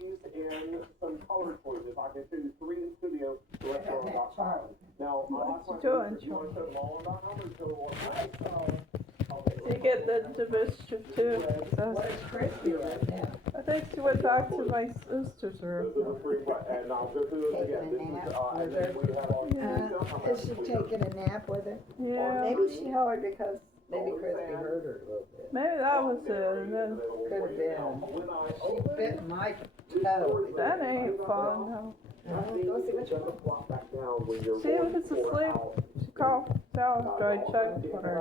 these in some color choices. I can show you 3 in studio, the rest are on .com. Now, What you doing, you want to show them all on .com or show them all on You get the mischief too. So It's crispy right now. I think she went back to my sister's room. Those are the 3, and I'll go through those again. This is, and then we have our Is she taking a nap with her? Yeah. Maybe she hollered because maybe Crispy hurt her a little bit. Maybe that was it. And then Could have been. She bit my toe. that ain't fun. No. Go see what you want. She was asleep. She called Sally after I checked on her.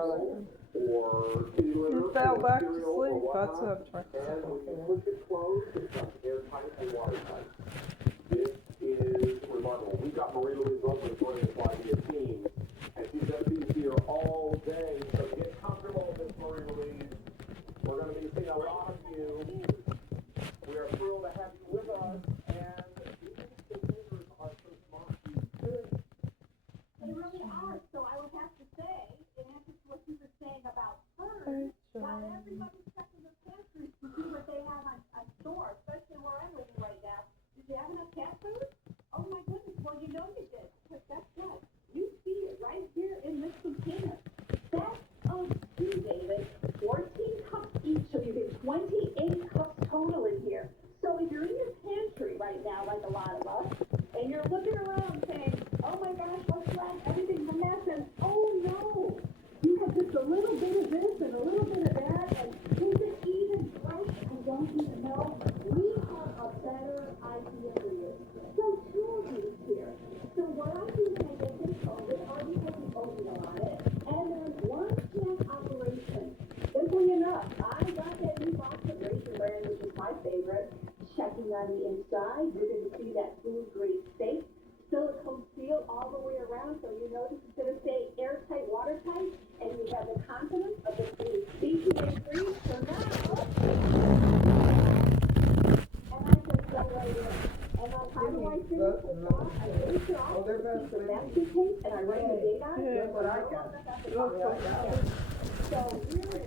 She fell back to sleep. That's what I'm trying to say. And when you push it closed, it's got airtight and watertight. This is remarkable. We've got Marie Louise Russell joining us live via Teams, and she's going to be here all day. So get comfortable, Miss Marie Louise. We're going to be seeing a lot of you. We are thrilled to have you with us, and these computers are so smart. They really are. So I would have to say, in answer to what you were saying about birds, not everybody's checking the pantries to see what they have on store, especially where I'm living right now. Did you have enough cat food? Oh my goodness, well you know you did, because guess what? You see it right here in this container. That's of 2, David. 14 cups each, so you get 28 cups total in here. So if you're in your pantry right now, like a lot of us, and you're looking around saying, oh my gosh, what's left? Everything's a mess, and oh no! You have just a little bit of this and a little bit of that, and is it even fresh? I don't even know. We have a better idea for you. So 2 of these here. So what I do when I get this folded, I'll be putting oatmeal on it, and then 1 can operation. Simply enough, I got that new box of Raisin Bran, which is my favorite. Checking on the inside, you're going to see that food grade steak. Silicone seal all the way around, so you know this is going to stay airtight, watertight, and you have the confidence of the food BPA free. So now, and I just go right in. And on how do I finish this off? I finish it off with a piece of masking tape, and I write the date on it. Look what I got. So really,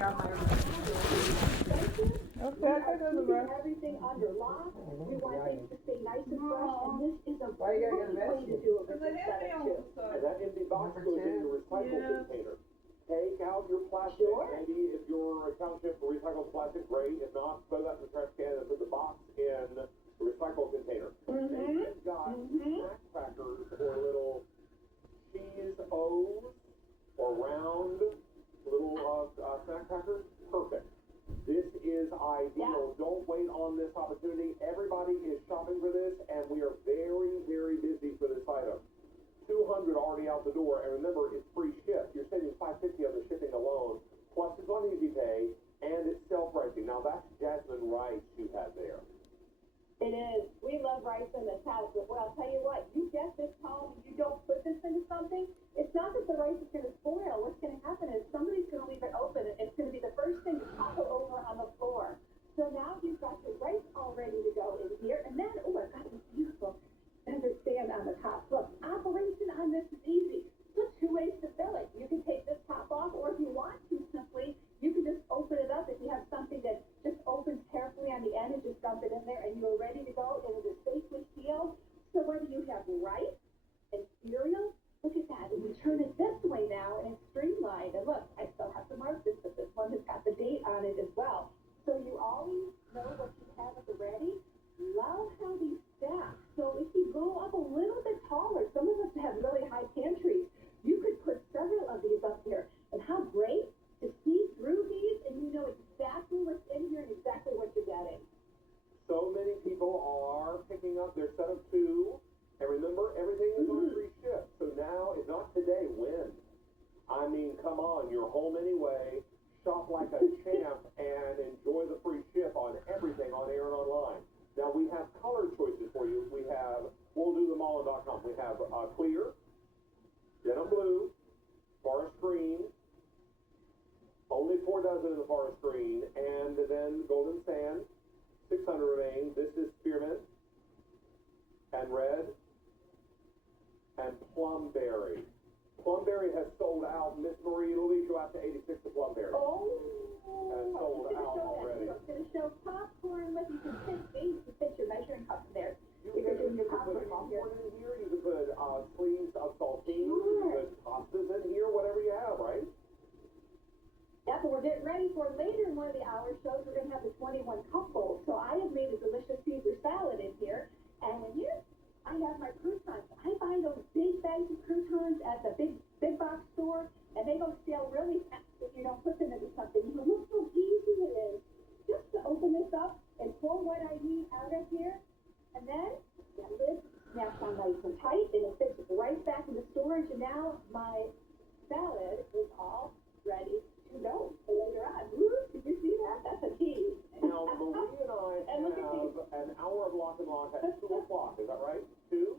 Okay, I go to the rest. everything under lock. We want things to stay nice and fresh, and this is a Why you great gotta get way to do it with this setup too. And that empty box goes in your recycle container. Take out your plastic. Sure. Maybe if your township recycles plastic, great. If not, throw that in the trash can and put the box in the recycle container. They've got snack crackers or little cheese O's or round little snack crackers. Perfect. This is ideal. Yeah. Don't wait on this opportunity. Everybody is shopping for this, and we are very, very busy for this item. 200 already out the door, and remember, it's free ship. You're saving $5.50 on the shipping alone. Plus, it's on Easy Pay, and it's self-pricing. Now, that's jasmine rice you had there. It is. We love rice in this house, but well, I'll tell you what, you get this home, you don't put this into something, it's not that the rice is going to spoil. What's going to happen is somebody's going to leave it open, and it's going to be the first thing to topple over on the floor. So now you've got your rice all ready to go in here, and then, oh, I've got this beautiful feather stand on the top. Look, operation on this is easy. Just 2 ways to fill it. You can take this top off, or if you want to, simply, you can just open it up. If you have something that just opens carefully on the end and just dump it in there, and you're ready to go. It is safely sealed. So whether you have rice and cereal, look at that. And you turn it this way now, and it's streamlined. And look, I still have to mark this, but this one has got the date on it as well. So you always know what you have at the ready. Love how these stack. So if you go up a little bit taller, some of us have really high pantries. You could put several of these up here. And how great to see through these, and you know exactly what's in here and exactly what you're getting. So many people are picking up their set of 2, and remember, everything is on free ship. So now, if not today, when? I mean, come on, you're home anyway. Shop like a champ and enjoy the free ship on everything on air and online. Now, we have color choices for you. We have, we'll do them all on .com. We have clear, denim blue, forest green, only 4 dozen in the forest green, and then golden sand, 600 remain. This is spearmint, and red, and plumberry. Plumberry has sold out. Miss Marie Louise, you out to 86 of plumberry. Oh, has sold out already. I'm going to show popcorn with you. You can fit these to fit your measuring 21 cupfuls. So I have made a delicious Caesar salad in here. And in here, I have my croutons. I buy those big bags of croutons at the big box store, and they go stale really fast if you don't put them into something. You look so easy it is just to open this up and pour what I need out of here, and then the lid snaps on nice and tight, and it fits right back in the storage. And now my salad is all ready to go for later on. Woo, did you see that? That's a tease. Now, Marie and I And look at have an hour of Lock and Lock at 2 o'clock. Is that right? 2?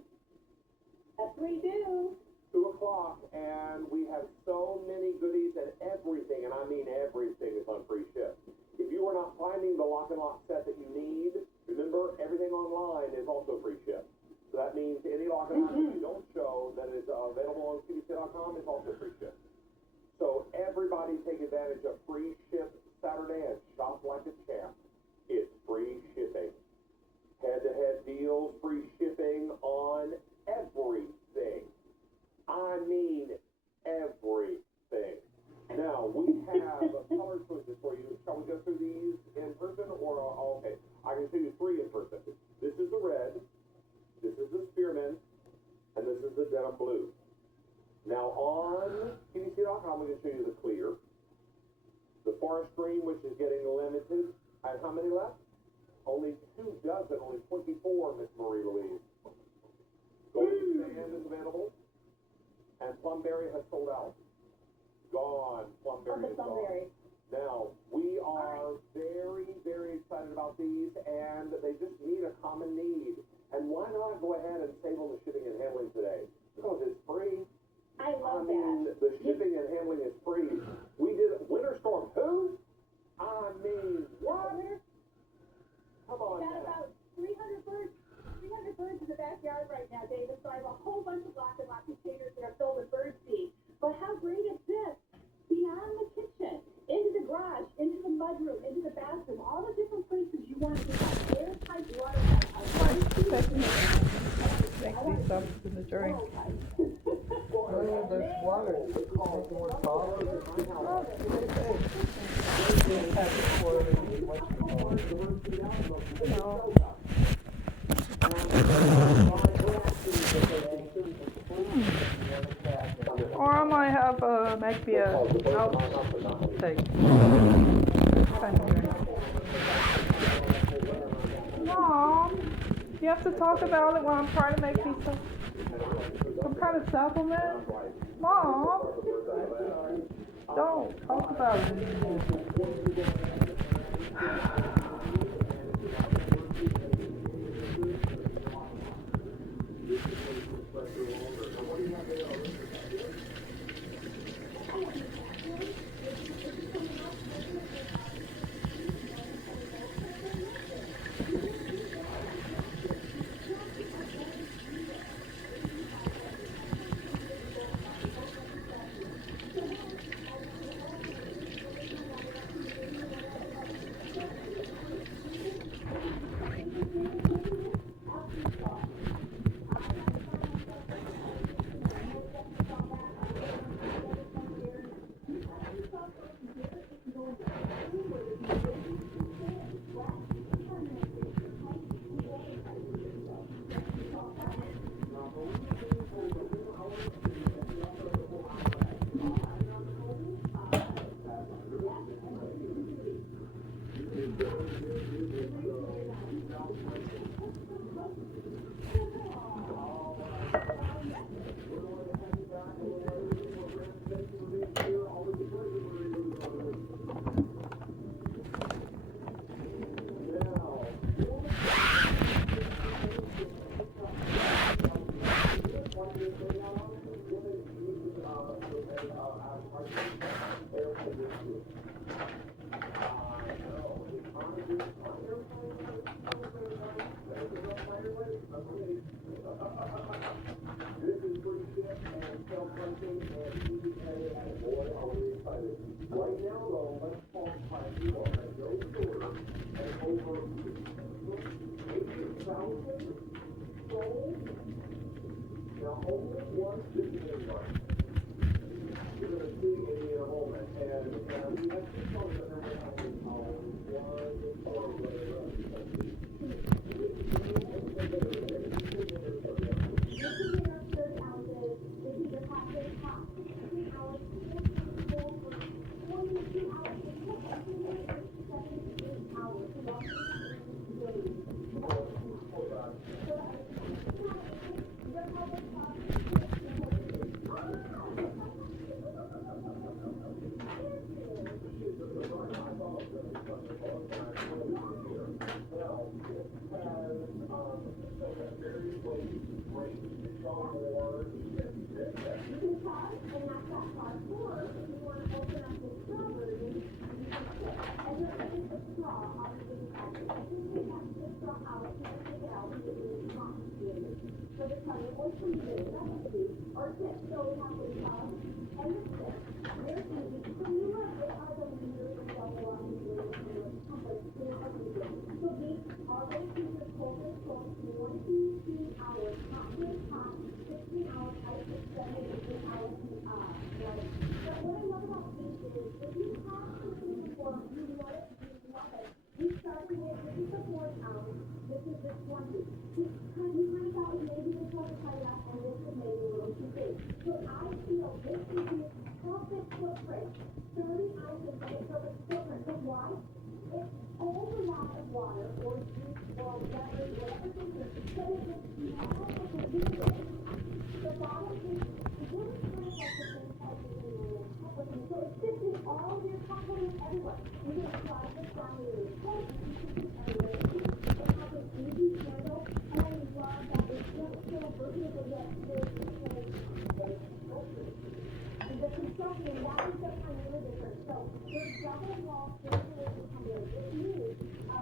That's what we do. 2 o'clock, and we have so many goodies and everything, and I mean everything is on free ship. If you are not finding the Lock and Lock set that you need, remember, everything online is also free ship. So that means any Lock and Lock that you don't show that is available on QVC.com is also free ship. So everybody take advantage of free ship Saturday and shop like a champ. It's free shipping. Head-to-head deals, free shipping on everything. I mean everything. Now, we have color choices for you. Shall we go through these in person or, okay, I can show you 3 in person. This is the red, this is the spearmint, and this is the denim blue. Now, on QVC.com, we can show you the clear, the forest green, which is getting limited. And how many left? Only 2 dozen, only 24, Miss Marie Louise. Golden sand is available. And plumberry has sold out. Gone. Plumberry is gone. Now, we are very, very excited about these, and they just meet a common need. And why not go ahead and save on the shipping and handling today? Because it's free. I love that. The shipping and handling is free. We did Winter Storm. Who? I mean, what? Come on We got now. about 300 birds in the backyard right now, David. So I have a whole bunch of Lock and Lock containers that are filled with bird seed. But how great is this? Beyond the kitchen, into the garage, into the mudroom, into the bathroom, all the different places you want to have airtight water. Make these up in the drink. Oh, there's water. It's making more solid. Or I might have maybe a outtake kind of drink. Mom, you have to talk about it while I'm trying to make these some kind of supplement. Mom, don't talk about it. you're going to see in the enrollment. And we have two songs that are happening.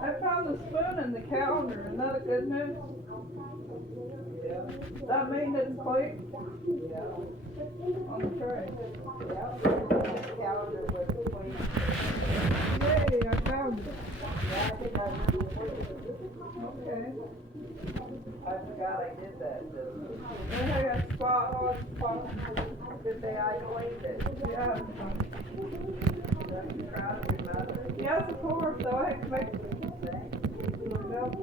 I found a spoon in the calendar. Isn't that a good news? Yeah. Does that mean it's clean? Yeah. On the tray. Calendar with the point. Yay, I found it. Yeah, I think I remember what Okay. I forgot I did that. I had a spot on the spot. Good day I cleaned it. Yeah. You proud of your mother? Yes, of course, so I had to make myself.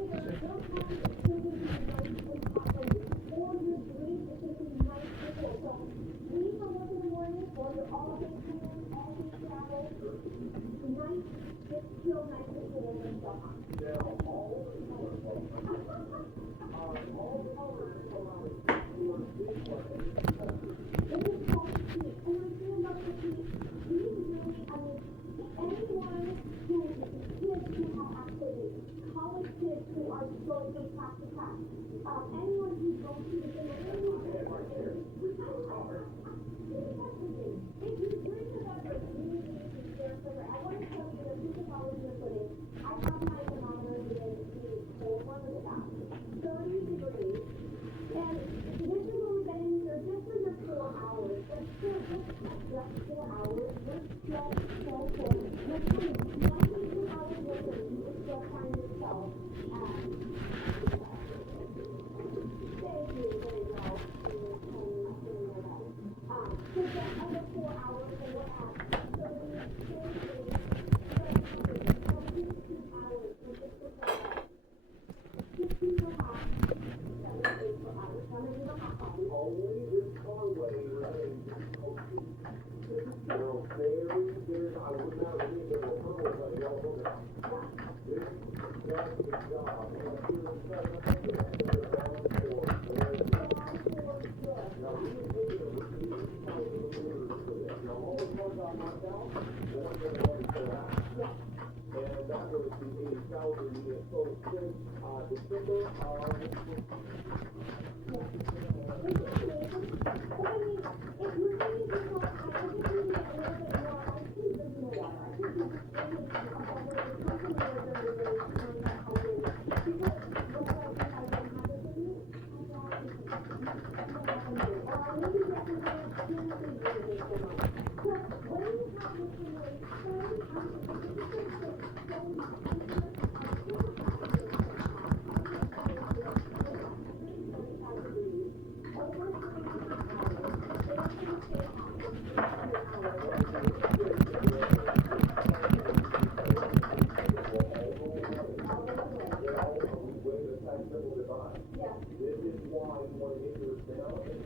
time. Yeah. This is why you want to get yours now. And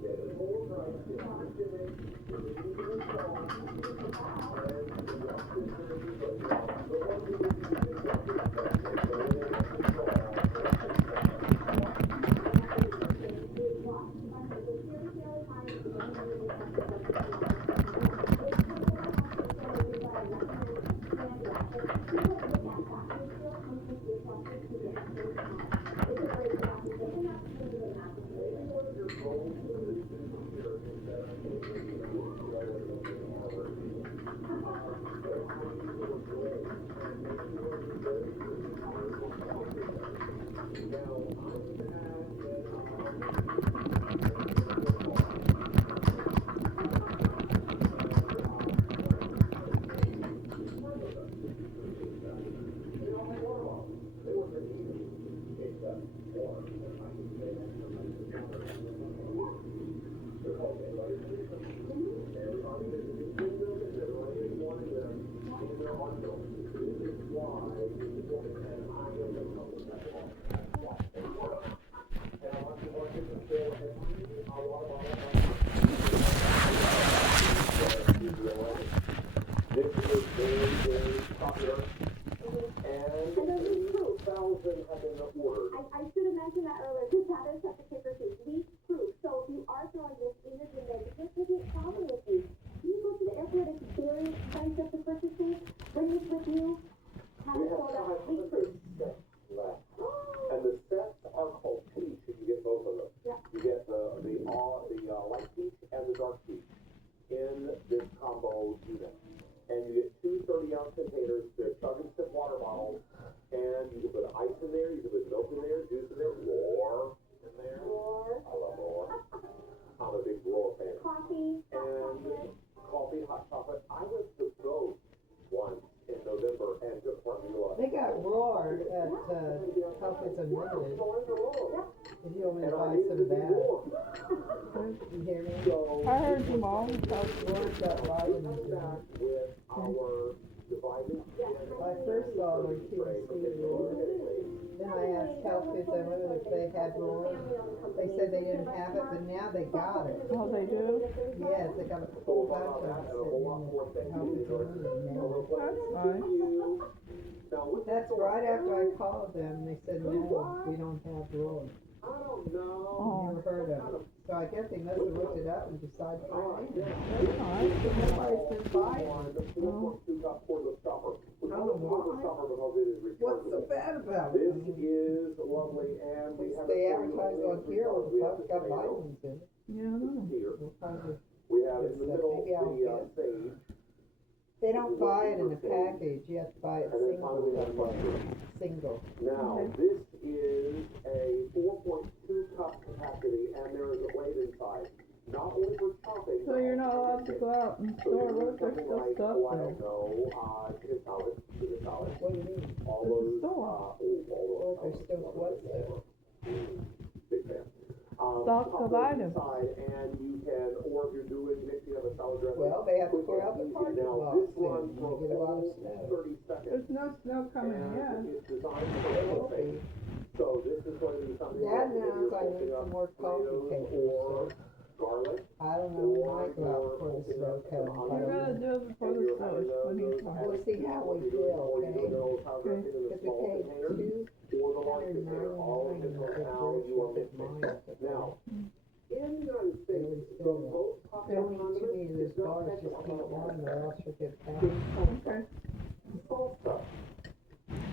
get it full price, get free shipping, get it easy to install, and the option is very good. The one thing that you can do is that you I should have mentioned that earlier, because that is such a kicker too. Leak proof. So if you are throwing this in your bin bag, just take it travel with you. You go to the airport, it's very expensive to purchase things. Bring this with you. Have it sold out. Leak proof. And the sets are called peach, and you get both of them. Yeah. You get the light peach and the dark peach in this combo unit. And you get two 30-ounce containers, they're chug and sip water bottles, and you can put ice in there, you can put milk in there, juice in there, roar in there. Roar. I love roar. I'm a big roar fan. Coffee. And coffee, hot chocolate. I went to both once in November and took formula. They got Roar at Coffees Unlimited. If you want me to buy some of that. You hear me? I heard you, Mom. Roar's got vitamins in it. With our divided. I first saw them on QVC Roar. Then I asked Coffees Unlimited if they had Roar. They said they didn't have it, but now they got it. Oh, they do? Yes, they got a whole bunch of it sitting in Coffees Unlimited now. That's nice. That's right after I called them, they said, no, we don't have Roar. I don't know. Oh, Never heard of it. So I guess they must have looked it up and decided to try it. that's nice. Nobody's been buying it. I I don't know why. What's so bad about This it? is lovely, and we have. They advertise on here, all the stuff's got vitamins in it. Yeah, I know. Here, What kind of- we have in the middle Maybe I'll the sage, They don't buy it in a package, you have to buy it and then finally we have single. mustard. Single. Now, Okay. this is a 4.2 cup capacity, and there is a blade inside. Not only for chopping. So you're not allowed to go out and So store you're doing what there's something still like, stuff oh, I there. don't know, chicken salad, What do you mean? all There's a those, store. all those. Well, there's still what there? Big fan. Stock Pop of those items. inside, and you can, or if you're doing mixing up a salad dressing. Well, they have to quick clear and out the easy. parking Now, lot this soon, runs when for you get a lot of full snow. 30 seconds. There's no snow coming yet. And it's designed for Will roasting. be. So this is going to be something. Dad that knows I you're need cooking some up more coffee tomatoes papers, or so garlic. I don't know, we might go out before the snow comes. You're gonna do it before the snow is plenty of time. We'll see how we feel, okay? Because we paid $299 All in different the how you are groceries at mixing. mine. Now, in the United States, the most popular Don't eat too condiment many of is those not bars, just ketchup eat on one the or else you'll get fat. Okay. salsa.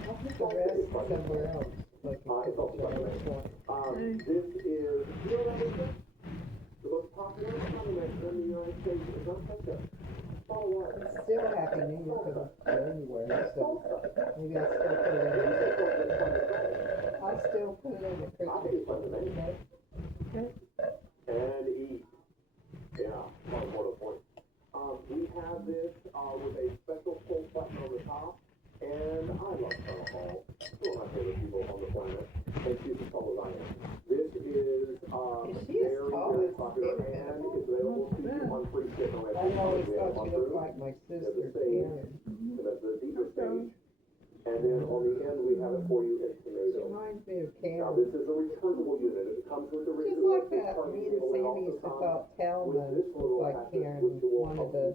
I'll put the rest somewhere else, like you It's put also the rest. This is, you know what that is? The most popular condiment in the United States is not ketchup. Follow what? Still Happy New Year could have go anywhere, so maybe I still put it in. I still put it in the I think it's fun to make. Christmas. And eat. Yeah, one more to the point. We have this with a special pull button on the top, and I love Carol Hall. One of my favorite people on the planet, and she's as tall as I am. This is She is very, tall, very it's popular, beautiful. and it's available to you on free shipping. I always thought she looked like my sister, Karen. And that's the deeper stage. And then on the end, we have it for you in tomato. Reminds me of Now, Campbell. this is a returnable unit. It comes with the Just like that, me and Sandy used to thought Talma looked like Karen, one of the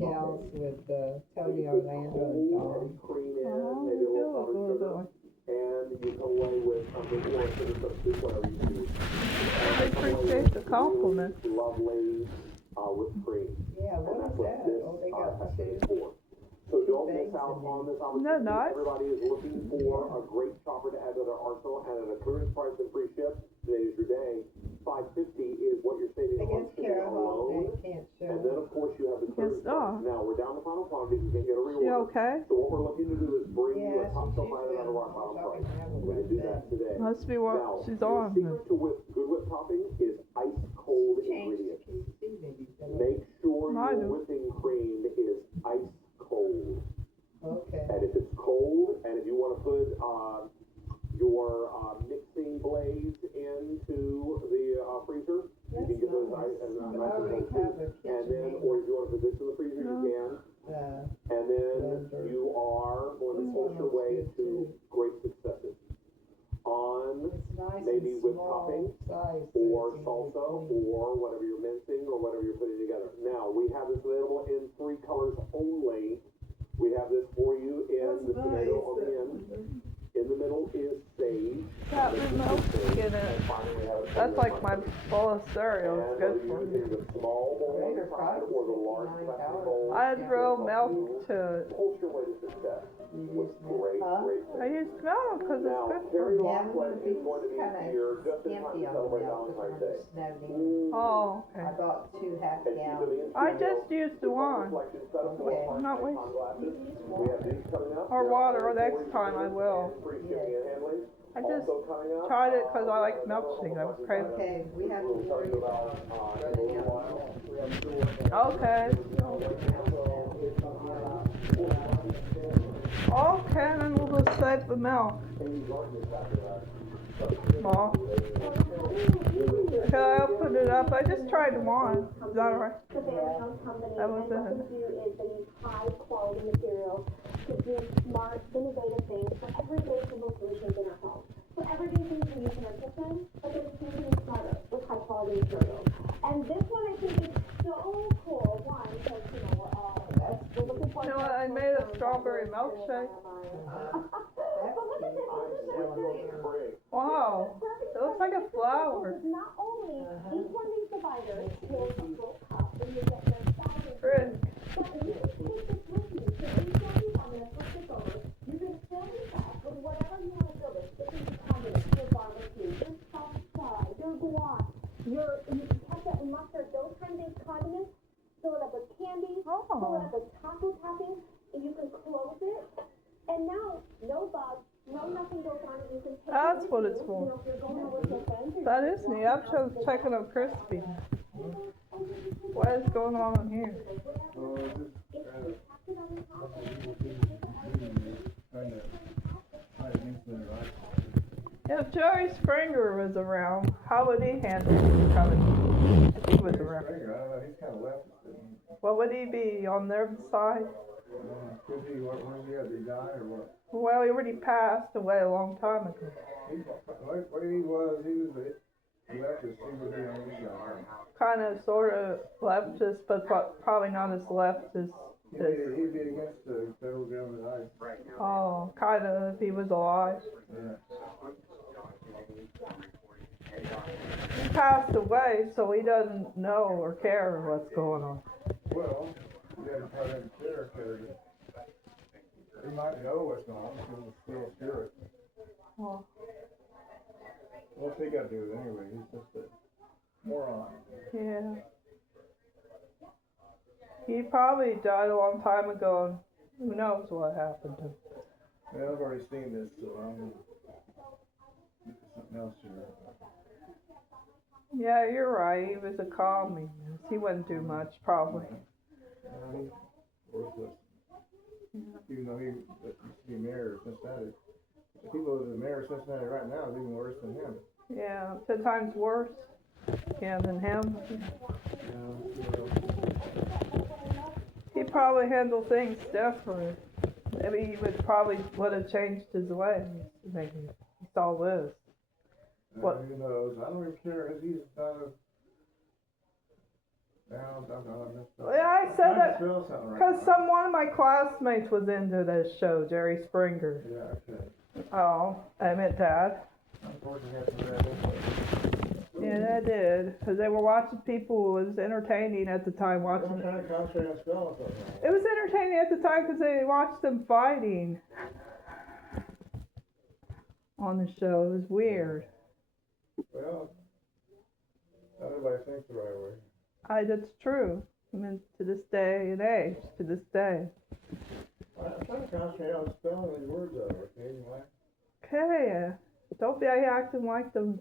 gals with Tony Orlando and Dawn. And you come away with something more sort of substitute, whatever you choose. I appreciate the compliment. Lovely with cream. Yeah, what is that? Oh, they got two. So don't miss out on this opportunity. No, nice. Everybody is looking for a great chopper to add to their arsenal, and at a clearance price and free ship, today is your day. $5.50 is what you're saving I on guess shipping Carol alone. can't show. And then, of course, you have the clearance Yes, price. Now, we're down to final quantity. You can get a She reorder. okay? So what we're looking to do is bring you a Yeah, top shelf she's item at a rock bottom price. We're going to do that today. Must be what Now, she's the on. secret to Good Whip topping is ice cold ingredients. Make sure I your do. whipping cream is ice cold. Okay. And if it's cold, and if you want to put your mixing blades into the freezer, you can get those nice and cold too. And then, or if you want to put this in the freezer, you can. And then you are going to push your way to great successes. On maybe with topping or salsa or whatever you're mincing or whatever you're putting together. Now, we have this available in 3 colors only. We have this for you in the tomato on the end. In the middle is sage. Got me milk in it. That's like my bowl of cereal. It's good for me. The small bowl on the side or the large plastic bowl. I throw milk to it. Push your way to success with great I use milk because it's Now, good for Terry me. Laughlin is going to be here just in time to celebrate Valentine's Day. Oh, okay. I bought 2 half And she's gallons. going to be in I studio. just used the wine. Collection set of Okay. Not icon waste. glasses. We have these coming up. Or water, or next time I will. Free shipping and handling. I just Also coming up, tried it because I like milkshakes. I was crazy. Okay, we have to we'll tell worry you about about in a running little out while. Okay. Okay, then we'll just save the milk. Aw. Okay, I opened it up. I just tried one. Is that alright? The family-owned company, That was and what it. they do is they use high-quality materials to do smart, innovative things for everyday simple solutions in our home. For everyday things we use in our kitchen, but they're thinking smarter with high-quality materials. And this one I think is so cool. One, because we're looking for. You know what? I made a strawberry milkshake. But look at this. Wow. It looks like a flower. Not only each one of these dividers is a full cup, and you get their thousands. Pretty. But you can take this with you. So anytime you want to flip this over, you can fill this up with whatever you want to fill it. It can be condiments, your barbecue, your salsa, your guac, your ketchup and mustard, those kinds of condiments. Fill it up with candy, fill it up with taco toppings, and you can close it. And now, no bugs, no nothing goes on, and you can take That's it what with it's you. for. You know, if you're going out with your friends, or That is neat. I'm just checking on crispy. What is going on here? If Jerry Springer was around, how would he handle it coming? If he was around. He's kind of left. What would he be, on their side? Could he, what he had, did he die or what? Well, he already passed away a long time ago. What he was a leftist, he would be on his side. Kind of, sort of leftist, but probably not as left as this. He'd be against the federal government. Oh, kind of, if he was alive. Yeah. He passed away, so he doesn't know or care what's going on. Well, he doesn't probably have a care because he might know what's going on because he's still a spirit. Oh. What's he got to do with it anyway? He's just a moron. Yeah. He probably died a long time ago, and who knows what happened to him. Well, I've already seen this, so I'm going to get something else here. Yeah, you're right. He was a commie. He wouldn't do much, probably. He's worthless. Even though he used to be mayor of Cincinnati. The people that are the mayor of Cincinnati right now is even worse than him. Yeah, 10 times worse. Yeah, than him. He probably handled things different. Maybe he would have changed his ways. Maybe he saw this. What? Who knows? I don't even care if he's done it. Yeah, I said that because one of my classmates was into this show, Jerry Springer. Yeah, okay. Oh, I meant Dad. Yeah, I did. Because they were watching people. It was entertaining at the time watching it. It was entertaining at the time because they watched them fighting on the show. It was weird. Well, not everybody thinks the right way. That's true. I mean, to this day and age, to this day. I'm trying to concentrate on spelling these words over, okay? Okay, don't be acting like them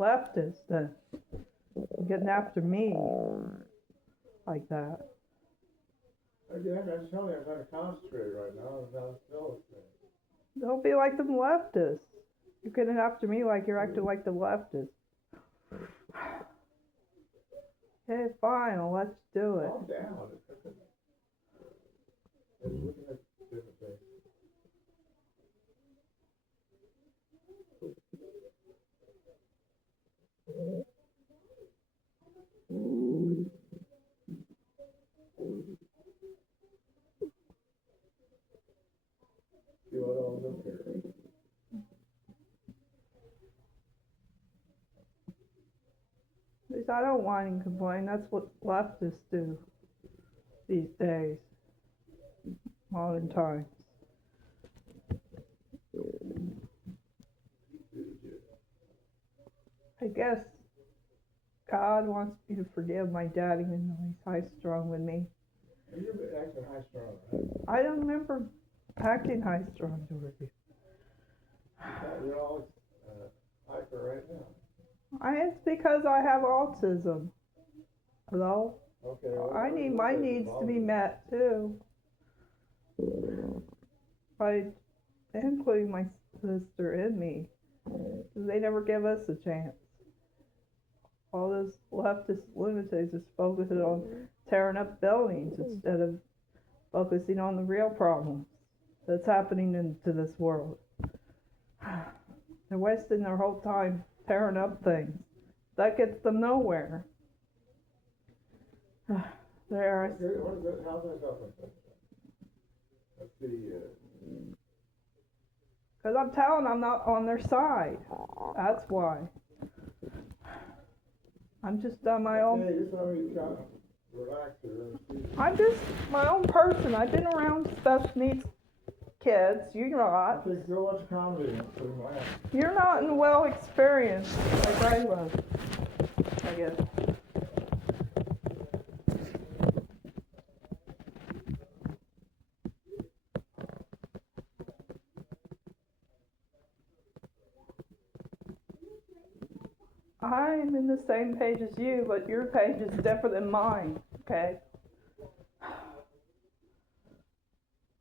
leftists then. Getting after me like that. I'm telling you, I'm trying to concentrate right now. I'm not spelling things. Don't be like them leftists. You're getting after me like you're acting like the leftists. Okay, fine, I'll let you do it. Calm down. It's looking at different things. You want to look here? I don't whine and complain. That's what leftists do these days, modern times. I guess God wants me to forgive my dad even though he's high-strung with me. You're acting high-strung, right? I don't remember acting high-strung with you. You're all hyper right now. It's because I have autism. Hello? Okay. Well, I need my needs to be met too. By including my sister and me. They never give us a chance. All those leftist lunatics just focusing on tearing up buildings instead of focusing on the real problems that's happening into this world. They're wasting their whole time tearing up things. That gets them nowhere. How's that helping? Let's see. Because I'm telling them I'm not on their side. That's why. I'm just on my own. Hey, just let me kind of relax here. I'm just my own person. I've been around special needs kids. You're not. I think go watch comedy and put them laugh. You're not well experienced like I was, I guess. I'm in the same page as you, but your page is different than mine, okay?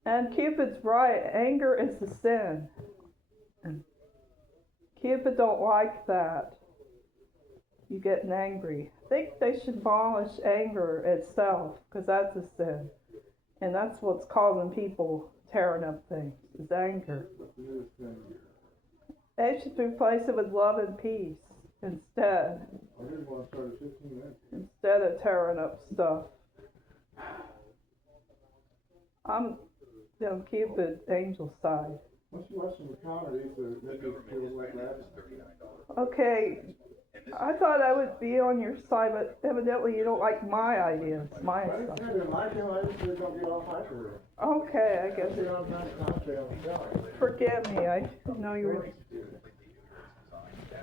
And Cupid's right, anger is the sin. And Cupid don't like that. You getting angry. I think they should abolish anger itself, because that's a sin. And that's what's causing people tearing up things, is anger. They should replace it with love and peace instead. Instead of tearing up stuff. I'm on Cupid angel side. Once you watch some comedy, so maybe feel like that. Okay, I thought I would be on your side, but evidently you don't like my ideas, my stuff. I didn't like him, I just don't get off hyper. Okay, I guess forgive me, I didn't know you were.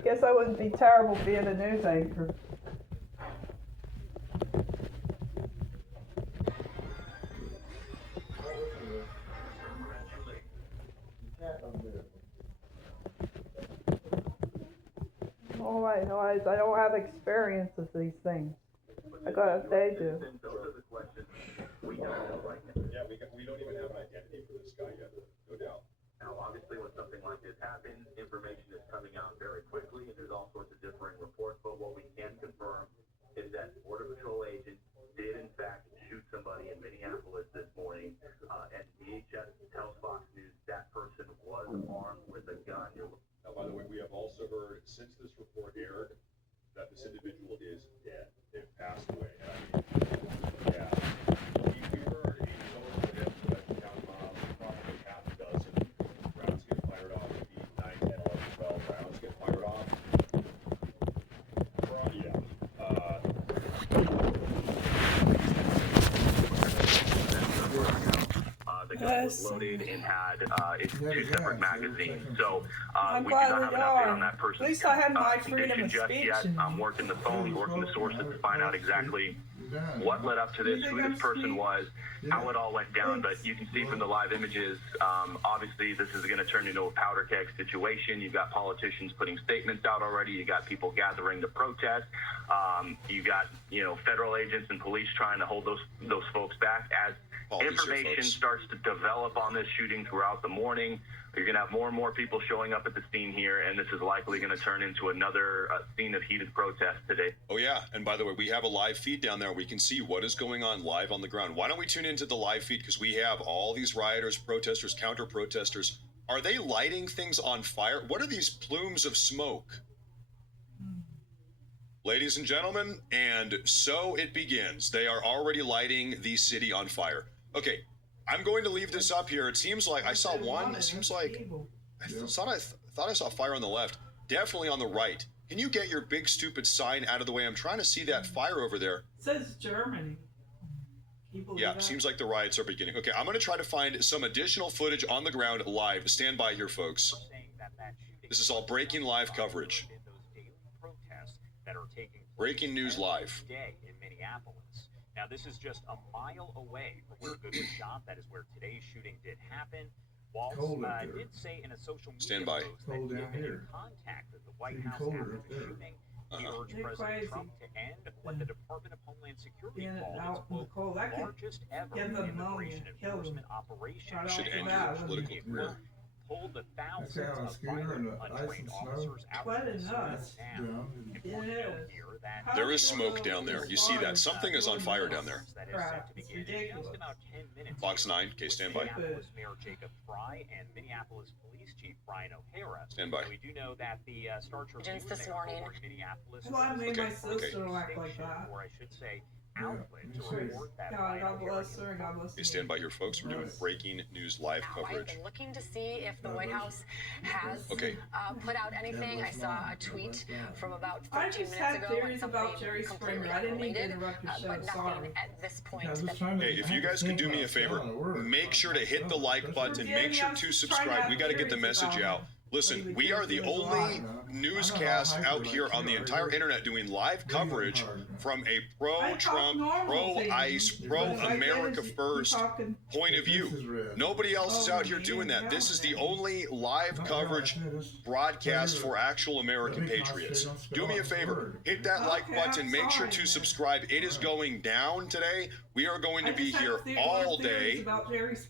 Guess I wouldn't be terrible being a news anchor. All right, I don't have experience with these things. I got what they do. Yeah, we don't even have an identity for this guy yet, no doubt. Now, obviously, when something like this happens, information is coming out very quickly, and there's all sorts of differing reports. But what we can confirm is that Border Patrol agents did, in fact, shoot somebody in Minneapolis this morning, and DHS tells Fox also heard since this report aired that this individual is dead. They've passed away. And I mean, yeah. We heard a total of that count probably half a dozen rounds get fired off. Maybe 9, 10, 11, 12 rounds get fired off. The gun was loaded and had two separate magazines. So I'm we do not glad have we an update are. on that person's At least I had my freedom condition of just speech. yet. I'm working the phones, working the sources to find out exactly what led up to this, who this person was, how it all went down. But you can see from the live images, obviously this is going to turn into a powder keg situation. You've got politicians putting statements out already. You got people gathering to protest. You got, you know, federal agents and police trying to hold those folks back. As information starts to develop on this shooting throughout the morning, you're going to have more and more people showing up at the scene here, and this is likely going to turn into another scene of heated protest today. Oh, yeah. And by the way, we have a live feed down there. We can see what is going on live on the ground. Why don't we tune into the live feed? Because we have all these rioters, protesters, counter-protesters. Are they lighting things on fire? What are these plumes of smoke? Ladies and gentlemen, and so it begins. They are already lighting the city on fire. Okay, I'm going to leave this up here. It seems like I saw one. It seems like I thought I saw fire on the left. Definitely on the right. Can you get your big stupid sign out of the way? I'm trying to see that fire over there. It says Germany. Yeah, seems like the riots are beginning. Okay, I'm going to try to find some additional footage on the ground live. Stand by here, folks. This is all breaking live coverage. Breaking news live. In Minneapolis. Now, this is just a mile away from where Goodwood shot. That is where today's shooting did happen. Waltz did say in a social media post that he had been in contact with the White House after the shooting. He urged President Trump to end what the Department of Homeland Security called its, quote, largest ever immigration enforcement operation. Should end your political career. Pulled the thousands of violent, untrained officers out of the now. There is smoke down there. You see that? Something is on fire down there. Fox 9, okay, stand by. Minneapolis Mayor Jacob Fry and Minneapolis Police Chief Brian O'Hara. Stand by. We do know that the Star Tribune this morning. Minneapolis. Well, I made my sister act like that. Or I should say, outlet to report that. God bless her and God bless Okay, stand by here, folks. We're doing breaking news live coverage. I've been looking to see if the White House has put out anything. I saw a tweet from about 13 minutes ago when something completely unrelated, but nothing at this point. Hey, if you guys could do me a favor, make sure to hit the like button. Make sure to subscribe. We got to get the message out. Listen, we are the only newscast out here on the entire internet doing live coverage from a pro-Trump, pro-ICE, pro-America first point of view. Nobody else is out here doing that. This is the only live coverage broadcast for actual American patriots. Do me a favor, hit that like button, make sure to subscribe. It is going down today. We are going to be here all day.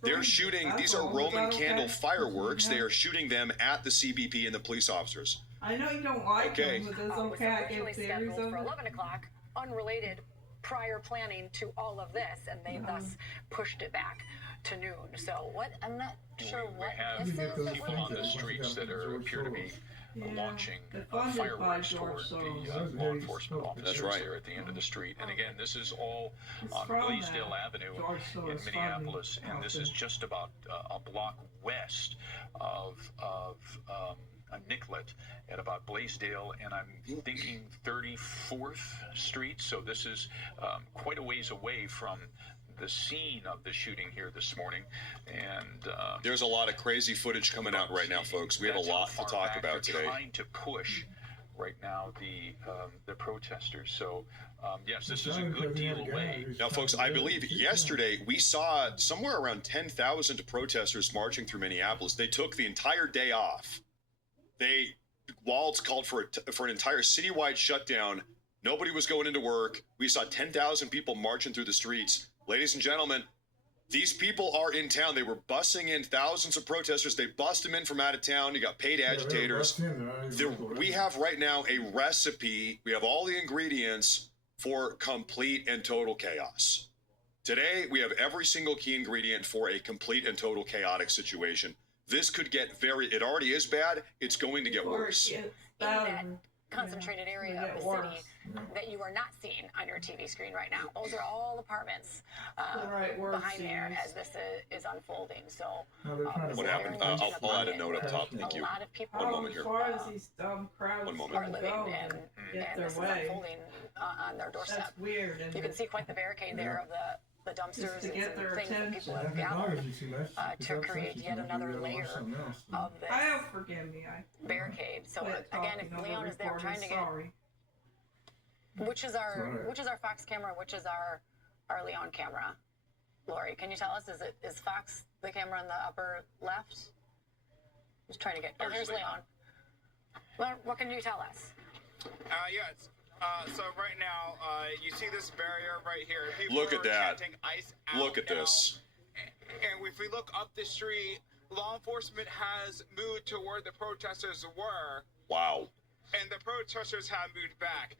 They're shooting, these are Roman candle fireworks. They are shooting them at the CBP and the police officers. I know you don't like them, but it's okay. I gave theories of for 11 o'clock, unrelated prior planning to all of this, and they thus pushed it back to noon. So what? I'm not sure what this is. We have people on the streets that appear to be launching fireworks towards the law enforcement officers there at the end of the street. And again, this is all on Blaisdell Avenue in Minneapolis, and this is just about a block west of Nicollet at about Blaisdell, and I'm thinking 34th Street. So this is quite a ways away from the scene of the shooting here this morning. And there's a lot of crazy footage coming out right now, folks. We have a lot to talk about today. Trying to push right now the protesters. So yes, this is a good deal away. Now, folks, I believe yesterday we saw somewhere around 10,000 protesters marching through Minneapolis. They took the entire day off. Waltz called for an entire citywide shutdown. Nobody was going into work. We saw 10,000 people marching through the streets. Ladies and gentlemen, these people are in town. They were busing in thousands of protesters. They bust them in from out of town. You got paid agitators. We have right now a recipe. We have all the ingredients for complete and total chaos. Today, we have every single key ingredient for a complete and total chaotic situation. This could get it already is bad. It's going to get worse. that concentrated area of the city that you are not seeing on your TV screen right now. Those are all apartments behind there as this is unfolding. So what happened? I'll add a note up top. Thank you. A lot of people One moment here. As far as these dumb crowds One moment. are living and get this their is way. unfolding on their doorstep. That's weird. And You can see quite the barricade there of the dumpsters to and get some their things that attention. people have gathered to create yet another layer of this forgive me. barricade. So quit again, talking if over Leon is there recording, trying to get sorry. which is our Fox camera, which is our Leon camera. Lori, can you tell us, is Fox the camera in the upper left? Just trying to get. Oh, there's Leon. Well, what can you tell us? Yes. So right now, you see this barrier right here. People Look at are that. chanting ICE out Look at now. this. And if we look up the street, law enforcement has moved to where the protesters were, Wow. and the protesters have moved back.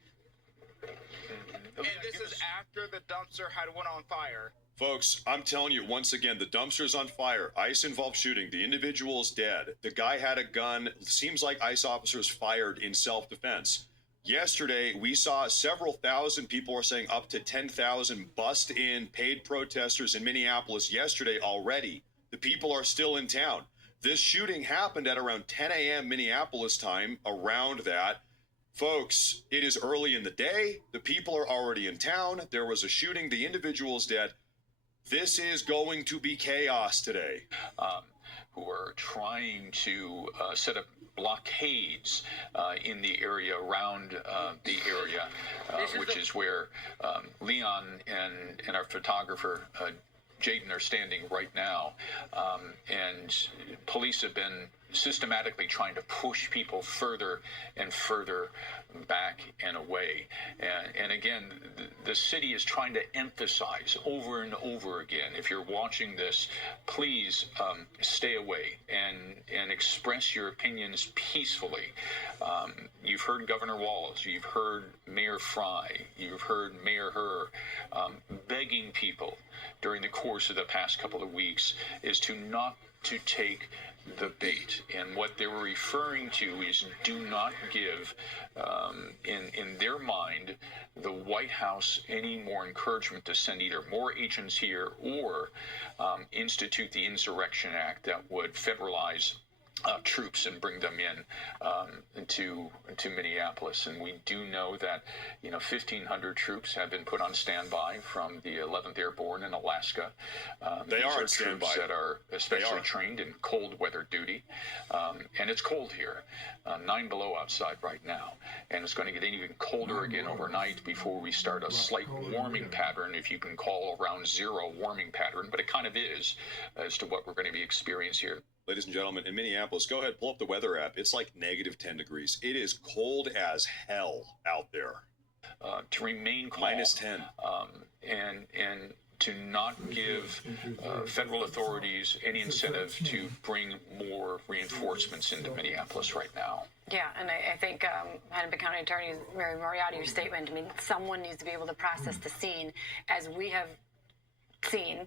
And this is after the dumpster had went on fire. Folks, I'm telling you, once again, the dumpster's on fire. ICE involved shooting. The individual is dead. The guy had a gun. Seems like ICE officers fired in self-defense. Yesterday, we saw several thousand, people are saying up to 10,000 bust in paid protesters in Minneapolis yesterday already. The people are still in town. This shooting happened at around 10 a.m. Minneapolis time, around that. Folks, it is early in the day. The people are already in town. There was a shooting. The individual is dead. This is going to be chaos today. Who are trying to set up blockades in the area around the area, which is where Leon and our photographer Jaden are standing right now. And police have been systematically trying to push people further and further back and away. And again, the city is trying to emphasize over and over again, if you're watching this, please stay away and express your opinions peacefully. You've heard Governor Walz, you've heard Mayor Fry, you've heard Mayor Herr begging people during the course of the past couple of weeks is to not to take the bait. And what they were referring to is do not give, in their mind, the White House any more encouragement to send either more agents here or institute the Insurrection Act that would federalize troops and bring them in to Minneapolis. And we do know that 1,500 troops have been put on standby from the 11th Airborne in Alaska. They are on troops standby. that are especially trained in cold weather duty, and it's cold here, 9 below outside right now, and it's going to get even colder again overnight before we start a slight warming pattern, if you can call around zero warming pattern, but it kind of is as to what we're going to be experiencing here. Ladies and gentlemen, in Minneapolis, go ahead, pull up the weather app. It's like negative 10 degrees. It is cold as hell out there. To remain calm. Minus 10. And to not give federal authorities any incentive to bring more reinforcements into Minneapolis right now. Yeah, and I think Hennepin County Attorney Mary Moriarty, your statement, I mean, someone needs to be able to process the scene. As we have seen,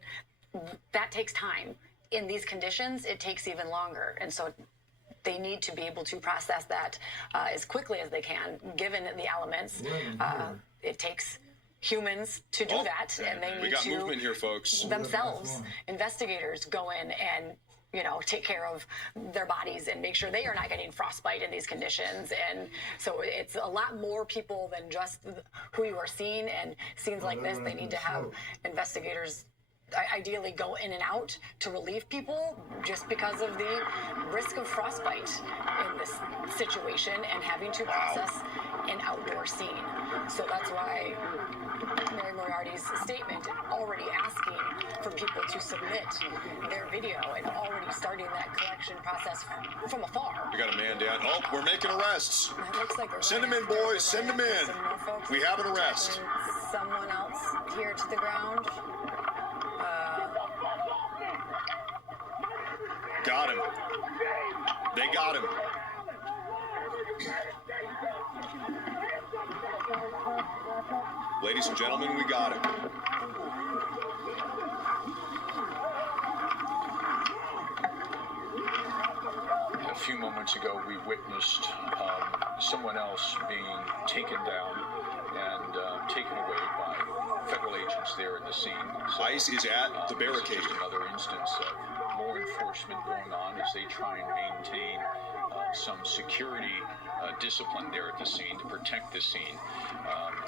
that takes time. In these conditions, it takes even longer. And so they need to be able to process that as quickly as they can, given the elements. It takes humans to do that, and they need to movement here, folks. Themselves, investigators, go in and take care of their bodies and make sure they are not getting frostbite in these conditions. And so it's a lot more people than just who you are seeing. And scenes like this, they need to have investigators ideally go in and out to relieve people, just because of the risk of frostbite in this situation and having to process an outdoor scene. So that's why Mary Moriarty's statement, already asking for people to submit their video and already starting that collection process from afar. We got a man down. Oh, we're making arrests. It looks like send them in, boys. Send them in. We have an arrest. Someone else here to the ground. Got him. They got him. Ladies and gentlemen, we got him. A few moments ago, we witnessed someone else being taken down and taken away by federal agents there in the scene. So, ICE is at the barricade. This is just another instance of more enforcement going on as they try and maintain some security discipline there at the scene to protect the scene.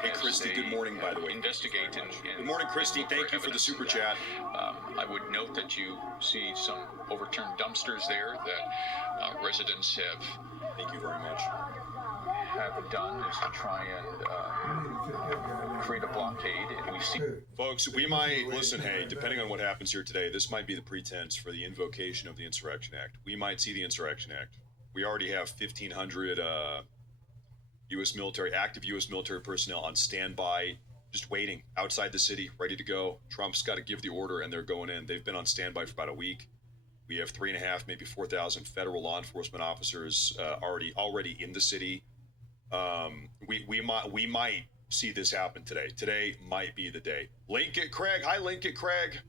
Hey, Christy, good morning, by the way. Investigate good morning, Christy. Thank you for the super chat. I would note that you see some overturned dumpsters there that residents have. Thank you very much. Have done is to try and create a blockade, and we see. Folks, we might listen. Hey, depending on what happens here today, this might be the pretense for the invocation of the Insurrection Act. We might see the Insurrection Act. We already have 1,500 active U.S. military personnel on standby, just waiting outside the city, ready to go. Trump's got to give the order, and they're going in. They've been on standby for about a week. We have 3,500, maybe 4,000 federal law enforcement officers already in the city. We might see this happen today. Today might be the day. Link it, Craig. Hi, Link it, Craig.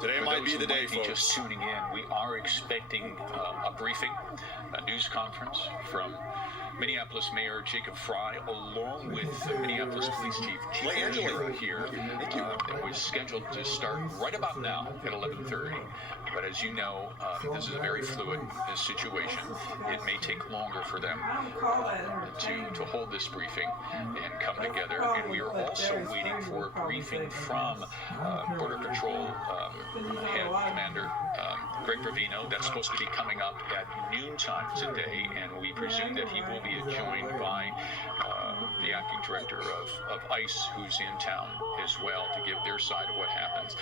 Today might be the day, folks. Just tuning in, we are expecting a briefing, a news conference from Minneapolis Mayor Jacob Fry, along with Minneapolis Police Chief Angela here. It was scheduled to start right about now at 11:30. But as you know, this is a very fluid situation. It may take longer for them to hold this briefing and come together. And we are also waiting for a briefing from Border Patrol Head Commander Greg Bravino. That's supposed to be coming up at noontime today, and we presume that he will be joined by the acting director of ICE, who's in town as well, to give their side of what happens.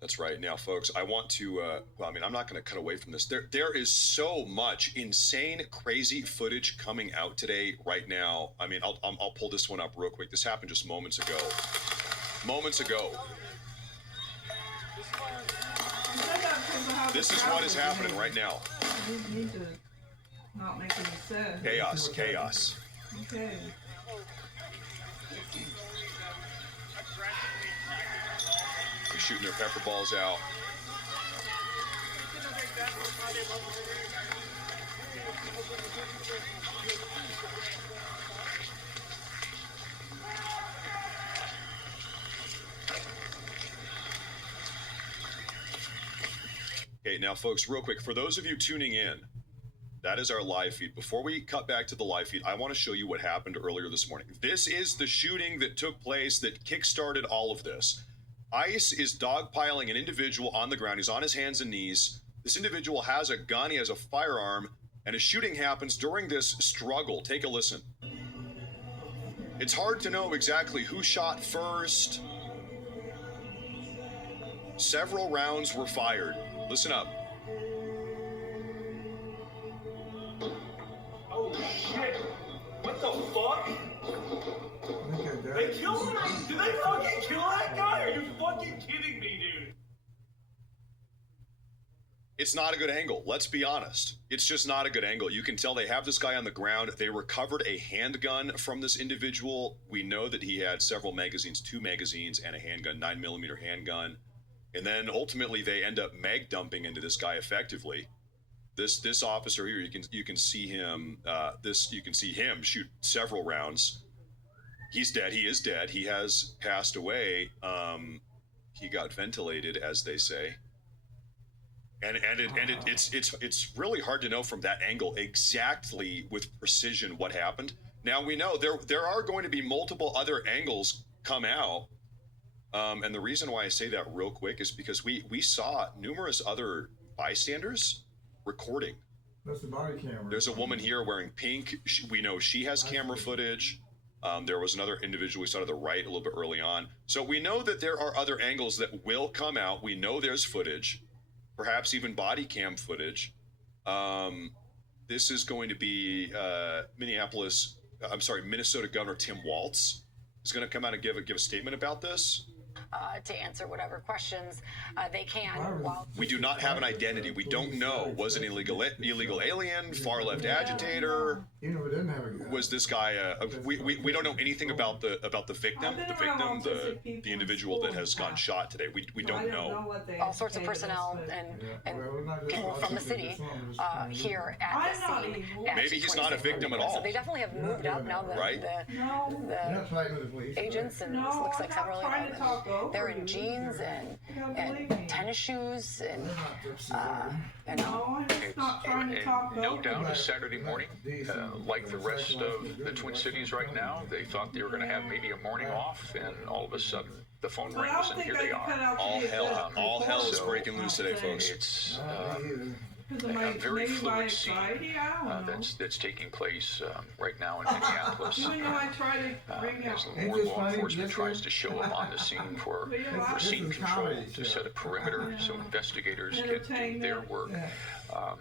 That's right. Now, folks, I want to, I'm not going to cut away from this. There is so much insane, crazy footage coming out today, right now. I mean, I'll pull this one up real quick. This happened just moments ago. This is what is happening right now. We need to not make any sense. Chaos. Okay. They're shooting their pepper balls out. Okay, now, folks, real quick, for those of you tuning in, that is our live feed. Before we cut back to the live feed, I want to show you what happened earlier this morning. This is the shooting that took place that kickstarted all of this. ICE is dogpiling an individual on the ground. He's on his hands and knees. This individual has a gun. He has a firearm. And a shooting happens during this struggle. Take a listen. It's hard to know exactly who shot first. Several rounds were fired. Listen up. Oh shit! What the fuck? They killed him? Did they fucking kill that guy? Are you fucking kidding me, dude? It's not a good angle. Let's be honest. It's just not a good angle. You can tell they have this guy on the ground. They recovered a handgun from this individual. We know that he had several magazines, 2 magazines and a handgun, 9mm handgun. And then ultimately they end up mag dumping into this guy effectively. This officer here, you can see him. You can see him shoot several rounds. He's dead. He is dead. He has passed away. He got ventilated, as they say. And it's really hard to know from that angle exactly with precision what happened. Now we know there are going to be multiple other angles come out. And the reason why I say that real quick is because we saw numerous other bystanders recording. That's the body camera. There's a woman here wearing pink. We know she has camera footage. There was another individual we saw to the right a little bit early on. So we know that there are other angles that will come out. We know there's footage, perhaps even body cam footage. This is going to be Minnesota Governor Tim Walz is going to come out and give a statement about this. to answer whatever questions they can. While we do not have an identity. We don't know. Was an illegal alien, far left agitator? Was this guy? We don't know anything about the victim. The individual that has gotten shot today. We don't know. All sorts of personnel and people from the city here at the scene. Maybe he's not a victim at all. So they definitely have moved up now. The agents, and this looks like several of them. They're in jeans and tennis shoes and no doubt a Saturday morning, like the rest of the Twin Cities right now. They thought they were going to have maybe a morning off, and all of a sudden the phone rings, and here they are. All hell is breaking loose today, folks. It's a very fluid scene that's taking place right now in Minneapolis. As more law enforcement tries to show up on the scene for scene control, to set a perimeter so investigators can do their work.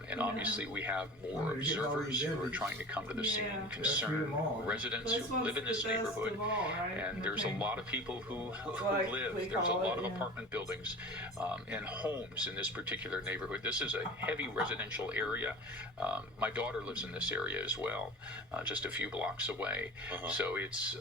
And obviously we have more observers who are trying to come to the scene, concerned residents who live in this neighborhood, and there's a lot of people who live. There's a lot of apartment buildings and homes in this particular neighborhood. This is a heavy residential area. My daughter lives in this area as well, just a few blocks away. So it's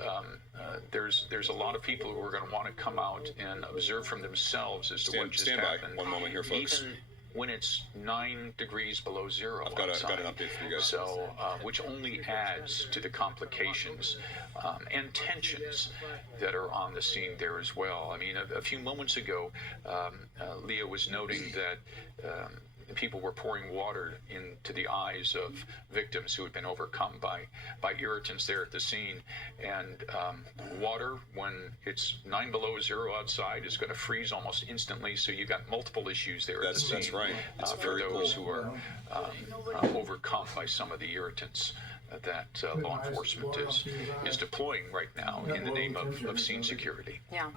there's a lot of people who are going to want to come out and observe from themselves as to what just happened. One moment here, folks. Even when it's 9 degrees below zero I've got an update for you guys. So, which only adds to the complications and tensions that are on the scene there as well. I mean, a few moments ago, Leah was noting that people were pouring water into the eyes of victims who had been overcome by irritants there at the scene. And water, when it's 9 below zero outside, is going to freeze almost instantly. So you've got multiple issues there at the scene. That's right. It's for those who are overcome by some of the irritants that law enforcement is deploying right now in the name of scene security. Yeah.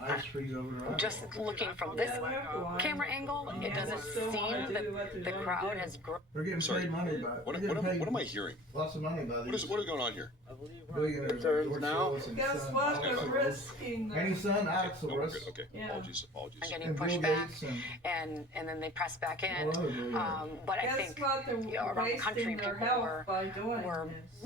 Just looking from this camera angle, it doesn't seem that the crowd has grown. We're getting Sorry. paid money, but What am I hearing? Lots of money, buddy. What is going on here? Billionaires now. Guess what? They're risking. Any son outsource. Okay. Yeah. Apologies. And getting pushed back, and then they press back in. But I think around the country, people were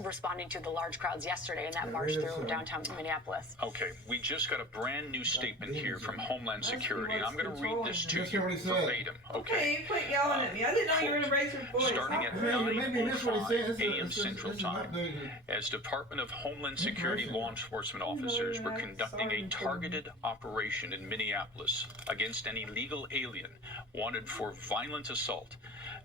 responding to the large crowds yesterday, and that marched through downtown Minneapolis. Okay, we just got a brand new statement here from Homeland Security, and I'm going to read this to you verbatim. Okay, you quit yelling at me. I didn't know you were going to raise your voice. Starting at 9:05 a.m. Central Time, as Department of Homeland Security law enforcement officers were conducting a targeted operation in Minneapolis against an illegal alien wanted for violent assault,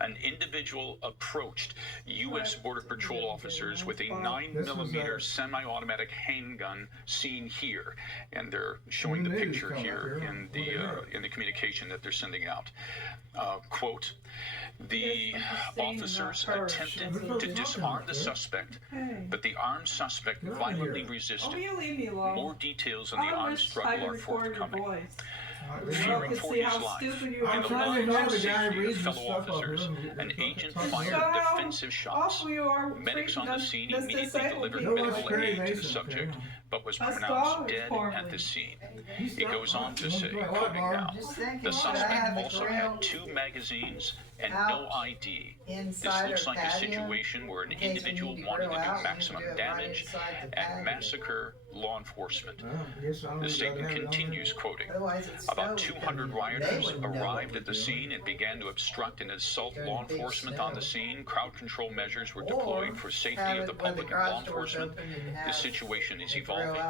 an individual approached U.S. Border Patrol officers with a 9mm semi-automatic handgun seen here, and they're showing the picture here in the communication that they're sending out. Quote, the officers attempted to disarm the suspect, but the armed suspect violently resisted. More details on the armed struggle are forthcoming. Fearing for his life, and the lives and safety of fellow officers, an agent fired defensive shots. Medics on the scene immediately delivered medical aid to the subject, but was pronounced dead at the scene. It goes on to say, quoting now, the suspect also had 2 magazines and no ID. This looks like a situation where an individual wanted to do maximum damage and massacre law enforcement. The statement continues, quoting, about 200 rioters arrived at the scene and began to obstruct and assault law enforcement on the scene. Crowd control measures were deployed for safety of the public and law enforcement. The situation is evolving,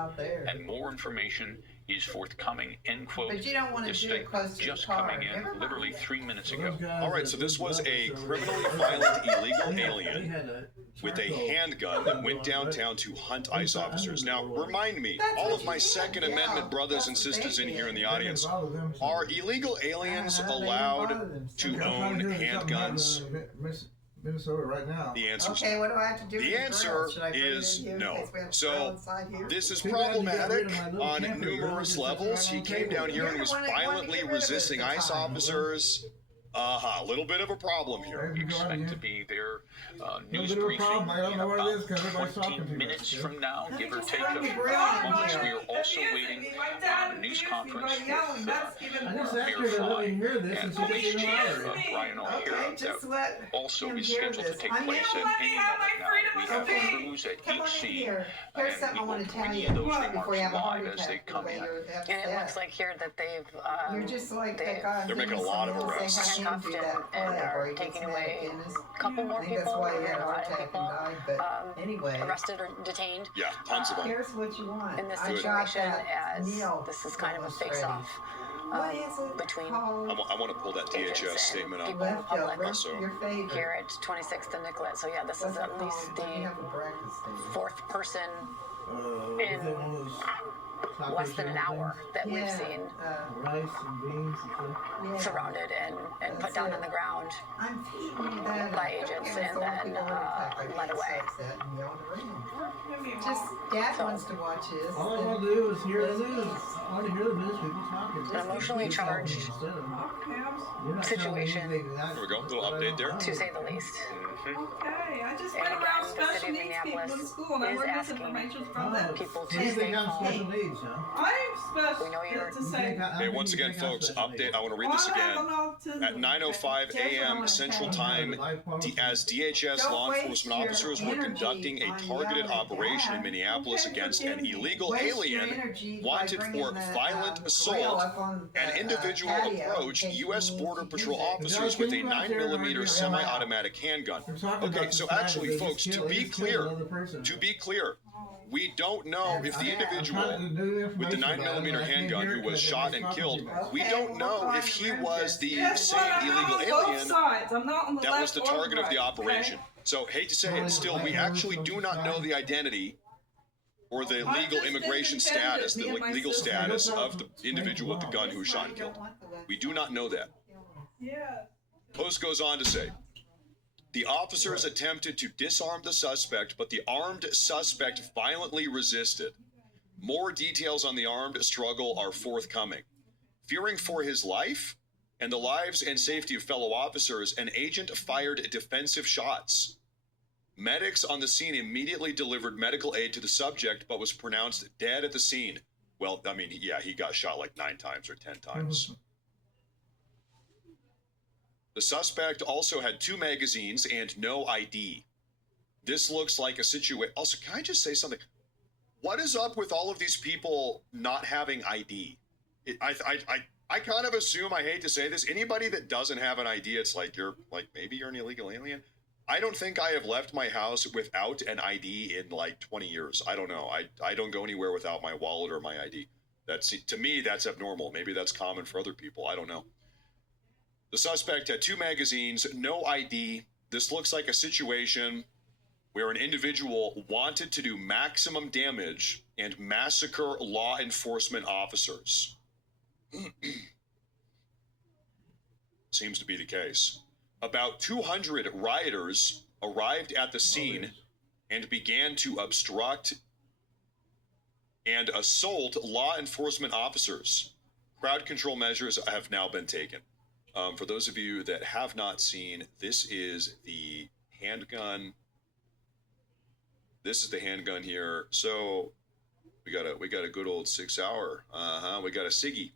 and more information is forthcoming, end quote. But you don't want to This do it close statement to just your car. coming in literally 3 minutes ago. All right, so this was a criminally violent illegal alien with a handgun that went downtown to hunt ICE officers. Now, remind me, all of my Second Amendment brothers and sisters in here in the audience, are illegal aliens allowed to own handguns? Minnesota right now. The answer is Okay, what do I have to do? The answer is no. So this is problematic on numerous levels. He came down here and was violently resisting ICE officers. A little bit of a problem here. We expect to be there, news briefing in about 20 minutes from now, give or take a few moments. We are also waiting on a news conference with Mayor Fry and Police Chief Brian O'Hara that also is scheduled to take place at any moment now. We have crews at each scene, and we will bring you those remarks live as they come in. And it looks like here that they've You're just like they're making a lot of arrests. handcuffed and are taking away a couple more people. Arrested or detained. Yeah, tons of them. Here's what you want. In this situation, as this is kind of a face-off between. I want to pull that DHS statement up. People in the public Also, here at 26th and Nicollet. So yeah, this is at least the fourth person in less than an hour that we've seen rice and beans and stuff. surrounded and put down on the ground by agents and then led away. Just Dad wants to watch his. All I want to do is hear the news. I want to hear the news people talking. An emotionally charged situation. There we go. Little update there. To say the least. Okay, I just And been around again, the special city of needs people Minneapolis in school, and I is learned this asking information from them. people So to you stay think I'm calm. special needs, huh? I'm special. We know you're- to say. Hey, once again, folks, update. I want to read this again. At 9:05 a.m. Central Time, as DHS law enforcement officers were conducting a targeted operation in Minneapolis against an illegal alien wanted for violent assault, an individual approached U.S. Border Patrol officers with a 9mm semi-automatic handgun. Okay, so actually, folks, to be clear, we don't know if the individual with the 9mm handgun who was shot and killed, we don't know if he was the same illegal alien that was the target of the operation. So, hate to say it, still, we actually do not know the identity or the legal immigration status, the legal status of the individual with the gun who was shot and killed. We do not know that. Post goes on to say, the officers attempted to disarm the suspect, but the armed suspect violently resisted. More details on the armed struggle are forthcoming. Fearing for his life and the lives and safety of fellow officers, an agent fired defensive shots. Medics on the scene immediately delivered medical aid to the subject, but was pronounced dead at the scene. Well, I mean, yeah, he got shot like 9 times or 10 times. The suspect also had 2 magazines and no ID. This looks like a situation. Also, can I just say something? What is up with all of these people not having ID? I kind of assume, I hate to say this, anybody that doesn't have an ID, it's like maybe you're an illegal alien. I don't think I have left my house without an ID in like 20 years. I don't know. I don't go anywhere without my wallet or my ID. To me, that's abnormal. Maybe that's common for other people. I don't know. The suspect had 2 magazines, no ID. This looks like a situation where an individual wanted to do maximum damage and massacre law enforcement officers. Seems to be the case. About 200 rioters arrived at the scene and began to obstruct and assault law enforcement officers. Crowd control measures have now been taken. For those of you that have not seen, this is the handgun. This is the handgun here. So we got a good old 6-hour. We got a Siggy.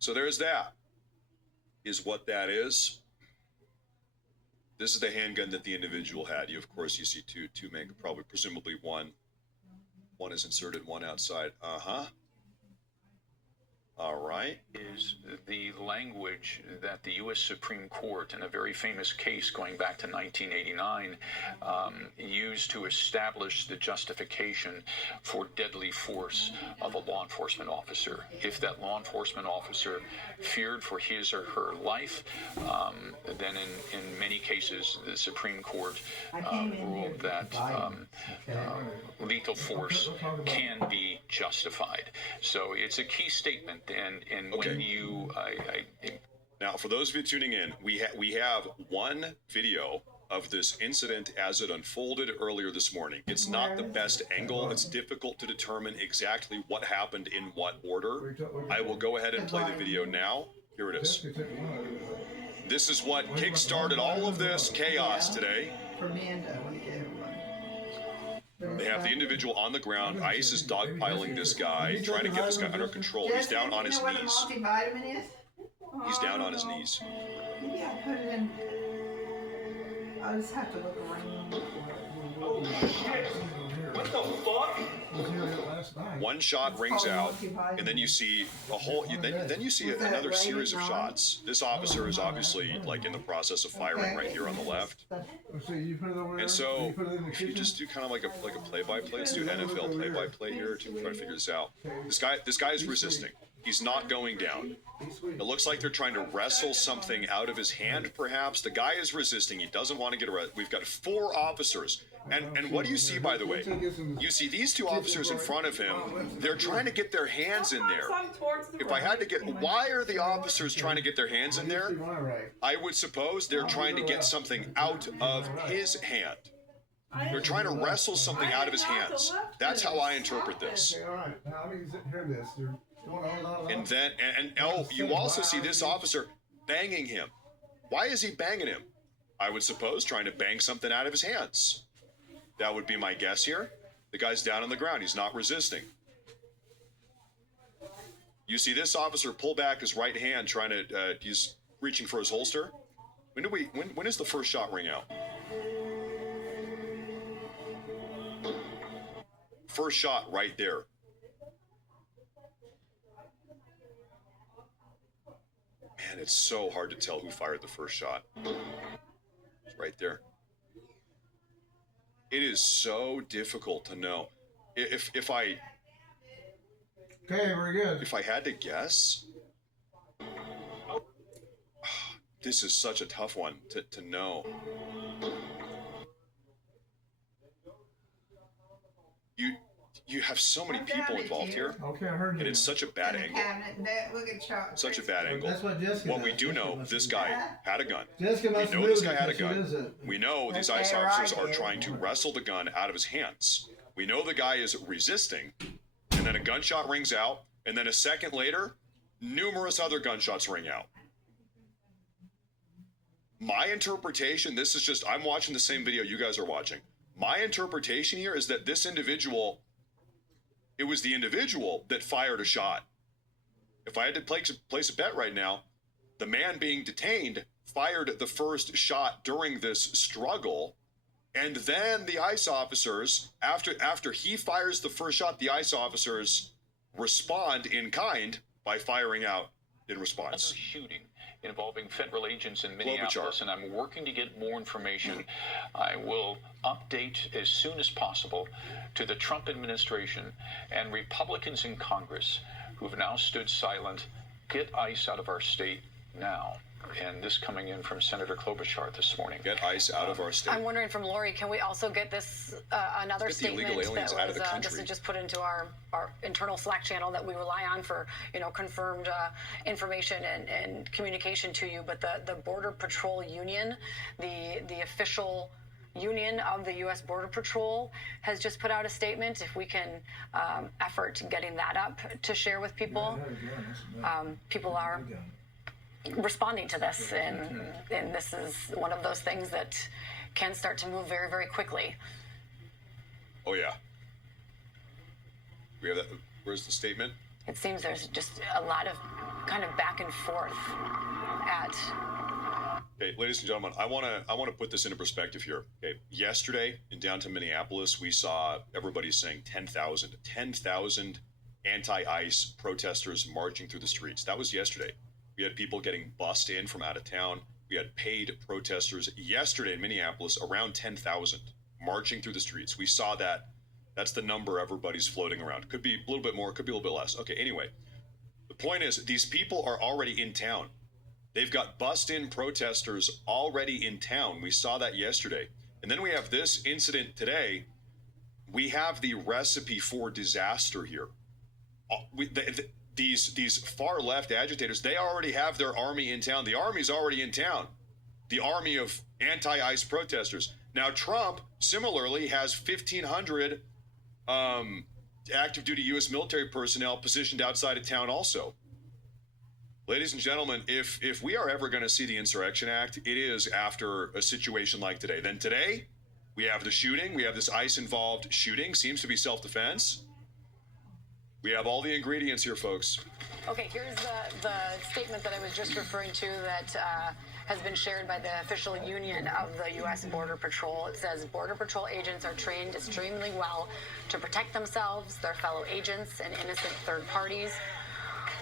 So there's that. Is what that is. This is the handgun that the individual had. You, of course, you see two probably presumably one is inserted, one outside. All right. Is the language that the U.S. Supreme Court, in a very famous case going back to 1989, used to establish the justification for deadly force of a law enforcement officer. If that law enforcement officer feared for his or her life, then in many cases the Supreme Court ruled that lethal force can be justified. So it's a key statement. And when you now, for those of you tuning in, we have one video of this incident as it unfolded earlier this morning. It's not the best angle. It's difficult to determine exactly what happened in what order. I will go ahead and play the video now. Here it is. This is what kick-started all of this chaos today. They have the individual on the ground. ICE is dogpiling this guy, trying to get this guy under control. He's down on his knees. He's down on his knees. Maybe I put it in. I'll just have to look around. Oh shit! What the fuck? One shot rings out, and then you see a whole. Then you see another series of shots. This officer is obviously like in the process of firing right here on the left. And so you just do kind of like a play-by-play. Let's do NFL play-by-play here to try to figure this out. This guy is resisting. He's not going down. It looks like they're trying to wrestle something out of his hand, perhaps. The guy is resisting. He doesn't want to get arrested. We've got 4 officers. And what do you see, by the way? You see these 2 officers in front of him. They're trying to get their hands in there. If I had to get, why are the officers trying to get their hands in there? I would suppose they're trying to get something out of his hand. They're trying to wrestle something out of his hands. That's how I interpret this. And then, oh, you also see this officer banging him. Why is he banging him? I would suppose trying to bang something out of his hands. That would be my guess here. The guy's down on the ground. He's not resisting. You see this officer pull back his right hand, trying to, he's reaching for his holster. When does the first shot ring out? First shot right there. Man, it's so hard to tell who fired the first shot. It's right there. It is so difficult to know. If I... Okay, very good. If I had to guess... This is such a tough one to know. You have so many people involved here, okay, I heard you. and it's such a bad angle. Such a bad angle. That's what Jessica What we do know, this guy had a gun. We Jessica must know have this moved guy had a because she gun. does it. We know these ICE officers are trying to wrestle the gun out of his hands. We know the guy is resisting, and then a gunshot rings out, and then a second later, numerous other gunshots ring out. My interpretation, this is just, I'm watching the same video you guys are watching. My interpretation here is that this individual, it was the individual that fired a shot. If I had to place a bet right now, the man being detained fired the first shot during this struggle, and then the ICE officers, after he fires the first shot, the ICE officers respond in kind by firing out in response. Another shooting involving federal agents in Minneapolis, and I'm working to get more information. I will update as soon as possible to the Trump administration and Republicans in Congress who've now stood silent. Get ICE out of our state now. And this coming in from Senator Klobuchar this morning. Get ICE out of our state. I'm wondering from Lori, can we also get this another statement that was this is just put into our internal Slack channel that we rely on for confirmed information and communication to you. But the Border Patrol Union, the official union of the U.S. Border Patrol, has just put out a statement. If we can effort getting that up to share with people, people are responding to this, and this is one of those things that can start to move very, very quickly. Oh yeah. We have that. Where's the statement? It seems there's just a lot of kind of back and forth at. Okay, ladies and gentlemen, I want to put this into perspective here. Okay, yesterday in downtown Minneapolis, we saw everybody saying 10,000 anti-ICE protesters marching through the streets. That was yesterday. We had people getting bussed in from out of town. We had paid protesters yesterday in Minneapolis, around 10,000 marching through the streets. We saw that. That's the number everybody's floating around. Could be a little bit more, could be a little bit less. Okay, anyway, the point is these people are already in town. They've got bussed in protesters already in town. We saw that yesterday. And then we have this incident today. We have the recipe for disaster here. These far left agitators, they already have their army in town. The army's already in town. The army of anti-ICE protesters. Now, Trump similarly has 1,500 active duty U.S. military personnel positioned outside of town also. Ladies and gentlemen, if we are ever going to see the Insurrection Act, it is after a situation like today. Then today, we have the shooting. We have this ICE-involved shooting. Seems to be self-defense. We have all the ingredients here, folks. Okay, here's the statement that I was just referring to that has been shared by the official union of the U.S. Border Patrol. It says, Border Patrol agents are trained extremely well to protect themselves, their fellow agents, and innocent third parties.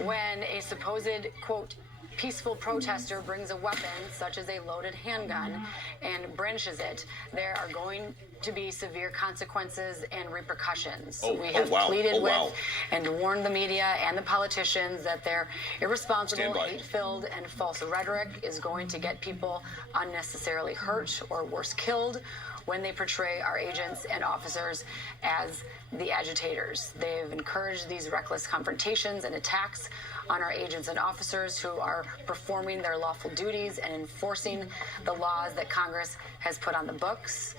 When a supposed, quote, peaceful protester brings a weapon, such as a loaded handgun, and brandishes it, there are going to be severe consequences and repercussions. We have pleaded with and warned the media and the politicians that their irresponsible, hate-filled, and false rhetoric is going to get people unnecessarily hurt or worse, killed when they portray our agents and officers as the agitators. They've encouraged these reckless confrontations and attacks on our agents and officers who are performing their lawful duties and enforcing the laws that Congress has put on the books.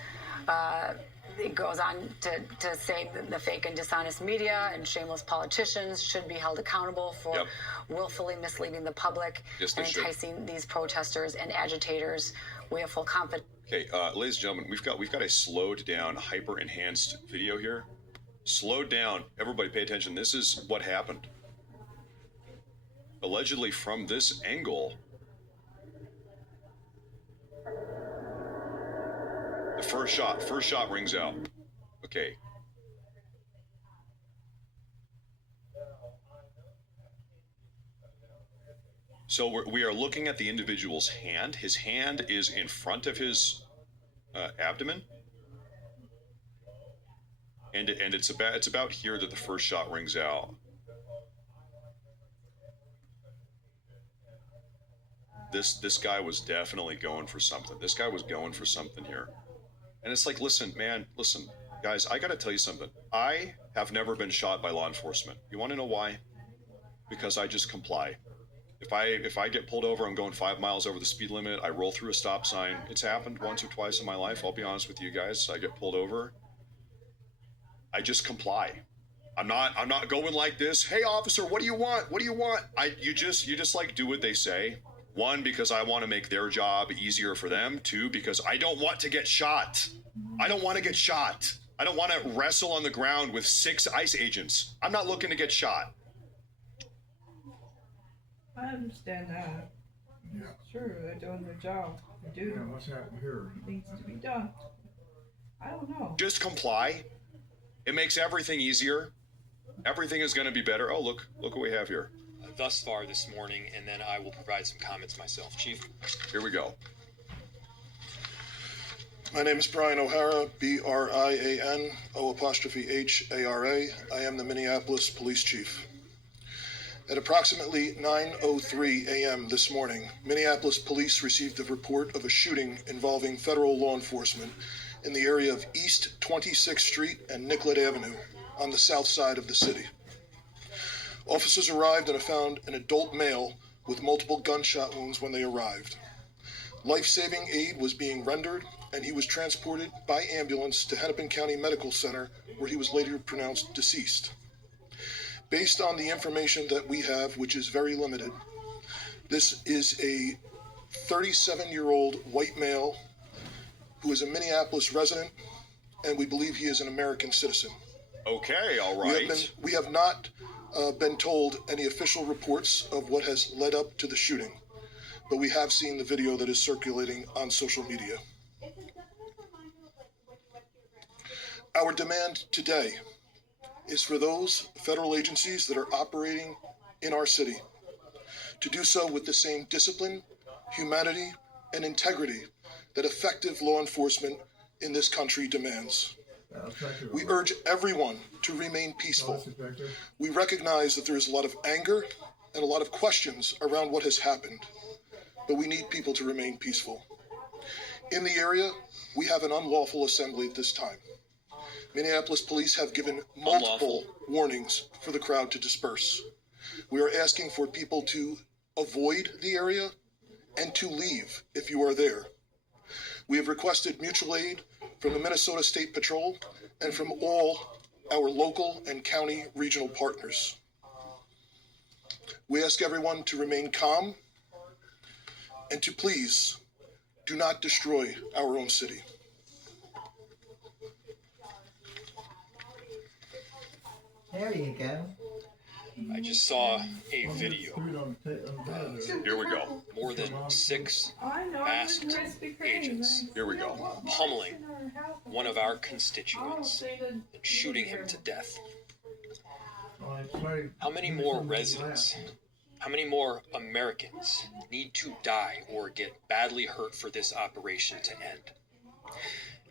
It goes on to say that the fake and dishonest media and shameless politicians should be held accountable for willfully misleading the public and enticing these protesters and agitators. We have full confidence. Okay, ladies and gentlemen, we've got a slowed down, hyper enhanced video here. Slowed down. Everybody pay attention. This is what happened. Allegedly from this angle. The first shot rings out. Okay. So we are looking at the individual's hand. His hand is in front of his abdomen. And it's about here that the first shot rings out. This guy was definitely going for something. This guy was going for something here. And it's like, listen, man, listen, guys, I got to tell you something. I have never been shot by law enforcement. You want to know why? Because I just comply. If I get pulled over, I'm going 5 miles over the speed limit. I roll through a stop sign. It's happened once or twice in my life. I'll be honest with you guys. I get pulled over. I just comply. I'm not going like this. Hey, officer, what do you want? What do you want? You just like do what they say. 1, because I want to make their job easier for them. 2, because I don't want to get shot. I don't want to get shot. I don't want to wrestle on the ground with 6 ICE agents. I'm not looking to get shot. I understand that. Yeah. Sure, they're doing their job. Their duty. Yeah, what's happening here? Needs to be done. I don't know. Just comply. It makes everything easier. Everything is going to be better. Oh, look what we have here. Thus far this morning, and then I will provide some comments myself. Chief. Here we go. My name is Brian O'Hara, BRIAN, O''HARA. I am the Minneapolis Police Chief. At approximately 9:03 a.m. this morning, Minneapolis police received a report of a shooting involving federal law enforcement in the area of East 26th Street and Nicollet Avenue on the south side of the city. Officers arrived and found an adult male with multiple gunshot wounds when they arrived. Life-saving aid was being rendered, and he was transported by ambulance to Hennepin County Medical Center, where he was later pronounced deceased. Based on the information that we have, which is very limited, this is a 37-year-old white male who is a Minneapolis resident, and we believe he is an American citizen. Okay, all right. We have not been told any official reports of what has led up to the shooting, but we have seen the video that is circulating on social media. Our demand today is for those federal agencies that are operating in our city to do so with the same discipline, humanity, and integrity that effective law enforcement in this country demands. We urge everyone to remain peaceful. We recognize that there is a lot of anger and a lot of questions around what has happened, but we need people to remain peaceful. In the area, we have an unlawful assembly at this time. Minneapolis police have given multiple warnings for the crowd to disperse. We are asking for people to avoid the area and to leave if you are there. We have requested mutual aid from the Minnesota State Patrol and from all our local and county regional partners. We ask everyone to remain calm and to please do not destroy our own city. There you go. I just saw a video. Here we go. More than 6 masked agents Here we go. pummeling one of our constituents and shooting him to death. How many more residents, how many more Americans need to die or get badly hurt for this operation to end?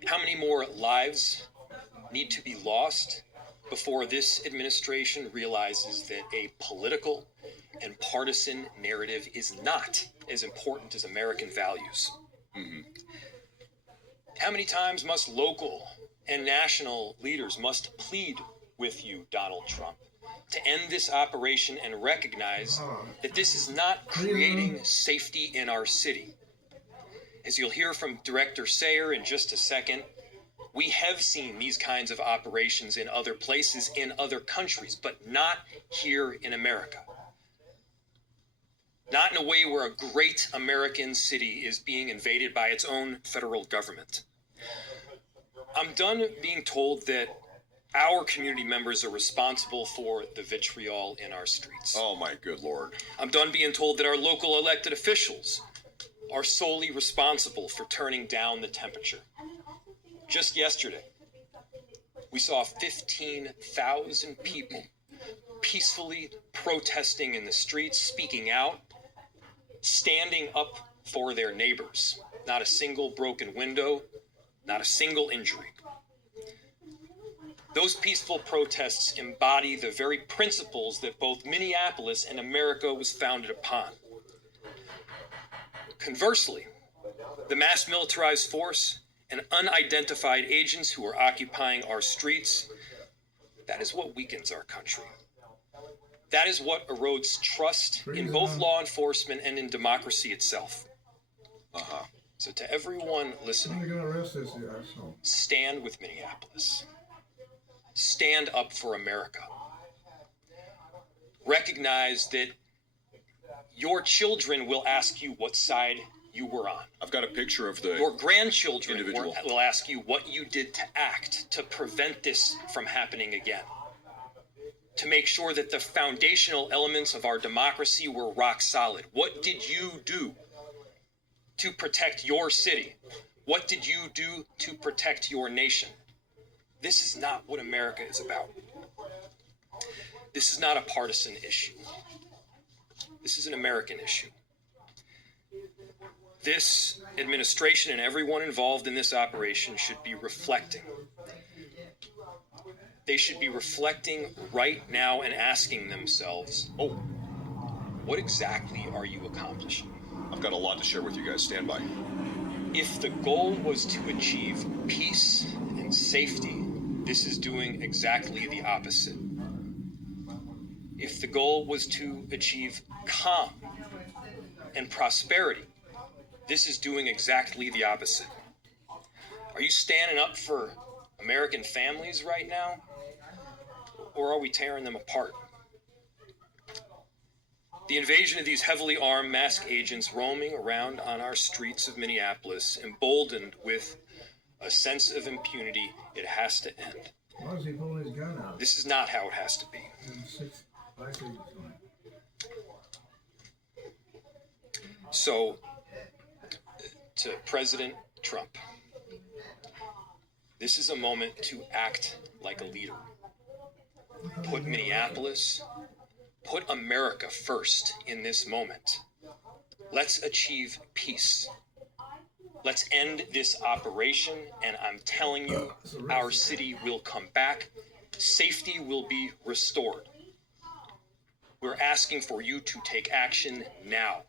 How many more lives need to be lost before this administration realizes that a political and partisan narrative is not as important as American values? How many times must local and national leaders must plead with you, Donald Trump, to end this operation and recognize that this is not creating safety in our city? As you'll hear from Director Sayer in just a second, we have seen these kinds of operations in other places, in other countries, but not here in America. Not in a way where a great American city is being invaded by its own federal government. I'm done being told that our community members are responsible for the vitriol in our streets. Oh my good Lord. I'm done being told that our local elected officials are solely responsible for turning down the temperature. Just yesterday, we saw 15,000 people peacefully protesting in the streets, speaking out, standing up for their neighbors. Not a single broken window, not a single injury. Those peaceful protests embody the very principles that both Minneapolis and America was founded upon. Conversely, the mass militarized force and unidentified agents who are occupying our streets, that is what weakens our country. That is what erodes trust in both law enforcement and in democracy itself. So to everyone listening, stand with Minneapolis. Stand up for America. Recognize that your children will ask you what side you were on. I've got a picture of the Your grandchildren individual. will ask you what you did to act to prevent this from happening again. To make sure that the foundational elements of our democracy were rock solid. What did you do to protect your city? What did you do to protect your nation? This is not what America is about. This is not a partisan issue. This is an American issue. This administration and everyone involved in this operation should be reflecting. They should be reflecting right now and asking themselves, what exactly are you accomplishing? I've got a lot to share with you guys. Stand by. If the goal was to achieve peace and safety, this is doing exactly the opposite. If the goal was to achieve calm and prosperity, this is doing exactly the opposite. Are you standing up for American families right now? Or are we tearing them apart? The invasion of these heavily armed masked agents roaming around on our streets of Minneapolis, emboldened with a sense of impunity, it has to end. Why is he pulling his gun out? This is not how it has to be. So, to President Trump, this is a moment to act like a leader. Put Minneapolis, put America first in this moment. Let's achieve peace. Let's end this operation, and I'm telling you, our city will come back. Safety will be restored. We're asking for you to take action now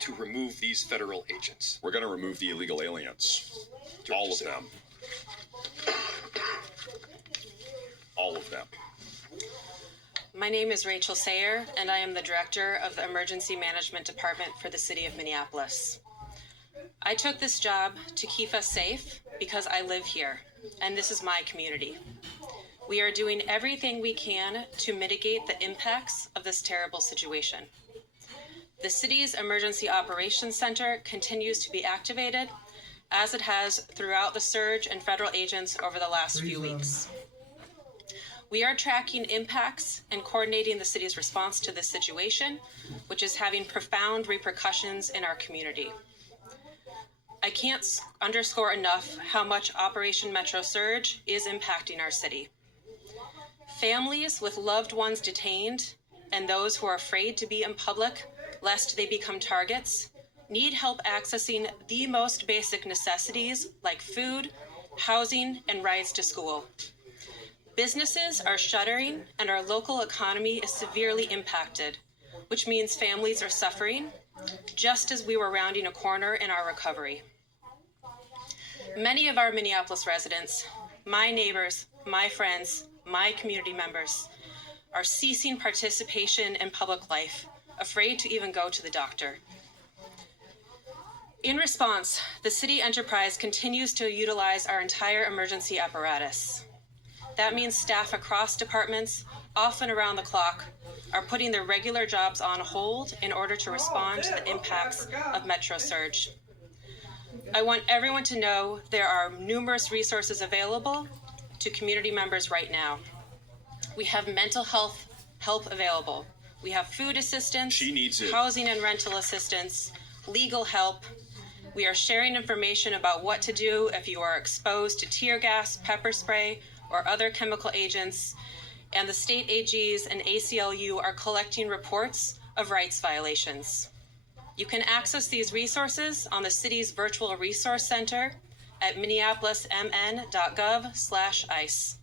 to remove these federal agents. We're going to remove the illegal aliens. All of them. All of them. My name is Rachel Sayer, and I am the Director of the Emergency Management Department for the City of Minneapolis. I took this job to keep us safe because I live here, and this is my community. We are doing everything we can to mitigate the impacts of the this terrible situation. The city's Emergency Operations Center continues to be activated, as it has throughout the surge in federal agents over the last few weeks. We are tracking impacts and coordinating the city's response to this situation, which is having profound repercussions in our community. I can't underscore enough how much Operation Metro Surge is impacting our city. Families with loved ones detained and those who are afraid to be in public lest they become targets need help accessing the most basic necessities like food, housing, and rides to school. Businesses are shuttering and our local economy is severely impacted, which means families are suffering, just as we were rounding a corner in our recovery. Many of our Minneapolis residents, my neighbors, my friends, my community members, are ceasing participation in public life, afraid to even go to the doctor. In response, the city enterprise continues to utilize our entire emergency apparatus. That means staff across departments, often around the clock, are putting their regular jobs on hold in order to respond to the impacts of Metro Surge. I want everyone to know there are numerous resources available to community members right now. We have mental health help available. We have food assistance, housing and rental assistance, legal help. We are sharing information about what to do if you are exposed to tear gas, pepper spray, or other chemical agents, and the state AGs and ACLU are collecting reports of rights violations. You can access these resources on the city's virtual resource center at minneapolismn.gov/ICE.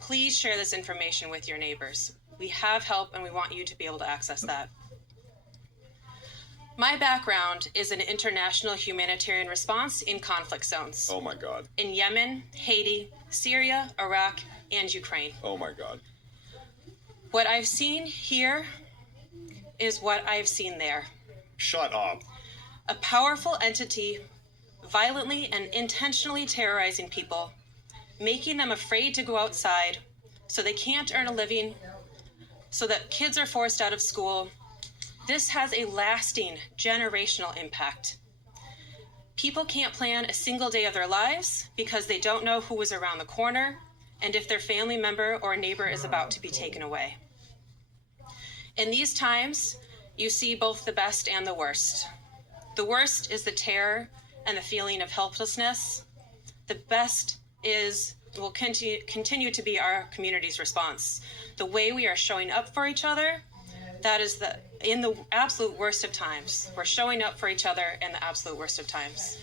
Please share this information with your neighbors. We have help and we want you to be able to access that. My background is in international humanitarian response in conflict zones. Oh my God. In Yemen, Haiti, Syria, Iraq, and Ukraine. Oh my God. What I've seen here is what I've seen there. Shut up. A powerful entity violently and intentionally terrorizing people, making them afraid to go outside so they can't earn a living, so that kids are forced out of school. This has a lasting generational impact. People can't plan a single day of their lives because they don't know who is around the corner and if their family member or neighbor is about to be taken away. In these times, you see both the best and the worst. The worst is the terror and the feeling of helplessness. The best will continue to be our community's response. The way we are showing up for each other, that is in the absolute worst of times. We're showing up for each other in the absolute worst of times.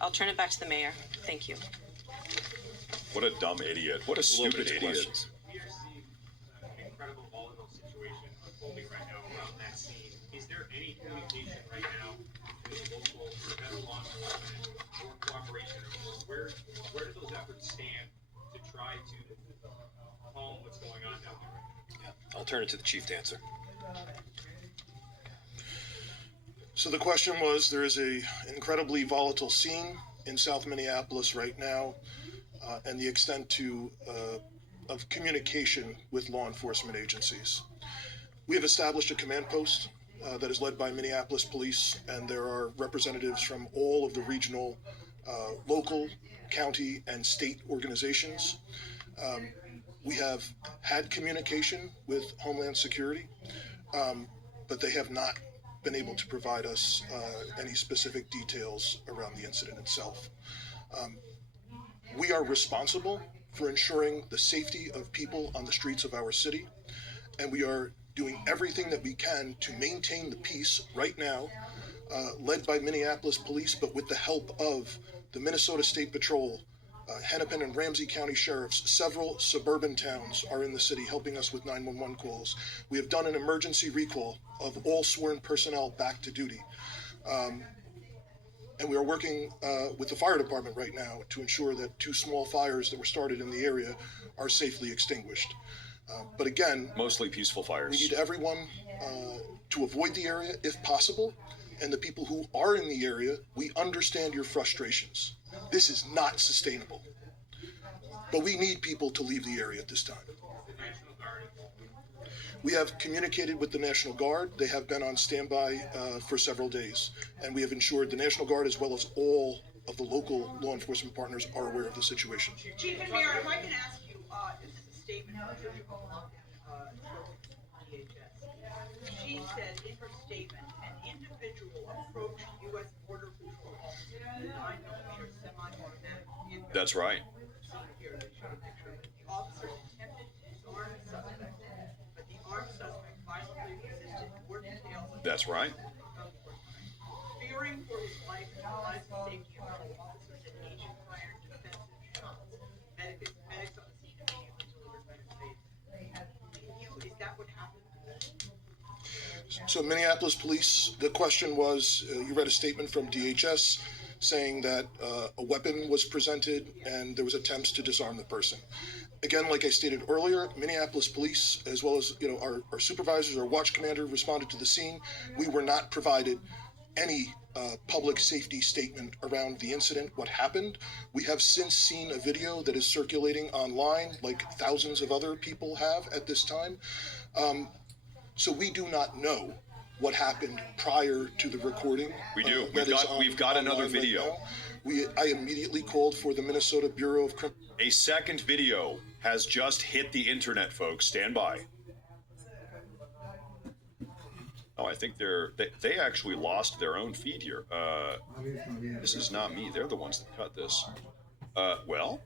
I'll turn it back to the mayor. Thank you. What a dumb idiot. What a stupid idiot. We are seeing an incredible volatile situation unfolding right now around that scene. Is there any communication right now with local federal law enforcement or cooperation, or where do those efforts stand to try to calm what's going on down there right now? Yeah, I'll turn it to the chief to answer. So the question was, there is an incredibly volatile scene in South Minneapolis right now, and the extent of communication with law enforcement agencies. We have established a command post that is led by Minneapolis Police, and there are representatives from all of the regional, local, county, and state organizations. We have had communication with Homeland Security, but they have not been able to provide us any specific details around the incident itself. We are responsible for ensuring the safety of people on the streets of our city, and we are doing everything that we can to maintain the peace right now, led by Minneapolis Police, but with the help of the Minnesota State Patrol, Hennepin and Ramsey County Sheriffs. Several suburban towns are in the city helping us with 911 calls. We have done an emergency recall of all sworn personnel back to duty. And we are working with the fire department right now to ensure that 2 small fires that were started in the area are safely extinguished. But again, mostly peaceful fires. We need everyone to avoid the area if possible. And the people who are in the area, we understand your frustrations. This is not sustainable. But we need people to leave the area at this time. We have communicated with the National Guard. They have been on standby for several days, and we have ensured the National Guard, as well as all of the local law enforcement partners, are aware of the situation. Chief and Mayor, if I can ask you, this is a statement from Patricia Bullock, DHS. She said in her statement, an individual approached U.S. Border Patrol officer with a 9mm semi-automatic. That's right. Here, they showed a picture. The officers attempted to disarm the suspect, but the armed suspect violently resisted more details. That's right. Fearing for his life and the lives and safety of fellow officers, an agent fired defensive shots. Medics on the scene immediately delivered medical aid. Is that what happened? So Minneapolis police, the question was, you read a statement from DHS saying that a weapon was presented and there was attempts to disarm the person. Again, like I stated earlier, Minneapolis police, as well as our supervisors, our watch commander, responded to the scene. We were not provided any public safety statement around the incident, what happened. We have since seen a video that is circulating online, like thousands of other people have at this time. So we do not know what happened prior to the recording. We do. We've got another video. Right, I immediately called for the Minnesota Bureau of Criminal. A second video has just hit the internet, folks. Stand by. Oh, I think they actually lost their own feed here. This is not me. They're the ones that cut this. Well,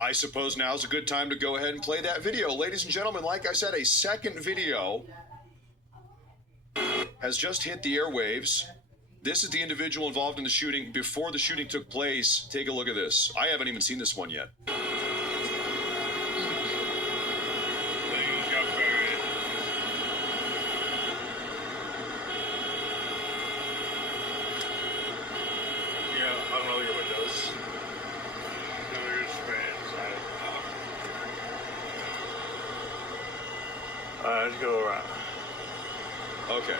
I suppose now's a good time to go ahead and play that video. Ladies and gentlemen, like I said, a second video has just hit the airwaves. This is the individual involved in the shooting before the shooting took place. Take a look at this. I haven't even seen this one yet. Let's go around. Okay.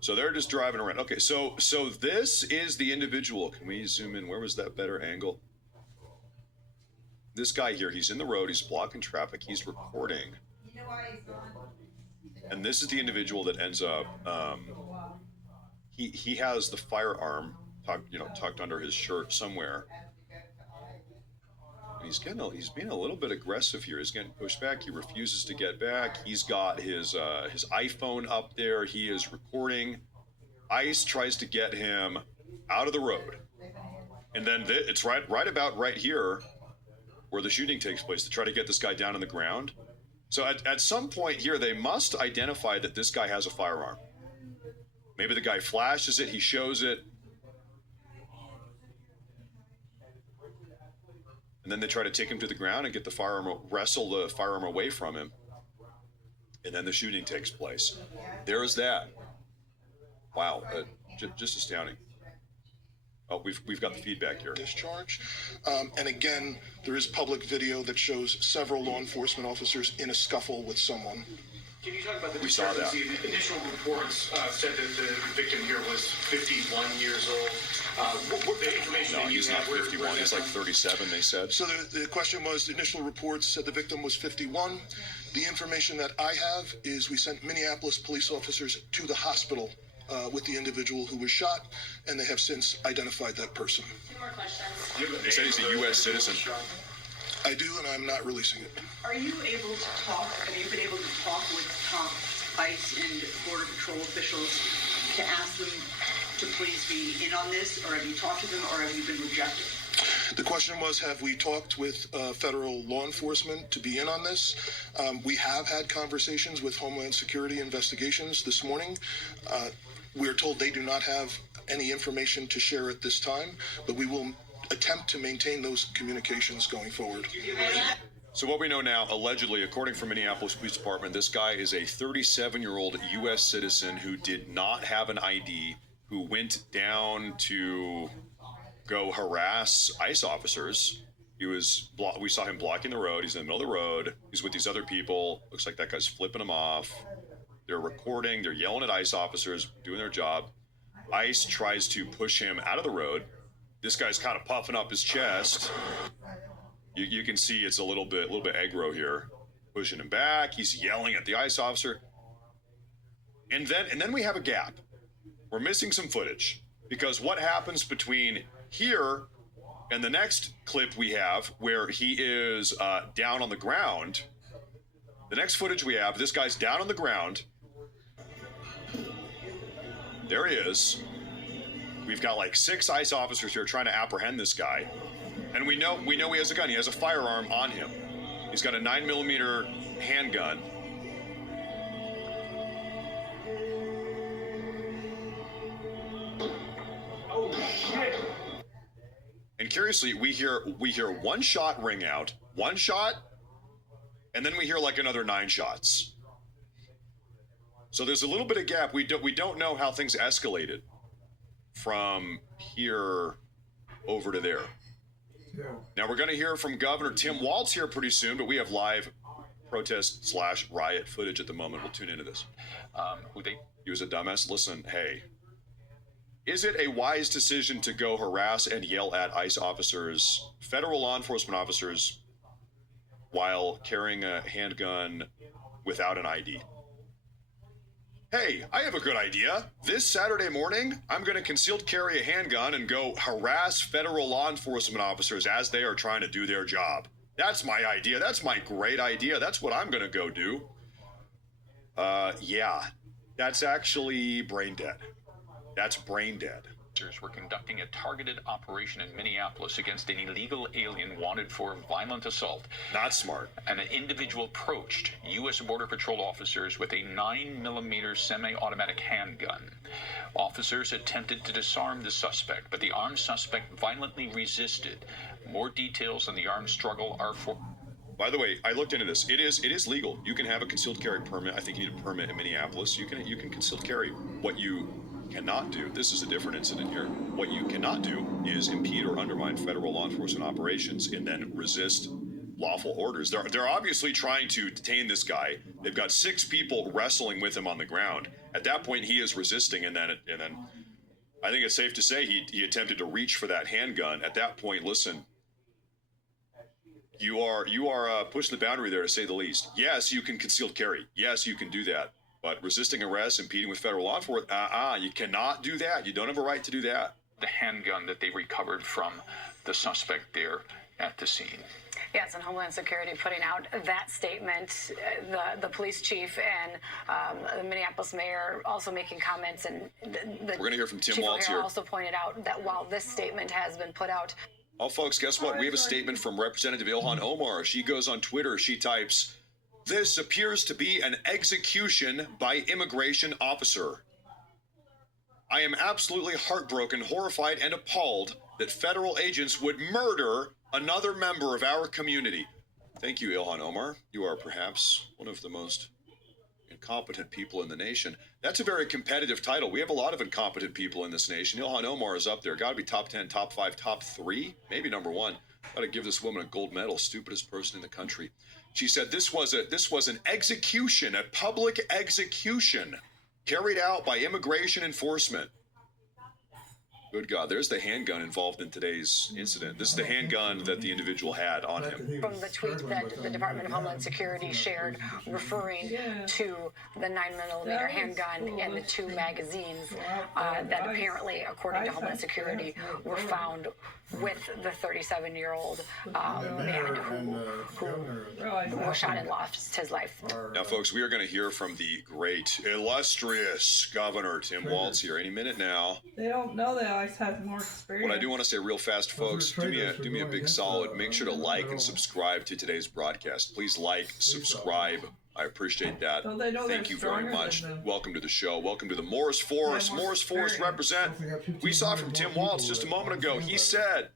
So they're just driving around. Okay, so this is the individual. Can we zoom in? Where was that better angle? This guy here, he's in the road, he's blocking traffic, he's recording. And this is the individual that ends up, he has the firearm tucked under his shirt somewhere. And he's being a little bit aggressive here. He's getting pushed back. He refuses to get back. He's got his iPhone up there. He is recording. ICE tries to get him out of the road, and then it's right about right here where the shooting takes place to try to get this guy down on the ground. So at some point here, they must identify that this guy has a firearm. Maybe the guy flashes it. He shows it. And then they try to take him to the ground and get the firearm, wrestle the firearm away from him. And then the shooting takes place. There's that. Wow, just astounding. Oh, we've got the feedback here. Discharge. And again, there is public video that shows several law enforcement officers in a scuffle with someone. Can you talk about the We saw that. The initial reports said that the victim here was 51 years old. What the information No, that he's you not have, 51. He's like 37, they said. So the question was, the initial reports said the victim was 51. The information that I have is we sent Minneapolis police officers to the hospital with the individual who was shot, and they have since identified that person. Two more questions. They said he's a U.S. citizen. I do, and I'm not releasing it. Are you able to talk, have you been able to talk with top ICE and Border Patrol officials to ask them to please be in on this, or have you talked to them, or have you been rejected? The question was, have we talked with federal law enforcement to be in on this? We have had conversations with Homeland Security Investigations this morning. We are told they do not have any information to share at this time, but we will attempt to maintain those communications going forward. So what we know now, allegedly, according to Minneapolis Police Department, this guy is a 37-year-old U.S. citizen who did not have an ID, who went down to go harass ICE officers. We saw him blocking the road. He's in the middle of the road. He's with these other people. Looks like that guy's flipping him off. They're recording. They're yelling at ICE officers, doing their job. ICE tries to push him out of the road. This guy's kind of puffing up his chest. You can see it's a little bit aggro here, pushing him back. He's yelling at the ICE officer, and then we have a gap. We're missing some footage because what happens between here and the next clip we have, where he is down on the ground. The next footage we have, this guy's down on the ground. There he is. We've got like 6 ICE officers here trying to apprehend this guy. And we know he has a gun. He has a firearm on him. He's got a 9mm handgun. Oh shit! And curiously, we hear one shot ring out, one shot, and then we hear like another 9 shots. So there's a little bit of gap. We don't know how things escalated from here over to there. Yeah. Now we're going to hear from Governor Tim Walz here pretty soon, but we have live protest/riot footage at the moment. We'll tune into this. He was a dumbass. Listen, hey, is it a wise decision to go harass and yell at ICE officers, federal law enforcement officers, while carrying a handgun without an ID? Hey, I have a good idea. This Saturday morning, I'm going to concealed carry a handgun and go harass federal law enforcement officers as they are trying to do their job. That's my idea. That's my great idea. That's what I'm going to go do. Yeah, that's actually brain dead. That's brain dead. We're conducting a targeted operation in Minneapolis against an illegal alien wanted for violent assault. Not smart. And an individual approached U.S. Border Patrol officers with a 9mm semi-automatic handgun. Officers attempted to disarm the suspect, but the armed suspect violently resisted. More details on the armed struggle are for... By the way, I looked into this. It is legal. You can have a concealed carry permit. I think you need a permit in Minneapolis. You can concealed carry. What you cannot do, this is a different incident here, what you cannot do is impede or undermine federal law enforcement operations and then resist lawful orders. They're obviously trying to detain this guy. They've got 6 people wrestling with him on the ground. At that point, he is resisting, and then I think it's safe to say he attempted to reach for that handgun. At that point, listen, you are pushing the boundary there, to say the least. Yes, you can concealed carry. Yes, you can do that. But resisting arrest, impeding with federal law enforcement, you cannot do that. You don't have a right to do that. The handgun that they recovered from the suspect there at the scene. Yes, and Homeland Security putting out that statement, the police chief and the Minneapolis mayor also making comments, and we're going to hear from Tim Walz here. Also pointed out that while this statement has been put out. Oh, folks, guess what? We have a statement from Representative Ilhan Omar. She goes on Twitter. She types, "This appears to be an execution by immigration officer. I am absolutely heartbroken, horrified, and appalled that federal agents would murder another member of our community." Thank you, Ilhan Omar. You are perhaps one of the most incompetent people in the nation. That's a very competitive title. We have a lot of incompetent people in this nation. Ilhan Omar is up there. Got to be top 10, top 5, top 3, maybe number 1. Got to give this woman a gold medal. Stupidest person in the country. She said this was an execution, a public execution carried out by immigration enforcement. Good God, there's the handgun involved in today's incident. This is the handgun that the individual had on him. From the tweet that the Department of Homeland Security shared, referring to the 9mm handgun and the 2 magazines that apparently, according to Homeland Security, were found with the 37-year-old man who was shot and lost his life. Now, folks, we are going to hear from the great, illustrious Governor Tim Walz here any minute now. They don't know that ICE has more experience. What I do want to say real fast, folks, do me a big solid. Make sure to like and subscribe to today's broadcast. Please like, subscribe. I appreciate that. Thank you very much. Welcome to the show. Welcome to the Morris Forest. Morris Forest represent. We saw from Tim Walz just a moment ago. He said,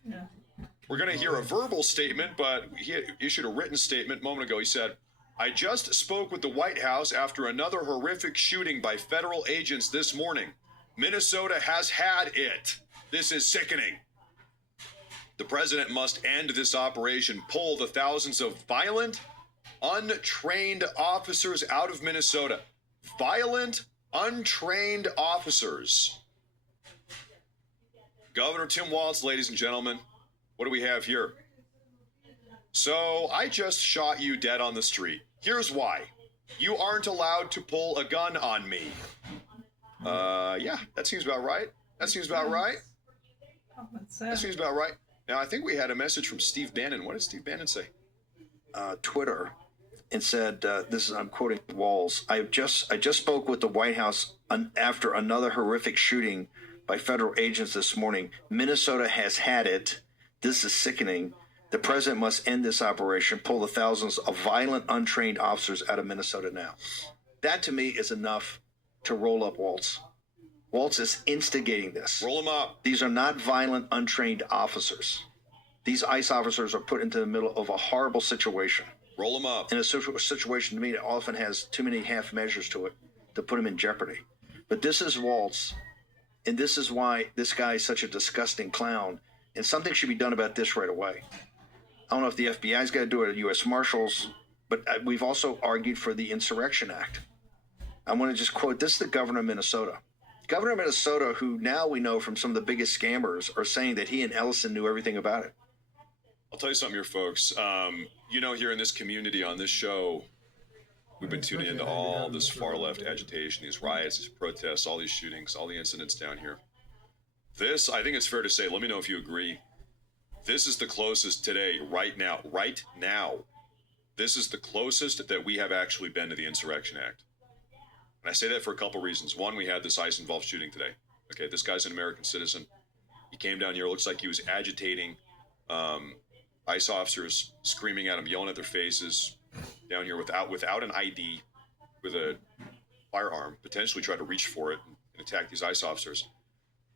we're going to hear a verbal statement, but he issued a written statement a moment ago. He said, "I just spoke with the White House after another horrific shooting by federal agents this morning. Minnesota has had it. This is sickening. The president must end this operation, pull the thousands of violent, untrained officers out of Minnesota." Violent, untrained officers. Governor Tim Walz, ladies and gentlemen. What do we have here? So I just shot you dead on the street. Here's why. You aren't allowed to pull a gun on me. Yeah, that seems about right. That seems about right. That seems about right. Now, I think we had a message from Steve Bannon. What did Steve Bannon say? Twitter and said, I'm quoting Walz, I just spoke with the White House after another horrific shooting by federal agents this morning. Minnesota has had it. This is sickening. The president must end this operation, pull the thousands of violent, untrained officers out of Minnesota now. That, to me, is enough to roll up Walz. Walz is instigating this. Roll him up. These are not violent, untrained officers. These ICE officers are put into the middle of a horrible situation. Roll them up. And a situation, to me, that often has too many half measures to it to put them in jeopardy. But this is Walz, and this is why this guy is such a disgusting clown, and something should be done about this right away. I don't know if the FBI's got to do it, or U.S. Marshals, but we've also argued for the Insurrection Act. I want to just quote, this is the governor of Minnesota. Governor of Minnesota, who now we know from some of the biggest scammers, are saying that he and Ellison knew everything about it. I'll tell you something here, folks. Here in this community on this show, we've been tuning into all this far-left agitation, these riots, these protests, all these shootings, all the incidents down here. This, I think it's fair to say, let me know if you agree, this is the closest today, right now, this is the closest that we have actually been to the Insurrection Act. And I say that for a couple reasons. One, we had this ICE-involved shooting today. Okay, this guy's an American citizen. He came down here, looks like he was agitating ICE officers, screaming at him, yelling at their faces, down here without an ID, with a firearm, potentially tried to reach for it and attack these ICE officers.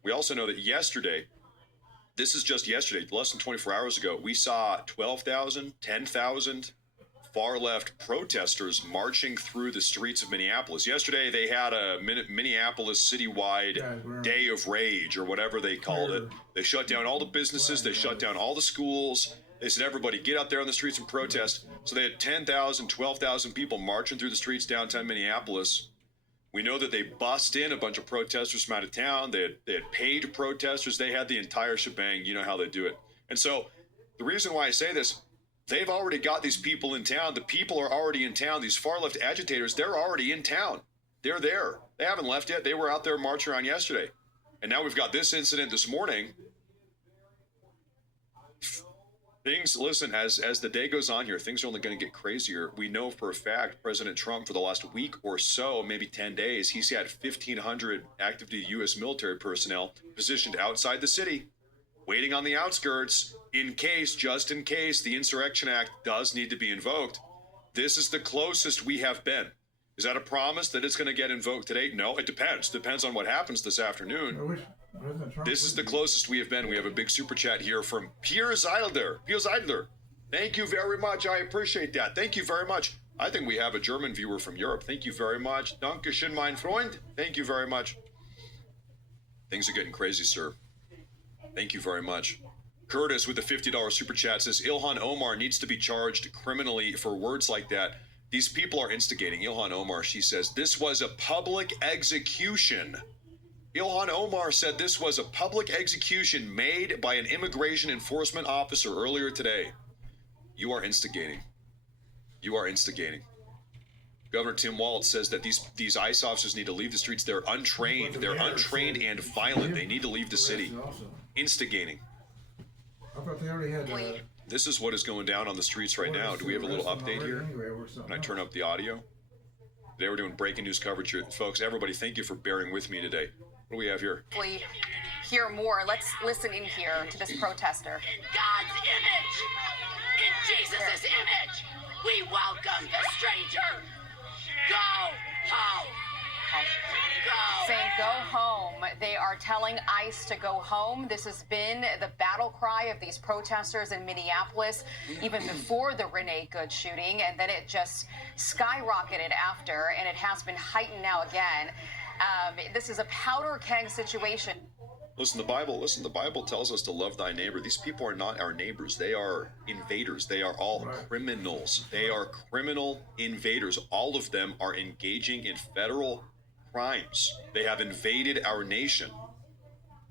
We also know that yesterday, this is just yesterday, less than 24 hours ago, we saw 12,000, 10,000 far-left protesters marching through the streets of Minneapolis. Yesterday, they had a Minneapolis citywide day of rage, or whatever they called it. They shut down all the businesses. They shut down all the schools. They said, everybody, get out there on the streets and protest. So they had 10,000, 12,000 people marching through the streets downtown Minneapolis. We know that they bussed in a bunch of protesters from out of town. They had paid protesters. They had the entire shebang. You know how they do it. And so the reason why I say this, they've already got these people in town. The people are already in town. These far-left agitators, they're already in town. They're there. They haven't left yet. They were out there marching around yesterday. And now we've got this incident this morning. Things, listen, as the day goes on here, things are only going to get crazier. We know for a fact President Trump, for the last week or so, maybe 10 days, he's had 1,500 active duty U.S. military personnel positioned outside the city, waiting on the outskirts, just in case the Insurrection Act does need to be invoked. This is the closest we have been. Is that a promise that it's going to get invoked today? No, it depends. Depends on what happens this afternoon. This is the closest we have been. We have a big super chat here from Pierre Zeidler. Pierre Zeidler, thank you very much. I appreciate that. Thank you very much. I think we have a German viewer from Europe. Thank you very much. Danke schön, mein Freund. Thank you very much. Things are getting crazy, sir. Thank you very much. Curtis with the $50 super chat says, Ilhan Omar needs to be charged criminally for words like that. These people are instigating. Ilhan Omar, she says, this was a public execution. Ilhan Omar said this was a public execution made by an immigration enforcement officer earlier today. You are instigating. You are instigating. Governor Tim Walz says that these ICE officers need to leave the streets. They're untrained. They're untrained and violent. They need to leave the city. Instigating. I thought they already had. This is what is going down on the streets right now. Do we have a little update here? Can I turn up the audio? Today we're doing breaking news coverage here. Folks, everybody, thank you for bearing with me today. What do we have here? We hear more. Let's listen in here to this protester. In God's image, in Jesus' image, we welcome the stranger. Go home. Go. Saying go home. They are telling ICE to go home. This has been the battle cry of these protesters in Minneapolis even before the Renee Good shooting, and then it just skyrocketed after, and it has been heightened now again. This is a powder keg situation. Listen, the Bible tells us to love thy neighbor. These people are not our neighbors. They are invaders. They are all criminals. They are criminal invaders. All of them are engaging in federal crimes. They have invaded our nation.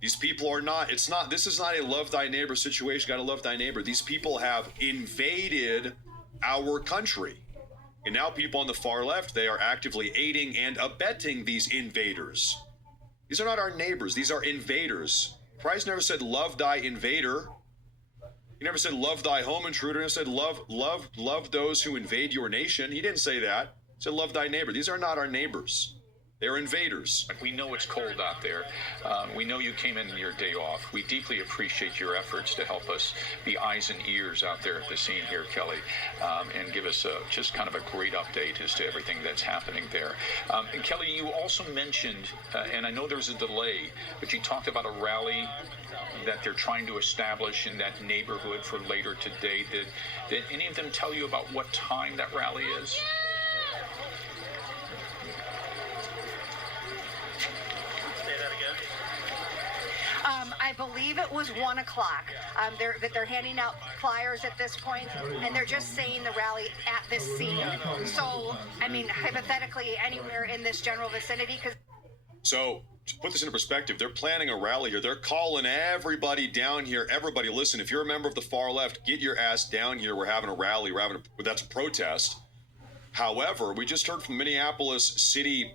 These people are not, this is not a love thy neighbor situation. Got to love thy neighbor. These people have invaded our country. And now people on the far left, they are actively aiding and abetting these invaders. These are not our neighbors. These are invaders. Christ never said love thy invader. He never said love thy home intruder. He never said love those who invade your nation. He didn't say that. He said love thy neighbor. These are not our neighbors. They're invaders. We know it's cold out there. We know you came in your day off. We deeply appreciate your efforts to help us be eyes and ears out there at the scene here, Kelly, and give us just kind of a great update as to everything that's happening there. And Kelly, you also mentioned, and I know there's a delay, but you talked about a rally that they're trying to establish in that neighborhood for later today. Did any of them tell you about what time that rally is? I believe it was 1 o'clock. They're handing out flyers at this point, and they're just saying the rally at this scene. So, I mean, hypothetically, anywhere in this general vicinity. So, to put this into perspective, they're planning a rally here. They're calling everybody down here. Everybody, listen, if you're a member of the far left, get your ass down here. We're having a rally. That's a protest. However, we just heard from Minneapolis City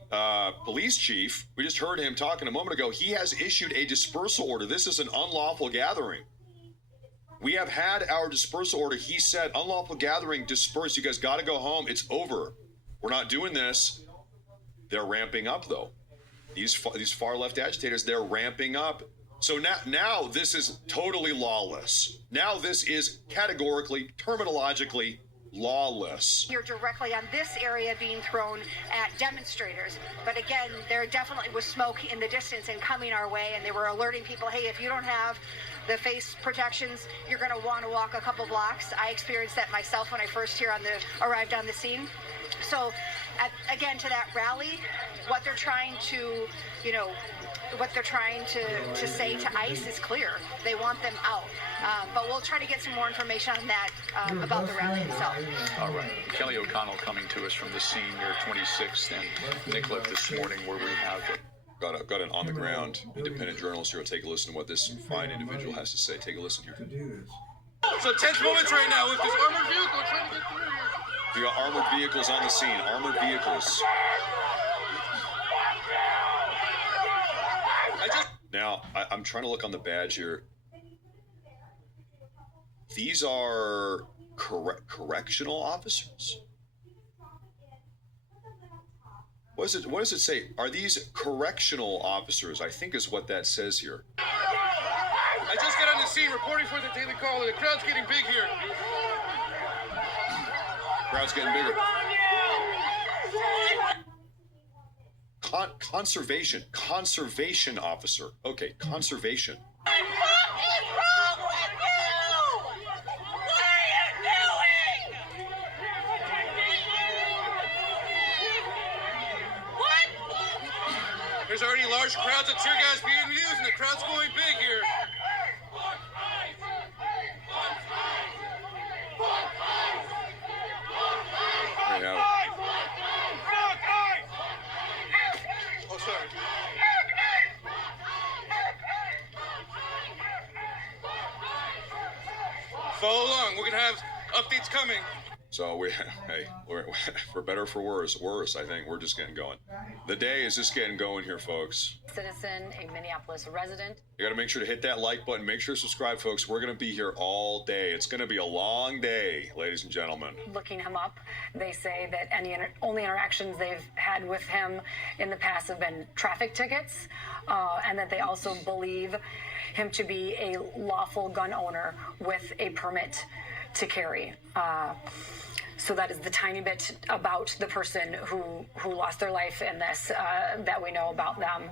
Police Chief. We just heard him talking a moment ago. He has issued a dispersal order. This is an unlawful gathering. We have had our dispersal order. He said, unlawful gathering, disperse. You guys got to go home. It's over. We're not doing this. They're ramping up, though. These far left agitators, they're ramping up. So now this is totally lawless. Now this is categorically, terminologically lawless. You're directly on this area being thrown at demonstrators. But again, there definitely was smoke in the distance and coming our way, and they were alerting people, hey, if you don't have the face protections, you're going to want to walk a couple blocks. I experienced that myself when I first arrived on the scene. So, again, to that rally, what they're trying to, say to ICE is clear. They want them out. But we'll try to get some more information on that about the rally itself. All right. Kelly O'Connell coming to us from the scene near 26th and Nicollet this morning, where we have got an on-the-ground independent journalist here. We'll take a listen to what this fine individual has to say. Take a listen here. So tense moments right now with this armored vehicle trying to get through here. We got armored vehicles on the scene. Armored vehicles. Now, I'm trying to look on the badge here. These are correctional officers? What does it say? Are these correctional officers? I think is what that says here. I just got on the scene reporting for the Daily Caller. The crowd's getting big here. Crowd's getting bigger. Conservation officer. Okay, conservation. What is wrong with you? What are you doing? What? There's already large crowds of tear gas being used, and the crowd's going big here. There you have it. Oh, sorry. Follow along. We're gonna have updates coming. So we're for better or for worse, I think we're just getting going. The day is just getting going here, folks. Citizen, a Minneapolis resident. You got to make sure to hit that like button. Make sure to subscribe, folks. We're going to be here all day. It's going to be a long day, ladies and gentlemen. Looking him up, they say that only interactions they've had with him in the past have been traffic tickets, and that they also believe him to be a lawful gun owner with a permit to carry. So that is the tiny bit about the person who lost their life in this that we know about them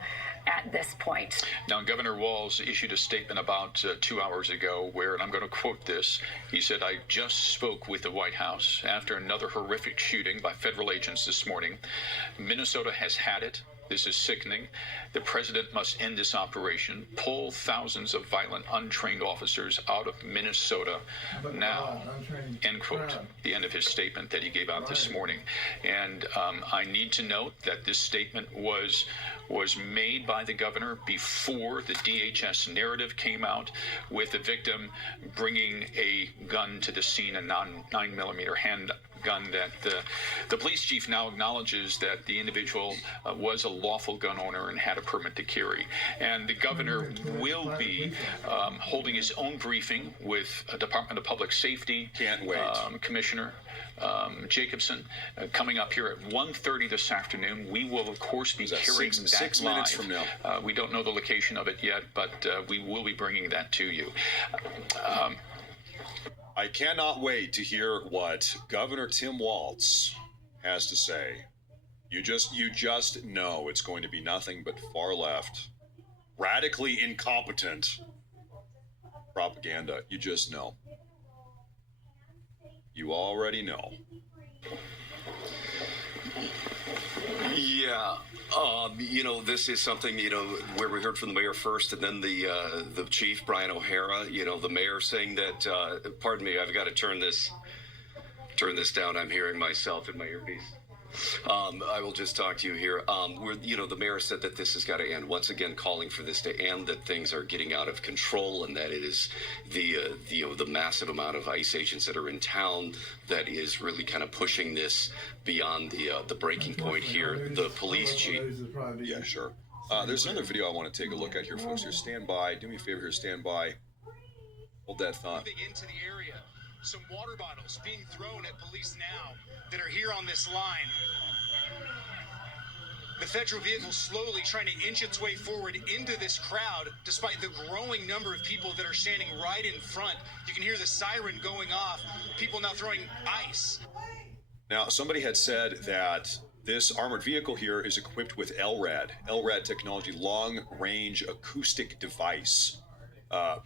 at this point. Now, Governor Walz issued a statement about 2 hours ago where, and I'm going to quote this, he said, "I just spoke with the White House after another horrific shooting by federal agents this morning. Minnesota has had it. This is sickening. The president must end this operation, pull thousands of violent, untrained officers out of Minnesota now, end quote. The end of his statement that he gave out this morning. And I need to note that this statement was made by the governor before the DHS narrative came out, with the victim bringing a gun to the scene, a 9mm handgun that the police chief now acknowledges that the individual was a lawful gun owner and had a permit to carry. And the governor will be holding his own briefing with Department of Public Safety Commissioner Jacobson coming up here at 1:30 this afternoon. We will, of course, be carrying that 6 live. minutes from now. We don't know the location of it yet, but we will be bringing that to you. I cannot wait to hear what Governor Tim Walz has to say. You just know it's going to be nothing but far left, radically incompetent propaganda. You just know. You already know. Yeah. This is something, where we heard from the mayor first and then the chief, Brian O'Hara, the mayor saying that, pardon me, I've got to turn this down. I'm hearing myself in my earpiece. I will just talk to you here. The mayor said that this has got to end. Once again, calling for this to end, that things are getting out of control, and that it is the massive amount of ICE agents that are in town that is really kind of pushing this beyond the breaking point here. The police chief. Yeah, sure. There's another video I want to take a look at here, folks. Here, stand by. Do me a favor here. Stand by. Hold that thought. Moving into the area, some water bottles being thrown at police now that are here on this line. The federal vehicle slowly trying to inch its way forward into this crowd, despite the growing number of people that are standing right in front. You can hear the siren going off. People now throwing ice. Now, somebody had said that this armored vehicle here is equipped with LRAD technology, long-range acoustic device,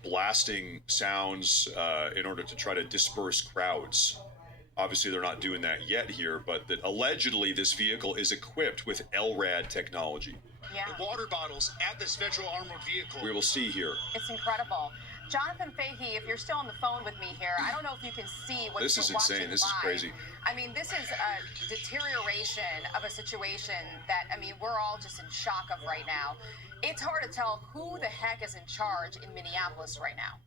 blasting sounds in order to try to disperse crowds. Obviously, they're not doing that yet here, but that allegedly this vehicle is equipped with LRAD technology. Yeah. The water bottles at this federal armored vehicle. We will see here. It's incredible. Jonathan Fahey, if you're still on the phone with me here, I don't know if you can see what this is insane. This is crazy. I mean, this is a deterioration of a situation that, we're all just in shock of right now. It's hard to tell who the heck is in charge in Minneapolis right now.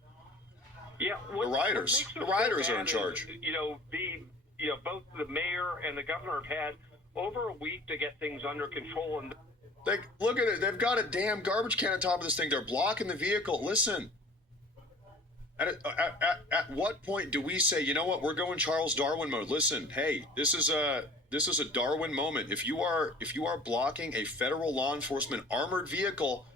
Yeah, the riders are in charge. Both the mayor and the governor have had over a week to get things under control. And look at it. They've got a damn garbage can on top of this thing. They're blocking the vehicle. Listen. At what point do we say, you know what, we're going Charles Darwin mode? Listen, hey, this is a Darwin moment. If you are blocking a federal law enforcement armored vehicle,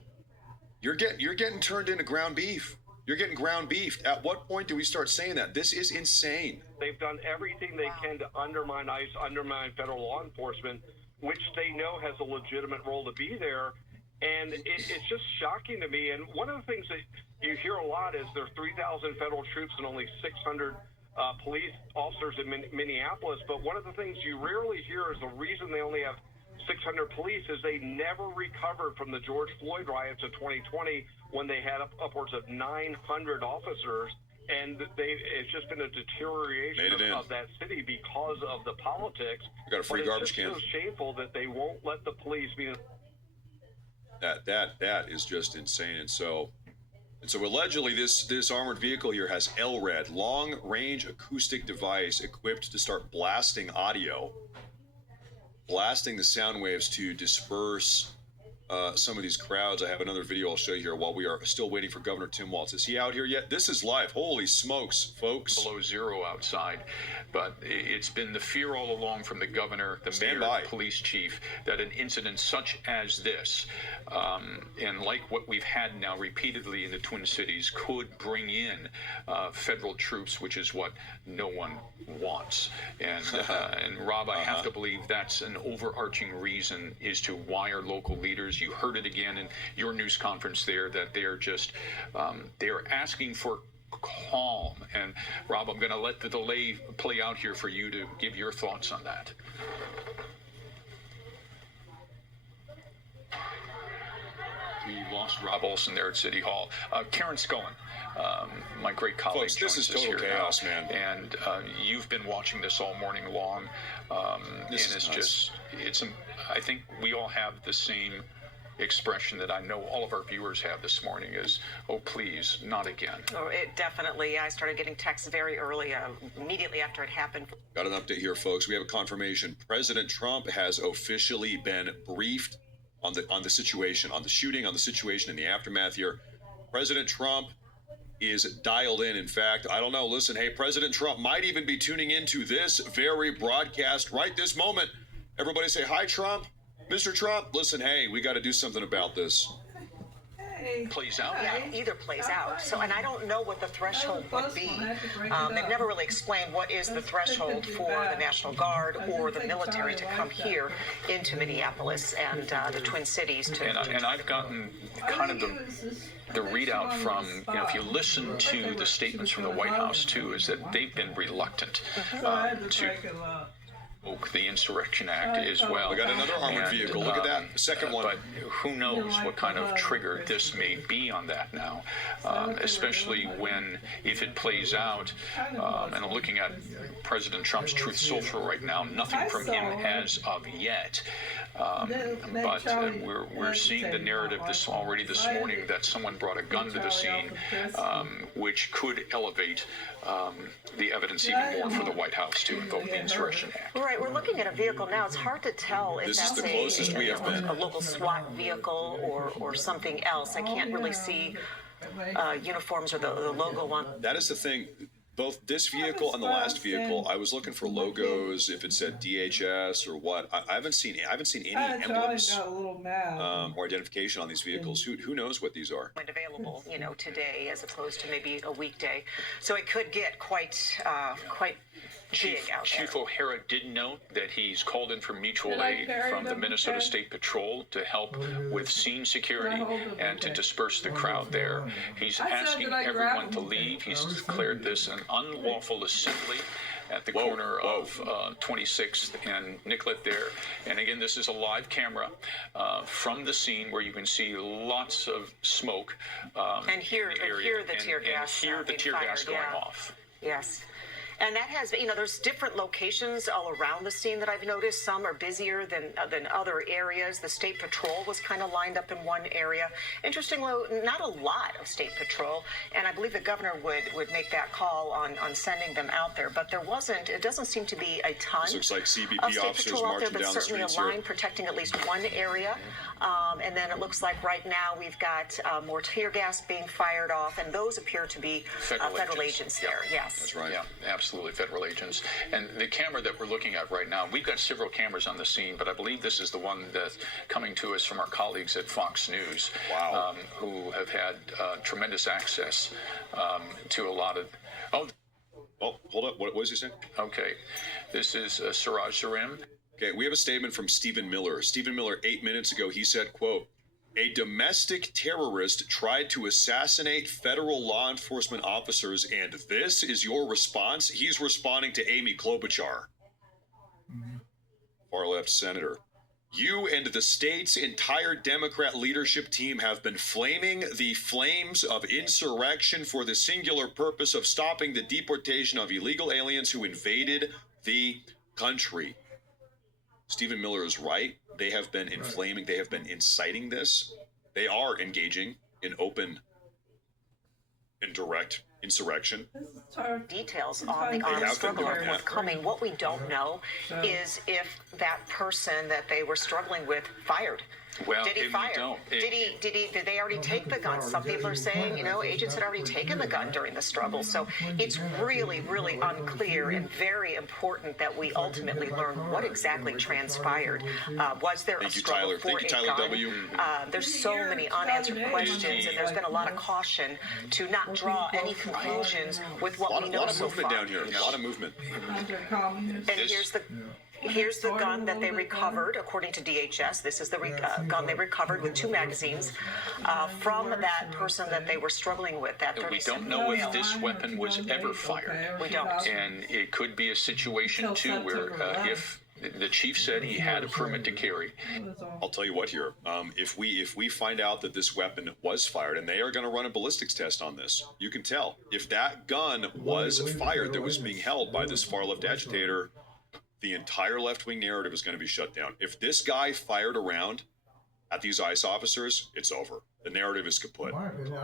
you're getting turned into ground beef. You're getting ground beefed. At what point do we start saying that? This is insane. They've done everything they can to undermine ICE, undermine federal law enforcement, which they know has a legitimate role to be there. And it's just shocking to me. And one of the things that you hear a lot is there are 3,000 federal troops and only 600 police officers in Minneapolis. But one of the things you rarely hear is the reason they only have 600 police is they never recovered from the George Floyd riots of 2020 when they had upwards of 900 officers. And it's just been a deterioration of that city because of the politics. We got a free garbage can. It's so shameful that they won't let the police be. That is just insane. And so allegedly this armored vehicle here has LRAD, long range acoustic device, equipped to start blasting audio, blasting the sound waves to disperse some of these crowds. I have another video I'll show you here while we are still waiting for Governor Tim Walz. Is he out here yet? This is live. Holy smokes, folks. Below zero outside. But it's been the fear all along from the governor, the mayor, the police chief, that an incident such as this, and like what we've had now repeatedly in the Twin Cities, could bring in federal troops, which is what no one wants. And Rob, I have to believe that's an overarching reason as to why our local leaders, you heard it again in your news conference there, that they're just, they're asking for calm. And Rob, I'm going to let the delay play out here for you to give your thoughts on that. lost Rob Olson there at City Hall. Karen Scullen, my great colleague, Folks, this is total chaos, man. And you've been watching this all morning long. I think we all have the same expression that I know all of our viewers have this morning is, oh, please, not again. Oh, it definitely. I started getting texts very early, immediately after it happened. Got an update here, folks. We have a confirmation. President Trump has officially been briefed on the situation, on the shooting, on the situation in the aftermath here. President Trump is dialed in. In fact, I don't know. Listen, hey, President Trump might even be tuning into this very broadcast right this moment. Everybody say, hi, Trump. Mr. Trump, listen, hey, we got to do something about this. Plays out. Yeah, either plays out. So, and I don't know what the threshold would be. They've never really explained what is the threshold for the National Guard or the military to come here into Minneapolis and the Twin Cities. And I've gotten kind of the readout from, if you listen to the statements from the White House, too, is that they've been reluctant to the Insurrection Act as well. We got another armored vehicle. Look at that. The second one. But who knows what kind of trigger this may be on that now, especially if it plays out, and I'm looking at President Trump's Truth Social right now, nothing from him as of yet. But we're seeing the narrative this morning that someone brought a gun to the scene, which could elevate the evidence even more for the White House to invoke the Insurrection Act. Right, we're looking at a vehicle now. It's hard to tell if that's a local SWAT vehicle or something else. I can't really see uniforms or the logo on. That is the thing. Both this vehicle and the last vehicle, I was looking for logos, if it said DHS or what. I haven't seen any emblems or identification on these vehicles. Who knows what these are? Available, today as opposed to maybe a weekday. So it could get quite big out there. Chief O'Hara did note that he's called in for mutual aid from the Minnesota State Patrol to help with scene security and to disperse the crowd there. He's asking everyone to leave. He's declared this an unlawful assembly at the corner of 26th and Nicollet there. And again, this is a live camera from the scene where you can see lots of smoke. And hear the tear gas. And hear the tear gas going off. Yes. And that has, there's different locations all around the scene that I've noticed. Some are busier than other areas. The State Patrol was kind of lined up in one area. Interestingly, not a lot of State Patrol, and I believe the governor would make that call on sending them out there. But it doesn't seem to be a ton. This looks like CBP of State officers Patrol out there, marching but down the certainly streets a line here. protecting at least one area. And then it looks like right now we've got more tear gas being fired off, and those appear to be federal agents there. Yes. That's right. Yeah, absolutely, federal agents. And the camera that we're looking at right now, we've got several cameras on the scene, but I believe this is the one that's coming to us from our colleagues at Fox News, who have had tremendous access to a lot of... Oh, hold up. What was he saying? Okay. This is Siraj Sarim. Okay, we have a statement from Stephen Miller. Stephen Miller, 8 minutes ago, he said, quote, "A domestic terrorist tried to assassinate federal law enforcement officers, and this is your response?" He's responding to Amy Klobuchar, far-left senator. "You and the state's entire Democrat leadership team have been flaming the flames of insurrection for the singular purpose of stopping the deportation of illegal aliens who invaded the country." Stephen Miller is right. They have been inflaming, they have been inciting this. They are engaging in open and direct insurrection. Details on the armed struggle are forthcoming. What we don't know is if that person that they were struggling with fired. Well, did he fire? Did they already take the gun? Some people are saying, agents had already taken the gun during the struggle. So it's really, really unclear and very important that we ultimately learn what exactly transpired. Was there a struggle for a gun? There's so many unanswered questions, and there's been a lot of caution to not draw any conclusions with what we know so far. A lot of movement down here. A lot of movement. And here's the gun that they recovered, according to DHS. This is the gun they recovered with 2 magazines from that person that they were struggling with. We don't know if this weapon was ever fired. We don't. And it could be a situation, too, where if The chief said he had a permit to carry. I'll tell you what here. If we find out that this weapon was fired, and they are going to run a ballistics test on this, you can tell if that gun was fired that was being held by this far left agitator, the entire left wing narrative is going to be shut down. If this guy fired a round at these ICE officers, it's over. The narrative is kaput.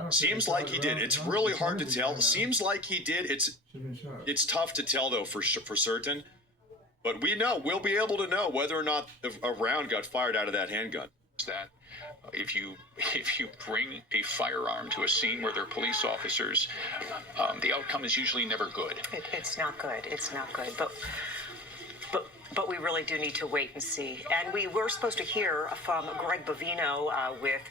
Seems like he did. It's really hard to tell. Seems like he did. It's tough to tell though for certain. But we'll be able to know whether or not a round got fired out of that handgun. That if you bring a firearm to a scene where there are police officers, the outcome is usually never good. It's not good. It's not good. But we really do need to wait and see. And we were supposed to hear from Greg Bovino with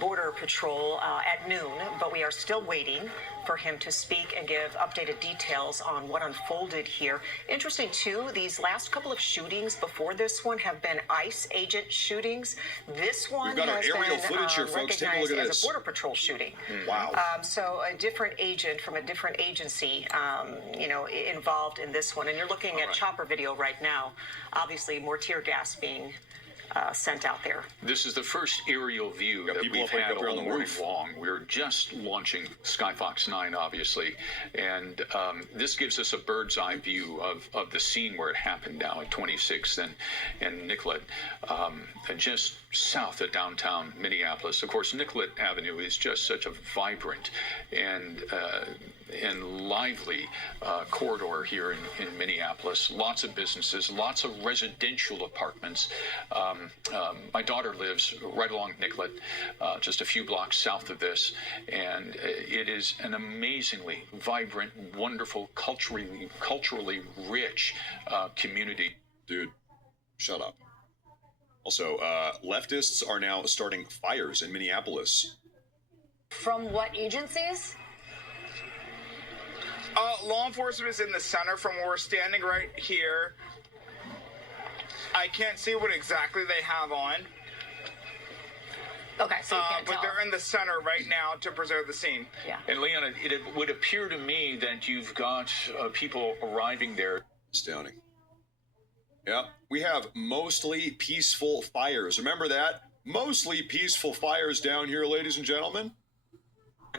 Border Patrol at noon, but we are still waiting for him to speak and give updated details on what unfolded here. Interesting, too, these last couple of shootings before this one have been ICE agent shootings. This one We've got our has aerial been footage here, folks. Take a look recognized at as this. a Border Patrol shooting. Wow. So a different agent from a different agency, involved in this one. And you're looking at chopper video right now. Obviously, more tear gas being sent out there. This is the first aerial view that we've had all morning long. We're just launching Skyfox 9, obviously, and this gives us a bird's eye view of the scene where it happened now at 26th and Nicollet, just south of downtown Minneapolis. Of course, Nicollet Avenue is just such a vibrant and lively corridor here in Minneapolis. Lots of businesses, lots of residential apartments. My daughter lives right along Nicollet, just a few blocks south of this, and it is an amazingly vibrant, wonderful, culturally rich community. Dude, shut up. Also, leftists are now starting fires in Minneapolis. From what agencies? Law enforcement is in the center from where we're standing right here. I can't see what exactly they have on. Okay, so you can't but tell. they're in the center right now to preserve the scene. Yeah. And Leon, it would appear to me that you've got people arriving there. Astounding. Yeah, we have mostly peaceful fires. Remember that? Mostly peaceful fires down here, ladies and gentlemen.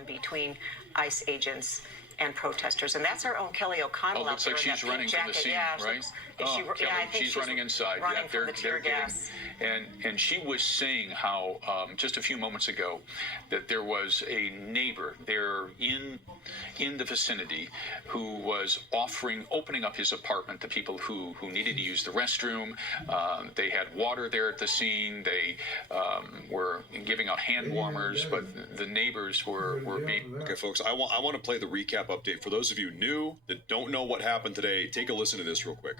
Between ICE agents and protesters, and that's our own Kelly O'Connell. Oh, looks like she's running from the scene, right? Kelly, I think she's running inside. Running from the tear gas. And she was saying how just a few moments ago that there was a neighbor there in the vicinity who was opening up his apartment to people who needed to use the restroom. They had water there at the scene. They were giving out hand warmers, but the neighbors were being. Okay, folks, I want to play the recap update for those of you new that don't know what happened today. Take a listen to this real quick.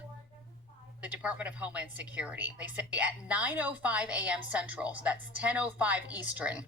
The Department of Homeland Security. They say at 9:05 a.m. Central, so that's 10:05 Eastern,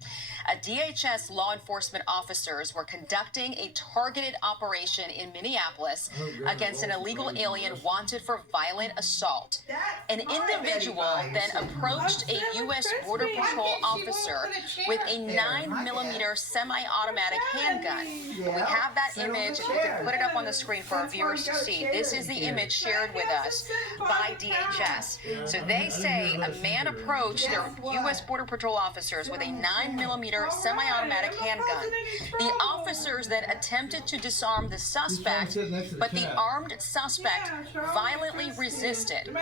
DHS law enforcement officers were conducting a targeted operation in Minneapolis against an illegal alien wanted for violent assault. An individual then approached a U.S. Border Patrol officer with a 9mm semi-automatic handgun. We have that image. If we can put it up on the screen for our viewers to see. This is the image shared with us by DHS. So they say a man approached their U.S. Border Patrol officers with a 9mm semi-automatic handgun. The officers then attempted to disarm the suspect, but the armed suspect violently resisted.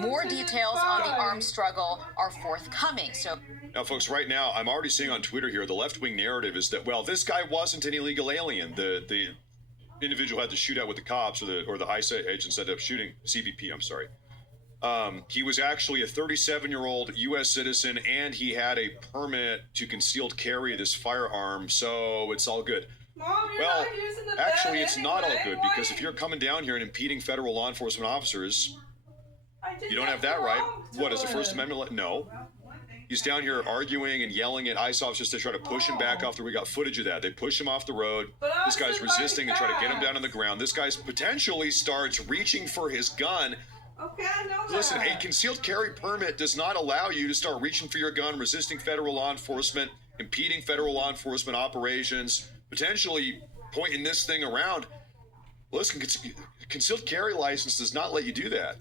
More details on the armed struggle are forthcoming. So now, folks, right now, I'm already seeing on Twitter here, the left-wing narrative is that, well, this guy wasn't an illegal alien. The individual had to shoot out with the cops, or the ICE agents ended up shooting CBP. I'm sorry. He was actually a 37-year-old U.S. citizen, and he had a permit to concealed carry this firearm, so it's all good. Mom, well, actually, it's not all good, because if you're coming down here and impeding federal law enforcement officers, you don't have that right. What, is the First Amendment? No. He's down here arguing and yelling at ICE officers to try to push him back off the road. We got footage of that. They push him off the road. This guy's resisting and try to get him down on the ground. This guy's potentially starts reaching for his gun. Okay, I know that. Listen, a concealed carry permit does not allow you to start reaching for your gun, resisting federal law enforcement, impeding federal law enforcement operations, potentially pointing this thing around. Listen, concealed carry license does not let you do that.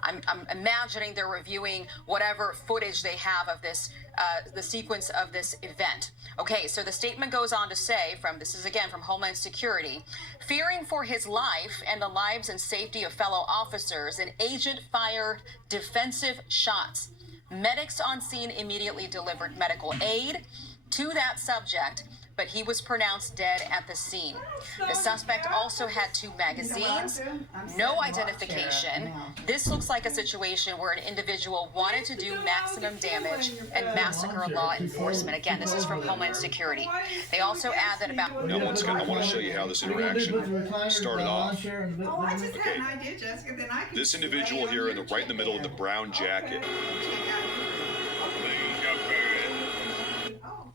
I'm imagining they're reviewing whatever footage they have of this, the sequence of this event. Okay, so the statement goes on to say, this is again from Homeland Security, fearing for his life and the lives and safety of fellow officers, an agent fired defensive shots. Medics on scene immediately delivered medical aid to that subject, but he was pronounced dead at the scene. The suspect also had 2 magazines, no identification. This looks like a situation where an individual wanted to do maximum damage and massacre law enforcement. Again, this is from Homeland Security. They also add that about... Now, once again, I want to show you how this interaction started off. Okay. This individual here right in the middle in the brown jacket.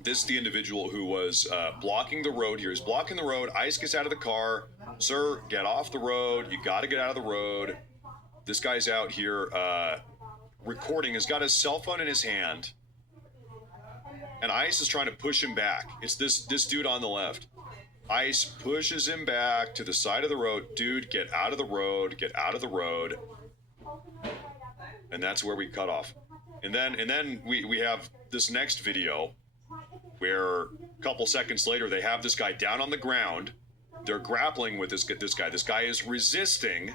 This is the individual who was blocking the road here. He's blocking the road. ICE gets out of the car. Sir, get off the road. You got to get out of the road. This guy's out here recording. He's got his cell phone in his hand. And ICE is trying to push him back. It's this dude on the left. ICE pushes him back to the side of the road. Dude, get out of the road. Get out of the road. And that's where we cut off. And then we have this next video where a couple seconds later they have this guy down on the ground. They're grappling with this guy. This guy is resisting.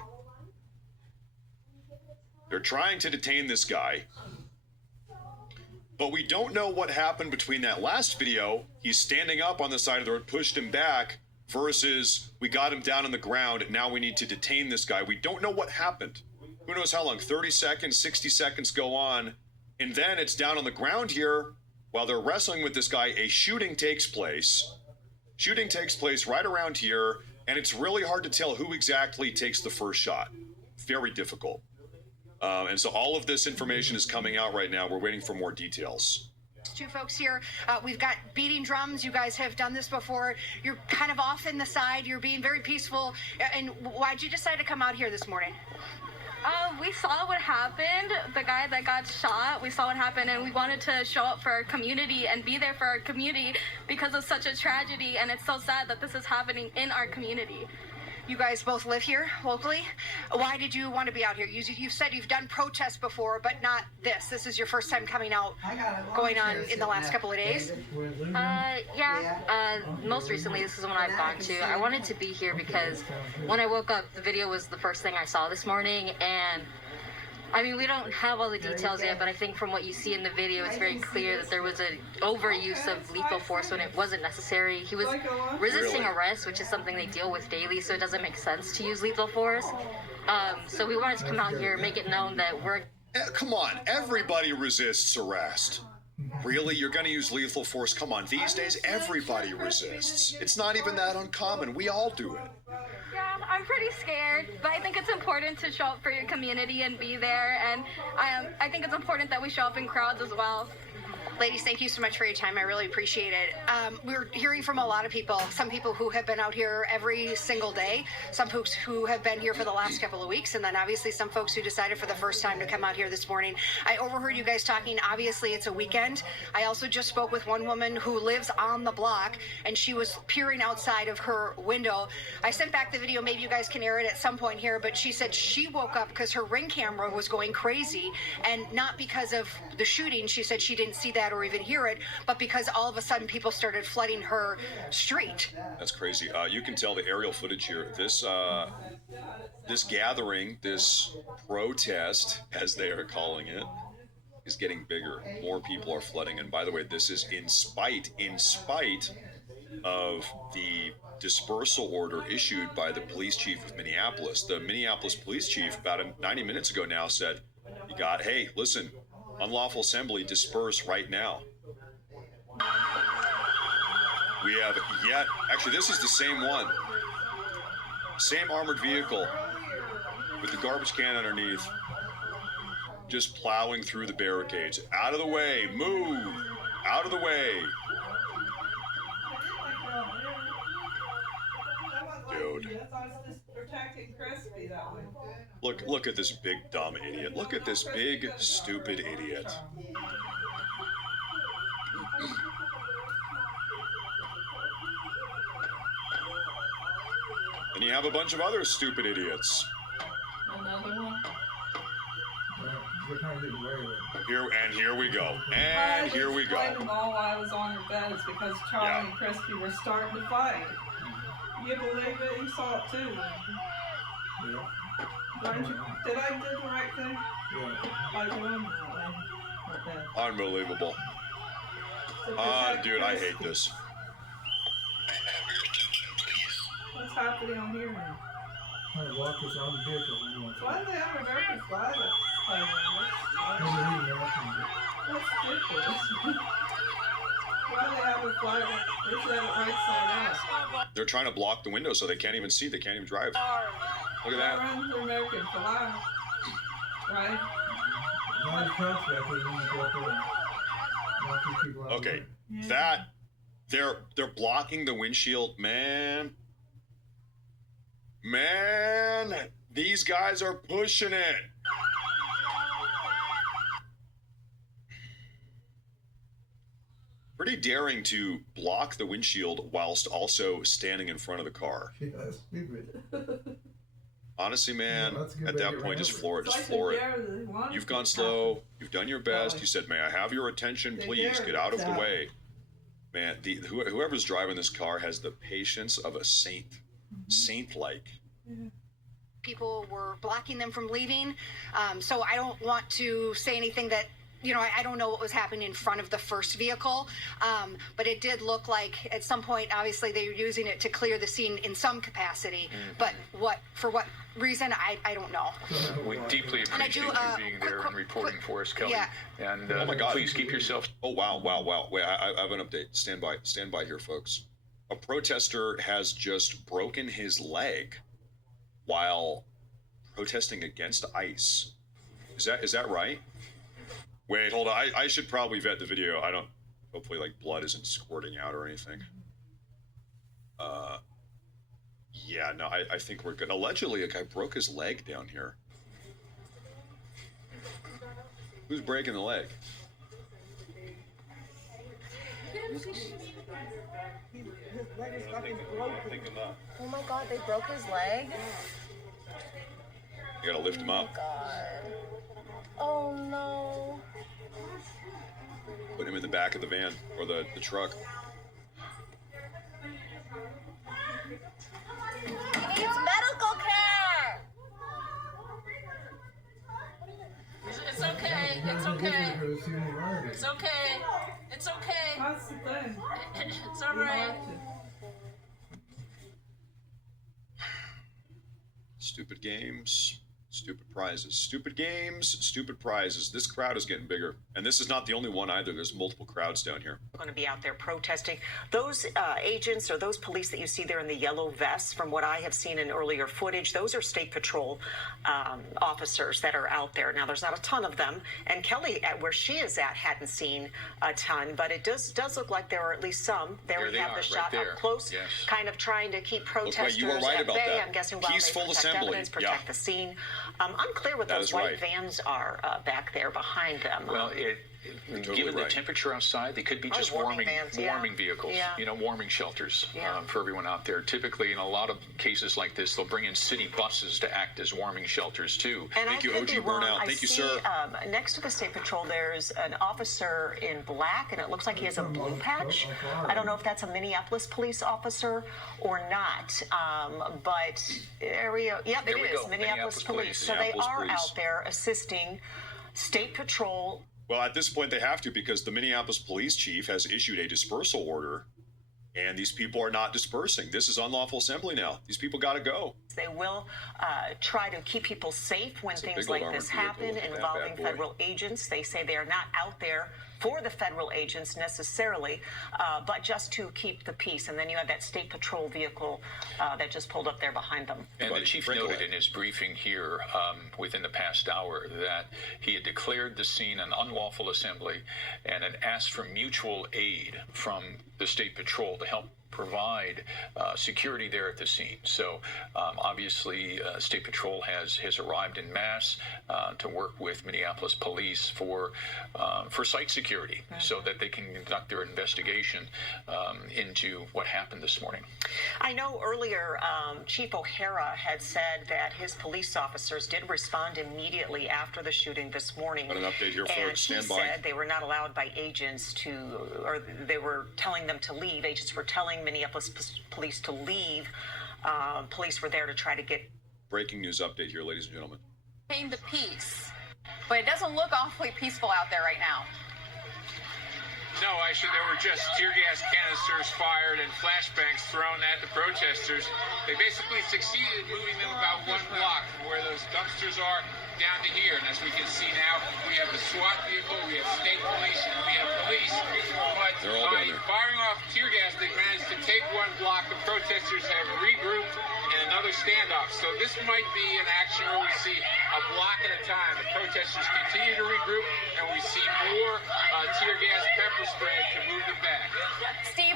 They're trying to detain this guy. But we don't know what happened between that last video, he's standing up on the side of the road, pushed him back, versus we got him down on the ground, and now we need to detain this guy. We don't know what happened. Who knows how long? 30 seconds, 60 seconds go on, and then it's down on the ground here. While they're wrestling with this guy, a shooting takes place. Shooting takes place right around here, and it's really hard to tell who exactly takes the first shot. Very difficult. And so all of this information is coming out right now. We're waiting for more details. 2 folks here. We've got beating drums. You guys have done this before. You're kind of off in the side. You're being very peaceful. And why'd you decide to come out here this morning? We saw what happened, the guy that got shot, we saw what happened, and we wanted to show up for our community and be there for our community because of such a tragedy, and it's so sad that this is happening in our community. You guys both live here locally. Why did you want to be out here? You've said you've done protests before, but not this. This is your first time coming out, going on in the last couple of days? Most recently, this is the one I've gone to. I wanted to be here because when I woke up, the video was the first thing I saw this morning, and I mean, we don't have all the details yet, but I think from what you see in the video, it's very clear that there was an overuse of lethal force when it wasn't necessary. He was resisting arrest, which is something they deal with daily, so it doesn't make sense to use lethal force. So we wanted to come out here, make it known that we're... Come on, everybody resists arrest. Really? You're going to use lethal force? Come on, these days everybody resists. It's not even that uncommon. We all do it. Yeah, I'm pretty scared, but I think it's important to show up for your community and be there, and I think it's important that we show up in crowds as well. Ladies, thank you so much for your time. I really appreciate it. We're hearing from a lot of people, some people who have been out here every single day, some folks who have been here for the last couple of weeks, and then obviously some folks who decided for the first time to come out here this morning. I overheard you guys talking. Obviously, it's a weekend. I also just spoke with one woman who lives on the block, and she was peering outside of her window. I sent back the video. Maybe you guys can air it at some point here, but she said she woke up because her Ring camera was going crazy, and not because of the shooting. She said she didn't see that or even hear it, but because all of a sudden people started flooding her street. That's crazy. You can tell the aerial footage here. This gathering, this protest, as they are calling it, is getting bigger. More people are flooding. And by the way, this is in spite of the dispersal order issued by the police chief of Minneapolis. The Minneapolis police chief, about 90 minutes ago now, said, hey, listen, unlawful assembly, disperse right now. We have actually, this is the same one. Same armored vehicle with the garbage can underneath, just plowing through the barricades. Out of the way, move, out of the way. Dude. Look at this big dumb idiot. Look at this big stupid idiot. And you have a bunch of other stupid idiots. Another one. They're kind of getting away with it. Here we go. And here we go. I explained them all while I was on their beds because Charlie and Crispy were starting to fight. You believe it? You saw it too. Yeah. Don't you? Did I do the right thing? Yeah. I won that way. Okay. Unbelievable. Dude, I hate this. What's happening on here now? Trying to block us on the vehicle. Why do they have an American flag? That's ridiculous. Why do they have a flag? They should have it right side out. They're trying to block the window so they can't even see. They can't even drive. Look at that. Runs the American flag. Right? Not as cops back there when you go up there and knock these people out. Okay, that they're blocking the windshield, man. Man, these guys are pushing it. Pretty daring to block the windshield whilst also standing in front of the car. Yeah, that's stupid. Honestly, man, Yeah, at that point, just floor it. Just floor it. You've gone slow. You've done your best. You said, "May I have your attention, please? Get out of the way." Man, whoever's driving this car has the patience of a saint, saint-like. People were blocking them from leaving. So I don't want to say anything that, I don't know what was happening in front of the first vehicle. But it did look like at some point, obviously, they were using it to clear the scene in some capacity. But for what reason, I don't know. We deeply appreciate you being there and reporting for us, Kelly. Yeah. And oh my God. please keep yourself. Oh, wow. Wait, I have an update. Stand by here, folks. A protester has just broken his leg while protesting against ICE. Is that right? Wait, hold on. I should probably vet the video. Hopefully, like, blood isn't squirting out or anything. Yeah, no, I think we're good. Allegedly, a guy broke his leg down here. Who's breaking the leg? His leg is fucking broken. Oh my God, they broke his leg? You gotta lift him up. Oh no. Put him in the back of the van or the truck. He needs medical care. It's okay. It's okay. It's okay. It's okay. That's the thing. It's all right. Stupid games, stupid prizes. Stupid games, stupid prizes. This crowd is getting bigger. And this is not the only one either. There's multiple crowds down here. Going to be out there protesting. Those agents or those police that you see there in the yellow vests, from what I have seen in earlier footage, those are State Patrol officers that are out there. Now, there's not a ton of them, and Kelly, at where she is at, hadn't seen a ton, but it does look like there are at least some. There we have the shot up close, kind of trying to keep protesters you were right at about bay. that. I'm guessing while Peaceful they protect assembly. evidence, protect the scene. Unclear what those white vans are back there behind them. Well, given the temperature outside, they could be just warming vehicles, warming shelters for everyone out there. Typically, in a lot of cases like this, they'll bring in city buses to act as warming shelters too. And Thank you, OG Burnout. Thank you, sir. Next to the State Patrol, there's an officer in black, and it looks like he has a blue patch. I don't know if that's a Minneapolis police officer or not, but there we go. Yep, it is Minneapolis Police. So they are out there assisting State Patrol. Well, at this point, they have to because the Minneapolis police chief has issued a dispersal order, and these people are not dispersing. This is unlawful assembly now. These people got to go. They will try to keep people safe when things like this happen involving federal agents. They say they are not out there for the federal agents necessarily, but just to keep the peace. And then you have that State Patrol vehicle that just pulled up there behind them. And the chief noted in his briefing here within the past hour that he had declared the scene an unlawful assembly and had asked for mutual aid from the State Patrol to help provide security there at the scene. So obviously, State Patrol has arrived en masse to work with Minneapolis police for site security, so that they can conduct their investigation into what happened this morning. I know earlier Chief O'Hara had said that his police officers did respond immediately after the shooting this morning. Got an update here, and folks. Stand he by. said they were not allowed by agents to, or they were telling them to leave. Agents were telling Minneapolis police to leave. Police were there to try to get. Breaking news update here, ladies and gentlemen. Maintain the peace, but it doesn't look awfully peaceful out there right now. No, actually, there were just tear gas canisters fired and flashbangs thrown at the protesters. They basically succeeded in moving them about 1 block from where those dumpsters are down to here. And as we can see now, we have the SWAT vehicle, we have state police, and we have police. But by firing off tear gas, they managed to take 1 block. The protesters have regrouped in another standoff. So this might be an action where we see a block at a time. The protesters continue to regroup, and we see more tear gas, pepper spray to move them back. Steve,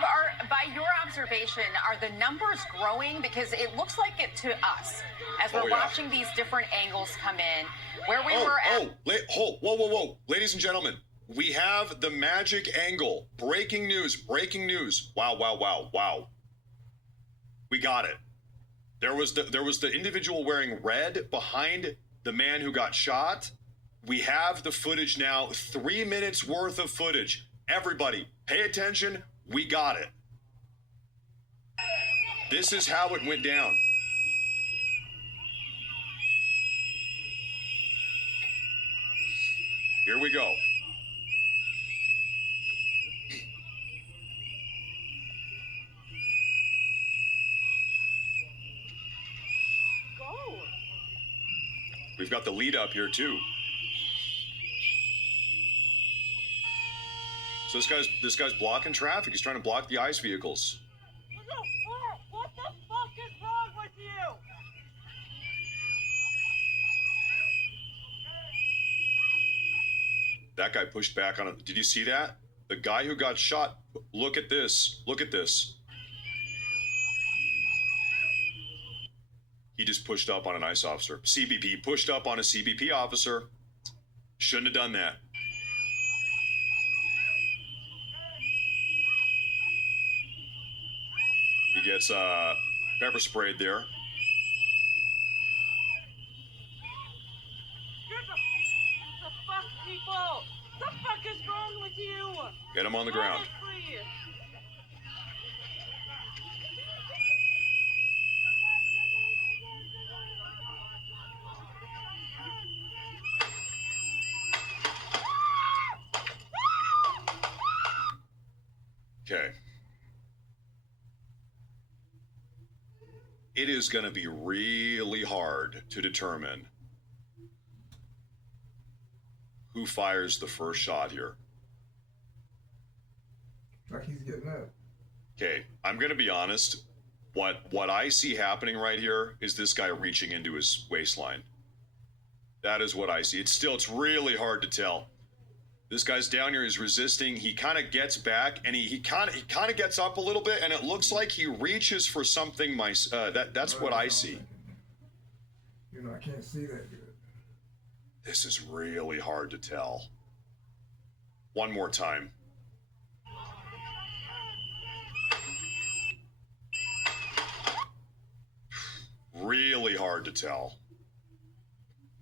by your observation, are the numbers growing? Because it looks like it to us as we're watching these different angles come in. Where we were at. Whoa. Ladies and gentlemen, we have the magic angle. Breaking news. Wow. We got it. There was the individual wearing red behind the man who got shot. We have the footage now, 3 minutes worth of footage. Everybody, pay attention. We got it. This is how it went down. Here we go. We've got the lead up here too. So this guy's blocking traffic. He's trying to block the ICE vehicles. What the fuck is wrong with you? That guy pushed back on it. Did you see that? The guy who got shot. Look at this. Look at this. He just pushed up on an ICE officer. CBP pushed up on a CBP officer. Shouldn't have done that. He gets pepper sprayed there. The fuck, people? The fuck is wrong with you? Get him on the ground. Honestly. Okay. It is going to be really hard to determine who fires the first shot here. Like he's getting up. Okay, I'm going to be honest. What I see happening right here is this guy reaching into his waistline. That is what I see. It's really hard to tell. This guy's down here, he's resisting. He kind of gets back, and he kind of gets up a little bit, and it looks like he reaches for something. That's what I see. You know, I can't see that good. This is really hard to tell. One more time. Really hard to tell.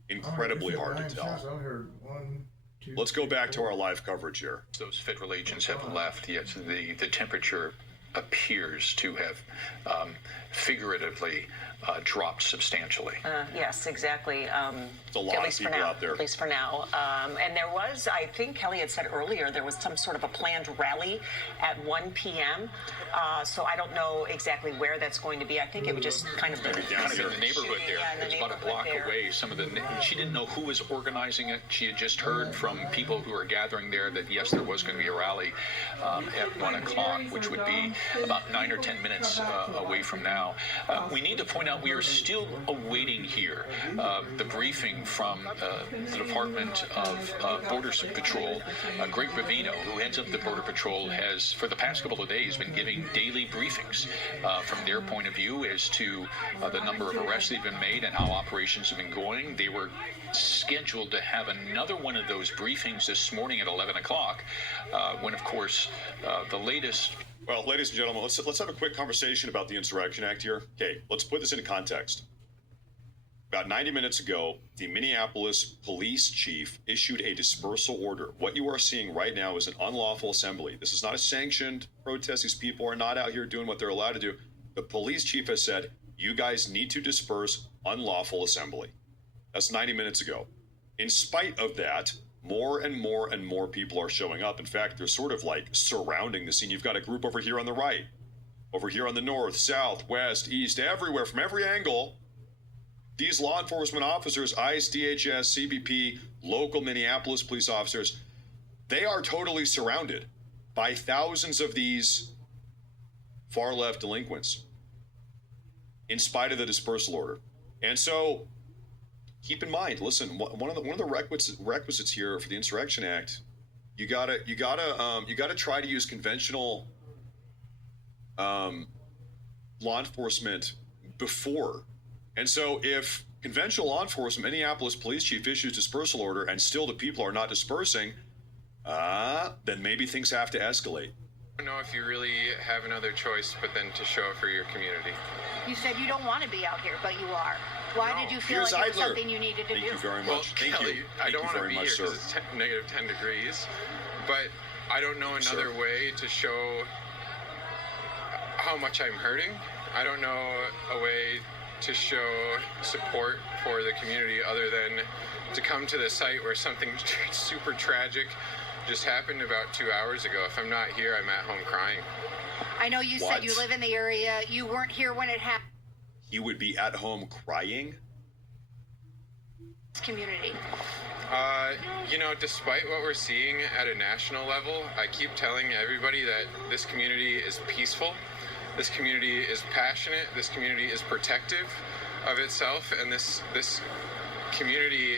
Incredibly hard to tell. I heard 1, 2. Let's go back to our live coverage here. Those federal agents have left, yet the temperature appears to have figuratively dropped substantially. Yes, exactly. It's a lot of people out there. At least for now. And there was, I think Kelly had said earlier, there was some sort of a planned rally at 1 p.m. So I don't know exactly where that's going to be. I think it would just kind of be down in the neighborhood there. It's about a block away. She didn't know who was organizing it. She had just heard from people who were gathering there that yes, there was going to be a rally at 1 o'clock, which would be about 9 or 10 minutes away from now. We need to point point out we are still awaiting here the briefing from the Department of Border Patrol. Greg Bavino, who heads up the Border Patrol, has for the past couple of days been giving daily briefings from their point of view as to the number of arrests they've been made and how operations have been going. They were scheduled to have another one of those briefings this morning at 11 o'clock when, of course, the latest... Well, ladies and gentlemen, let's have a quick conversation about the Insurrection Act here. Okay, let's put this into context. About 90 minutes ago, the Minneapolis police chief issued a dispersal order. What you are seeing right now is an unlawful assembly. This is not a sanctioned protest. These people are not out here doing what they're allowed to do. The police chief has said, you guys need to disperse unlawful assembly. That's 90 minutes ago. In spite of that, more and more and more people are showing up. In fact, they're sort of like surrounding the scene. You've got a group over here on the right, over here on the north, south, west, east, everywhere, from every angle. These law enforcement officers, ICE, DHS, CBP, local Minneapolis police officers, they are totally surrounded by thousands of these far-left delinquents in spite of the dispersal order. And so keep in mind, listen, one of the requisites here for the Insurrection Act, you gotta try to use conventional law enforcement before. And so if conventional law enforcement, Minneapolis police chief issues dispersal order and still the people are not dispersing, then maybe things have to escalate. I don't know if you really have another choice but then to show up for your community. You said you don't want to be out here, but you are. Why did you feel Here's like it was Idler. something you needed to do? Thank you very much. Well, Thank Kelly, you. I don't want to very be much, here sir. because it's negative 10 degrees, but I don't know another way to show how much I'm hurting. I don't know a way to show support for the community other than to come to the site where something super tragic just happened about 2 hours ago. If I'm not here, I'm at home crying. I know you said you live in the area. You weren't here when it happened. You would be at home crying? Community. Despite what we're seeing at a national level, I keep telling everybody that this community is peaceful, this community is passionate, this community is protective of itself, and this community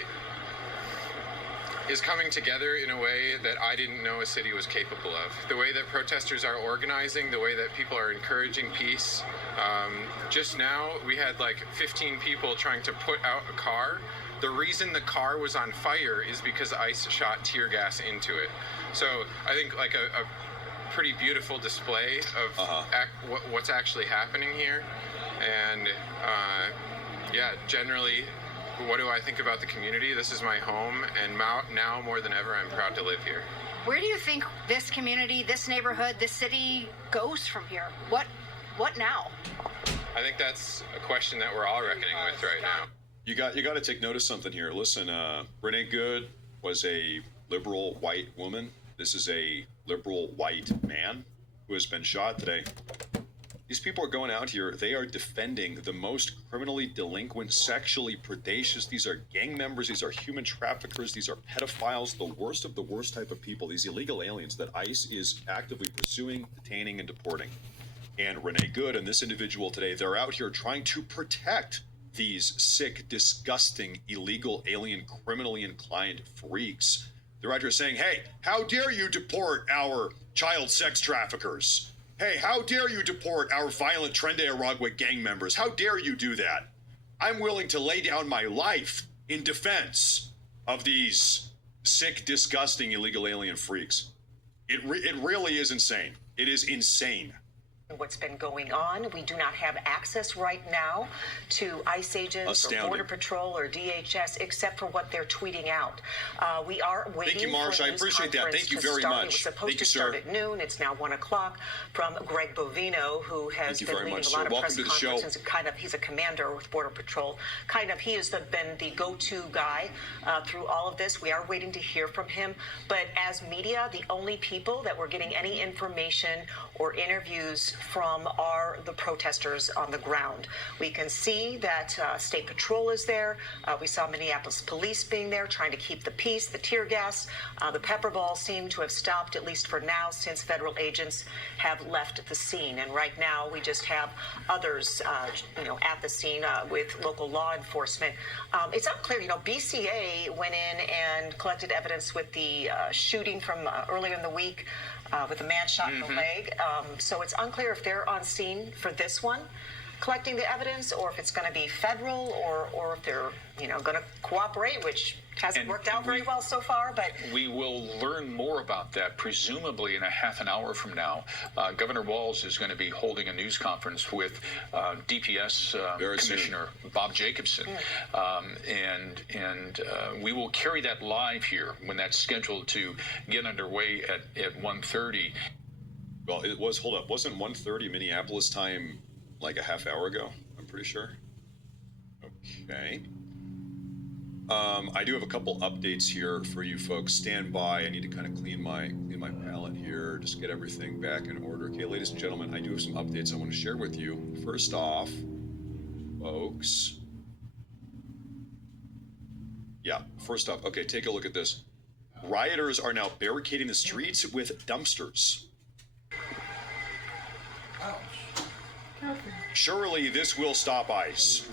is coming together in a way that I didn't know a city was capable of. The way that protesters are organizing, the way that people are encouraging peace. Just now, we had like 15 people trying to put out a car. The reason the car was on fire is because ICE shot tear gas into it. So I think like a pretty beautiful display of what's actually happening here. And generally, what do I think about the community? This is my home, and now more than ever, I'm proud to live here. Where do you think this community, this neighborhood, this city goes from here? What now? I think that's a question that we're all reckoning with right now. You got to take notice of something here. Listen, Renee Good was a liberal white woman. This is a liberal white man who has been shot today. These people are going out here. They are defending the most criminally delinquent, sexually predacious. These are gang members. These are human traffickers. These are pedophiles, the worst of the worst type of people. These illegal aliens that ICE is actively pursuing, detaining, and deporting. And Renee Good and this individual today, they're out here trying to protect these sick, disgusting, illegal, alien, criminally inclined freaks. They're out here saying, hey, how dare you deport our child sex traffickers? Hey, how dare you deport our violent Trende Aragua gang members? How dare you do that? I'm willing to lay down my life in defense of these sick, disgusting, illegal alien freaks. It really is insane. It is insane. What's been going on. We do not have access right now to ICE agents or Border Patrol or DHS except for what they're tweeting out. We are waiting Thank you, Marsh. for a I news appreciate that. Thank you very start. much. It was supposed Thank to you, start sir. at noon. It's now 1 o'clock from Greg Bovino, who has been leading a lot of press conferences. He's a commander with Border Patrol. He has been the go-to guy through all of this. We are waiting to hear from him. But as media, the only people that we're getting any information or interviews from the protesters on the ground. We can see that State Patrol is there. We saw Minneapolis police being there, trying to keep the peace. The tear gas, the pepper balls seem to have stopped, at least for now, since federal agents have left the scene. And right now, we just have others, at the scene with local law enforcement. It's unclear. BCA went in and collected evidence with the shooting from earlier in the week with a man shot in the leg. So it's unclear if they're on scene for this one, collecting the evidence, or if it's going to be federal, or if they're going to cooperate, which hasn't worked out very well so far. But we will learn more about that presumably in a half an hour from now. Governor Walz is going to be holding a news conference with DPS Commissioner Bob Jacobson, and we will carry that live here when that's scheduled to get underway at 1:30. Well, it was, hold up, wasn't 1:30 Minneapolis time like a half hour ago? I'm pretty sure. Okay. I do have a couple updates here for you folks. Stand by. I need to kind of clean my palette here, just get everything back in order. Okay, ladies and gentlemen, I do have some updates I want to share with you. First off, folks. Yeah, first off, okay, take a look at this. Rioters are now barricading the streets with dumpsters. Surely this will stop ICE.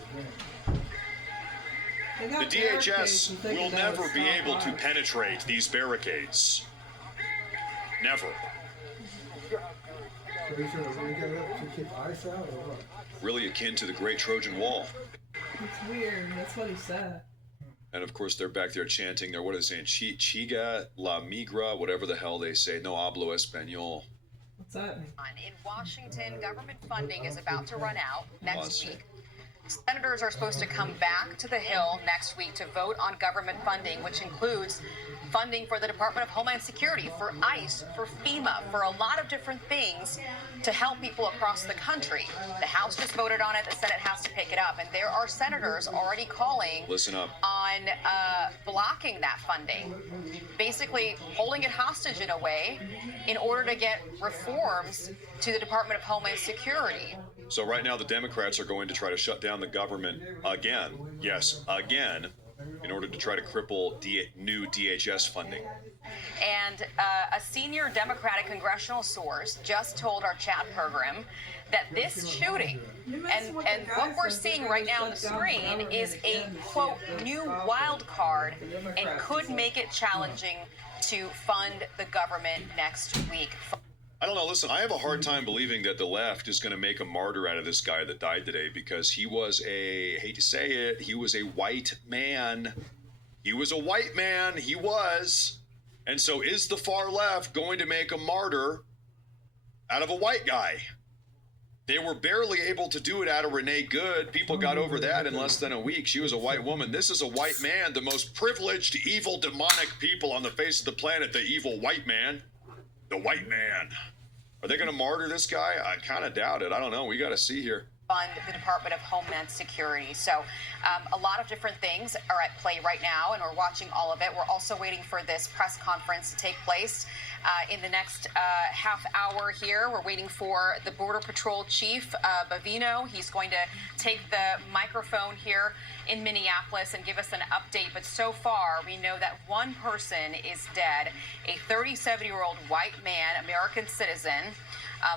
The DHS will never be able to penetrate these barricades. Never. Really akin to the Great Trojan Wall. It's weird. That's what he said. And of course, they're back there chanting what are they saying? Chiga, la migra, whatever the hell they say. No hablo español. What's that mean? In Washington, government funding is about to run out next week. Senators are supposed to come back to the Hill next week to vote on government funding, which includes funding for the Department of Homeland Security, for ICE, for FEMA, for a lot of different things to help people across the country. The House just voted on it. The Senate has to pick it up. And there are senators already calling Listen up. on blocking that funding, basically holding it hostage in a way in order to get reforms to the Department of Homeland Security. So right now the Democrats are going to try to shut down the government again. Yes, again, in order to try to cripple new DHS funding. And a senior Democratic congressional source just told our chat program that this shooting and what we're seeing right now on the screen is a, quote, new wild card and could make it challenging to fund the government next week. I don't know. Listen, I have a hard time believing that the left is going to make a martyr out of this guy that died today, because he was I hate to say it, he was a white man. He was a white man. He was. And so is the far left going to make a martyr out of a white guy? They were barely able to do it out of Renee Good. People got over that in less than a week. She was a white woman. This is a white man, the most privileged, evil, demonic people on the face of the planet, the evil white man. The white man. Are they going to martyr this guy? I kind of doubt it. I don't know. We got to see here. Fund the Department of Homeland Security. So a lot of different things are at play right now, and we're watching all of it. We're also waiting for this press conference to take place in the next half hour here. We're waiting for the Border Patrol Chief, Bavino. He's going to take the microphone here in Minneapolis and give us an update. But so far, we know that one person is dead, a 37-year-old white man, American citizen.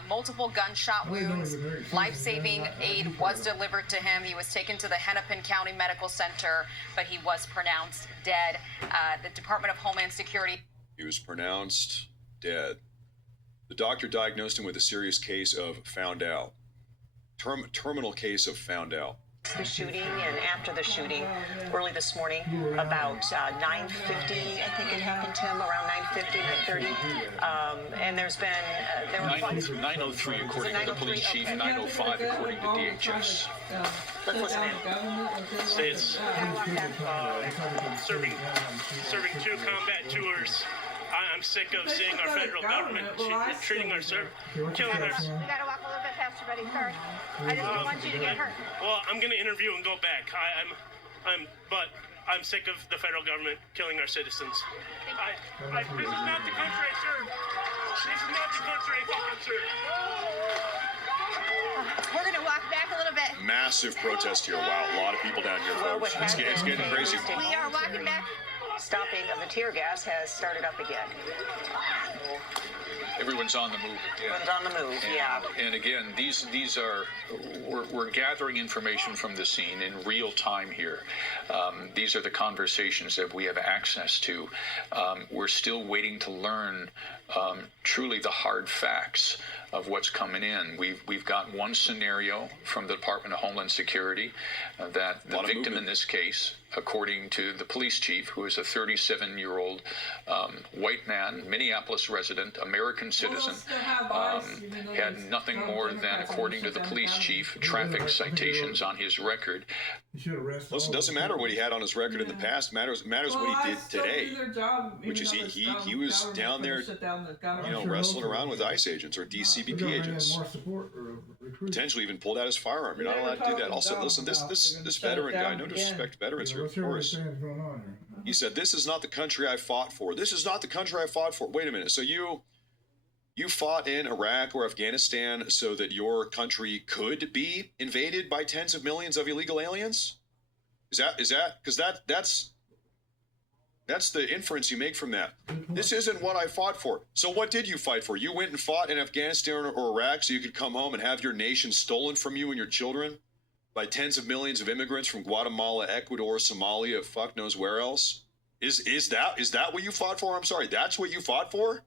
Multiple gunshot wounds. Life-saving aid was delivered to him. He was taken to the Hennepin County Medical Center, but he was pronounced dead. The Department of Homeland Security. He was pronounced dead. The doctor diagnosed him with a serious case of found out. Terminal case of found out. The shooting, and after the shooting, early this morning, about 9:50, I think it happened to him, around 9:50, 9:30. And there's been, there were 9:03 according to the police chief, 9:05 according to DHS. Let's listen in. States serving 2 combat tours. I'm sick of seeing our federal government treating our killing our. You gotta walk a little bit faster, buddy. Sorry. I just don't want you to get hurt. Well, I'm gonna interview and go back. But I'm sick of the federal government killing our citizens. This is not the country I serve. This is not the country I fucking serve. We're going to walk back a little bit. Massive protest here. Wow, a lot of people down here, Well, folks. what It's getting crazy. We are walking back. Stopping of the tear gas has started up again. Everyone's on the move. Everyone's on the move, yeah. And again, these are we're gathering information from the scene in real time here. These are the conversations that we have access to. We're still waiting to learn truly the hard facts of what's coming in. We've got one scenario from the Department of Homeland Security that the victim in this case, according to the police chief, who is a 37-year-old white man, Minneapolis resident, American citizen, had nothing more than, according to the police chief, traffic citations on his record. Listen, doesn't matter what he had on his record in the past. Matters what he did today, which is he was down there, wrestling around with ICE agents or DCBP agents. Potentially even pulled out his firearm. You're not allowed to do that. Also, listen, this veteran guy, no disrespect to veterans here, of course. He said, "This is not the country I fought for. This is not the country I fought for." Wait a minute. So you fought in Iraq or Afghanistan so that your country could be invaded by tens of millions of illegal aliens? Is that because that's the inference you make from that. This isn't what I fought for. So what did you fight for? You went and fought in Afghanistan or Iraq so you could come home and have your nation stolen from you and your children by tens of millions of immigrants from Guatemala, Ecuador, Somalia, fuck knows where else? Is that what you fought for? I'm sorry, that's what you fought for?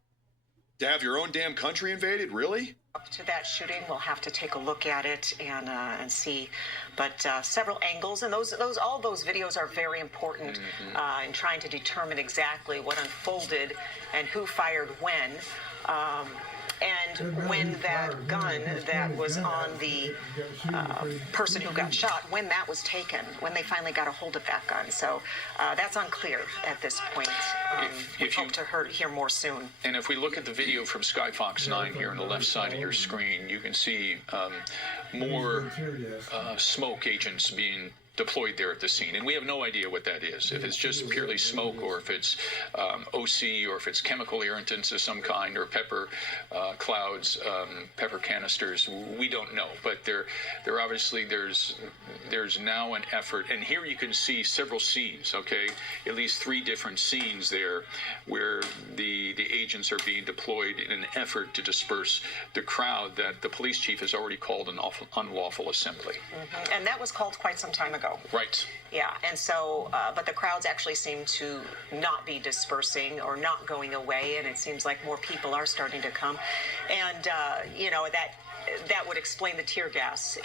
To have your own damn country invaded? Really? Up to that shooting, we'll have to take a look at it and see. But several angles, and all those videos are very important in trying to determine exactly what unfolded and who fired when. And when that gun that was on the person who got shot, when that was taken, when they finally got a hold of that gun. So that's unclear at this point. We hope to hear more soon. And if we look at the video from Skyfox 9 here on the left side of your screen, you can see more smoke agents being deployed there at the scene, and we have no idea what that is. If it's just purely smoke, or if it's OC, or if it's chemical irritants of some kind, or pepper clouds, pepper canisters, we don't know. But there obviously there's now an effort, and here you can see several scenes. Okay, at least 3 different scenes there where the agents are being deployed in an effort to disperse the crowd that the police chief has already called an unlawful assembly. And that was called quite some time ago. Right. Yeah, and so, but the crowds actually seem to not be dispersing or not going away, and it seems like more people are starting to come. And, that would explain the tear gas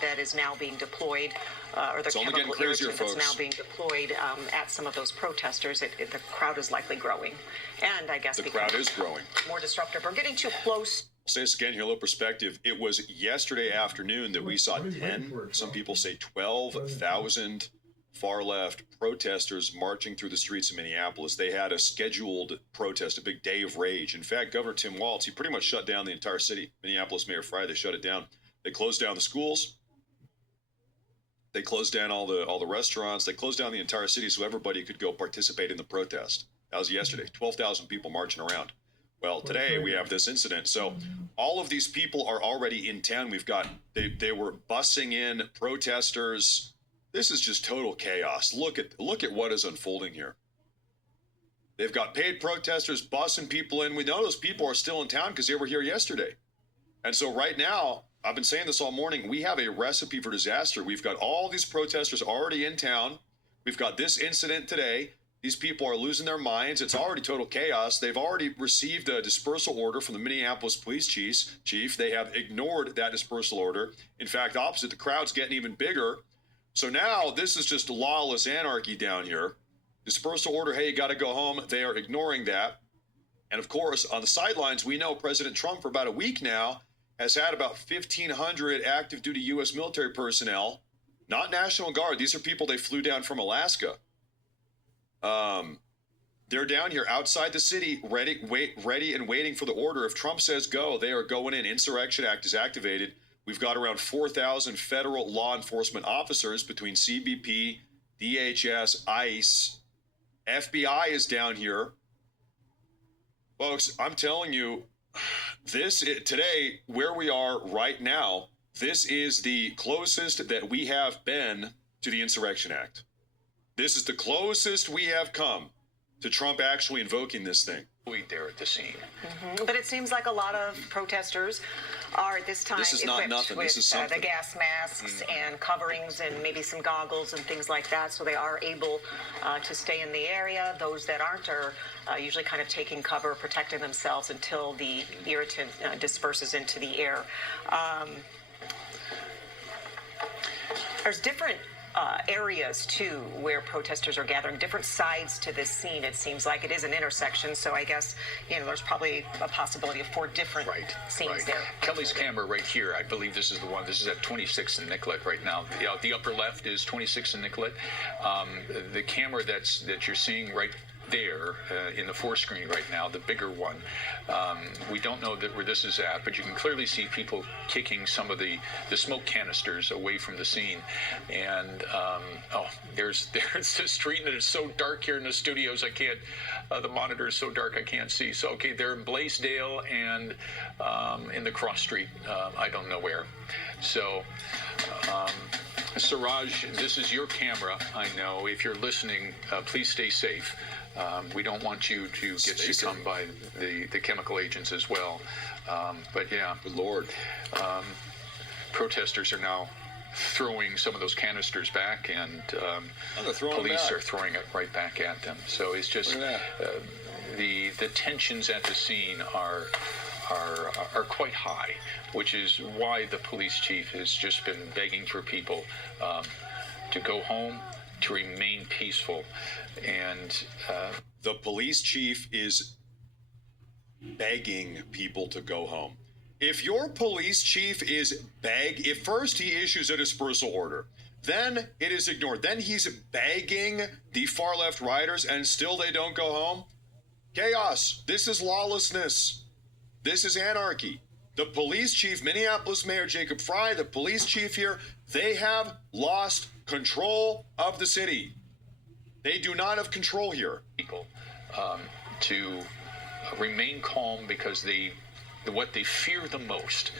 that is now being deployed, or the chemical irritant that's now being deployed at some of those protesters. The crowd is likely growing. And I guess the crowd is growing. More disruptive. We're getting too close. I'll say this again here, a little perspective. It was yesterday afternoon that we saw 10, some people say 12,000 far-left protesters marching through the streets of Minneapolis. They had a scheduled protest, a big day of rage. In fact, Governor Tim Walz, he pretty much shut down the entire city. Minneapolis Mayor Friday, they shut it down. They closed down the schools. They closed down all the restaurants. They closed down the entire city so everybody could go participate in the protest. That was yesterday, 12,000 people marching around. Well, today we have this incident. So all of these people are already in town. We've got, they were busing in protesters. This is just total chaos. Look at what is unfolding here. They've got paid protesters busing people in. We know those people are still in town because they were here yesterday. And so right now, I've been saying this all morning, we have a recipe for disaster. We've got all these protesters already in town. We've got this incident today. These people are losing their minds. It's already total chaos. They've already received a dispersal order from the Minneapolis police chief. They have ignored that dispersal order. In fact, opposite, the crowd's getting even bigger. So now this is just lawless anarchy down here. Dispersal order, hey, you got to go home. They are ignoring that. And of course, on the sidelines, we know President Trump for about a week now has had about 1,500 active duty U.S. military personnel, not National Guard. These are people they flew down from Alaska. They're down here outside the city, ready and waiting for the order. If Trump says go, they are going in. Insurrection Act is activated. We've got around 4,000 federal law enforcement officers between CBP, DHS, ICE, FBI is down here. Folks, I'm telling you, Today, where we are right now, this is the closest that we have been to the Insurrection Act. This is the closest we have come to Trump actually invoking this thing. There at the scene. But it seems like a lot of protesters are at this time equipped with the gas masks and coverings and maybe some goggles and things like that, so they are able to stay in the area. Those that aren't are usually kind of taking cover, protecting themselves until the irritant disperses into the air. There's different areas, too, where protesters are gathering, different sides to this scene. It seems like it is an intersection, so I guess, there's probably a possibility of 4 different scenes there. Kelly's camera right here, I believe this is the one. This is at 26th and Nicollet right now. The upper left is 26th and Nicollet. The camera that you're seeing right there in the 4-screen right now, the bigger one. We don't know where this is at, but you can clearly see people kicking some of the smoke canisters away from the scene. And there's the street, and it's so dark here in the studios. I can't. The monitor is so dark I can't see. So okay, they're in Blaisdell and in the cross street. I don't know where. So. Siraj, this is your camera. I know. If you're listening, please stay safe. We don't want you to get succumbed by the chemical agents as well. But yeah, good Lord, protesters are now throwing some of those canisters back, and police are throwing it right back at them. So it's just the tensions at the scene are quite high, which is why the police chief has just been begging for people to go home, to remain peaceful. And the police chief is begging people to go home. If your police chief is if first he issues a dispersal order, then it is ignored, then he's begging the far left rioters and still they don't go home, chaos. This is lawlessness. This is anarchy. The police chief, Minneapolis Mayor Jacob Frey, the police chief here, they have lost control of the city. They do not have control here. People to remain calm, because what they fear the most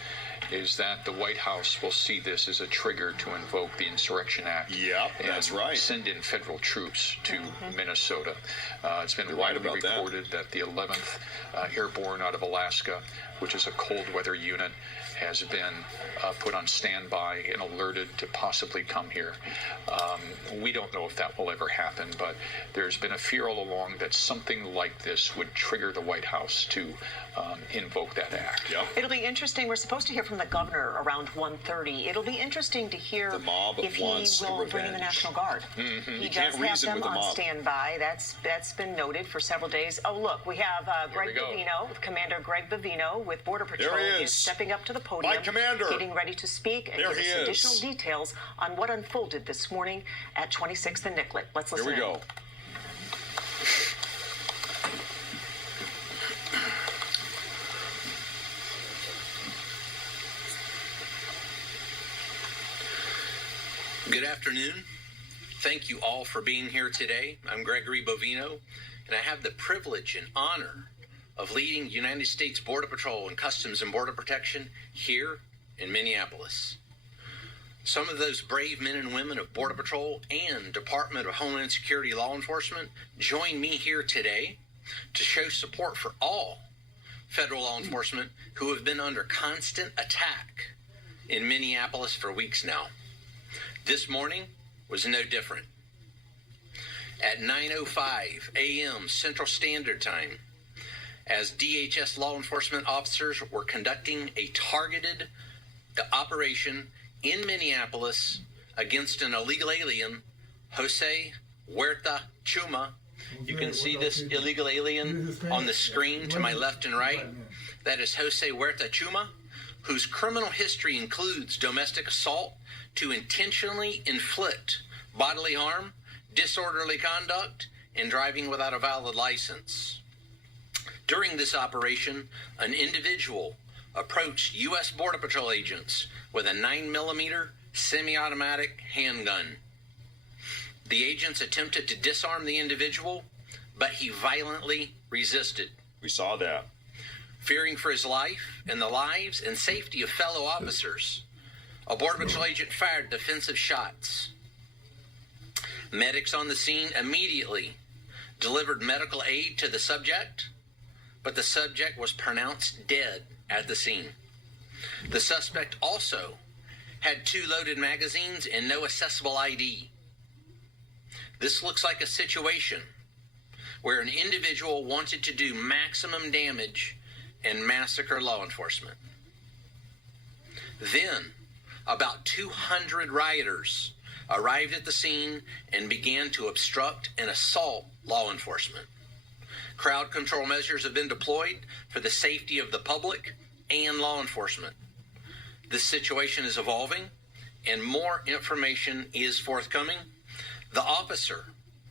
is that the White House will see this as a trigger to invoke the Insurrection Act. Yeah, that's right. Send in federal troops to Minnesota. It's been widely reported that the 11th Airborne out of Alaska, which is a cold weather unit, has been put on standby and alerted to possibly come here. We don't know if that will ever happen, but there's been a fear all along that something like this would trigger the White House to invoke that act. Yep. It'll be interesting. We're supposed to hear from the governor around 1:30. It'll be interesting to hear if he will bring in the National Guard. He does have them on standby. That's been noted for several days. Oh, look, we have Greg Bavino, Commander Greg Bavino with Border Patrol. He is stepping up to the podium, getting ready to speak and give us additional details on what unfolded this morning at 26th and Nicollet. Let's listen. Here we go. Good afternoon. Thank you all for being here today. I'm Gregory Bovino, and I have the privilege and honor of leading United States Border Patrol and Customs and Border Protection here in Minneapolis. Some of those brave men and women of Border Patrol and Department of Homeland Security law enforcement join me here today to show support for all federal law enforcement who have been under constant attack in Minneapolis for weeks now. This morning was no different. At 9:05 a.m. Central Standard Time, as DHS law enforcement officers were conducting a targeted operation in Minneapolis against an illegal alien, Jose Huerta Chuma. You can see this illegal alien on the screen to my left and right. That is Jose Huerta Chuma, whose criminal history includes domestic assault to intentionally inflict bodily harm, disorderly conduct, and driving without a valid license. During this operation, an individual approached U.S. Border Patrol agents with a 9mm semi-automatic handgun. The agents attempted to disarm the individual, but he violently resisted. We saw that. Fearing for his life and the lives and safety of fellow officers, a Border Patrol agent fired defensive shots. Medics on the scene immediately delivered medical aid to the subject, but the subject was pronounced dead at the scene. The suspect also had 2 loaded magazines and no accessible ID. This looks like a situation where an individual wanted to do maximum damage and massacre law enforcement. Then, about 200 rioters arrived at the scene and began to obstruct and assault law enforcement. Crowd control measures have been deployed for the safety of the public and law enforcement. This situation is evolving, and more information is forthcoming. The officer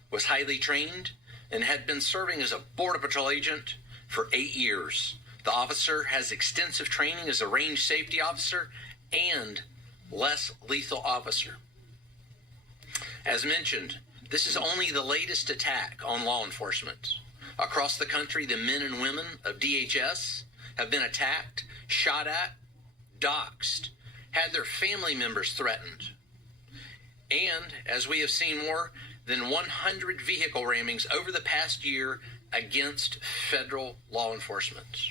was highly trained and had been serving as a Border Patrol agent for 8 years. The officer has extensive training as a range safety officer and less lethal officer. As mentioned, this is only the latest attack on law enforcement. Across the country, the men and women of DHS have been attacked, shot at, doxxed, had their family members threatened. And, as we have seen, more than 100 vehicle rammings over the past year against federal law enforcement.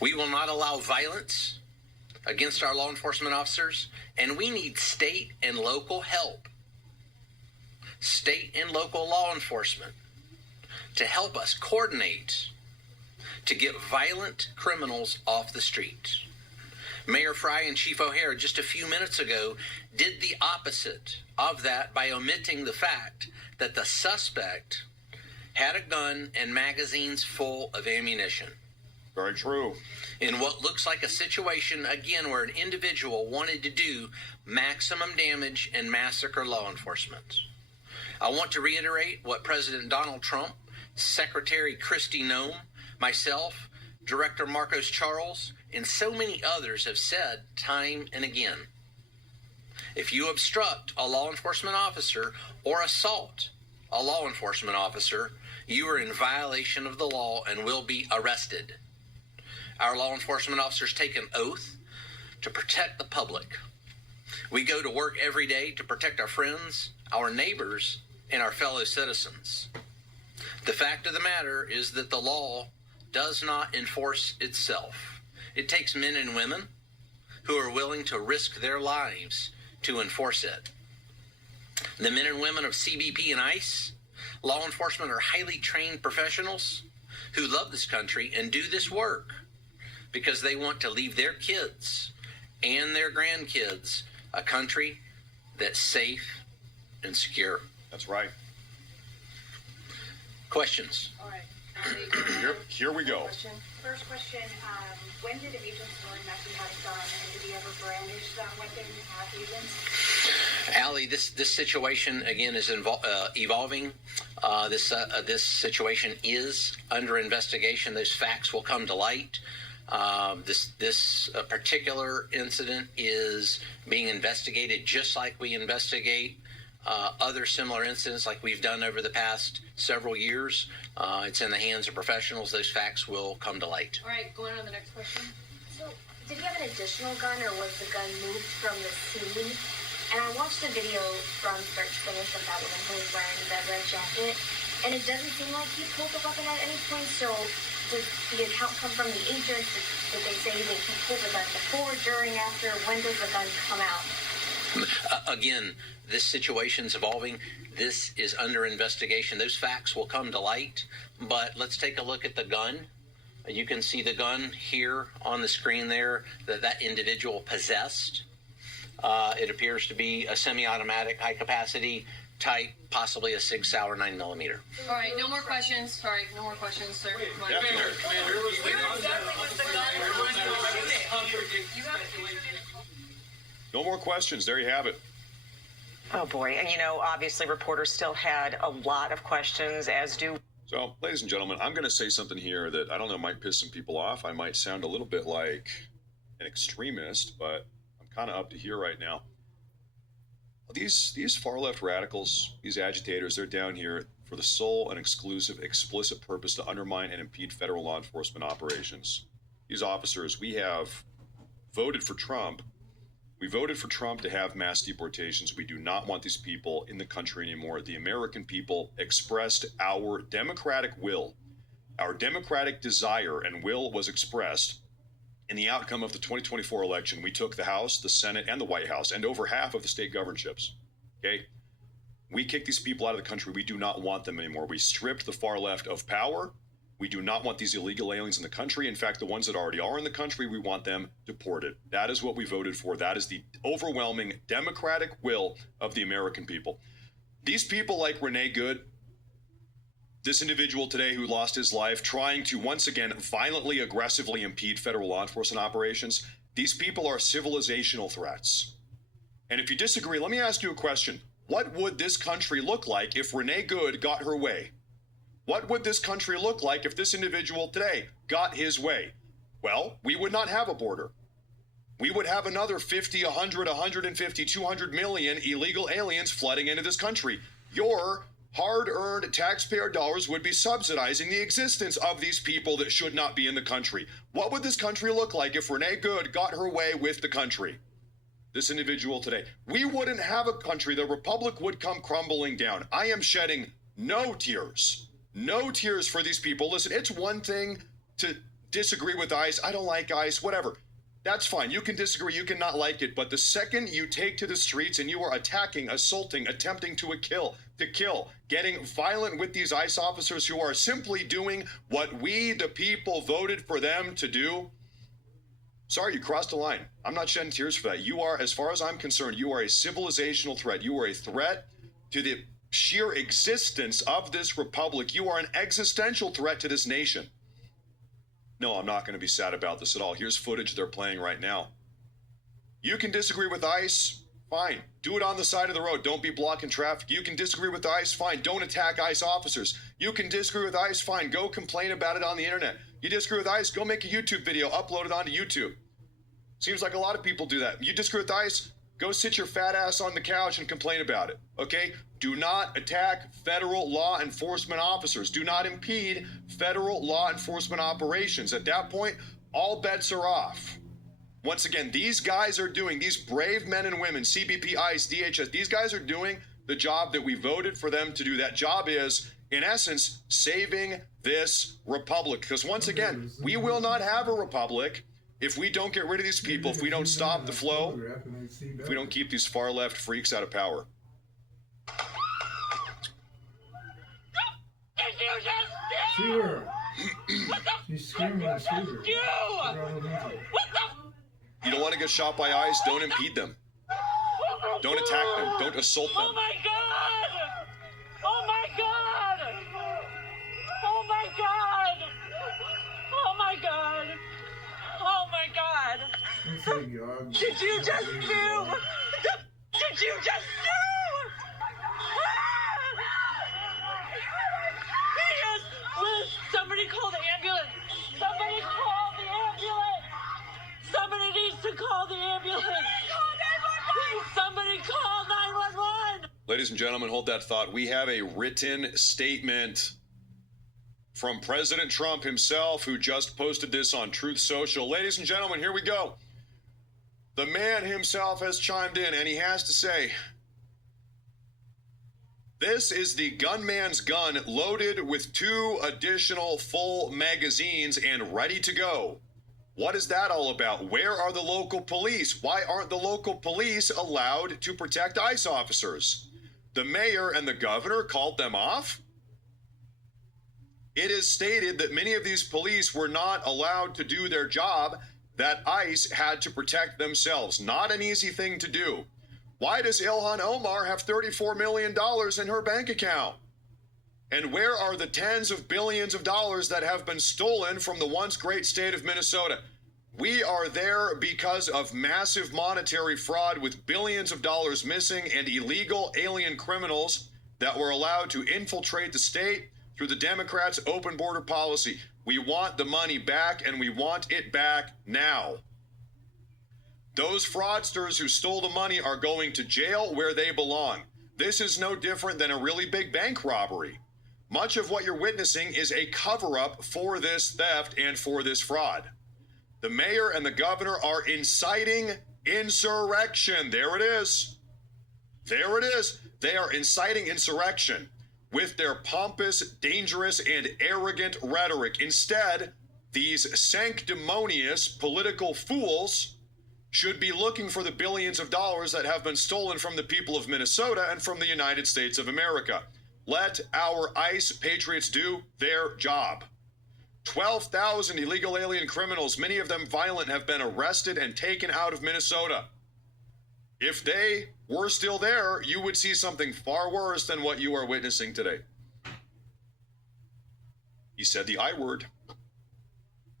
We will not allow violence against our law enforcement officers, and we need state and local help, state and local law enforcement, to help us coordinate to get violent criminals off the streets. Mayor Fry and Chief O'Hara just a few minutes ago did the opposite of that by omitting the fact that the suspect had a gun and magazines full of ammunition. Very true. In what looks like a situation, again, where an individual wanted to do maximum damage and massacre law enforcement. I want to reiterate what President Donald Trump, Secretary Kristi Noem, myself, Director Marcos Charles, and so many others have said time and again. If you obstruct a law enforcement officer or assault a law enforcement officer, you are in violation of the law and will be arrested. Our law enforcement officers take an oath to protect the public. We go to work every day to protect our friends, our neighbors, and our fellow citizens. The fact of the matter is that the law does not enforce itself. It takes men and women who are willing to risk their lives to enforce it. The men and women of CBP and ICE, law enforcement, are highly trained professionals who love this country and do this work because they want to leave their kids and their grandkids a country that's safe and secure. That's right. Questions? All right. Here we go. First question, when did agents learn that he had a gun, and did he ever brandish that weapon at agents? Allie, this situation, again, is evolving. This situation is under investigation. Those facts will come to light. This particular incident is being investigated just like we investigate other similar incidents like we've done over the past several years. It's in the hands of professionals. Those facts will come to light. All right, going on to the next question. So, did he have an additional gun, or was the gun moved from the scene? And I watched the video from start to finish of that woman who was wearing the red jacket, and it doesn't seem like he pulled the weapon at any point. So, did the account come from the agents? Did they say that he pulled the gun before, during, after? When does the gun come out? Again, this situation's evolving. This is under investigation. Those facts will come to light. But let's take a look at the gun. You can see the gun here on the screen there that individual possessed. It appears to be a semi-automatic, high-capacity type, possibly a Sig Sauer 9mm. All right, no more questions. Sorry, no more questions, sir. No more questions. There you have it. Oh, boy. And, obviously reporters still had a lot of questions, as do. So, ladies and gentlemen, I'm going to say something here that I don't know might piss some people off. I might sound a little bit like an extremist, but I'm kind of up to here right now. These far left radicals, these agitators, they're down here. for the sole and exclusive explicit purpose to undermine and impede federal law enforcement operations. These officers, we have voted for Trump. We voted for Trump to have mass deportations. We do not want these people in the country anymore. The American people expressed our democratic will. Our democratic desire and will was expressed in the outcome of the 2024 election. We took the House, the Senate, and the White House, and over half of the state governorships. Okay? We kicked these people out of the country. We do not want them anymore. We stripped the far left of power. We do not want these illegal aliens in the country. In fact, the ones that already are in the country, we want them deported. That is what we voted for. That is the overwhelming democratic will of the American people. These people like Renee Good, this individual today who lost his life trying to once again violently, aggressively impede federal law enforcement operations, these people are civilizational threats. And if you disagree, let me ask you a question. What would this country look like if Renee Good got her way? What would this country look like if this individual today got his way? Well, we would not have a border. We would have another 50, 100, 150, 200 million illegal aliens flooding into this country. Your hard-earned taxpayer dollars would be subsidizing the existence of these people that should not be in the country. What would this country look like if Renee Good got her way with the country? This individual today. We wouldn't have a country. The republic would come crumbling down. I am shedding no tears. No tears for these people. Listen, it's one thing to disagree with ICE. I don't like ICE, whatever. That's fine. You can disagree. You can not like it. But the second you take to the streets and you are attacking, assaulting, attempting to kill, getting violent with these ICE officers who are simply doing what we, the people, voted for them to do, sorry, you crossed the line. I'm not shedding tears for that. You are, as far as I'm concerned, you are a civilizational threat. You are a threat to the sheer existence of this republic. You are an existential threat to this nation. No, I'm not going to be sad about this at all. Here's footage they're playing right now. You can disagree with ICE, fine. Do it on the side of the road. Don't be blocking traffic. You can disagree with ICE, fine. Don't attack ICE officers. You can disagree with ICE, fine. Go complain about it on the internet. You disagree with ICE, go make a YouTube video, upload it onto YouTube. Seems like a lot of people do that. You disagree with ICE, go sit your fat ass on the couch and complain about it, okay? Do not attack federal law enforcement officers. Do not impede federal law enforcement operations. At that point, all bets are off. Once again, these guys are doing, these brave men and women, CBP, ICE, DHS, these guys are doing the job that we voted for them to do. That job is, in essence, saving this republic. Because once again, we will not have a republic if we don't get rid of these people, if we don't stop the flow, if we don't keep these far left freaks out of power. Shoot her. She's screaming at shooter. You don't want to get shot by ICE? Don't impede them. Don't attack them. Don't assault them. Oh my God! Oh my God! Oh my God! Oh my God! Oh my God! Did you just do? Did you just do? Somebody call the ambulance! Somebody call the ambulance! Somebody needs to call the ambulance! Somebody call 911! Ladies and gentlemen, hold that thought. We have a written statement from President Trump himself, who just posted this on Truth Social. Ladies and gentlemen, here we go. The man himself has chimed in, and he has to say, "This is the gunman's gun loaded with 2 additional full magazines and ready to go. What is that all about? Where are the local police? Why aren't the local police allowed to protect ICE officers? The mayor and the governor called them off? It is stated that many of these police were not allowed to do their job, that ICE had to protect themselves. Not an easy thing to do. Why does Ilhan Omar have $34 million in her bank account? And where are the tens of billions of dollars that have been stolen from the once great state of Minnesota? We are there because of massive monetary fraud with billions of dollars missing and illegal alien criminals that were allowed to infiltrate the state through the Democrats' open border policy. We want the money back, and we want it back now. Those fraudsters who stole the money are going to jail where they belong. This is no different than a really big bank robbery. Much of what you're witnessing is a cover-up for this theft and for this fraud. The mayor and the governor are inciting insurrection. There it is. There it is. They are inciting insurrection with their pompous, dangerous, and arrogant rhetoric. Instead, these sanctimonious political fools should be looking for the billions of dollars that have been stolen from the people of Minnesota and from the United States of America. Let our ICE patriots do their job. 12,000 illegal alien criminals, many of them violent, have been arrested and taken out of Minnesota. If they were still there, you would see something far worse than what you are witnessing today. He said the I word.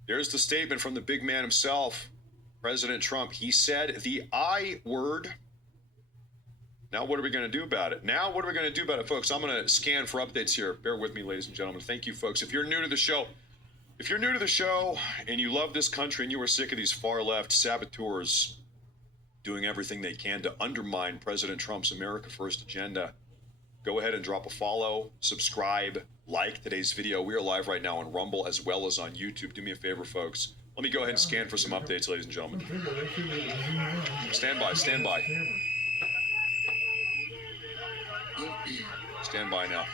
There's the statement from the big man himself, President Trump. He said the I word. Now what are we going to do about it? Now what are we going to do about it, folks? I'm going to scan for updates here. Bear with me, ladies and gentlemen. Thank you, folks. If you're new to the show and you love this country and you are sick of these far-left saboteurs doing everything they can to undermine President Trump's America First agenda, go ahead and drop a follow, subscribe, like today's video. We are live right now on Rumble as well as on YouTube. Do me a favor, folks. Let me go ahead and scan for some updates, ladies and gentlemen. Stand by, stand by. Stand by now.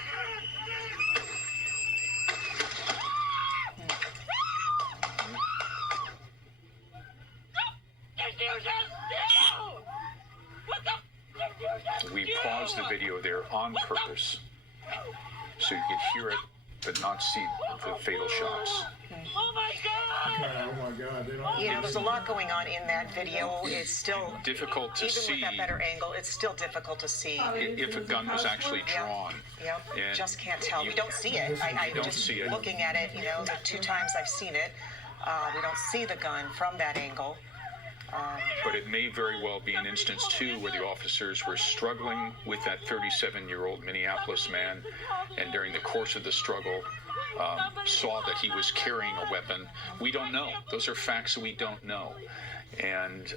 We paused the video there on purpose so you could hear it but not see the fatal shots. Oh my God! Oh my God! You know, there's a lot going on in that video. It's still difficult to see. Even with that better angle, it's still difficult to see if a gun was actually drawn. Yep. Just can't tell. We don't see it. I don't just see it. Looking at it, you know, the 2 times I've seen it, we don't see the gun from that angle. But it may very well be an instance, too, where the officers were struggling with that 37-year-old Minneapolis man, and during the course of the struggle, saw that he was carrying a weapon. We don't know. Those are facts we don't know. And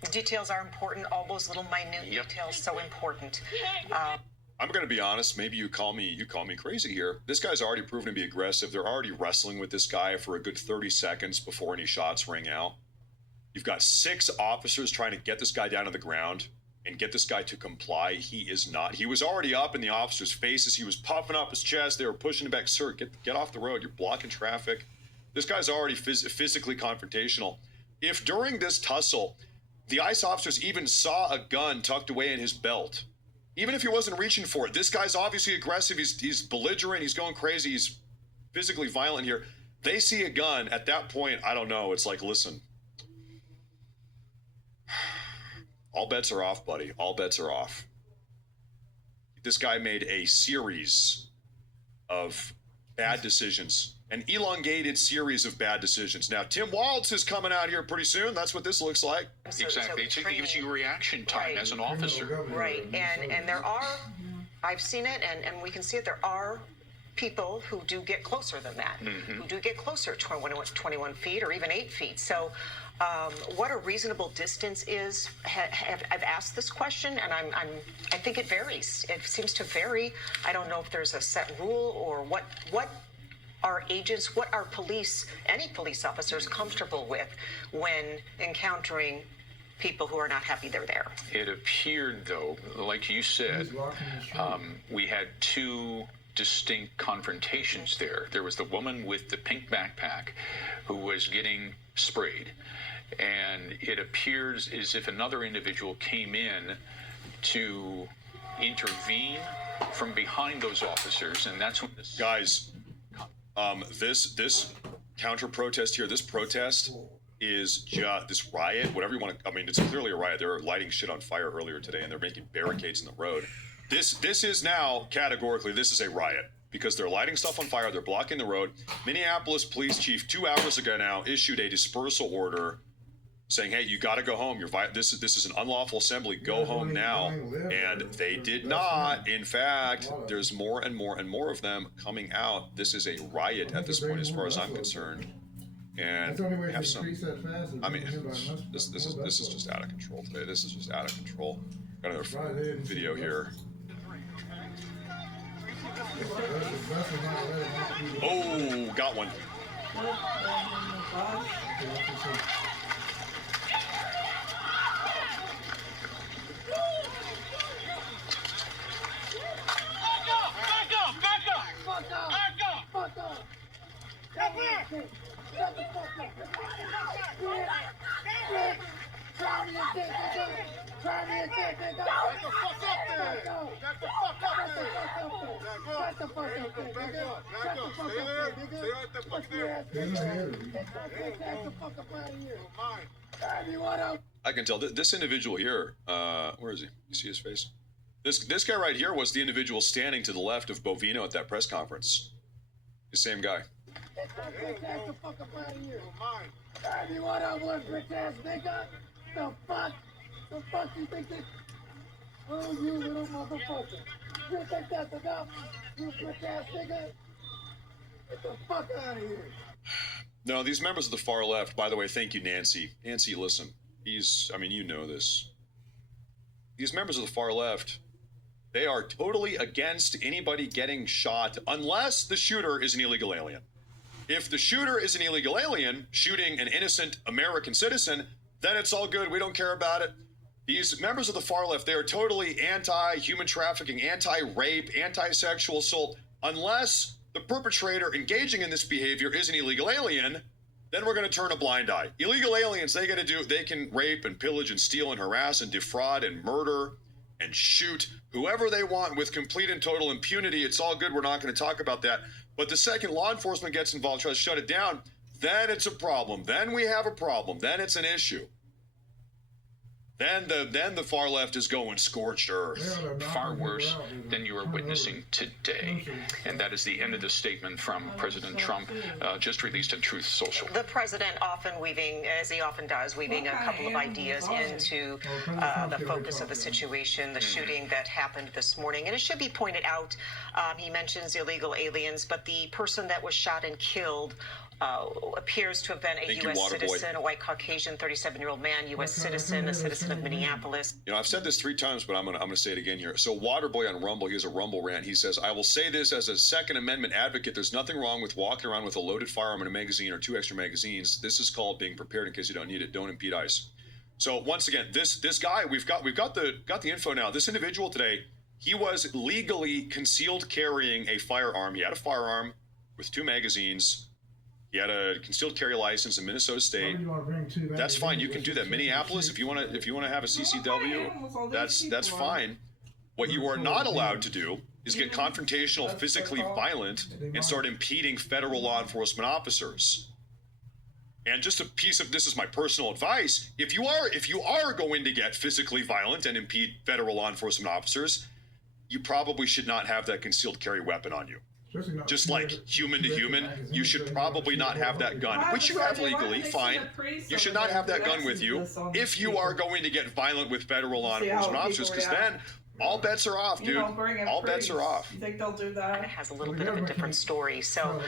the details are important. All those little minute details, so important. I'm going to be honest. Maybe you call me crazy here. This guy's already proven to be aggressive. They're already wrestling with this guy for a good 30 seconds before any shots ring out. You've got 6 officers trying to get this guy down to the ground and get this guy to comply. He is not. He was already up in the officers' faces. He was puffing up his chest. They were pushing him back. Sir, get off the road. You're blocking traffic. This guy's already physically confrontational. If during this tussle, the ICE officers even saw a gun tucked away in his belt, even if he wasn't reaching for it, this guy's obviously aggressive. He's belligerent. He's going crazy. He's physically violent here. They see a gun. At that point, I don't know. It's like, listen, all bets are off, buddy. All bets are off. This guy made a series of bad decisions, an elongated series of bad decisions. Now, Tim Waltz is coming out here pretty soon. That's what this looks like. Exactly. It gives you reaction time as an officer. Right. And there are, I've seen it, and we can see it, there are people who do get closer than that, who do get closer, 21 feet or even 8 feet. So what a reasonable distance is, I've asked this question, and I think it varies. It seems to vary. I don't know if there's a set rule or what are agents, what are police, any police officers comfortable with when encountering people who are not happy they're there. It appeared, though, like you said, we had 2 distinct confrontations there. There was the woman with the pink backpack who was getting sprayed, and it appears as if another individual came in to intervene from behind those officers, and that's when this guys, this counter protest here, this protest is just this riot, whatever you want to, I mean, it's clearly a riot. They were lighting shit on fire earlier today, and they're making barricades in the road. This is now categorically, this is a riot because they're lighting stuff on fire. They're blocking the road. Minneapolis police chief 2 hours ago now issued a dispersal order saying, hey, you got to go home. This is an unlawful assembly. Go home now. And they did not. In fact, there's more and more and more of them coming out. This is a riot at this point, as far as I'm concerned. And we have some, I mean, this is just out of control today. This is just out of control. Got another video here. Oh, got one. I can tell this individual here, where is he? You see his face? This guy right here was the individual standing to the left of Bovino at that press conference. The same guy. Get the fuck up out of here. You want to work, bitch ass nigga? The fuck? The fuck you think this? Oh, you little motherfucker. You think that's enough? You bitch ass nigga? Get the fuck out of here. No, these members of the far left, by the way, thank you, Nancy. Nancy, listen. I mean, you know this. These members of the far left, they are totally against anybody getting shot unless the shooter is an illegal alien. If the shooter is an illegal alien shooting an innocent American citizen, then it's all good. We don't care about it. These members of the far left, they are totally anti-human trafficking, anti-rape, anti-sexual assault. Unless the perpetrator engaging in this behavior is an illegal alien, then we're going to turn a blind eye. Illegal aliens, they can rape and pillage and steal and harass and defraud and murder and shoot whoever they want with complete and total impunity. It's all good. We're not going to talk about that. But the second law enforcement gets involved, tries to shut it down, then it's a problem. Then we have a problem. Then it's an issue. Then the far left is going scorched earth. Far worse than you are witnessing today. And that is the end of the statement from President Trump, just released on Truth Social. The president often weaving, as he often does, weaving a couple of ideas into the focus of the situation, the shooting that happened this morning. And it should be pointed out, he mentions illegal aliens, but the person that was shot and killed appears to have been a U.S. citizen, a white Caucasian 37-year-old man, U.S. citizen, a citizen of Minneapolis. You know, I've said this 3 times, but I'm gonna say it again here. So Waterboy on Rumble, he has a Rumble rant. He says, I will say this as a Second Amendment advocate. There's nothing wrong with walking around with a loaded firearm in a magazine or 2 extra magazines. This is called being prepared in case you don't need it. Don't impede ICE. So once again, this guy, we've got the info now. This individual today, he was legally concealed carrying a firearm. He had a firearm with 2 magazines. He had a concealed carry license in Minnesota State. That's fine. You can do that. Minneapolis, if you want to have a CCW, that's fine. What you are not allowed to do is get confrontational, physically violent, and start impeding federal law enforcement officers. And just a piece of this is my personal advice: if you are going to get physically violent and impede federal law enforcement officers, you probably should not have that concealed carry weapon on you. Just like human to human, you should probably not have that gun, which you have legally, fine. You should not have that gun with you if you are going to get violent with federal law enforcement officers, because then all bets are off, dude. All bets are off. You think they'll do that? It has a little bit of a different story, so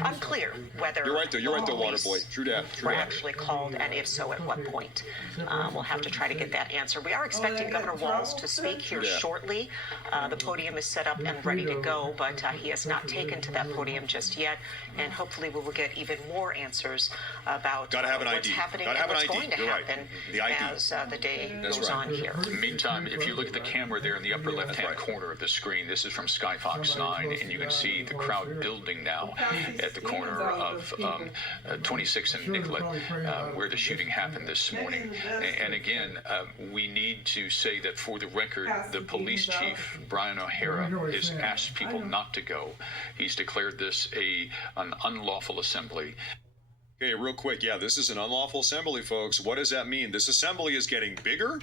unclear whether You're right, though. You're right, though, Waterboy. True that. were actually called, and if so, at what point. We'll have to try to get that answer. We are expecting Governor Walz to speak here shortly. The podium is set up and ready to go, but he has not taken to that podium just yet, and hopefully we will get even more answers about what's happening and what's going to happen as the day goes on here. In the meantime, if you look at the camera there in the upper left-hand corner of the screen, this is from Skyfox 9, and you can see the crowd building now at the corner of 26 and Nicollet, where the shooting happened this morning. And again, we need to say that for the record, the police chief, Brian O'Hara, has asked people not to go. He's declared this an unlawful assembly. Okay, real quick. Yeah, this is an unlawful assembly, folks. What does that mean? This assembly is getting bigger,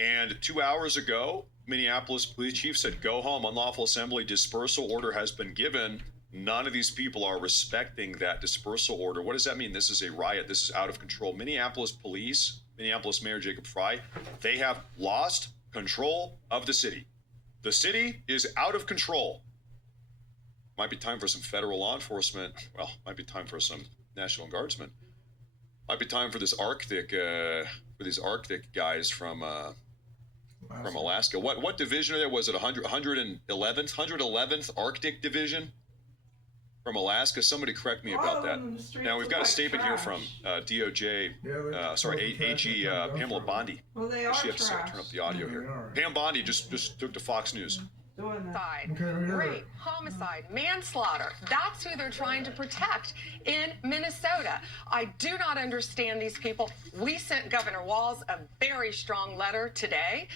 and 2 hours ago, Minneapolis police chief said, go home, unlawful assembly, dispersal order has been given. None of these people are respecting that dispersal order. What does that mean? This is a riot. This is out of control. Minneapolis police, Minneapolis Mayor Jacob Frey, they have lost control of the city. The city is out of control. Might be time for some federal law enforcement. Well, might be time for some National Guardsmen. Might be time for this Arctic, for these Arctic guys from From Alaska. What division are there? Was it 111th Arctic Division? From Alaska. Somebody correct me about that. Now we've got a statement here from DOJ, AG Pamela Bondi. Well, they She are has to trash. turn up the audio here. Pam Bondi just took to Fox News. Rape, homicide, manslaughter. That's who they're trying to protect in Minnesota. I do not understand these people. We sent Governor Walz a very strong letter today.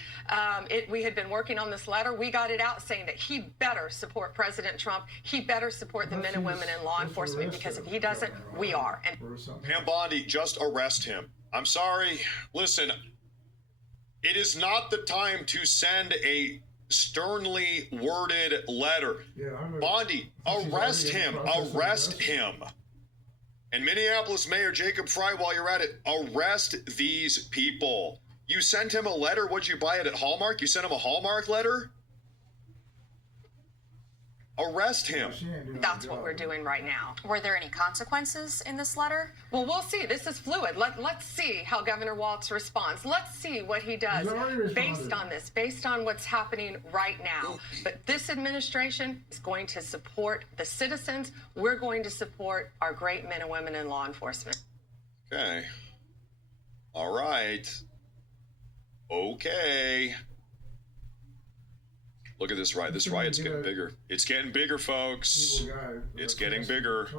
We had been working on this letter. We got it out saying that he better support President Trump. He better support the men and women in law enforcement, because if he doesn't, we are. And Pam Bondi, just arrest him. I'm sorry. Listen, it is not the time to send a sternly worded letter. Bondi, arrest him. Arrest him. And Minneapolis Mayor Jacob Frey, while you're at it, arrest these people. You sent him a letter. What'd you buy it at Hallmark? You sent him a Hallmark letter? Arrest him. that's what we're doing right now. Were there any consequences in this letter? Well, we'll see. This is fluid. Let's see how Governor Walz responds. Let's see what he does based on this, based on what's happening right now. But this administration is going to support the citizens. We're going to support our great men and women in law enforcement. Okay. All right. Okay. Look at this riot. This riot's getting bigger. It's getting bigger, folks. It's getting bigger.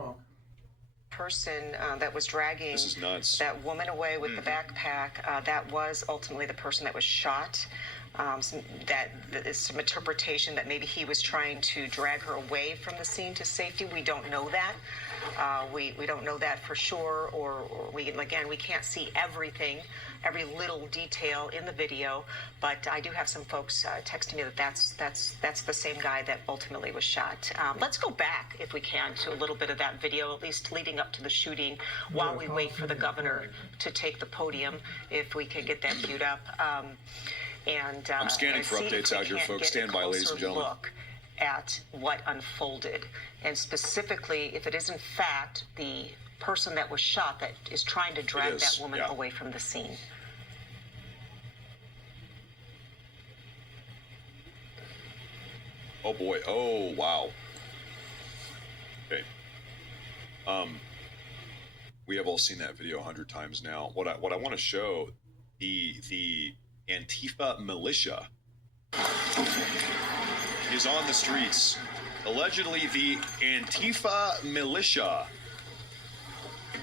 Person that was dragging This is nuts. that woman away with the backpack, that was ultimately the person that was shot. That is some interpretation that maybe he was trying to drag her away from the scene to safety. We don't know that. We don't know that for sure, or we can't see everything, every little detail in the video. But I do have some folks texting me that that's the same guy that ultimately was shot. Let's go back, if we can, to a little bit of that video, at least leading up to the shooting, while we wait for the governor to take the podium, if we can get that queued up. I'm scanning for updates out here, folks. Stand by, ladies and gentlemen. Look at what unfolded, and specifically, if it is in fact the person that was shot that is trying to drag that woman away from the scene. Oh boy. Oh wow. Okay. We have all seen that video 100 times now. What I want to show, the Antifa militia is on the streets. Allegedly, the Antifa militia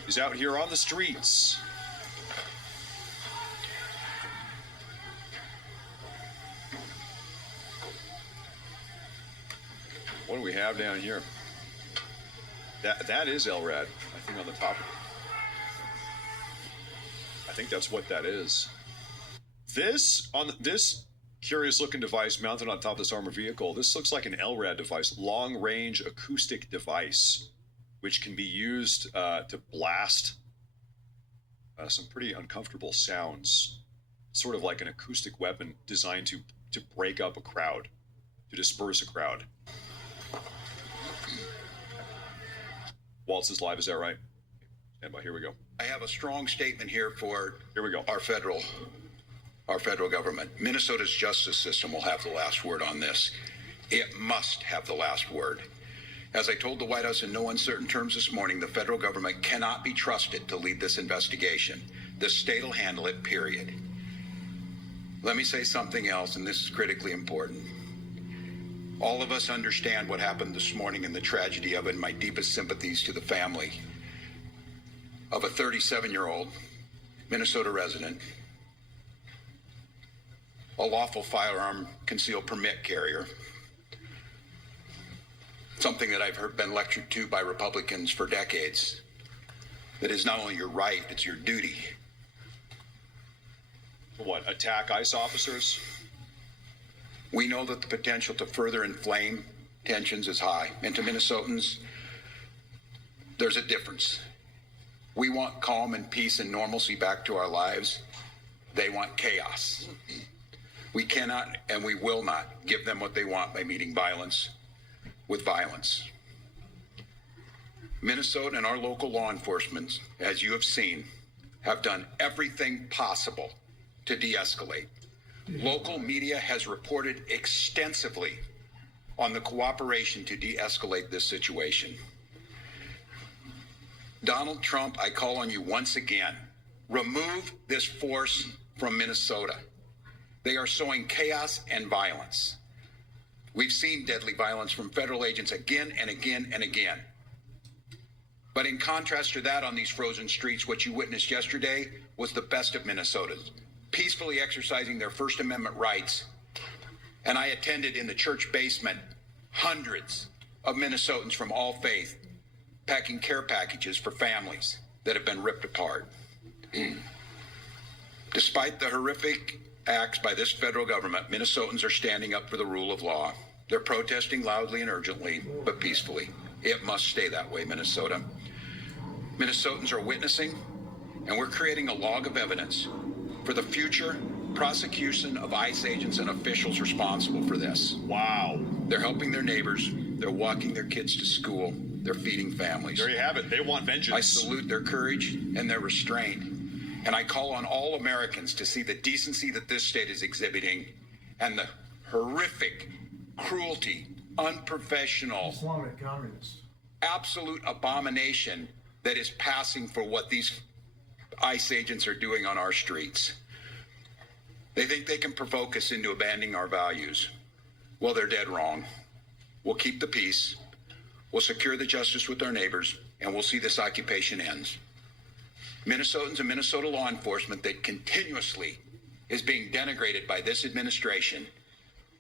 is out here on the streets. What do we have down here? That is LRAD, I think, on the top. I think that's what that is. This curious looking device mounted on top of this armored vehicle, this looks like an LRAD device, long range acoustic device, which can be used to blast some pretty uncomfortable sounds, sort of like an acoustic weapon designed to break up a crowd, to disperse a crowd. Waltz is live, is that right? Stand by, here we go. I have a strong statement here for our federal government. Minnesota's justice system will have the last word on this. It must have the last word. As I told the White House in no uncertain terms this morning, the federal government cannot be trusted to lead this investigation. The state will handle it, period. Let me say something else, and this is critically important. All of us understand what happened this morning and the tragedy of it, and my deepest sympathies to the family of a 37-year-old Minnesota resident, a lawful firearm concealed permit carrier, something that I've been lectured to by Republicans for decades, that is not only your right, it's your duty. What, attack ICE officers? We know that the potential to further inflame tensions is high, and to Minnesotans, there's a difference. We want calm and peace and normalcy back to our lives. They want chaos. We cannot and we will not give them what they want by meeting violence with violence. Minnesota and our local law enforcement, as you have seen, have done everything possible to de-escalate. Local media has reported extensively on the cooperation to de-escalate this situation. Donald Trump, I call on you once again. Remove this force from Minnesota. They are sowing chaos and violence. We've seen deadly violence from federal agents again and again and again. But in contrast to that, on these frozen streets, what you witnessed yesterday was the best of Minnesotans, peacefully exercising their First Amendment rights. And I attended in the church basement hundreds of Minnesotans from all faiths packing care packages for families that have been ripped apart. Despite the horrific acts by this federal government, Minnesotans are standing up for the rule of law. They're protesting loudly and urgently, but peacefully. It must stay that way, Minnesota. Minnesotans are witnessing, and we're creating a log of evidence for the future prosecution of ICE agents and officials responsible for this. Wow. They're helping their neighbors. They're walking their kids to school. They're feeding families. There you have it. They want vengeance. I salute their courage and their restraint. And I call on all Americans to see the decency that this state is exhibiting and the horrific cruelty, unprofessional, Islamic communists, absolute abomination that is passing for what these ICE agents are doing on our streets. They think they can provoke us into abandoning our values. Well, they're dead wrong. We'll keep the peace, we'll secure the justice with our neighbors, and we'll see this occupation ends. Minnesotans and Minnesota law enforcement that continuously is being denigrated by this administration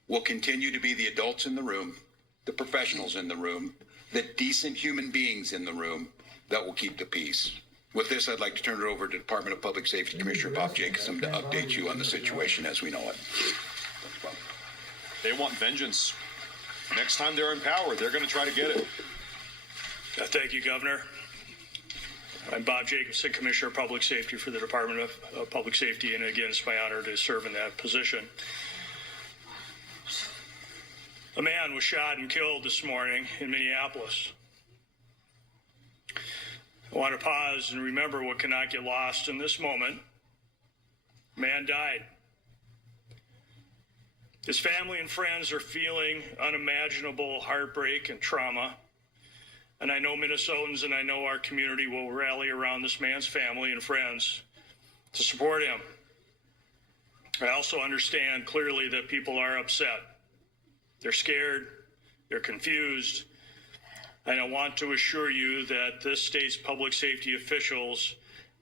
will continue to be the adults in the room, the professionals in the room, the decent human beings in the room that will keep the peace. With this, I'd like to turn it over to Department of Public Safety Commissioner Bob Jacobson to update you on the situation as we know it. They want vengeance. Next time they're in power, they're going to try to get it. Thank you, Governor. I'm Bob Jacobson, Commissioner of Public Safety for the Department of Public Safety, and again, it's my honor to serve in that position. A man was shot and killed this morning in Minneapolis. I want to pause and remember what cannot get lost in this moment. A man died. His family and friends are feeling unimaginable heartbreak and trauma. And I know Minnesotans and I know our community will rally around this man's family and friends to support him. I also understand clearly that people are upset. They're scared, they're confused, and I want to assure you that this state's public safety officials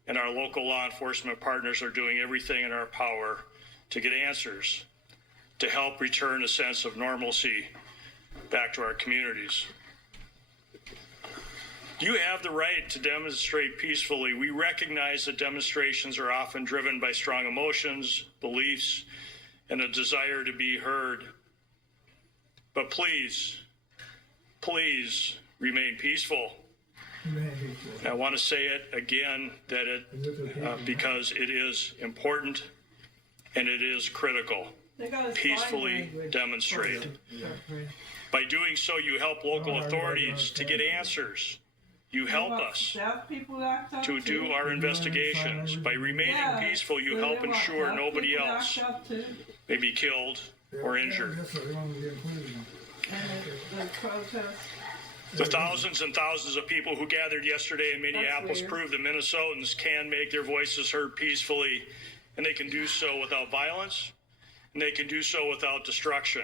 and our local law enforcement partners are doing everything in our power to get answers, to help return a sense of normalcy back to our communities. You have the right to demonstrate peacefully. We recognize that demonstrations are often driven by strong emotions, beliefs, and a desire to be heard. But please, please remain peaceful. I want to say it again, that because it is important and it is critical. Peacefully demonstrate. By doing so, you help local authorities to get answers. You help us to do our investigations. By remaining peaceful, you help ensure nobody else may be killed or injured. The thousands and thousands of people who gathered yesterday in Minneapolis prove that Minnesotans can make their voices heard peacefully, and they can do so without violence, and they can do so without destruction.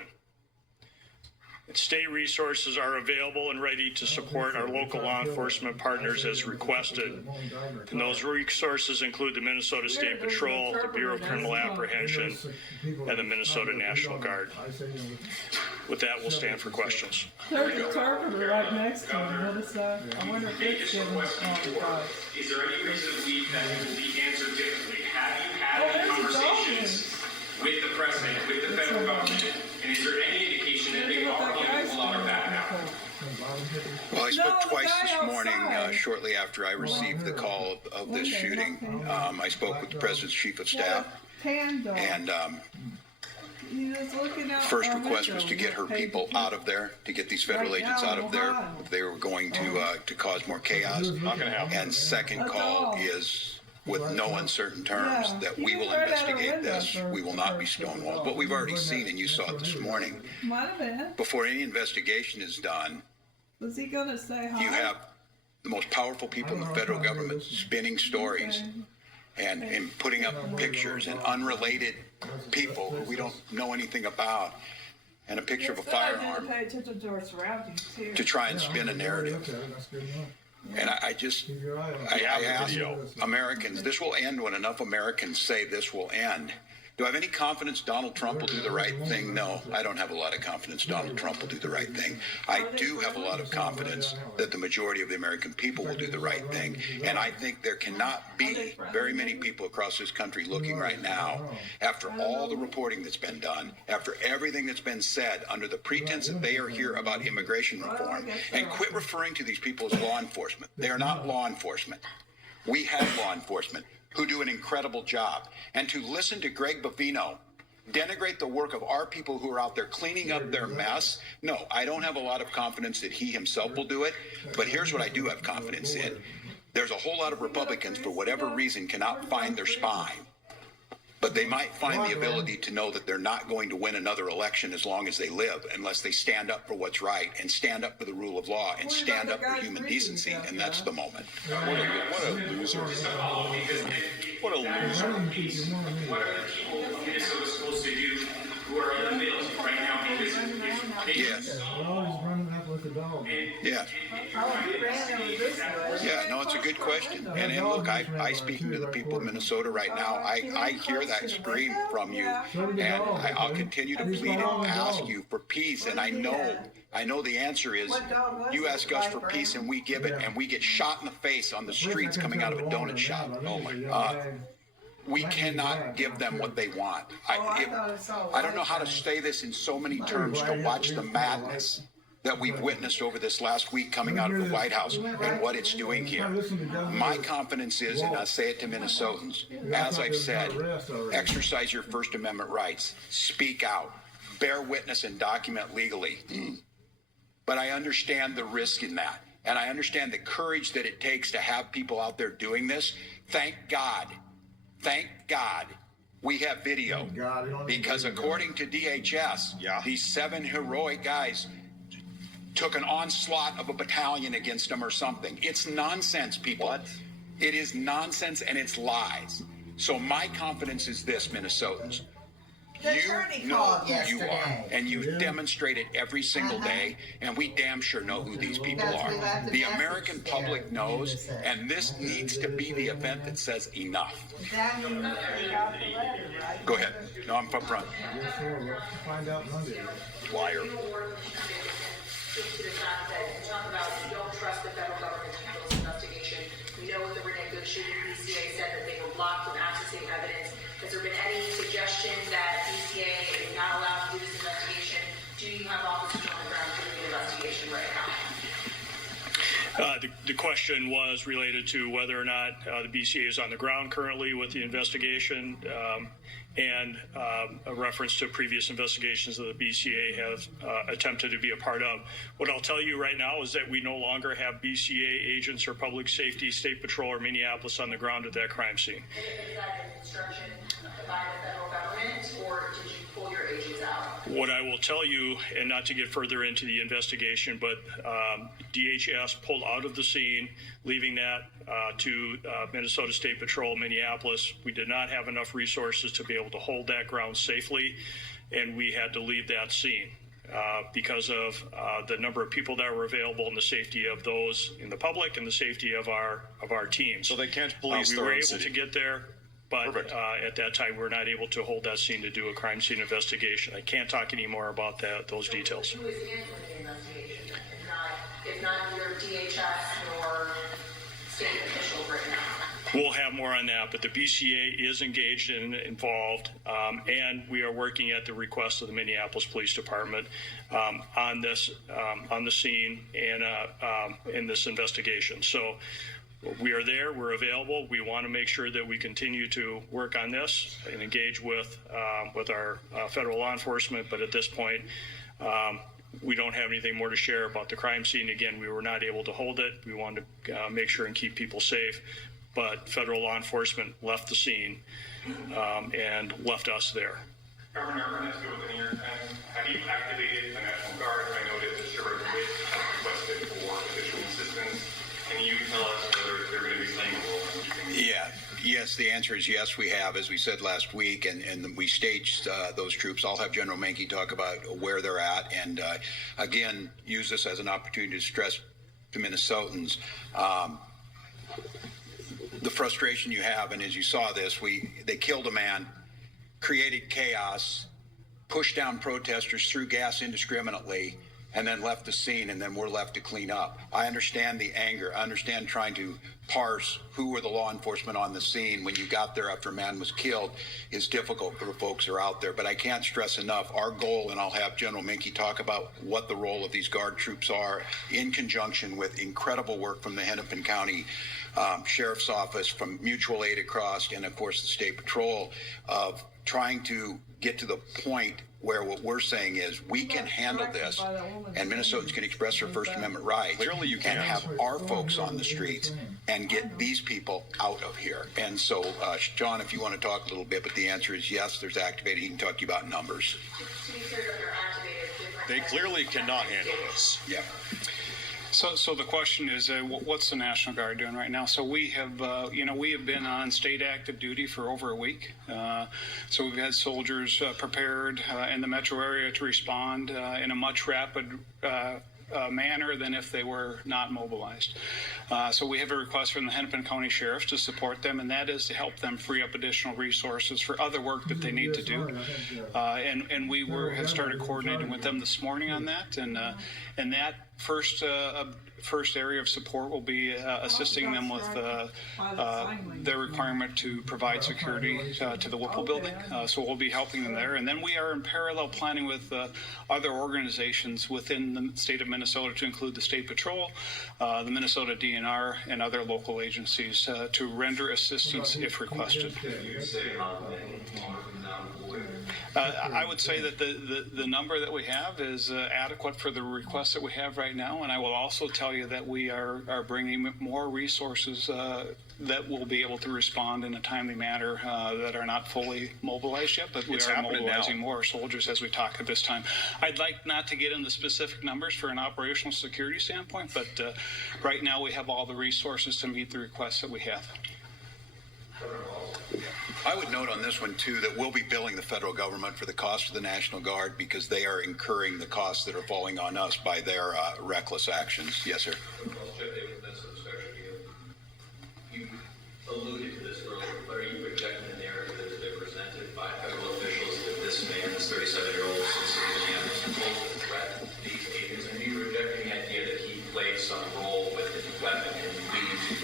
And state resources are available and ready to support our local law enforcement partners as requested. And those resources include the Minnesota State Patrol, the Bureau of Criminal Apprehension, and the Minnesota National Guard. With that, we'll stand for questions. There's an interpreter right next to him. What is that? I wonder if it's giving us advice. Is there any reason to believe that it will be answered differently? Have you had any conversations with the president, with the federal government, and is there any indication that they are going to pull out or back out? Well, I spoke twice this morning, shortly after I received the call of this shooting. I spoke with the President's Chief of Staff, and first request was to get her people out of there, to get these federal agents out of there if they were going to cause more chaos. And second call is with no uncertain terms that we will investigate this. We will not be stonewalled. What we've already seen, and you saw it this morning, Might have been. before any investigation is done, Was he gonna say hi? you have the most powerful people in the federal government spinning stories and putting up pictures and unrelated people who we don't know anything about, and a picture of a firearm Pay attention to our surroundings too. to try and spin a narrative. And I ask Americans, this will end when enough Americans say this will end. Do I have any confidence Donald Trump will do the right thing? No, I don't have a lot of confidence Donald Trump will do the right thing. I do have a lot of confidence that the majority of the American people will do the right thing. And I think there cannot be very many people across this country looking right now, after all the reporting that's been done, after everything that's been said under the pretense that they are here about immigration reform, and quit referring to these people as law enforcement. They are not law enforcement. We have law enforcement who do an incredible job. And to listen to Greg Bovino denigrate the work of our people who are out there cleaning up their mess, no, I don't have a lot of confidence that he himself will do it. But here's what I do have confidence in. There's a whole lot of Republicans, for whatever reason, cannot find their spine. But they might find the ability to know that they're not going to win another election as long as they live, unless they stand up for what's right and stand up for the rule of law and stand up for human decency, and that's the moment. What a loser. What a loser. What are the people of Minnesota supposed to do who are in the middle right now? Because if Yes. Yeah. Yeah, no, it's a good question. And look, I speaking to the people of Minnesota right now, I hear that scream from you, and I'll continue to plead and ask you for peace. And I know the answer is you ask us for peace and we give it, and we get shot in the face on the streets coming out of a donut shop. Oh my God. We cannot give them what they want. I don't know how to say this in so many terms to watch the madness that we've witnessed over this last week coming out of the White House and what it's doing here. My confidence is, and I say it to Minnesotans, as I've said, exercise your First Amendment rights, speak out, bear witness and document legally. But I understand the risk in that, and I understand the courage that it takes to have people out there doing this. Thank God we have video, because according to DHS, these 7 heroic guys took an onslaught of a battalion against them or something. It's nonsense, people. What? It is nonsense, and it's lies. So my confidence is this, Minnesotans. You know who you are, and you demonstrate it every single day, and we damn sure know who these people are. The American public knows, and this needs to be the event that says enough. Go ahead. No, I'm up front. Find out Monday. Liar. To the fact that you talk about you don't trust the federal government to handle this investigation. We know with the Renee Good shooting, BCA said that they were blocked from accessing evidence. Has there been any suggestion that BCA is not allowed to do this investigation? Do you have officers on the ground doing the investigation right now? The question was related to whether or not the BCA is on the ground currently with the investigation, and a reference to previous investigations that the BCA has attempted to be a part of. What I'll tell you right now is that we no longer have BCA agents or public safety, state patrol, or Minneapolis on the ground at that crime scene. Is that an instruction by the federal government, or did you pull your agents out? What I will tell you, and not to get further into the investigation, but DHS pulled out of the scene, leaving that to Minnesota State Patrol, Minneapolis. We did not have enough resources to be able to hold that ground safely, and we had to leave that scene because of the number of people that were available and the safety of those in the public and the safety of our team. So they can't police we their were own able city. to get there. But at that time, we were not able to hold that scene to do a crime scene investigation. I can't talk any more about those details. Who is handling the investigation? If not either DHS nor state officials right now. We'll have more on that, but the BCA is engaged and involved, and we are working at the request of the Minneapolis Police Department on this, on the scene and in this investigation. So we are there, we're available. We want to make sure that we continue to work on this and engage with our federal law enforcement. But at this point, we don't have anything more to share about the crime scene. Again, we were not able to hold it. We wanted to make sure and keep people safe. but federal law enforcement left the scene and left us there. Governor Ernesto, within your time, have you activated the National Guard? I noted that Sheriff Witt has requested for additional assistance. Can you tell us whether they're going to be playing a role in keeping? Yeah. Yes, the answer is yes, we have, as we said last week, and we staged those troops. I'll have General Menke talk about where they're at, and again, use this as an opportunity to stress to Minnesotans the frustration you have. And as you saw this, they killed a man, created chaos, pushed down protesters, threw gas indiscriminately, and then left the scene, and then we're left to clean up. I understand the anger. I understand trying to parse who were the law enforcement on the scene when you got there after a man was killed is difficult for the folks who are out there. But I can't stress enough, our goal, and I'll have General Menke talk about what the role of these Guard troops are in conjunction with incredible work from the Hennepin County Sheriff's Office, from mutual aid across, and of course the State Patrol, of trying to get to the point where what we're saying is we can handle this, and Minnesotans can express their First Amendment rights. Clearly you can. And have our folks on the streets and get these people out of here. And so, John, if you want to talk a little bit, but the answer is yes, there's activated. He can talk to you about numbers. To be clear, Governor, activated. They clearly cannot handle this. Yeah. So the question is, what's the National Guard doing right now? So we have, we have been on state active duty for over a week. So we've had soldiers prepared in the metro area to respond in a much rapid manner than if they were not mobilized. So we have a request from the Hennepin County Sheriff to support them, and that is to help them free up additional resources for other work that they need to do. And we have started coordinating with them this morning on that, and that first area of support will be assisting them with their requirement to provide security to the Whipple building. So we'll be helping them there. And then we are in parallel planning with other organizations within the state of Minnesota, to include the State Patrol, the Minnesota DNR, and other local agencies to render assistance if requested. I would say that the number that we have is adequate for the requests that we have right now, and I will also tell you that we are bringing more resources that will be able to respond in a timely manner that are not fully mobilized yet, but we are mobilizing more soldiers as we talk at this time. I'd like not to get into specific numbers for an operational security standpoint, but right now we have all the resources to meet the requests that we have. I would note on this one, too, that we'll be billing the federal government for the cost of the National Guard because they are incurring the costs that are falling on us by their reckless actions. Yes, sir. You alluded to this earlier, but are you projecting the narrative that has been presented by federal officials that this man, this 37-year-old civilian, told to threaten these agents? And are you rejecting the idea that he played some role with his weapon and lead?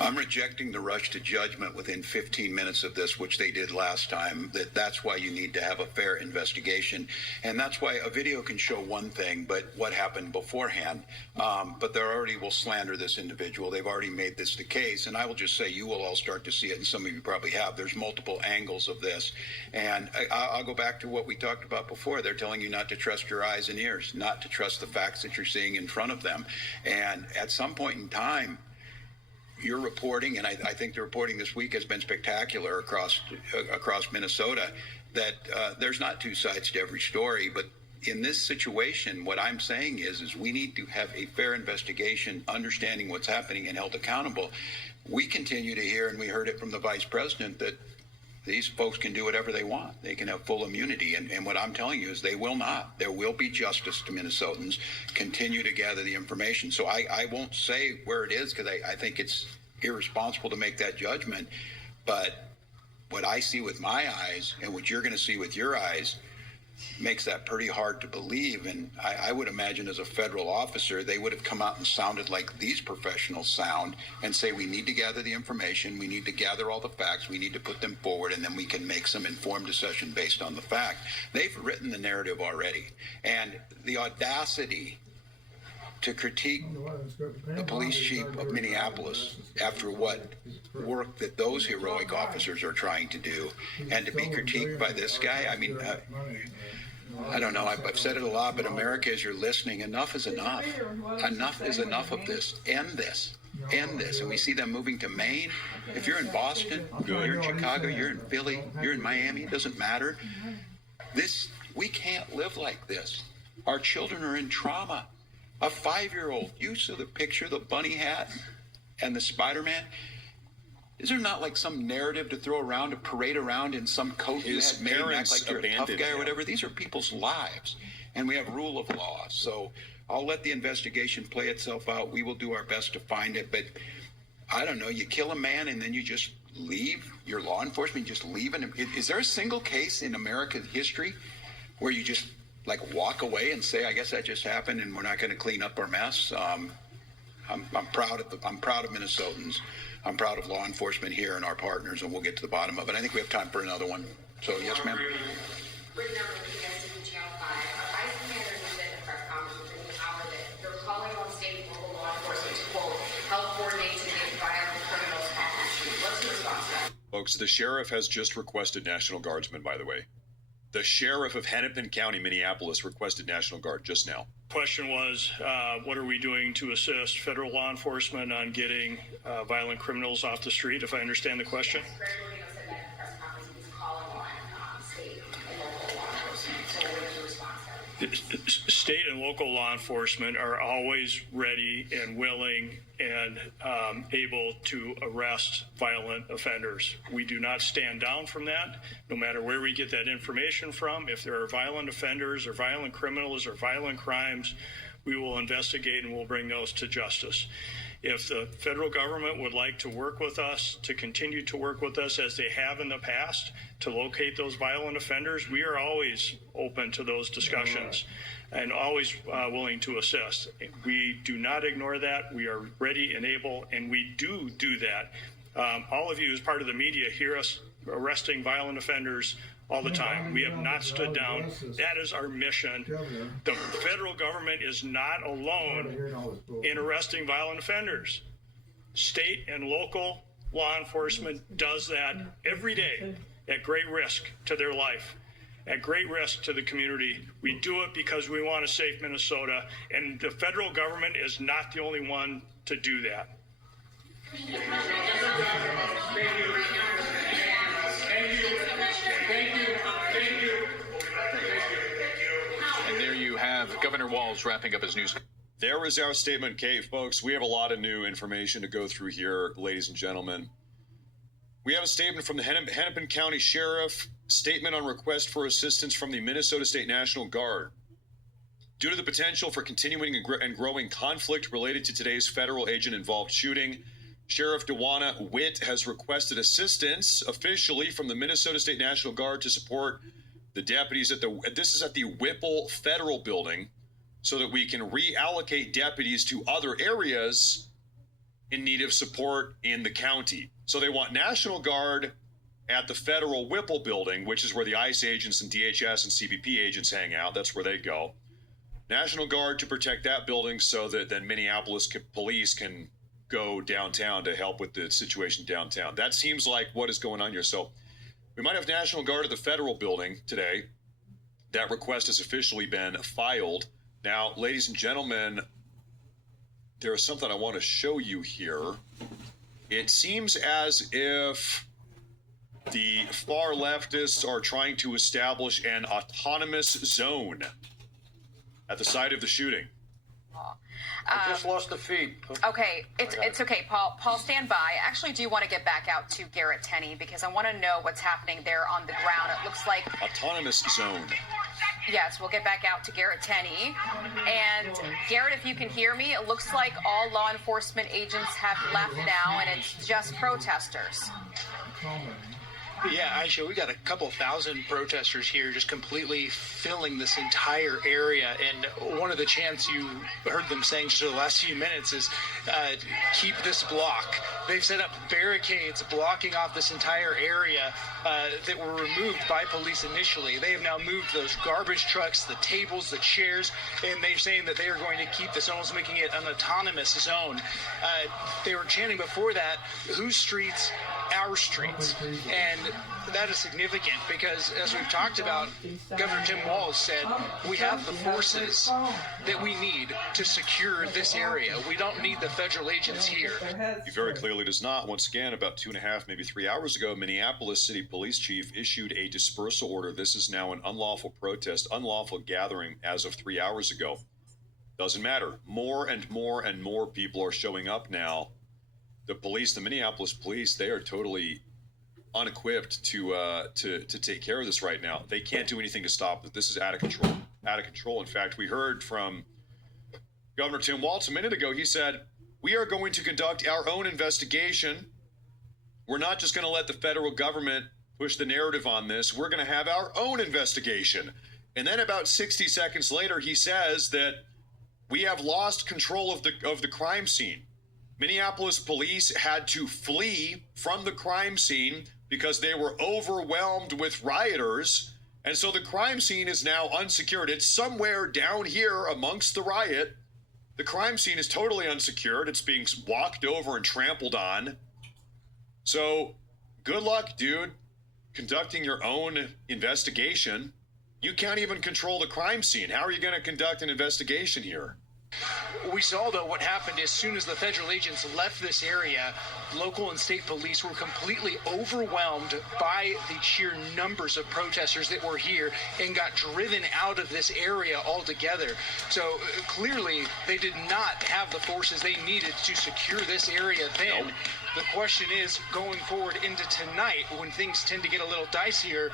I'm rejecting the rush to judgment within 15 minutes of this, which they did last time. That's why you need to have a fair investigation. And that's why a video can show one thing, but what happened beforehand. But they already will slander this individual. They've already made this the case. And I will just say you will all start to see it, and some of you probably have. There's multiple angles of this. And I'll go back to what we talked about before. They're telling you not to trust your eyes and ears, not to trust the facts that you're seeing in front of them. And at some point in time, you're reporting, and I think the reporting this week has been spectacular across Minnesota, that there's not two sides to every story. But in this situation, what I'm saying is we need to have a fair investigation, understanding what's happening, and held accountable. We continue to hear, and we heard it from the vice president, that these folks can do whatever they want. They can have full immunity. And what I'm telling you is they will not. There will be justice to Minnesotans. Continue to gather the information. So I won't say where it is because I think it's irresponsible to make that judgment. But what I see with my eyes and what you're going to see with your eyes makes that pretty hard to believe. And I would imagine as a federal officer, they would have come out and sounded like these professionals sound and say, we need to gather the information, we need to gather all the facts, we need to put them forward, and then we can make some informed decision based on the fact. They've written the narrative already. And the audacity to critique the police chief of Minneapolis after what work that those heroic officers are trying to do, and to be critiqued by this guy, I mean, I don't know, I've said it a lot, but America, as you're listening, enough is enough. Enough is enough of this. End this. end this, and we see them moving to Maine. If you're in Boston, you're in Chicago, you're in Philly, you're in Miami, it doesn't matter. We can't live like this. Our children are in trauma. A 5-year-old, you saw the picture, the bunny hat and the Spider-Man. Is there not like some narrative to throw around, to parade around in some coat you had made and act like you're a tough guy or whatever? These are people's lives, and we have rule of law. So I'll let the investigation play itself out. We will do our best to find it, but I don't know, you kill a man and then you just leave, your law enforcement just leave him. Is there a single case in American history where you just like walk away and say, I guess that just happened and we're not going to clean up our mess? I'm proud of Minnesotans. I'm proud of law enforcement here and our partners, and we'll get to the bottom of it. I think we have time for another one. So, yes, ma'am. Folks, the sheriff has just requested National Guardsmen, by the way. The sheriff of Hennepin County, Minneapolis, requested National Guard just now. Question was, what are we doing to assist federal law enforcement on getting violent criminals off the street, if I understand the question? State and local law enforcement are always ready and willing and able to arrest violent offenders. We do not stand down from that, no matter where we get that information from. If there are violent offenders or violent criminals or violent crimes, we will investigate and we'll bring those to justice. If the federal government would like to work with us, to continue to work with us as they have in the past, to locate those violent offenders, we are always open to those discussions and always willing to assist. We do not ignore that. We are ready and able, and we do that. All of you as part of the media hear us arresting violent offenders all the time. We have not stood down. That is our mission. The federal government is not alone in arresting violent offenders. State and local law enforcement does that every day at great risk to their life, at great risk to the community. We do it because we want a safe Minnesota, and the federal government is not the only one to do that. And there you have Governor Walz wrapping up his news. There is our statement, Kate. Folks, we have a lot of new information to go through here, ladies and gentlemen. We have a statement from the Hennepin County Sheriff, statement on request for assistance from the Minnesota State National Guard. Due to the potential for continuing and growing conflict related to today's federal agent-involved shooting, Sheriff Dewana Witt has requested assistance officially from the Minnesota State National Guard to support the deputies at this is at the Whipple Federal Building, so that we can reallocate deputies to other areas in need of support in the county. So they want National Guard at the Federal Whipple Building, which is where the ICE agents and DHS and CBP agents hang out. That's where they go. National Guard to protect that building so that then Minneapolis police can go downtown to help with the situation downtown. That seems like what is going on here. So we might have National Guard at the Federal Building today. That request has officially been filed. Now, ladies and gentlemen, there is something I want to show you here. It seems as if the far leftists are trying to establish an autonomous zone at the site of the shooting. I just lost a feed. Okay, it's okay, Paul. Paul, stand by. I actually do want to get back out to Garrett Tenney because I want to know what's happening there on the ground. It looks like autonomous zone. Yes, we'll get back out to Garrett Tenney. And Garrett, if you can hear me, it looks like all law enforcement agents have left now, and it's just protesters. Yeah, Aisha, we got a couple thousand protesters here just completely filling this entire area. And one of the chants you heard them saying just over the last few minutes is keep this block They've set up barricades blocking off this entire area that were removed by police initially. They have now moved those garbage trucks, the tables, the chairs, and they're saying that they are going to keep this, almost making it an autonomous zone. They were chanting before that, whose streets? Our streets. And that is significant because, as we've talked about, Governor Tim Walz said, we have the forces that we need to secure this area. We don't need the federal agents here. He very clearly does not. Once again, about 2.5, maybe 3 hours ago, Minneapolis City Police Chief issued a dispersal order. This is now an unlawful protest, unlawful gathering as of 3 hours ago. Doesn't matter. More and more and more people are showing up now. The police, the Minneapolis police, they are totally unequipped to take care of this right now. They can't do anything to stop it. This is out of control. Out of control. In fact, we heard from Governor Tim Walz a minute ago. He said, we are going to conduct our own investigation. We're not just going to let the federal government push the narrative on this. We're going to have our own investigation. And then about 60 seconds later, he says that we have lost control of the crime scene. Minneapolis police had to flee from the crime scene because they were overwhelmed with rioters. And so the crime scene is now unsecured. It's somewhere down here amongst the riot. The crime scene is totally unsecured. It's being walked over and trampled on. So good luck, dude, conducting your own investigation. You can't even control the crime scene. How are you going to conduct an investigation here? We saw, though, what happened as soon as the federal agents left this area. Local and state police were completely overwhelmed by the sheer numbers of protesters that were here and got driven out of this area altogether. So clearly, they did not have the forces they needed to secure this area then. Nope. The question is, going forward into tonight, when things tend to get a little dicier,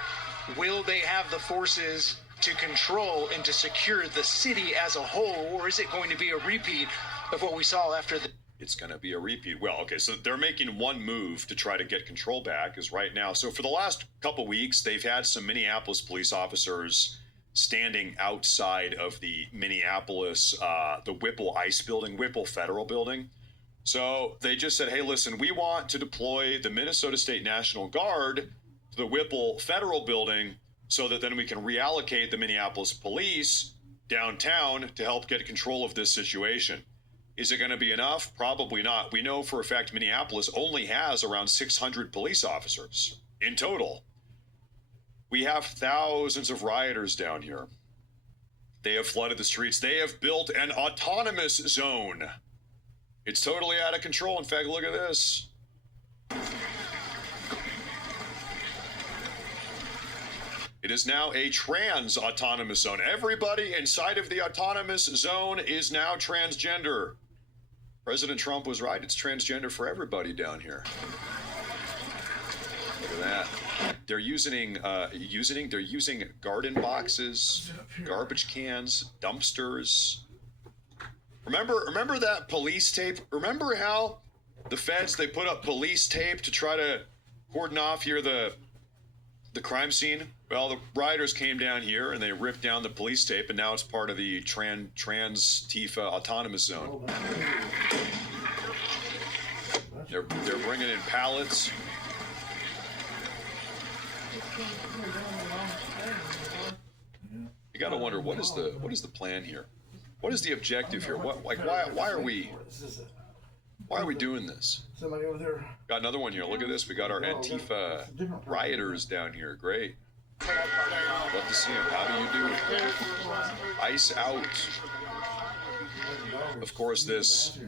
will they have the forces to control and to secure the city as a whole, or is it going to be a repeat of what we saw after the... It's going to be a repeat. Well, okay, so they're making one move to try to get control back is right now. So for the last couple weeks, they've had some Minneapolis police officers standing outside of the Minneapolis, the Whipple ICE building, Whipple Federal building. So they just said, hey, listen, we want to deploy the Minnesota State National Guard to the Whipple Federal building so that then we can reallocate the Minneapolis police downtown to help get control of this situation. Is it going to be enough? Probably not. We know for a fact Minneapolis only has around 600 police officers in total. We have thousands of rioters down here. They have flooded the streets. They have built an autonomous zone. It's totally out of control. In fact, look at this. It is now a trans autonomous zone. Everybody inside of the autonomous zone is now transgender. President Trump was right. It's transgender for everybody down here. Look at that. They're using garden boxes, garbage cans, dumpsters. Remember that police tape? Remember how the feds, they put up police tape to try to cordon off here the crime scene? Well, the rioters came down here and they ripped down the police tape, and now it's part of the trans Tifa autonomous zone. They're bringing in pallets. You got to wonder, what is the plan here? What is the objective here? Why are we doing this? Somebody over there. Got another one here. Look at this. We got our Antifa rioters down here. Great. Love to see them. How do you do? Ice out. Of course, this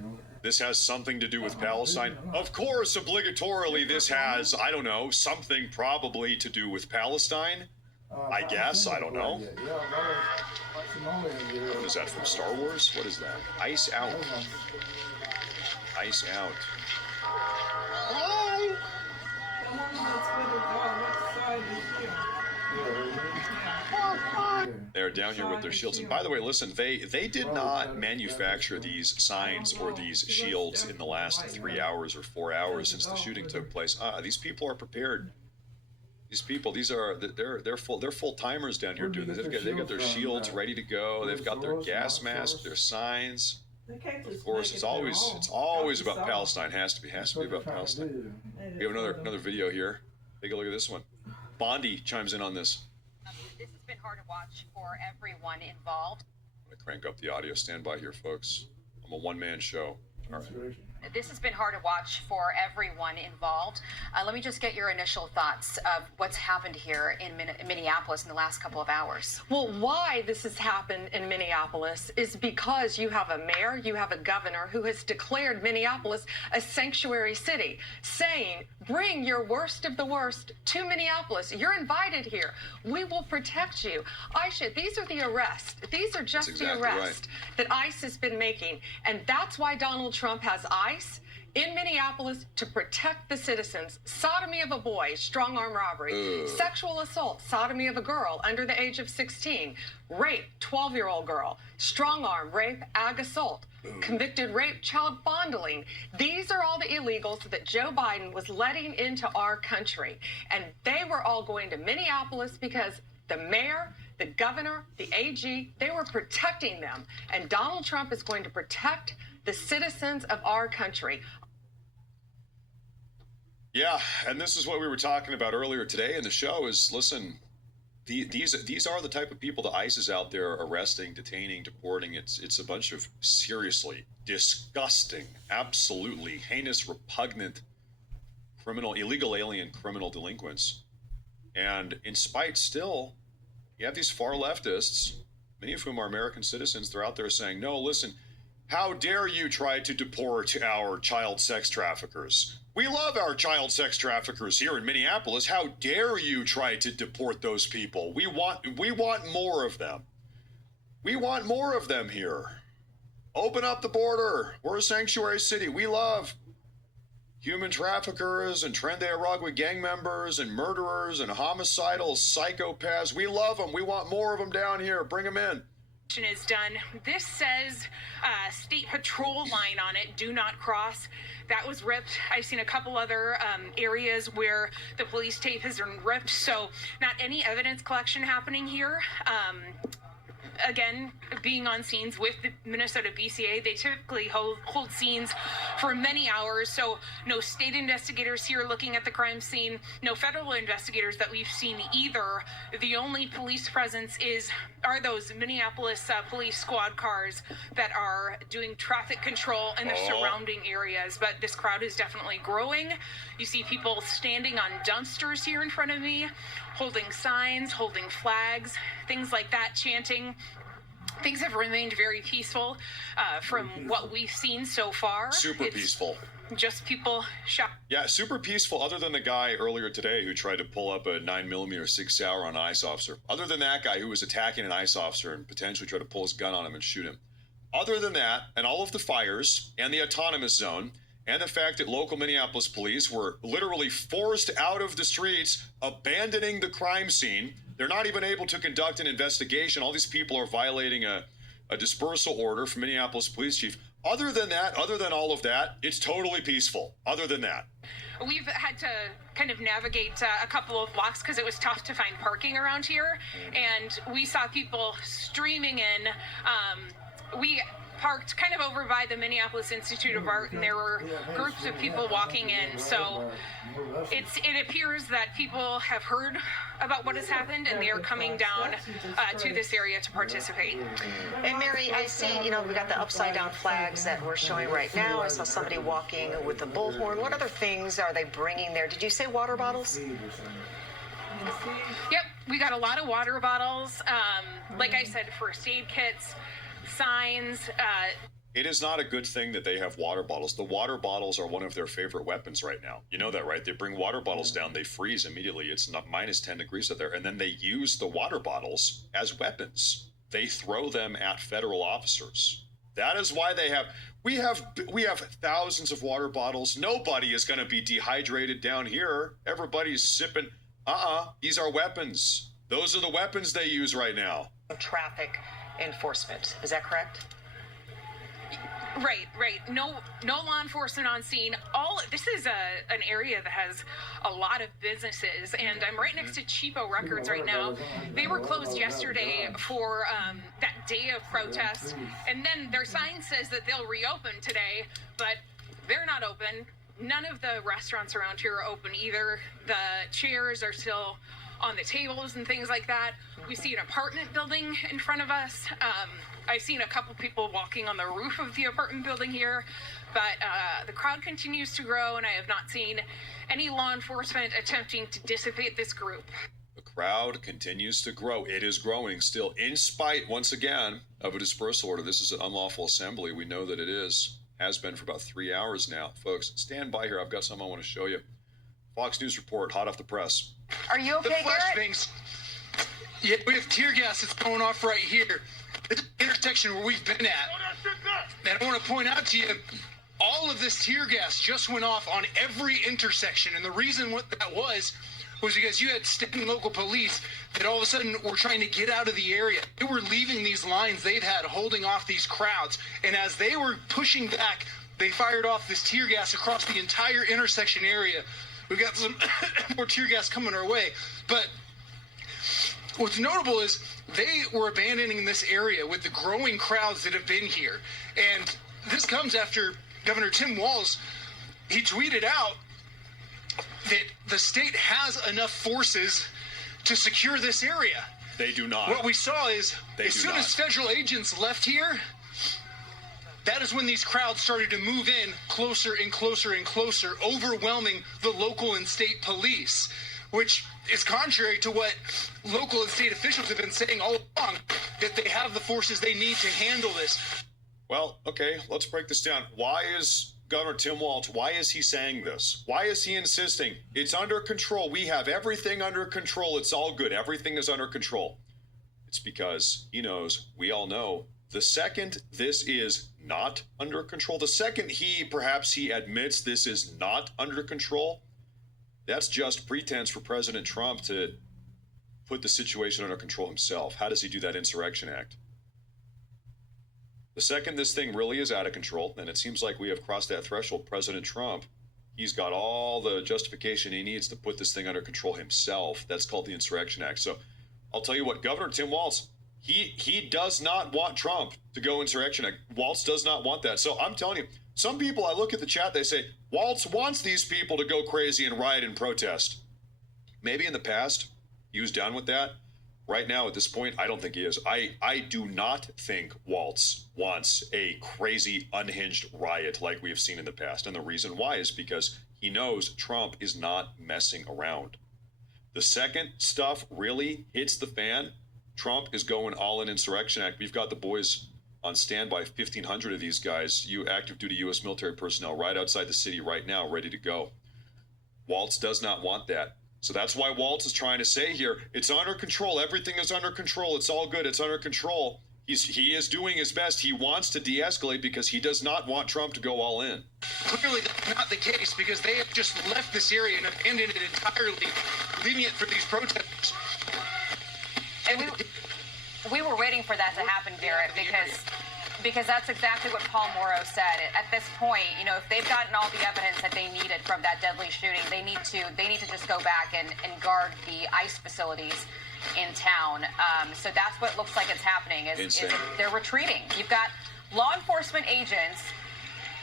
has something to do with Palestine. Of course, obligatorily, this has, I don't know, something probably to do with Palestine. I guess. I don't know. What is that from Star Wars? What is that? Ice out. Ice out. Hi! They're down here with their shields. And by the way, listen, they did not manufacture these signs or these shields in the last 3 hours or 4 hours since the shooting took place. These people are prepared. These people, they're full timers down here doing this. They've got their shields ready to go. They've got their gas masks, their signs. They can't just Of course, make it's it their always own. about Palestine. Has to be about Palestine. We have another video here. Take a look at this one. Bondi chimes in on this. This has been hard to watch for everyone involved. I'm gonna crank up the audio. Stand by here, folks. I'm a one-man show. All right. This has been hard to watch for everyone involved. Let me just get your initial thoughts of what's happened here in Minneapolis in the last couple of hours. Well, why this has happened in Minneapolis is because you have a mayor, you have a governor who has declared Minneapolis a sanctuary city, saying, bring your worst of the worst to Minneapolis. You're invited here. We will protect you. Aisha, these are the arrests. These are just the arrests that ICE has been making. And that's why Donald Trump has ICE in Minneapolis to protect the citizens. Sodomy of a boy, strong arm robbery, sexual assault, sodomy of a girl under the age of 16, rape, 12-year-old girl, strong arm, rape, ag assault, convicted rape, child fondling. These are all the illegals that Joe Biden was letting into our country. And they were all going to Minneapolis because the mayor, the governor, the AG, they were protecting them. And Donald Trump is going to protect the citizens of our country. Yeah, and this is what we were talking about earlier today in the show is, listen, these are the type of people that ICE is out there arresting, detaining, deporting. It's a bunch of seriously disgusting, absolutely heinous, repugnant illegal alien criminal delinquents. And in spite still, you have these far leftists, many of whom are American citizens. They're out there saying, no, listen, how dare you try to deport our child sex traffickers? We love our child sex traffickers here in Minneapolis. How dare you try to deport those people? We want more of them. We want more of them here. Open up the border. We're a sanctuary city. We love human traffickers and Trende Aragua gang members and murderers and homicidal psychopaths. We love them. We want more of them down here. Bring them in. Is done. This says state patrol line on it, do not cross. That was ripped. I've seen a couple other areas where the police tape has been ripped, so not any evidence collection happening here. Again, being on scenes with the Minnesota BCA, they typically hold scenes for many hours, so no state investigators here looking at the crime scene, no federal investigators that we've seen either. The only police presence are those Minneapolis police squad cars that are doing traffic control in the surrounding areas, but this crowd is definitely growing. You see people standing on dumpsters here in front of me, holding signs, holding flags, things like that, chanting. Things have remained very peaceful from what we've seen so far. Super peaceful. Just people shocked. Yeah, super peaceful, other than the guy earlier today who tried to pull up a 9mm 6 Sauer on an ICE officer. Other than that guy who was attacking an ICE officer and potentially tried to pull his gun on him and shoot him. Other than that, and all of the fires and the autonomous zone, and the fact that local Minneapolis police were literally forced out of the streets, abandoning the crime scene. They're not even able to conduct an investigation. All these people are violating a dispersal order from Minneapolis police chief. Other than that, other than all of that, it's totally peaceful. Other than that. We've had to kind of navigate a couple of blocks because it was tough to find parking around here. And we saw people streaming in. We parked kind of over by the Minneapolis Institute of Art, and there were groups of people walking in. So it appears that people have heard about what has happened, and they are coming down to this area to participate. And Mary, I see, we got the upside down flags that we're showing right now. I saw somebody walking with a bullhorn. What other things are they bringing there? Did you say water bottles? Yep, we got a lot of water bottles. Like I said, first aid kits, signs. It is not a good thing that they have water bottles. The water bottles are one of their favorite weapons right now. You know that, right? They bring water bottles down, they freeze immediately. It's not minus 10 degrees out there. And then they use the water bottles as weapons. They throw them at federal officers. That is why we have thousands of water bottles. Nobody is going to be dehydrated down here. Everybody's sipping. These are weapons. Those are the weapons they use right now. Traffic enforcement. Is that correct? Right. No law enforcement on scene. This is an area that has a lot of businesses, and I'm right next to Cheapo Records right now. They were closed yesterday for that day of protest, and then their sign says that they'll reopen today, but they're not open. None of the restaurants around here are open either. The chairs are still on the tables and things like that. We see an apartment building in front of us. I've seen a couple people walking on the roof of the apartment building here, but the crowd continues to grow, and I have not seen any law enforcement attempting to dissipate this group. The crowd continues to grow. It is growing still, in spite, once again, of a dispersal order. This is an unlawful assembly. We know that it has been for about 3 hours now. Folks, stand by here. I've got something I want to show you. Fox News report, hot off the press. Are you okay, Garrett? Flashbangs. Yeah, we have tear gas that's going off right here. This is the intersection where we've been at. And I want to point out to you, all of this tear gas just went off on every intersection. And the reason what that was because you had state and local police that all of a sudden were trying to get out of the area. They were leaving these lines they've had holding off these crowds. And as they were pushing back, they fired off this tear gas across the entire intersection area. We've got some more tear gas coming our way. But what's notable is they were abandoning this area with the growing crowds that have been here. And this comes after Governor Tim Walz, he tweeted out that the state has enough forces to secure this area. They do not. What we saw is as soon as federal agents left here, that is when these crowds started to move in closer and closer and closer, overwhelming the local and state police, which is contrary to what local and state officials have been saying all along, that they have the forces they need to handle this. Well, okay, let's break this down. Why is Governor Tim Walz, why is he saying this? Why is he insisting it's under control? We have everything under control. It's all good. Everything is under control. It's because he knows, we all know, the second this is not under control, the second he admits this is not under control, that's just pretense for President Trump to put the situation under control himself. How does he do that? Insurrection Act. The second this thing really is out of control, and it seems like we have crossed that threshold, President Trump, he's got all the justification he needs to put this thing under control himself. That's called the Insurrection Act. So I'll tell you what, Governor Tim Walz, he does not want Trump to go Insurrection Act. Walz does not want that. So I'm telling you, some people, I look at the chat, they say, Walz wants these people to go crazy and riot and protest. Maybe in the past, he was down with that. Right now, at this point, I don't think he is. I do not think Walz wants a crazy, unhinged riot like we have seen in the past. And the reason why is because he knows Trump is not messing around. The second stuff really hits the fan, Trump is going all in Insurrection Act. We've got the boys on standby, 1,500 of these guys, active duty U.S. military personnel right outside the city right now, ready to go. Walz does not want that. So that's why Walz is trying to say here, it's under control. Everything is under control. It's all good. It's under control. He is doing his best. He wants to de-escalate because he does not want Trump to go all in. Clearly that's not the case because they have just left this area and abandoned it entirely, leaving it for these protesters. And we were waiting for that to happen, Garrett, because that's exactly what Paul Morrow said. At this point, if they've gotten all the evidence that they needed from that deadly shooting, they need to just go back and guard the ICE facilities in town. So that's what looks like it's happening. Is they're retreating. You've got law enforcement agents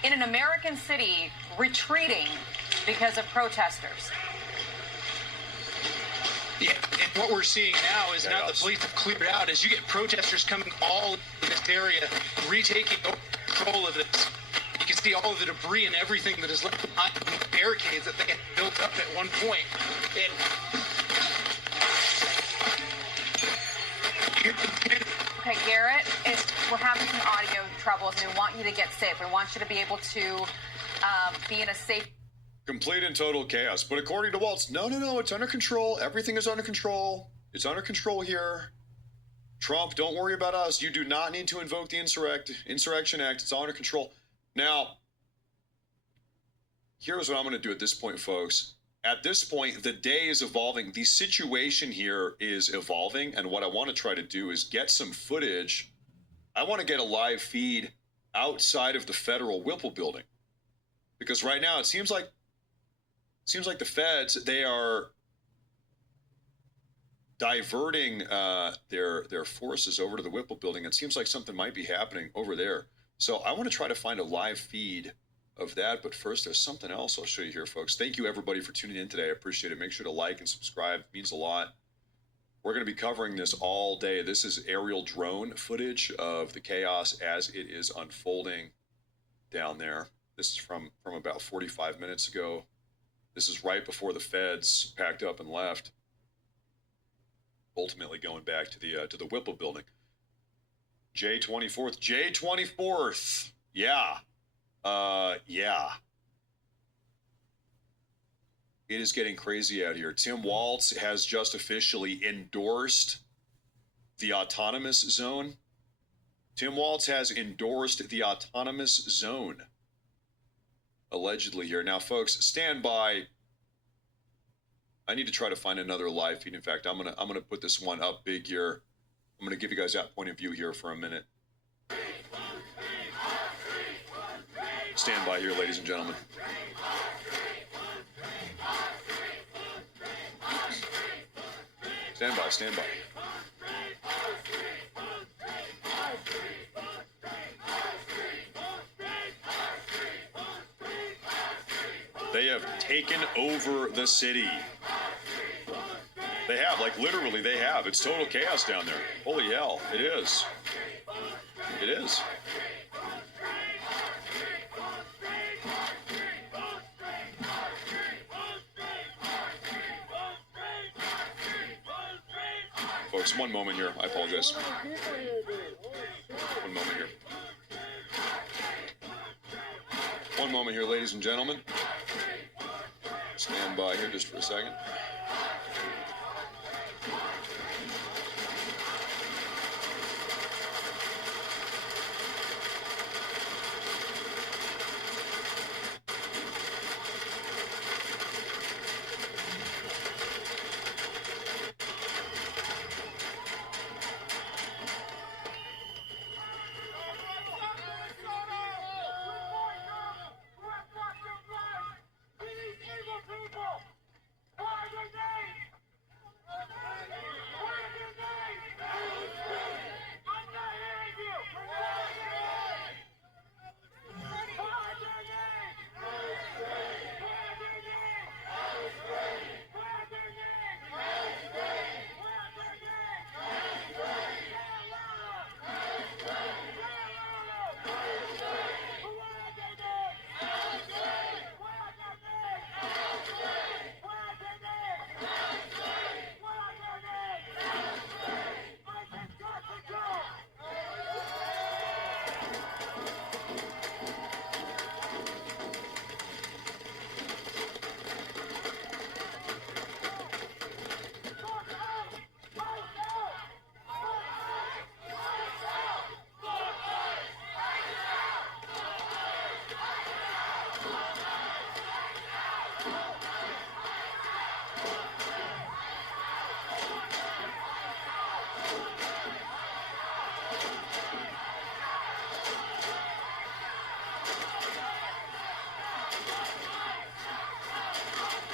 in an American city retreating because of protesters. Yeah, and what we're seeing now is now the police have cleared out as you get protesters coming all in this area, retaking control of this. You can see all of the debris and everything that is left behind from the barricades that they had built up at one point. Okay, Garrett, we're having some audio troubles, and we want you to get safe. We want you to be able to be in a safe... Complete and total chaos. But according to Walz, no, it's under control. Everything is under control. It's under control here. Trump, don't worry about us. You do not need to invoke the Insurrection Act. It's all under control. Now, here's what I'm going to do at this point, folks. At this point, the day is evolving. The situation here is evolving. And what I want to try to do is get some footage. I want to get a live feed outside of the federal Whipple building. Because right now it seems like the feds, they are diverting their forces over to the Whipple building. It seems like something might be happening over there. So I want to try to find a live feed of that. But first, there's something else I'll show you here, folks. Thank you, everybody, for tuning in today. I appreciate it. Make sure to like and subscribe. It means a lot. We're going to be covering this all day. This is aerial drone footage of the chaos as it is unfolding down there. This is from about 45 minutes ago. This is right before the feds packed up and left, ultimately going back to the Whipple building. J24th. Yeah. Yeah. It is getting crazy out here. Tim Walz has just officially endorsed the autonomous zone. Tim Walz has endorsed the autonomous zone, allegedly here. Now, folks, stand by. I need to try to find another live feed. In fact, I'm gonna put this one up big here. I'm gonna give you guys that point of view here for a minute. Stand by here, ladies and gentlemen. Stand by. They have taken over the city. They have, like literally they have. It's total chaos down there. Holy hell, it is. It is. Folks, one moment here. I apologize. One moment here. One moment here, ladies and gentlemen. Stand by here just for a second.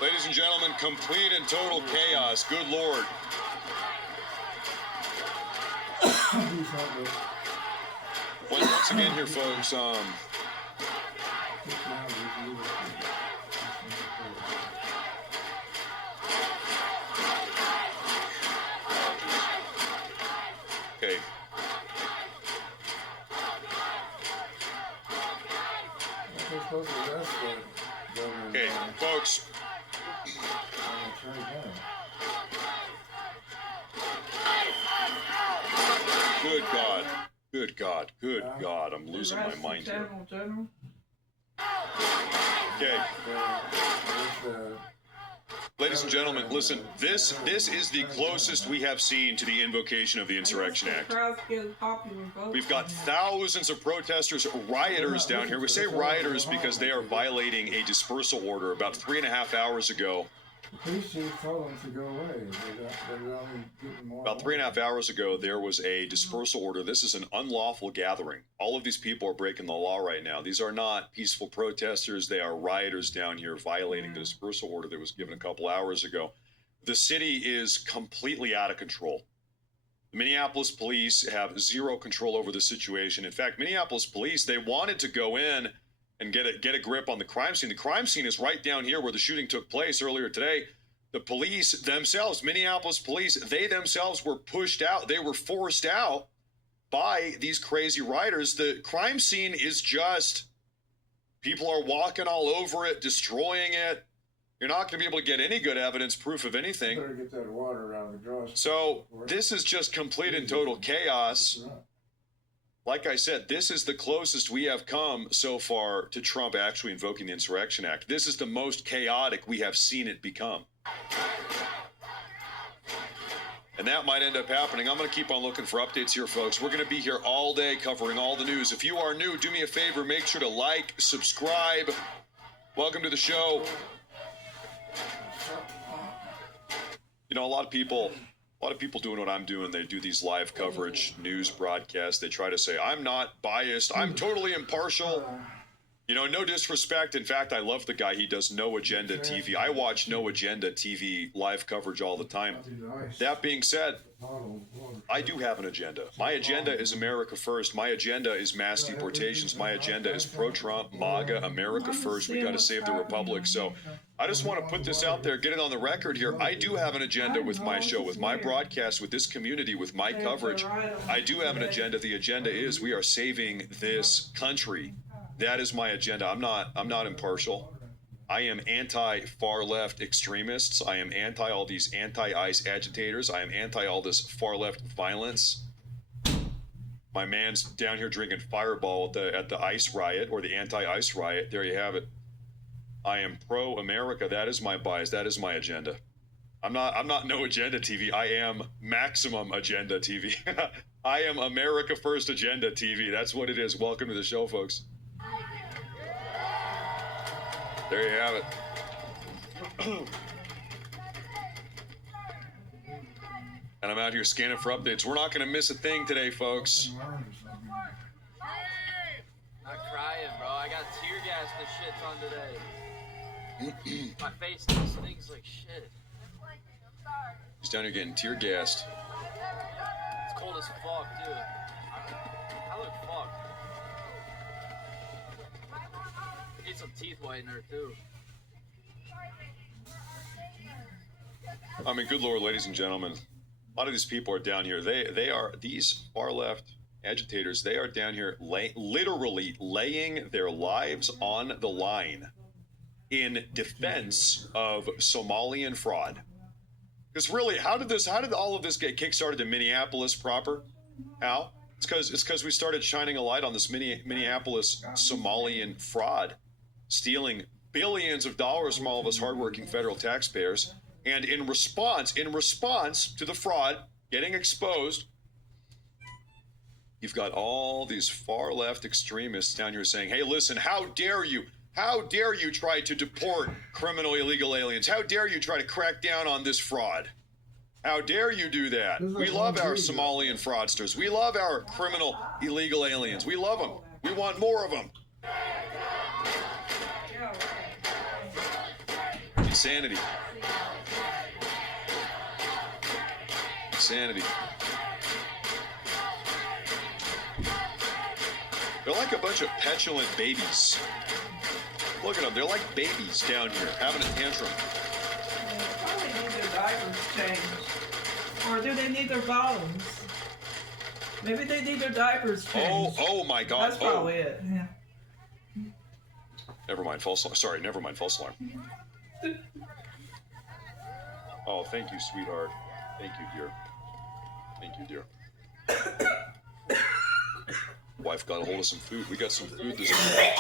Ladies and gentlemen, complete and total chaos. Good Lord. Once again here, folks, okay. Okay, folks. Good God. Good God. Good God. I'm losing my mind here. Okay. Ladies and gentlemen, listen, this is the closest we have seen to the invocation of the Insurrection Act. We've got thousands of protesters, rioters down here. We say rioters because they are violating a dispersal order about 3.5 hours ago The police chief told them to go away. They're only getting more. About 3.5 hours ago, there was a dispersal order. This is an unlawful gathering. All of these people are breaking the law right now. These are not peaceful protesters. They are rioters down here violating the dispersal order that was given a couple hours ago. The city is completely out of control. The Minneapolis police have zero control over the situation. In fact, Minneapolis police, they wanted to go in and get a grip on the crime scene. The crime scene is right down here where the shooting took place earlier today. The police themselves, Minneapolis police, they themselves were pushed out. They were forced out by these crazy rioters. The crime scene is just, people are walking all over it, destroying it. You're not going to be able to get any good evidence, proof of anything. Better get that water around the drawer. So this is just complete and total chaos. Like I said, this is the closest we have come so far to Trump actually invoking the Insurrection Act. This is the most chaotic we have seen it become. And that might end up happening. I'm going to keep on looking for updates here, folks. We're going to be here all day covering all the news. If you are new, do me a favor, make sure to like, subscribe. Welcome to the show. You know, a lot of people doing what I'm doing. They do these live coverage news broadcasts. They try to say, I'm not biased. I'm totally impartial. You know, no disrespect. In fact, I love the guy. He does No Agenda TV. I watch No Agenda TV live coverage all the time. That being said, I do have an agenda. My agenda is America first. My agenda is mass deportations. My agenda is pro-Trump, MAGA, America first. We got to save the republic. So I just want to put this out there, get it on the record here. I do have an agenda with my show, with my broadcast, with this community, with my coverage. I do have an agenda. The agenda is we are saving this country. That is my agenda. I'm not impartial. I am anti-far left extremists. I am anti all these anti-ICE agitators. I am anti all this far left violence. My man's down here drinking Fireball at the ICE riot, or the anti-ICE riot. There you have it. I am pro-America. That is my bias. That is my agenda. I'm not No Agenda TV. I am Maximum Agenda TV. I am America First Agenda TV. That's what it is. Welcome to the show, folks. There you have it. And I'm out here scanning for updates. We're not going to miss a thing today, folks. Not crying, bro. I got tear gas the shits on today. My face still stings like shit. He's down here getting tear gassed. It's cold as fuck, too. I look fucked. Need some teeth whitener too. I mean, good Lord, ladies and gentlemen, a lot of these people are down here. They are, these far left agitators, they are down here literally laying their lives on the line in defense of Somalian fraud. Because really, how did all of this get kickstarted in Minneapolis proper? How? It's because we started shining a light on this Minneapolis Somalian fraud, stealing billions of dollars from all of us hardworking federal taxpayers. And in response to the fraud getting exposed, you've got all these far left extremists down here saying, hey, listen, how dare you try to deport criminal illegal aliens? How dare you try to crack down on this fraud? How dare you do that? We love our Somalian fraudsters. We love our criminal illegal aliens. We love them. We want more of them. Insanity. Insanity. They're like a bunch of petulant babies. Look at them. They're like babies down here having a tantrum. Probably need their diapers changed. Or do they need their bottoms? Maybe they need their diapers changed. Oh my God. That's probably it. Yeah. Never mind. False alarm. Sorry, never mind. False alarm. Oh, thank you, sweetheart. Thank you, dear. Thank you, dear. Wife got a hold of some food. We got some food this morning.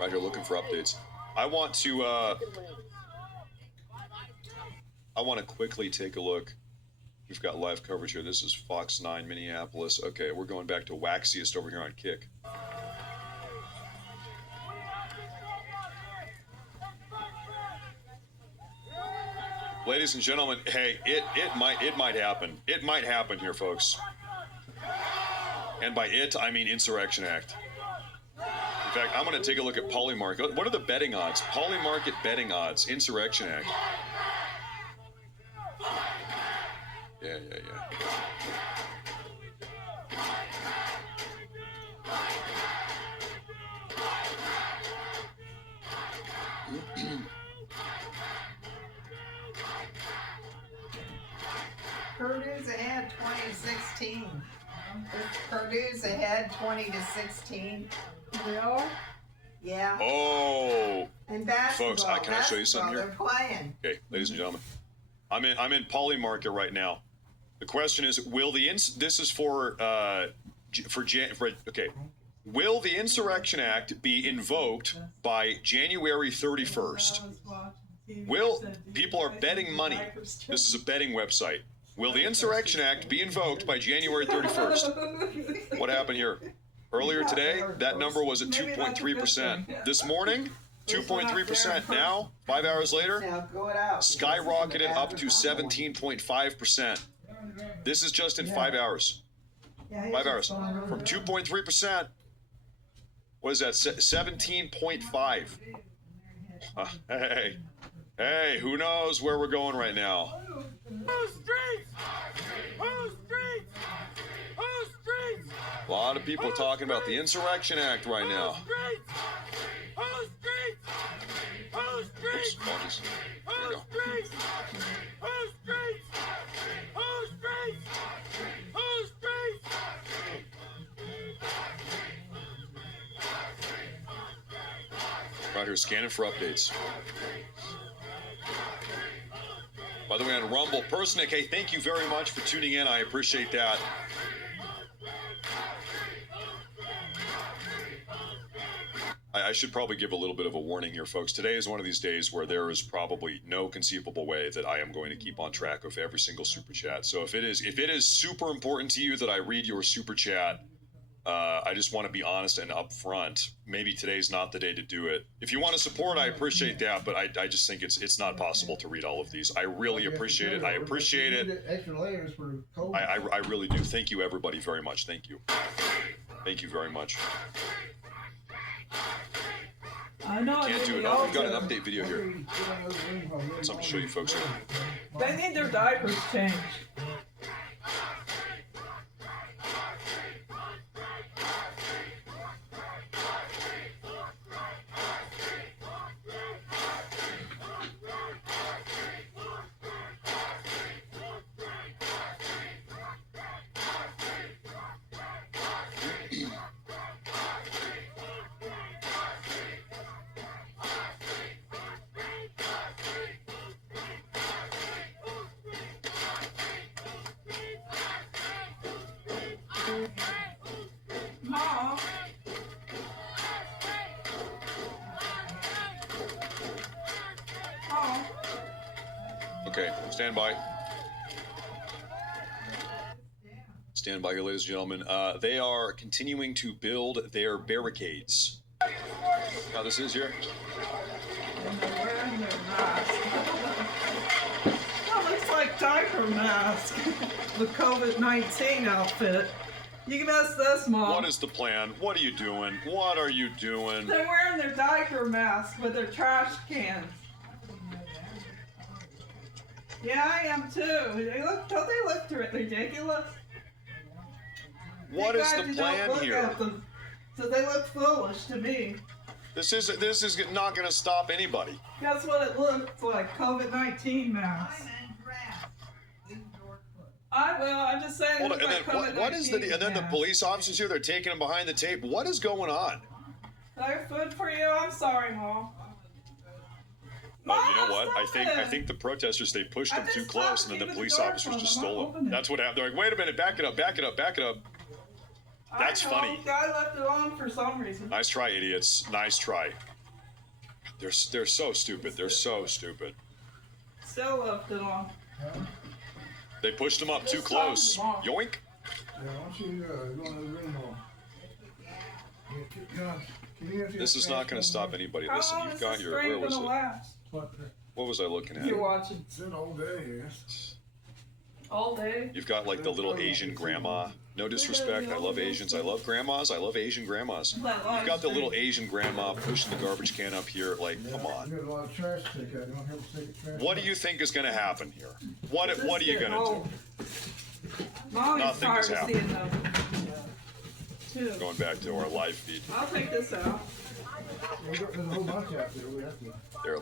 Right here looking for updates. I want to quickly take a look. We've got live coverage here. This is Fox 9 Minneapolis. Okay, we're going back to waxiest over here on Kick. Ladies and gentlemen, hey, it might happen. It might happen here, folks. And by it, I mean Insurrection Act. In fact, I'm going to take a look at Polymarket. What are the betting odds? Polymarket betting odds, Insurrection Act. Yeah. Purdue's ahead 20-16. Purdue's ahead 20-16. They are? Yeah. Oh. And basketball. Folks, can I show you something here? They're playing. Okay, ladies and gentlemen. I'm in Polymarket right now. The question is, will the will the Insurrection Act be invoked by January 31st? People are betting money. This is a betting website. Will the Insurrection Act be invoked by January 31st? What happened here? Earlier today, that number was at 2.3%. This morning, 2.3%. Now, 5 hours later, skyrocketed up to 17.5%. This is just in 5 hours. 5 hours. From 2.3%, what is that? 17.5. Hey, who knows where we're going right now? Who's streets? Who's streets? Who's streets? A lot of people talking about the Insurrection Act right now. Who's streets? Who's streets? Oops, Who's streets? Who's streets? Who's streets? Who's streets? Right here, scanning for updates. By the way, on Rumble, Persnick, hey, thank you very much for tuning in. I appreciate that. I should probably give a little bit of a warning here, folks. Today is one of these days where there is probably no conceivable way that I am going to keep on track of every single super chat. So if it is super important to you that I read your super chat, I just want to be honest and upfront. Maybe today's not the day to do it. If you want to support, I appreciate that, but I just think it's not possible to read all of these. I really appreciate it. I appreciate it. Extra layers for cold. I really do. Thank you, everybody, very much. Thank you. Thank you very much. I know. Can't do it. Oh, we've got an update video here. Something to show you folks here. They need their diapers changed. Mom. Mom. Okay, stand by. Stand by here, ladies and gentlemen. They are continuing to build their barricades. How this is here? They're wearing their mask. That looks like diaper mask. The COVID-19 outfit. You can ask this, Mom. What is the plan? What are you doing? What are you doing? They're wearing their diaper mask with their trash cans. Yeah, I am too. Don't they look ridiculous? What is the plan here? So they look foolish to me. This is not going to stop anybody. That's what it looks like. COVID-19 mask. I'm just saying. Hold on, and then what is and then the police officers here? They're taking them behind the tape. What is going on? There's food for you. I'm sorry, Mom. Oh, you know what? I think the protesters, they pushed them too close, and then the police officers just stole them. That's what happened. They're like, wait a minute, back it up, back it up, back it up. That's funny. I left it on for some reason. Nice try, idiots. Nice try. They're so stupid. They're so stupid. Still left it on. They pushed them up too close. Yoink. Yeah, why don't you go in the room more? This is not going to stop anybody. Listen, you've got your. Where was it? What was I looking at? You're watching It's in all day, yes. all day. You've got like the little Asian grandma. No disrespect, I love Asians, I love grandmas, I love Asian grandmas. You've got the little Asian grandma pushing the garbage can up here, like, come on. You got a lot of trash to take out. You don't have to take the trash What do out. you think is gonna happen here? What are you gonna do? Mommy's Nothing tired is of happening. seeing them. Too. Going back to our live feed. I'll take this out. There's a whole bunch out there. We have to They're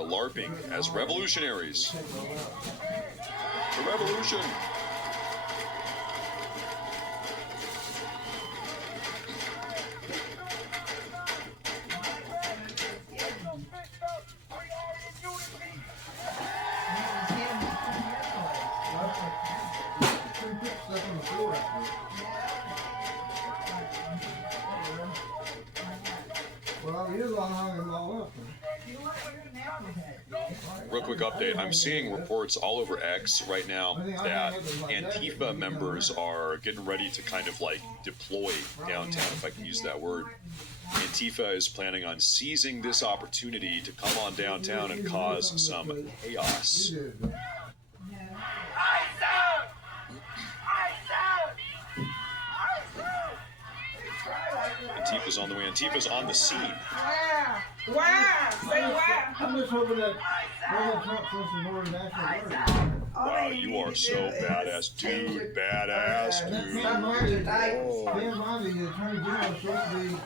LARPing as revolutionaries. take them all out. The revolution! Pretty quick stuff on the floor out there. Well, he is on hung them all up. Real quick update. I'm seeing reports all over X right now that Antifa members are getting ready to kind of like deploy downtown, if I can use that word. Antifa is planning on seizing this opportunity to come on downtown and cause some chaos. Antifa's on the way. Antifa's on the scene. Wow! Say wow! I'm just hoping that Donald Trump puts some more national guard. Wow, you are so badass, dude. Badass, dude. Dan Bondi, the Attorney General, is supposed to be.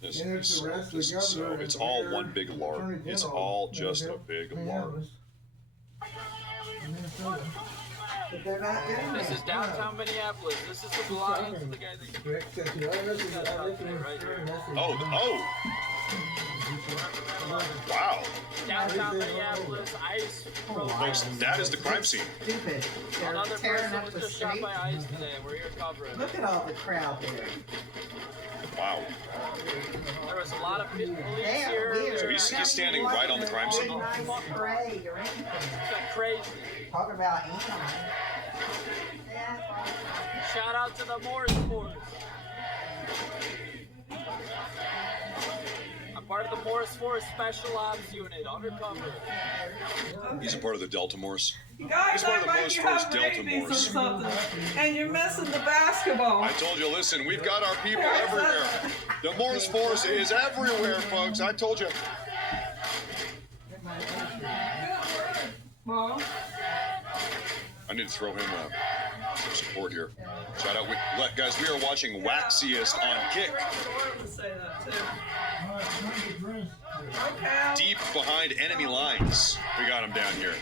This is so, it's all one big LARP. It's all just a big LARP. But they're not doing This is that. downtown Minneapolis. This is the belongings of the guy that Oh. Wow. downtown Minneapolis, ICE. Folks, that is the crime scene. Stupid. They're Another tearing person up was the just shot street. by ICE today. We're here covering. Look at all the crowd there. Wow. There was a lot of police They are here. weird. So he's standing right on the crime scene. Nice parade or anything. It's crazy. Talk about animals. Shout out to the Morris Force. I'm part of the Morris Force Special Ops Unit, undercover. He's a part of the Delta Morse. You guys He's one of act the like Morse you Force have Delta babies or Morse. something, and you're missing the basketball. I told you, listen, we've got our people everywhere. The Morse Force is everywhere, folks. I told you. Mom? I need to throw him some support here. Shout out, guys, we are watching Waxiest on Kick. Say that too. Okay. Deep behind enemy lines. We got him down here.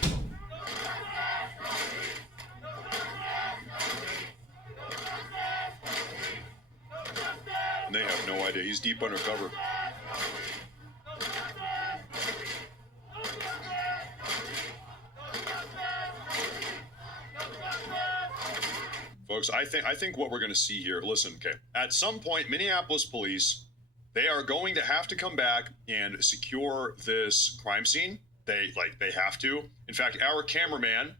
And they have no idea. He's deep undercover. Folks, I think what we're going to see here, listen, okay, at some point, Minneapolis police, they are going to have to come back and secure this crime scene. They have to. In fact, our cameraman,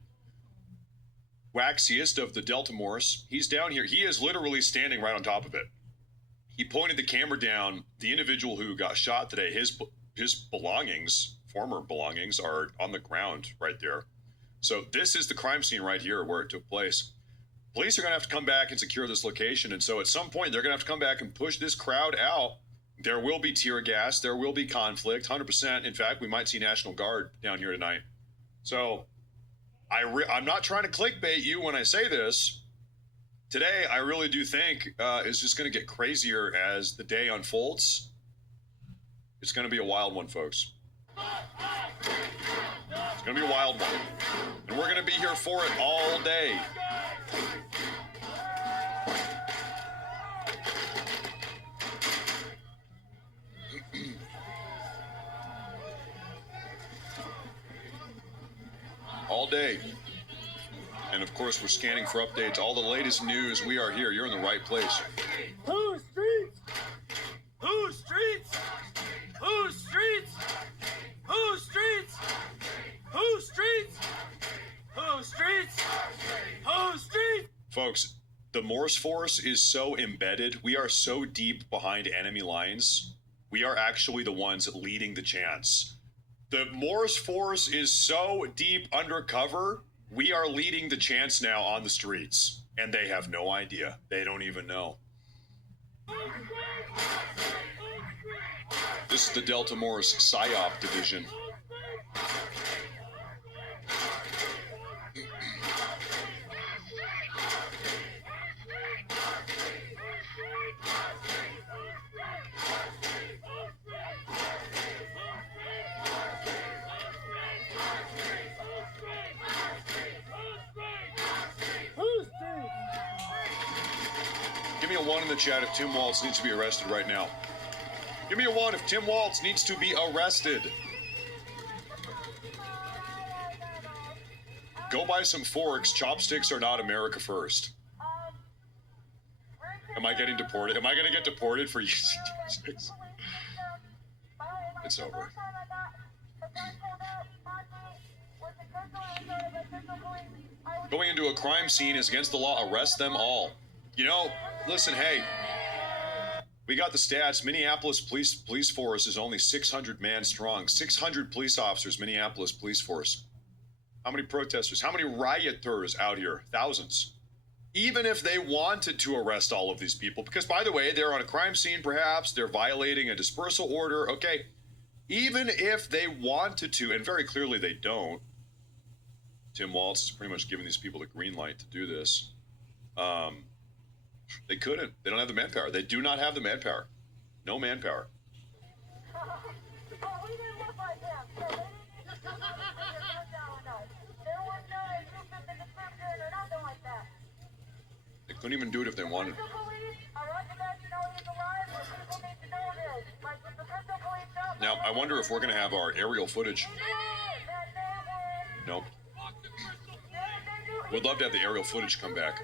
Waxiest of the Delta Morse, he's down here. He is literally standing right on top of it. He pointed the camera down. The individual who got shot today, his belongings, former belongings, are on the ground right there. So this is the crime scene right here where it took place. Police are going to have to come back and secure this location. And so at some point, they're going to have to come back and push this crowd out. There will be tear gas. There will be conflict, 100%. In fact, we might see National Guard down here tonight. So I'm not trying to clickbait you when I say this. Today, I really do think it's just going to get crazier as the day unfolds. It's going to be a wild one, folks. It's going to be a wild one. And we're going to be here for it all day. All day. And of course, we're scanning for updates. All the latest news, we are here. You're in the right place. Who streets? Who streets? Who streets? Who streets? Who streets? Who streets? Who streets? Folks, the Morse Force is so embedded. We are so deep behind enemy lines. We are actually the ones leading the chants. The Morris force is so deep undercover, we are leading the chants now on the streets. And they have no idea. They don't even know. This is the Delta Morris PSYOP division. Give me a 1 in the chat if Tim Waltz needs to be arrested right now. Give me a 1 if Tim Waltz needs to be arrested. Go buy some forks. Chopsticks are not America first. Am I getting deported? Am I going to get deported for using chopsticks? It's over. Going into a crime scene is against the law. Arrest them all. You know, listen, hey, we got the stats. Minneapolis police force is only 600 man strong. 600 police officers, Minneapolis police force. How many protesters? How many rioters out here? Thousands. Even if they wanted to arrest all of these people, because by the way, they're on a crime scene, perhaps they're violating a dispersal order. Okay, even if they wanted to, and very clearly they don't. Tim Waltz is pretty much giving these people the green light to do this. They couldn't. They don't have the manpower. They do not have the manpower. No manpower. They couldn't even do it if they wanted. Now, I wonder if we're going to have our aerial footage. Nope. We'd love to have the aerial footage come back.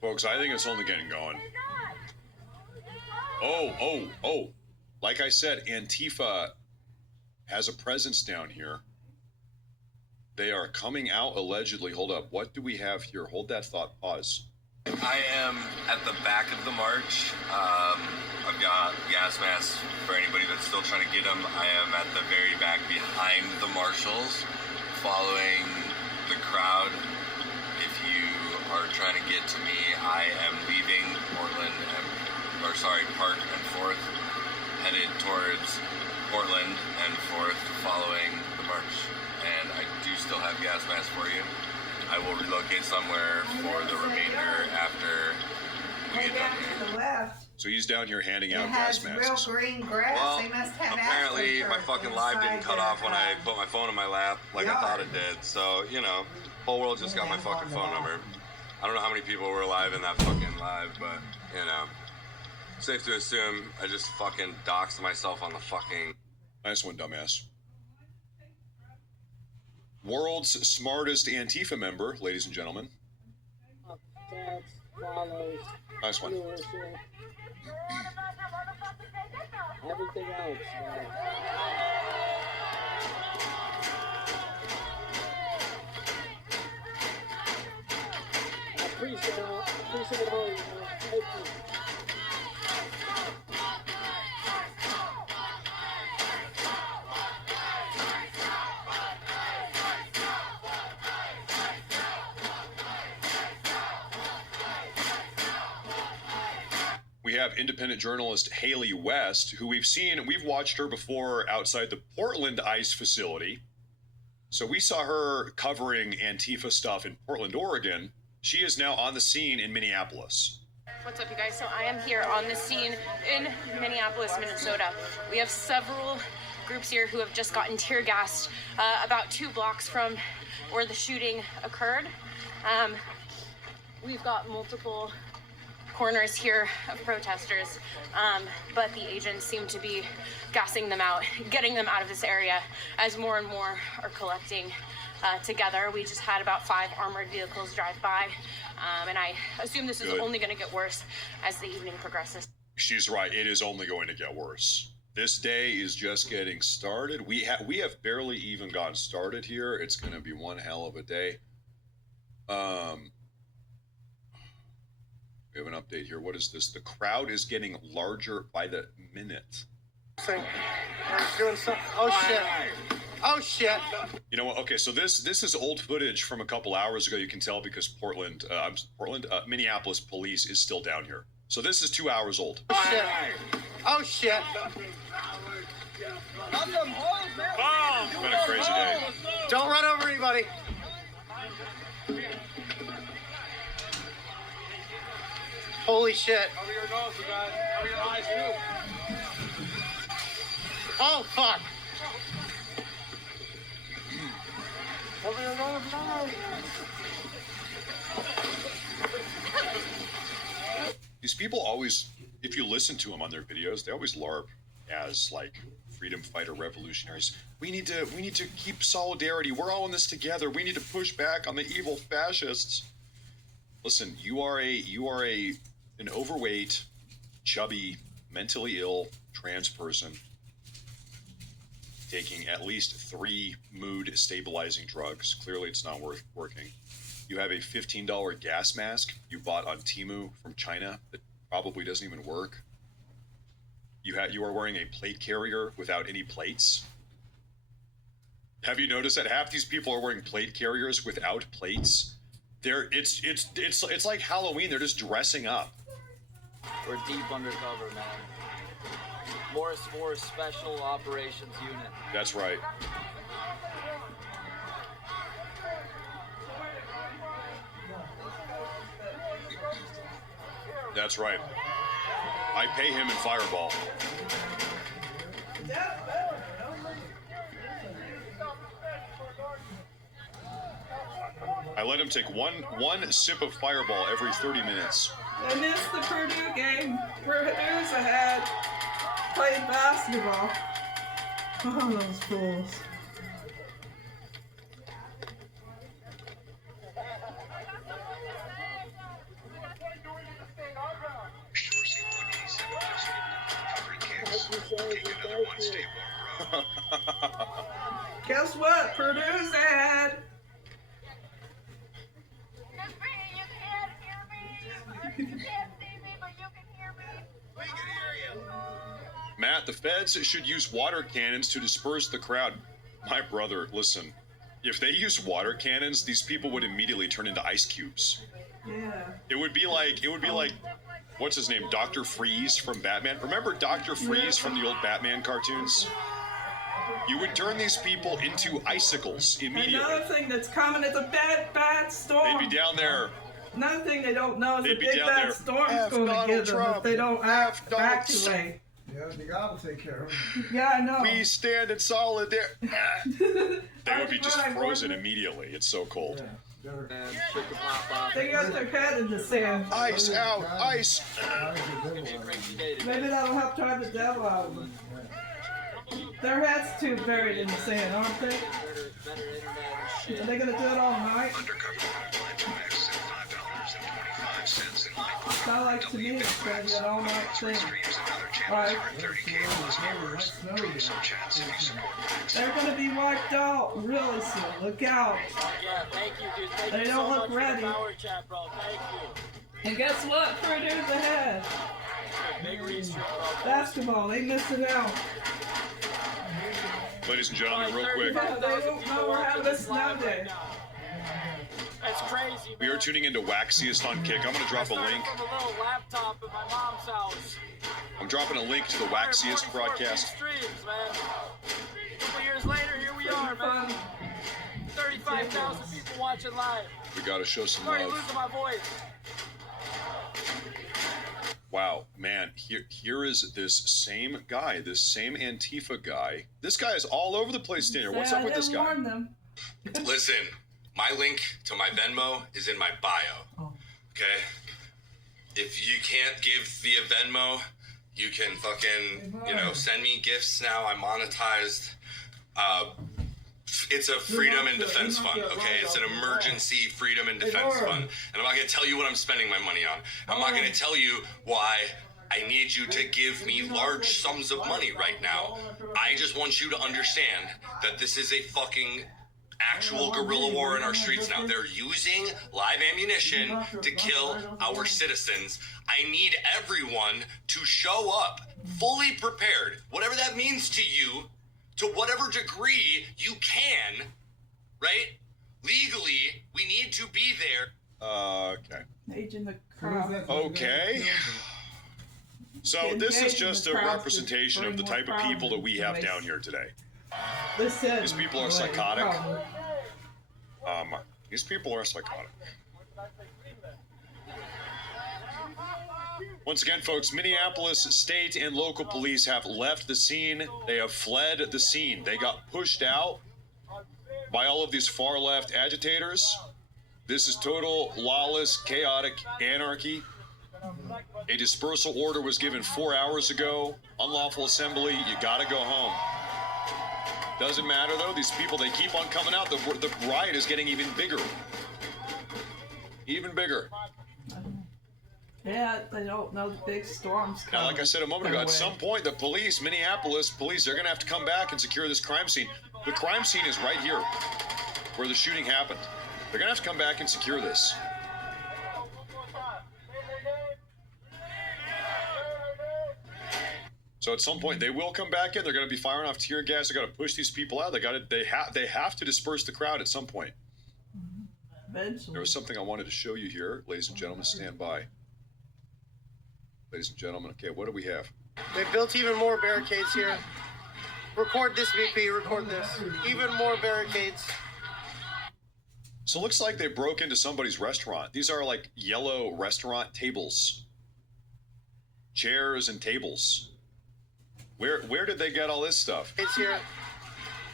Folks, I think it's only getting going. Oh. Like I said, Antifa has a presence down here. They are coming out allegedly. Hold up. What do we have here? Hold that thought. Pause. I am at the back of the march. I've got gas masks for anybody that's still trying to get them. I am at the very back behind the marshals, following the crowd. If you are trying to get to me, I am leaving Park and Fourth, headed towards Portland and Fourth, following the march. And I do still have gas masks for you. I will relocate somewhere for the remainder after we get done here. So he's down here handing out gas masks. Real green grass. Well, They must have apparently astroturf my fucking live didn't cut off when I put my phone in my lap like I thought it did. So, you know, whole world just got my fucking phone number. I don't know how many people were alive in that fucking live, but, you know, safe to assume I just fucking doxed myself on the fucking... Nice one, dumbass. World's smartest Antifa member, ladies and gentlemen. Nice one. Everything else, man. I appreciate all you, man. Thank you. We have independent journalist Haley West, who we've watched her before outside the Portland ICE facility. So we saw her covering Antifa stuff in Portland, Oregon. She is now on the scene in Minneapolis. What's up, you guys? So I am here on the scene in Minneapolis, Minnesota. We have several groups here who have just gotten tear gassed about 2 blocks from where the shooting occurred. We've got multiple corners here of protesters, but the agents seem to be gassing them out, getting them out of this area as more and more are collecting together. We just had about 5 armored vehicles drive by, and I assume this is only going to get worse as the evening progresses. She's right. It is only going to get worse. This day is just getting started. We have barely even gotten started here. It's going to be one hell of a day. We have an update here. What is this? The crowd is getting larger by the minute. Oh shit! Oh shit! You know what? Okay, so this is old footage from a couple hours ago. You can tell because Minneapolis police is still down here. So this is 2 hours old. Oh shit! Oh shit! It's been a crazy day. Don't run over anybody. Holy shit! Cover your nose, guys. Cover your eyes too. Oh fuck! Cover your nose, guys. These people always, if you listen to them on their videos, they always LARP as like freedom fighter revolutionaries. We need to keep solidarity. We're all in this together. We need to push back on the evil fascists. Listen, you are an overweight, chubby, mentally ill trans person taking at least 3 mood stabilizing drugs. Clearly it's not working. You have a $15 gas mask you bought on Temu from China that probably doesn't even work. You are wearing a plate carrier without any plates. Have you noticed that half these people are wearing plate carriers without plates? It's like Halloween. They're just dressing up. We're deep undercover, man. Morris Force Special Operations Unit. That's right. That's right. I pay him in Fireball. I let him take one sip of Fireball every 30 minutes. I missed the Purdue game. Purdue's ahead. Playing basketball. Oh, those fools. Guess what? Purdue's ahead. Matt, the feds should use water cannons to disperse the crowd. My brother, listen, if they used water cannons, these people would immediately turn into ice cubes. Yeah. It would be like, what's his name? Dr. Freeze from Batman. Remember Dr. Freeze from the old Batman cartoons? You would turn these people into icicles immediately. Another thing that's coming is a bad storm. They'd be down there. Another thing they don't know is a They'd be big down bad there. storm's F going to Donald get them Trump. if they don't evacuate. Yeah, the God will take care of them. Yeah, I know. We stand in solidarity. They would be just frozen immediately. It's so cold. They got their head in the sand. Ice out, ice. Maybe that'll help drive the devil out of them. Their head's too buried in the sand, aren't they? Are they gonna do it all night? Sounds like to me it's gonna be an all night thing. Right. They're gonna be wiped out really soon. Look out. Yeah, thank you, dude. Thank They you don't so look much ready. For the power chat, bro. Thank you. And guess what? Purdue's ahead. Big reach, bro. Basketball, they missing out. Ladies and gentlemen, real quick. They don't know we're having a snow day. That's crazy, man. We are tuning into Waxiest on Kick. I'm going to drop a link. From a little laptop at my mom's house. I'm dropping a link to the Waxiest broadcast. Streams, man. A couple years later, here we are, man. 35,000 people watching live. We got to show some I'm already love. losing my voice. Wow, man, here is this same guy, this same Antifa guy. This guy is all over the place, Daniel. What's up with this guy? Listen, my link to my Venmo is in my bio. Okay? If you can't give via Venmo, you can fucking, send me gifts now. I'm monetized. It's a freedom and defense fund, okay? It's an emergency freedom and defense fund. And I'm not going to tell you what I'm spending my money on. I'm not going to tell you why I need you to give me large sums of money right now. I just want you to understand that this is a fucking actual guerrilla war in our streets now. They're using live ammunition to kill our citizens. I need everyone to show up fully prepared, whatever that means to you, to whatever degree you can, right? Legally, we need to be there. Okay. Aging the crowd. Okay. So this is just a representation of the type of people that we have down here today. These people are psychotic. These people are psychotic. Once again, folks, Minneapolis state and local police have left the scene. They have fled the scene. They got pushed out by all of these far-left agitators. This is total lawless, chaotic anarchy. A dispersal order was given 4 hours ago. Unlawful assembly, you gotta go home. Doesn't matter, though. These people, they keep on coming out. The riot is getting even bigger. Even bigger. Yeah, they don't know the big storms coming. Now, like I said a moment ago, at some point, the police, Minneapolis police, they're going to have to come back and secure this crime scene. The crime scene is right here, where the shooting happened. They're going to have to come back and secure this. So at some point, they will come back in. They're going to be firing off tear gas. They got to push these people out. They have to disperse the crowd at some point. Eventually. There was something I wanted to show you here, ladies and gentlemen. Stand by. Ladies and gentlemen, okay, what do we have? They built even more barricades here. Record this, VP, record this. Even more barricades. So it looks like they broke into somebody's restaurant. These are like yellow restaurant tables. Chairs and tables. Where did they get all this stuff? It's here.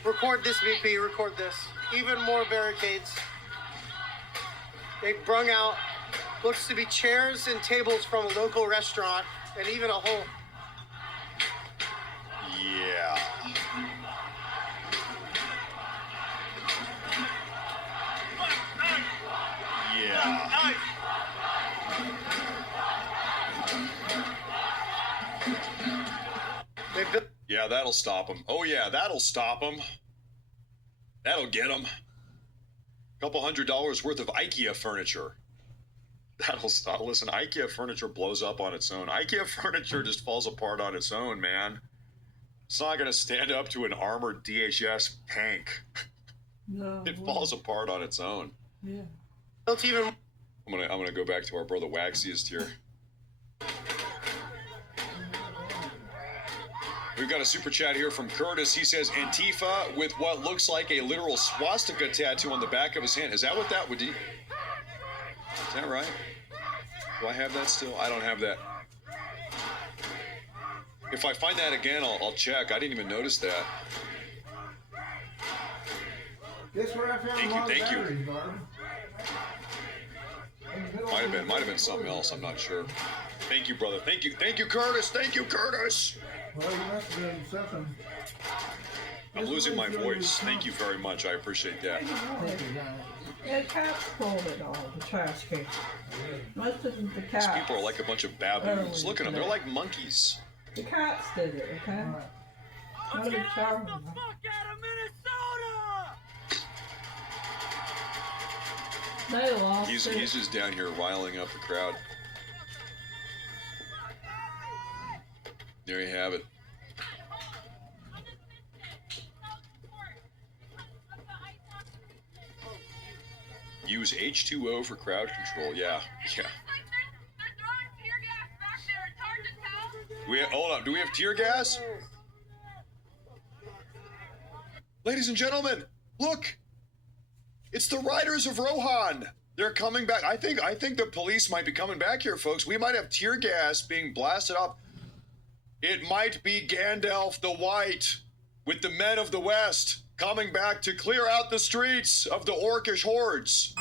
Record this, VP, record this. Even more barricades. They brung out looks to be chairs and tables from a local restaurant, and even a whole... Yeah. Yeah. Yeah, that'll stop them. Oh yeah, that'll stop them. That'll get them. Couple $100 worth of IKEA furniture. That'll stop. Listen, IKEA furniture blows up on its own. IKEA furniture just falls apart on its own, man. It's not going to stand up to an armored DHS tank. No. It falls apart on its own. Yeah. I'm gonna go back to our brother Waxiest here. We've got a super chat here from Curtis. He says, Antifa with what looks like a literal swastika tattoo on the back of his hand. Is that what that would be? Is that right? Do I have that still? I don't have that. If I find that again, I'll check. I didn't even notice that. Guess where I found Thank you. batteries, Barb? Might have been something else. I'm not sure. Thank you, brother. Thank you, Curtis. Thank you, Curtis. Well, you must have been something. I'm losing my voice. Thank you very much. I appreciate that. Yeah, cats pulled it all, the trash can. Most of the cats. These people are like a bunch of baboons. Look at them. They're like monkeys. The cats did it, okay? Not a big shower. They lost He's just down here riling up the crowd. There you have it. Use H2O for crowd control. Yeah. Hold up. Do we have tear gas? Ladies and gentlemen, look. It's the Riders of Rohan. They're coming back. I think the police might be coming back here, folks. We might have tear gas being blasted up. It might be Gandalf the White with the men of the West coming back to clear out the streets of the orcish hordes.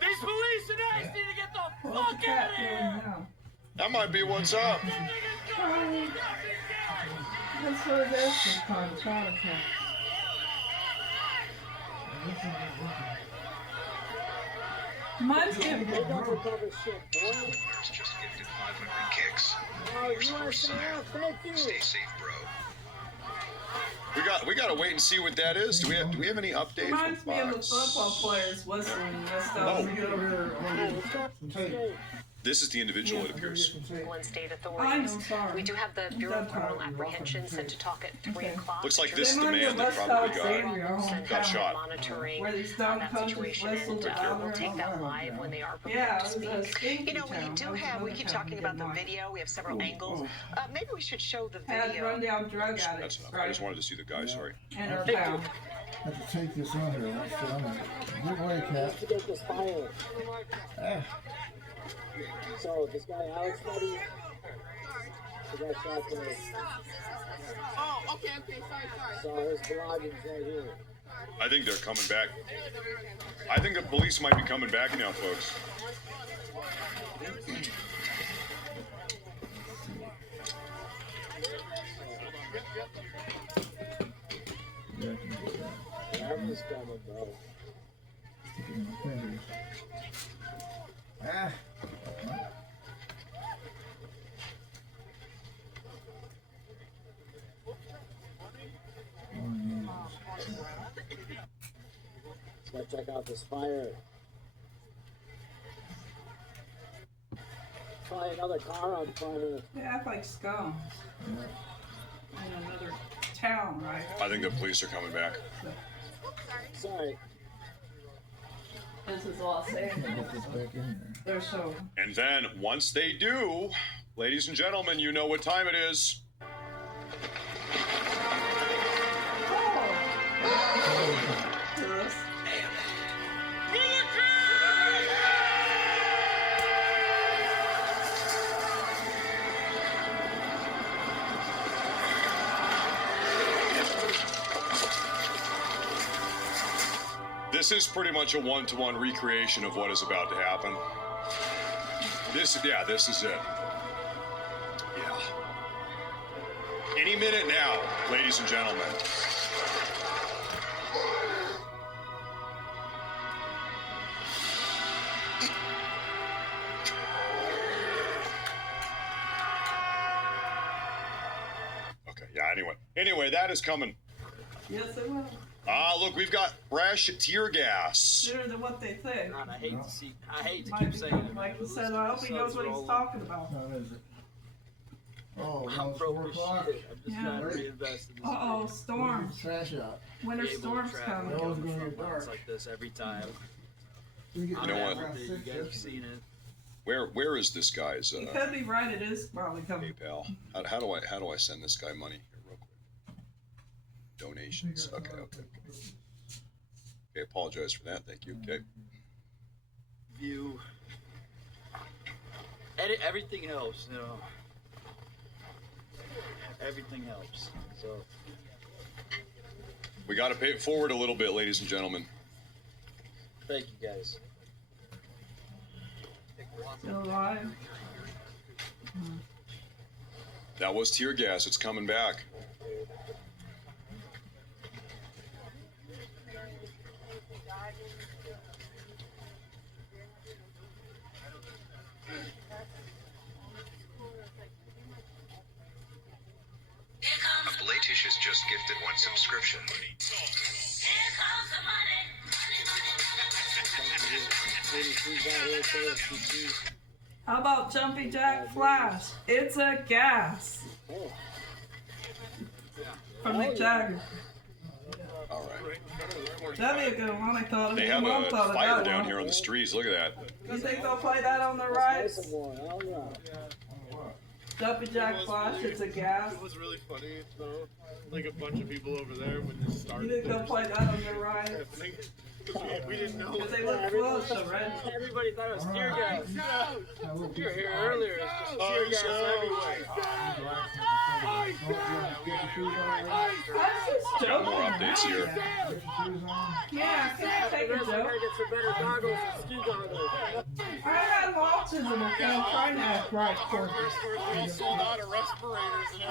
These police tonight need to get the fuck out of here! That might be what's up. That's what it is this time, Chinatown. Reminds me of They don't recover shit, boy. Just gifted 500 kicks. Oh, USAF, thank you. Stay safe, bro. We gotta wait and see what that is. Do we have any updates? Reminds me of the football players whistling and stuff. This is the individual, it appears. And state authorities. I'm sorry. We do have the Bureau of Criminal Apprehension set to talk at 3 o'clock. Looks like this is the man that probably got shot. Monitoring where these dumb that countries situation, whistled and down we'll there. take that live when they are prepared Yeah, to it was a speak. stinky You know, we town. do It was have, we another keep town talking we about the didn't like. video. We have several angles. Maybe we should show the Had video. rundown drug That's addicts, enough. I right? just wanted to see the guy, sorry. In our town. I have to take this on here. Let's get on there. Get away, Cat. To get this fire. Ah. So, this guy Alex, buddy, he got shot today. Oh, okay, sorry. So his belongings right here. I think they're coming back. I think the police might be coming back now, folks. Everyone's coming, bro. Sticking my fingers. Ah. Let's go check out this fire. Probably another car on fire. They act like scums. In another town, right? I think the police are coming back. Sorry. This is Los Angeles. They're so. And then, once they do, ladies and gentlemen, you know what time it is. Yes. This is pretty much a one-to-one recreation of what is about to happen. This is it. Yeah. Any minute now, ladies and gentlemen. Okay, yeah, anyway, that is coming. Yes, it will. Ah, look, we've got fresh tear gas. Better than what they think. God, I hate to Might keep be saying coming, it. like you said, I hope he knows what he's talking about. Oh, I'm it's broke 4 as o'clock. shit. I'm just trying to reinvest in this. Uh-oh, storms. Trash out. Winter Be able to storms travel coming. It's on gonna front get lines dark. like this every time. We get I'm know back what? around You 6 guys have yesterday. seen it. Where is this guy's You could be right, it is probably coming. PayPal? How do I send this guy money here real quick? Donations. Okay. Okay, apologize for that. Thank you. Okay. View. Everything helps, you know. Everything helps. So We got to pay it forward a little bit, ladies and gentlemen. thank you guys. Still alive. That was tear gas. It's coming back. Blatitious just gifted 1 subscription. How about Jumpy Jack Flash? It's a gas. From Mick Jagger. All right. That'd be a good one. I thought They of have Mom a thought of fire that down one. here on the streets. Look at that. You think they'll play that on the right? Jumpy Jack It was Flash, really- it's a gas. It was really funny though. Like a bunch of people over there when this started. You think they'll play that on the right? We didn't know. Because they look close, though, right? Everybody thought it was tear gas. No! You were here earlier. It's just tear gas everywhere. Got more updates here. Yeah, can I take a joke? Get some better goggles and ski goggles. I have autism, okay? I'm trying to act right for We all sold out of respirators and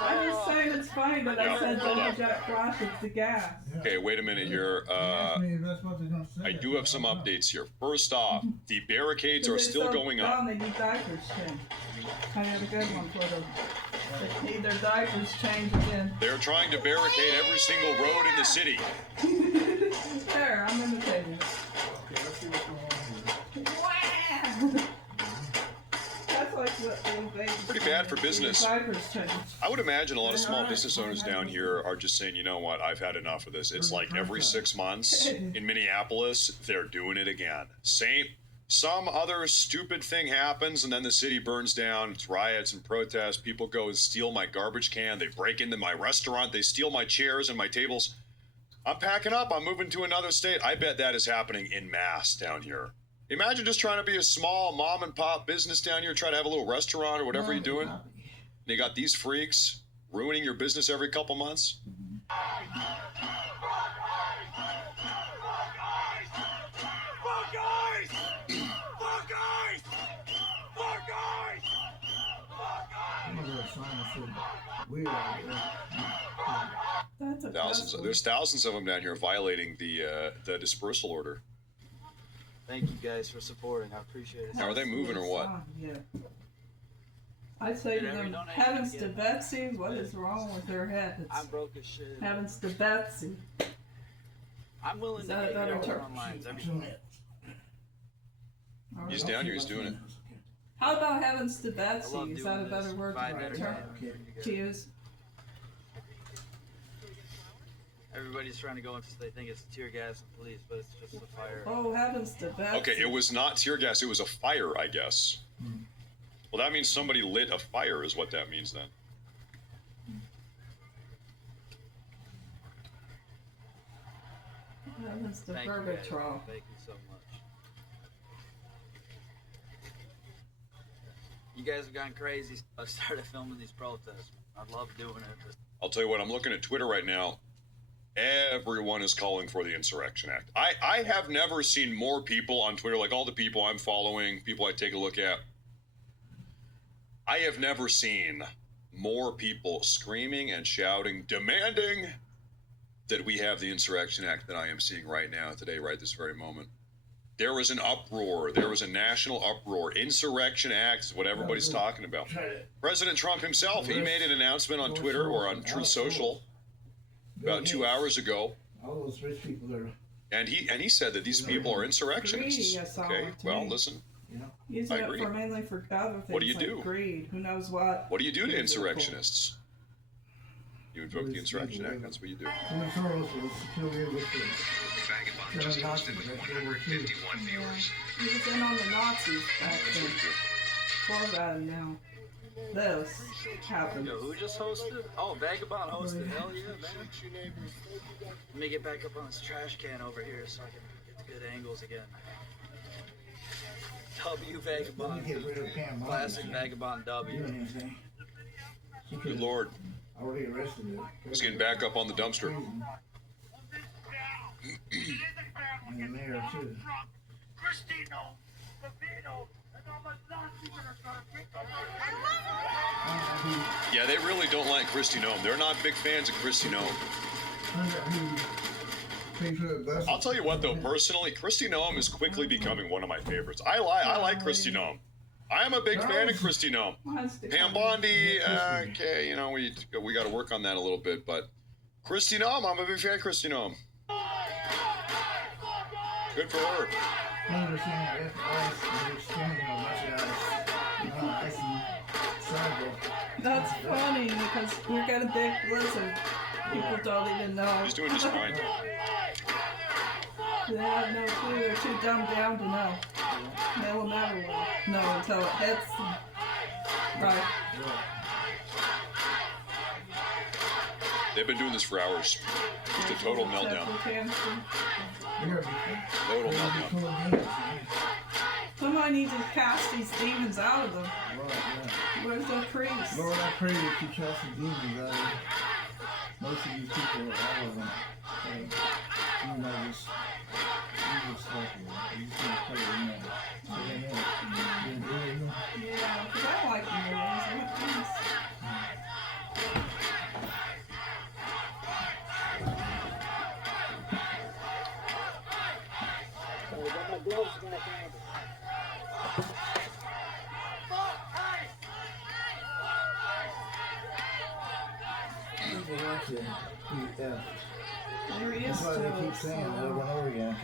I'm just saying it's funny that I said double jet flashes to gas. Okay, wait a minute here. I do have some updates here. First off, the barricades are still going up. They need diapers changed. I got a good one for them. They need their diapers changed again. They're trying to barricade every single road in the city. There, I'm imitating it. That's like what they Pretty bad for business. Diapers changed. I would imagine a lot of small business owners down here are just saying, you know what, I've had enough of this. It's like every 6 months in Minneapolis, they're doing it again. Some other stupid thing happens, and then the city burns down. It's riots and protests. People go and steal my garbage can. They break into my restaurant. They steal my chairs and my tables. I'm packing up. I'm moving to another state. I bet that is happening en masse down here. Imagine just trying to be a small mom and pop business down here, try to have a little restaurant or whatever you're doing. And you got these freaks ruining your business every couple months. There's thousands of them down here violating the dispersal order. Thank you guys for supporting. I appreciate it. Now, are they moving or what? Yeah. I say to them, heavens to Betsy, what is wrong with their heads? I'm broke as shit. Heavens to Betsy. I'm willing to get your lines every minute. He's down here, he's doing it. How about heavens to Betsy? Is that a better word to use? Everybody's trying to go into they think it's tear gas and police, but it's just a fire. Oh, heavens to Betsy. Okay, it was not tear gas, it was a fire, I guess. Well, that means somebody lit a fire is what that means then. Heavens to Thank Purgatroll. Thank you so much. You guys have gone crazy. I started filming these protests. I love doing it. I'll tell you what, I'm looking at Twitter right now. Everyone is calling for the Insurrection Act. I have never seen more people on Twitter, like all the people I'm following, people I take a look at. I have never seen more people screaming and shouting, demanding that we have the Insurrection Act than I am seeing right now, today, right this very moment. There was an uproar. There was a national uproar. Insurrection Act is what everybody's talking about. President Trump himself, he made an announcement on Twitter or on Truth Social about 2 hours ago. All those rich people there. And he said that these people are insurrectionists. Okay, well, listen. Using it for mainly for other things. What do you like do? Greed. Who knows what? What do you do to insurrectionists? You invoke the Insurrection Act. That's what you do. Just hosted with 151 viewers. He was in on the Nazis back then. Before that and now. This happened. Yo, who just hosted? Oh, Vagabond hosted. Hell yeah, man. Let me get back up on this trash can over here so I can get the good angles again. W Vagabond. Classic Vagabond W. Good Lord. He's getting back up on the dumpster. Yeah, they really don't like Kristi Noem. They're not big fans of Kristi Noem. I'll tell you what, though, personally, Kristi Noem is quickly becoming one of my favorites. I like Kristi Noem. I am a big fan of Kristi Noem. Pam Bondi, okay, you know, we got to work on that a little bit, but Kristi Noem, I'm a big fan of Kristi Noem. Good for her. That's funny because we're getting a big blizzard. People don't even know. She's doing just fine. They have no clue. They're too dumbed down to know. They will never know until it hits them. Right. They've been doing this for hours. Just a total meltdown. Total meltdown. Somebody needs to cast these demons out of them. Where's the priest? Lord, I pray that you cast the demons out of them. Most of these people, all of them, you know, this evil stuff. You just need to pray with them. So they know. Yeah, because I like the movies. People like to eat F. They're That's used why to they keep it, saying it so- over and over again,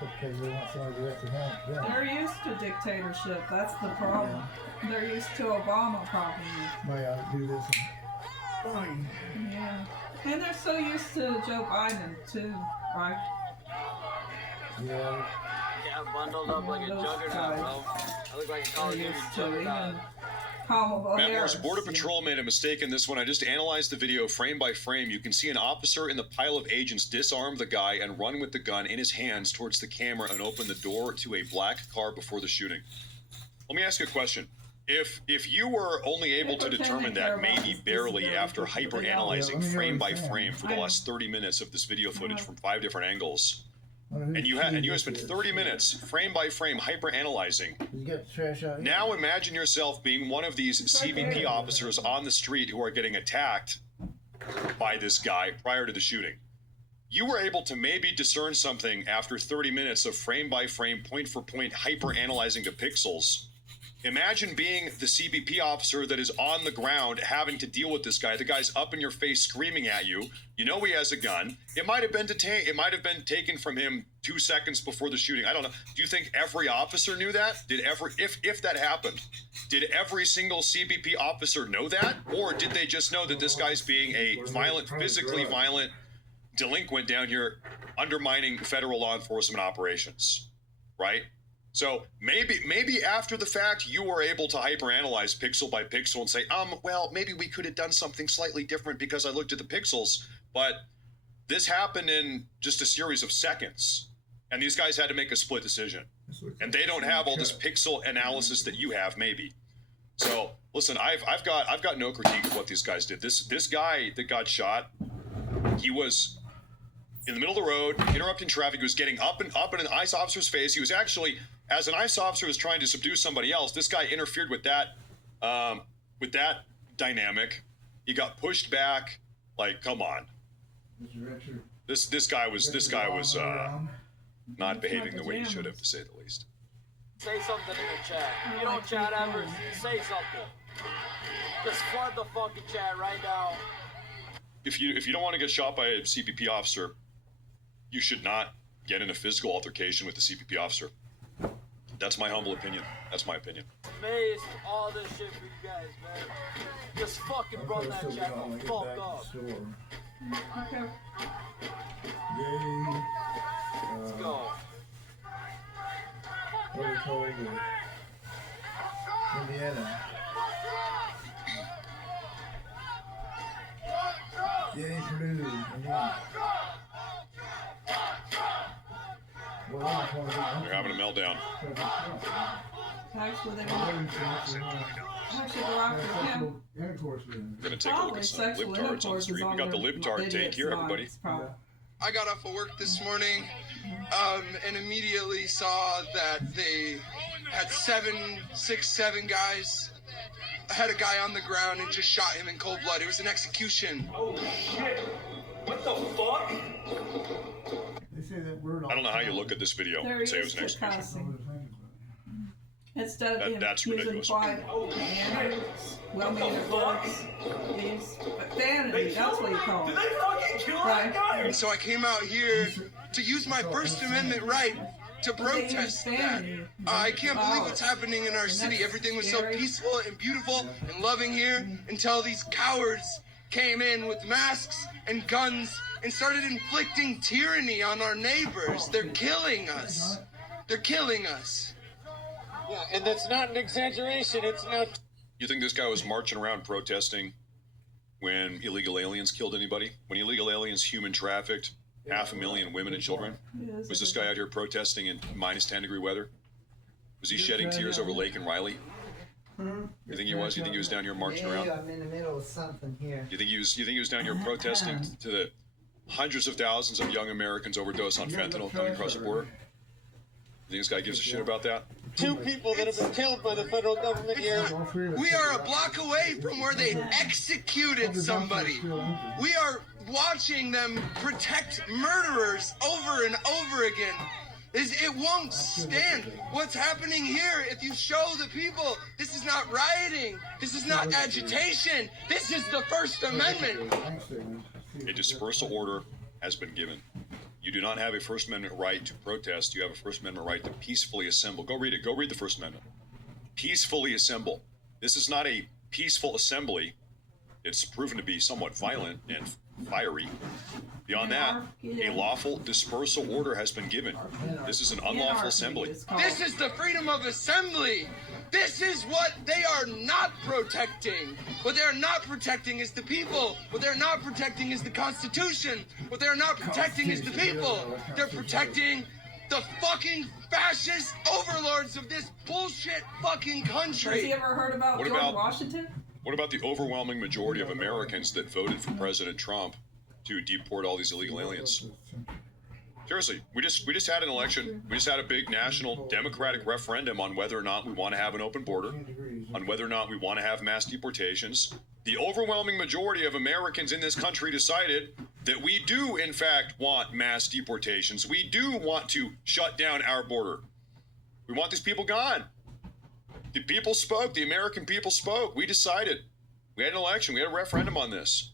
because they want somebody to direct the help. They're used to dictatorship. That's the problem. They're used to Obama, probably. Somebody ought to do this. Fine. Yeah. And they're so used to Joe Biden, too, right? Yeah. Yeah, bundled up like a Those juggernaut, guys. bro. I look like a Call of They're Duty used to juggernaut. even Kamala Matt Morris, Harris. Border Patrol made a mistake in this one. I just analyzed the video frame by frame. You can see an officer in the pile of agents disarm the guy and run with the gun in his hands towards the camera and open the door to a black car before the shooting. Let me ask you a question. If you were only able to determine that maybe barely after hyper-analyzing frame by frame for the last 30 minutes of this video footage from 5 different angles, and you have spent 30 minutes frame by frame hyper-analyzing. You get the trash out here. Now imagine yourself being one of these CBP officers on the street who are getting attacked by this guy prior to the shooting. You were able to maybe discern something after 30 minutes of frame by frame, point for point hyper-analyzing the pixels. Imagine being the CBP officer that is on the ground having to deal with this guy. The guy's up in your face screaming at you. You know he has a gun. It might have been taken from him 2 seconds before the shooting. I don't know. Do you think every officer knew that? If that happened, did every single CBP officer know that? Or did they just know that this guy's being a physically violent delinquent down here undermining federal law enforcement operations, right? So maybe after the fact, you were able to hyperanalyze pixel by pixel and say, well, maybe we could have done something slightly different because I looked at the pixels, but this happened in just a series of seconds, and these guys had to make a split decision, and they don't have all this pixel analysis that you have, maybe. So listen, I've got no critique of what these guys did. This guy that got shot, he was in the middle of the road, interrupting traffic. He was getting up in an ICE officer's face. He was actually, as an ICE officer was trying to subdue somebody else, this guy interfered with that dynamic. He got pushed back. Like, come on. This guy was not behaving the way he should have, to say the least. Say something in the chat. If you don't chat ever, say something. Just flood the fucking chat right now. If you don't want to get shot by a CBP officer, you should not get in a physical altercation with the CBP officer. That's my humble opinion. That's my opinion. Amazed all this shit for you guys, man. Just fucking run that chat the fuck up. Okay. Yay. Let's go. What do we call it? Indiana. Yay, Purdue. Indiana. They're having a meltdown. Actually, they won't actually go after him. We're going to take a look Probably at some sexual libtards on the intercourse street. is We on got the their libtard take idiots' here, everybody. minds, probably. I got off of work this morning and immediately saw that they had seven guys. I had a guy on the ground and just shot him in cold blood. It was an execution. Oh shit! What the fuck? I don't know how you look at this video and say it was an execution. Instead of That's using ridiculous. quiet and well-meaning words, these vanity, that's what you call it. Did they fucking kill that guy? And so I came out here to use my First Amendment right to protest that. I can't believe what's happening in our city. Everything was so peaceful and beautiful and loving here until these cowards came in with masks and guns and started inflicting tyranny on our neighbors. They're killing us. They're killing us. Yeah, and that's not an exaggeration. It's not. You think this guy was marching around protesting when illegal aliens killed anybody? When illegal aliens human trafficked 500,000 women and children? Was this guy out here protesting in minus 10-degree weather? Was he shedding tears over Lake and Riley? You think he was? You think he was down here marching around? I'm in the middle of something here. You think he was down here protesting to the hundreds of thousands of young Americans overdose on fentanyl coming across the border? You think this guy gives a shit about that? 2 people that have been killed by the federal government here. We are a block away from where they executed somebody. We are watching them protect murderers over and over again. It won't stand. What's happening here, if you show the people, this is not rioting. This is not agitation. This is the First Amendment. A dispersal order has been given. You do not have a First Amendment right to protest. You have a First Amendment right to peacefully assemble. Go read it. Go read the First Amendment. Peacefully assemble. This is not a peaceful assembly. It's proven to be somewhat violent and fiery. Beyond that, a lawful dispersal order has been given. This is an unlawful assembly. This is the freedom of assembly. This is what they are not protecting. What they are not protecting is the people. What they're not protecting is the Constitution. What they're not protecting is the people. They're protecting the fucking fascist overlords of this bullshit fucking country. Has he ever heard about George Washington? What about the overwhelming majority of Americans that voted for President Trump to deport all these illegal aliens? Seriously, we just had an election. We just had a big national Democratic referendum on whether or not we want to have an open border, on whether or not we want to have mass deportations. The overwhelming majority of Americans in this country decided that we do, in fact, want mass deportations. We do want to shut down our border. We want these people gone. The people spoke. The American people spoke. We decided. We had an election. We had a referendum on this.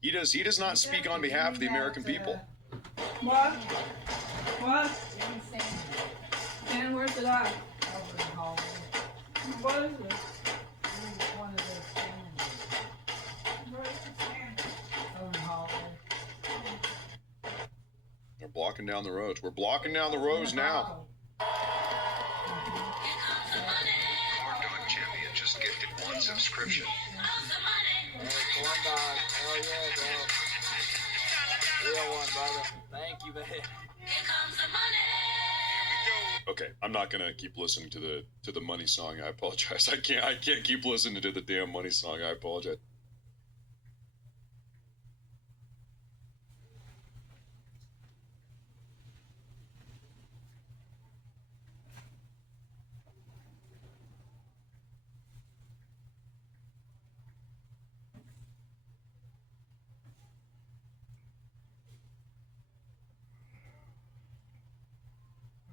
He does not speak on behalf of the American people. What? What? And where's it at? What is it? They're blocking down the roads. We're blocking down the roads now. Our dog champion just gifted 1 subscription. Corn dog. Hell yeah, bro. Real one, brother. Thank you, man. Here comes the money. Okay, I'm not gonna keep listening to the money song. I apologize. I can't keep listening to the damn money song. I apologize.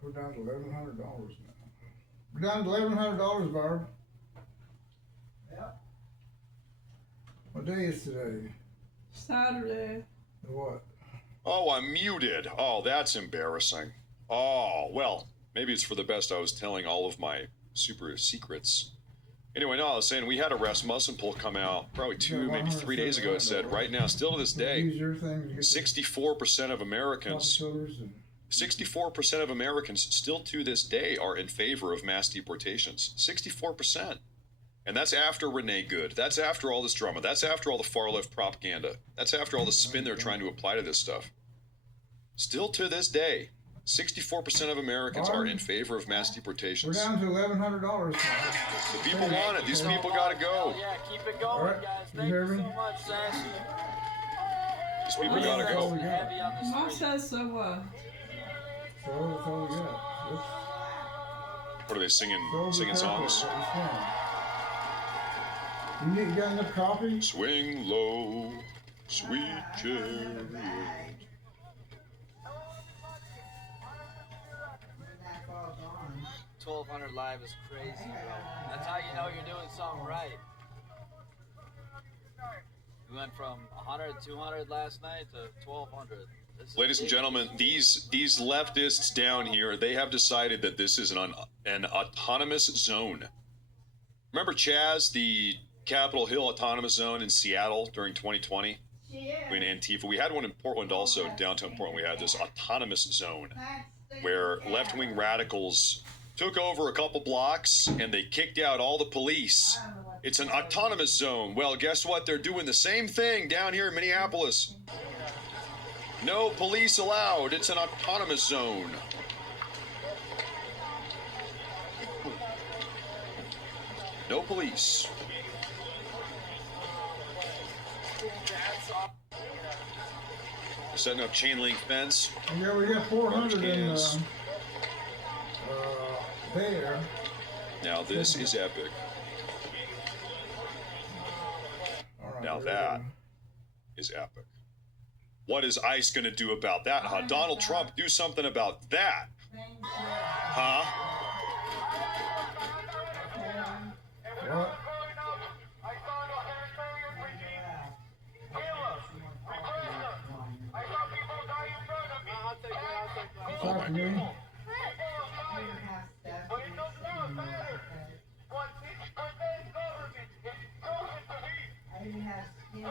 We're down to $1,100 now. We're down to $1,100, Barb. Yep. What day is today? Saturday. What? Oh, I'm muted. Oh, that's embarrassing. Oh, well, maybe it's for the best I was telling all of my super secrets. Anyway, no, I was saying we had a Rasmussen poll come out probably 2, maybe 3 days ago. It said right now, still to this day, 64% of Americans 64% of Americans still to this day are in favor of mass deportations. 64%. And that's after Renee Good. That's after all this drama. That's after all the far left propaganda. That's after all the spin they're trying to apply to this stuff. Still to this day, 64% of Americans are in favor of mass deportations. We're down to $1,100. The people want it. These people gotta go. Yeah, keep it going, guys. Thank you so much, Sassy. These people gotta go. Mom says so what? So that's all we got. What are they singing songs? You got enough coffee? Swing low, sweet chariot. 1,200 live is crazy, bro. That's how you know you're doing something right. We went from 100, 200 last night to 1,200. Ladies and gentlemen, these leftists down here, they have decided that this is an autonomous zone. Remember Chaz, the Capitol Hill Autonomous Zone in Seattle during 2020? When Antifa, we had one in Portland also, downtown Portland. We had this autonomous zone where left-wing radicals took over a couple blocks and they kicked out all the police. It's an autonomous zone. Well, guess what? They're doing the same thing down here in Minneapolis. No police allowed. It's an autonomous zone. No police. Setting up chain link fence. Yeah, we got 400 in there. Now this is epic. Now that is epic. What is ICE going to do about that, huh? Donald Trump, do something about that. Huh? What? Talk to me. I even have skin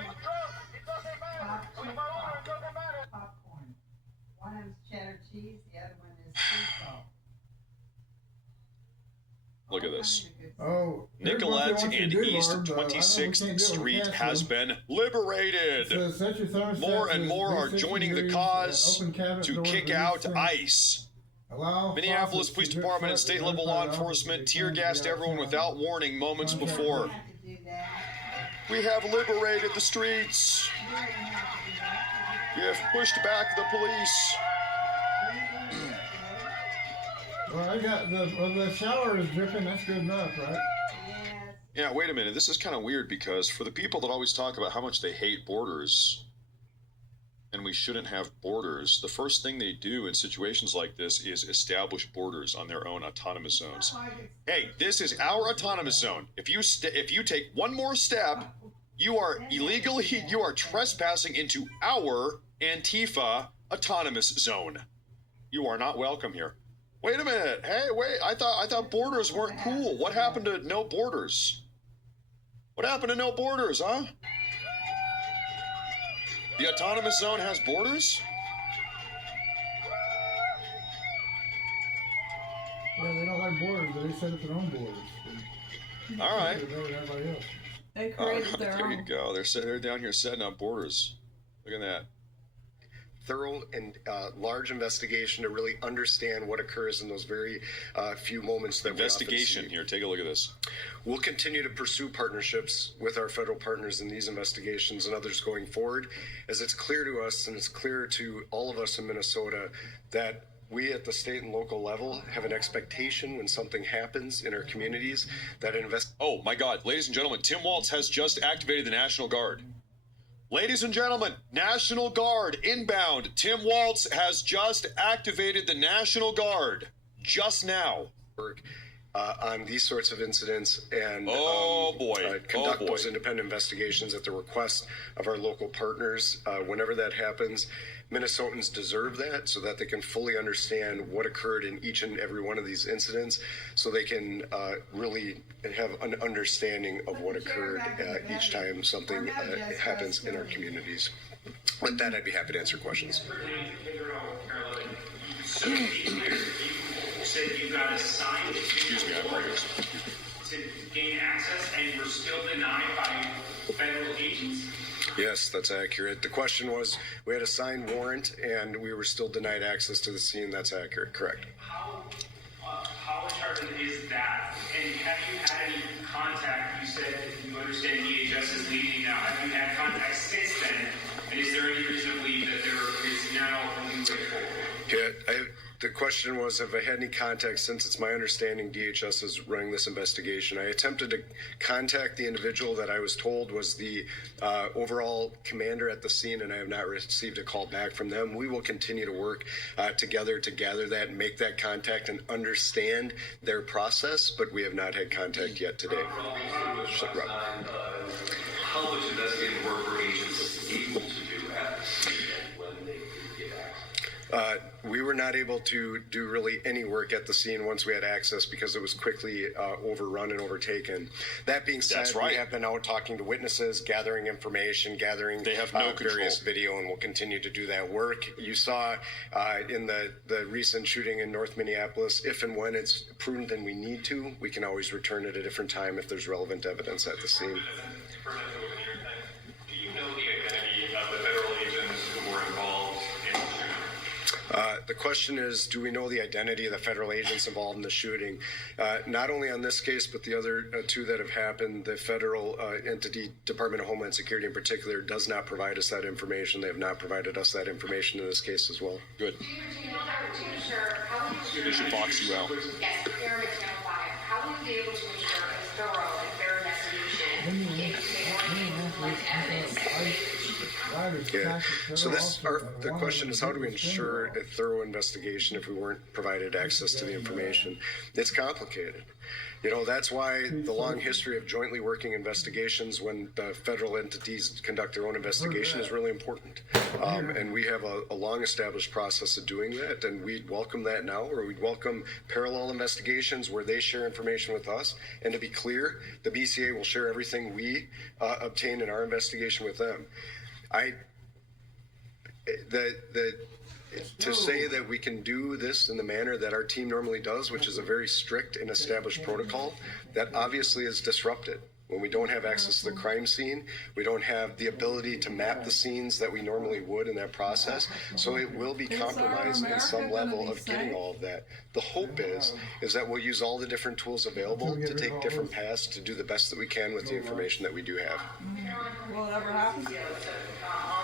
popcorn. One of them's cheddar cheese, the other one is sea salt. Look at this. Oh, Nicolette and East 26th Street has been liberated. More and more are joining the cause to kick out ICE. Minneapolis Police Department and state level law enforcement tear gassed everyone without warning moments before. We have liberated the streets. We have pushed back the police. Well, I got the shower is dripping. That's good enough, right? Yeah, wait a minute. This is kind of weird because for the people that always talk about how much they hate borders and we shouldn't have borders, the first thing they do in situations like this is establish borders on their own autonomous zones. Hey, this is our autonomous zone. If you take one more step, you are illegally, you are trespassing into our Antifa autonomous zone. You are not welcome here. Wait a minute. Hey, wait. I thought borders weren't cool. What happened to no borders? What happened to no borders, huh? The autonomous zone has borders? Yeah, they don't like borders, but they set up their own borders. All right. They created their there own. you go. They're down here setting up borders. Look at that. Thorough and large investigation to really understand what occurs in those very few moments that investigation we often see. Here, take a look at this. We'll continue to pursue partnerships with our federal partners in these investigations and others going forward, as it's clear to us and it's clear to all of us in Minnesota that we at the state and local level have an expectation when something happens in our communities that Oh my God, ladies and gentlemen, Tim Walz has just activated the National Guard. Ladies and gentlemen, National Guard inbound. Tim Walz has just activated the National Guard just now. On these sorts of incidents and conduct those independent investigations at the request of our local partners. Whenever that happens, Minnesotans deserve that so that they can fully understand what occurred in each and every one of these incidents, so they can really have an understanding of what occurred each time something happens in our communities. With that, I'd be happy to answer questions. Said you got assigned Excuse me, I'm ready. to gain access and were still denied by federal agents? Yes, that's accurate. The question was, we had a signed warrant and we were still denied access to the scene. That's accurate, correct. How uncharted is that? And have you had any contact? You said you understand DHS is leading now. Have you had contact since then? And is there any reason to believe that there is now a new way forward? Yeah, the question was, have I had any contact since it's my understanding DHS is running this investigation? I attempted to contact the individual that I was told was the overall commander at the scene, and I have not received a call back from them. We will continue to work together to gather that and make that contact and understand their process, but we have not had contact yet today. How much investigative work were agents able to do at the scene when they did get access? We were not able to do really any work at the scene once we had access because it was quickly overrun and overtaken. That being said, we have been out talking to witnesses, gathering information, gathering various video, and we'll continue to do that work. You saw in the recent shooting in North Minneapolis, if and when it's prudent and we need to, we can always return at a different time if there's relevant evidence at the scene. Do you know the identity of the federal agents who were involved in the shooting? The question is, do we know the identity of the federal agents involved in the shooting? Not only on this case, but the other two that have happened, the federal entity, Department of Homeland Security in particular, does not provide us that information. They have not provided us that information in this case as well. Good. They should box you out. Yes, Aaron at Channel 5. How will you be able to ensure a thorough and fair investigation if they weren't able to collect evidence? Yeah. So the question is, how do we ensure a thorough investigation if we weren't provided access to the information? It's complicated. You know, that's why the long history of jointly working investigations when the federal entities conduct their own investigation is really important. And we have a long established process of doing that, and we'd welcome that now, or we'd welcome parallel investigations where they share information with us. And to be clear, the BCA will share everything we obtain in our investigation with them. To say that we can do this in the manner that our team normally does, which is a very strict and established protocol, that obviously is disrupted. When we don't have access to the crime scene, we don't have the ability to map the scenes that we normally would in that process. So it will be compromised in some level of getting all of that. The hope is that we'll use all the different tools available to take different paths to do the best that we can with the information that we do have. Will it ever happen? On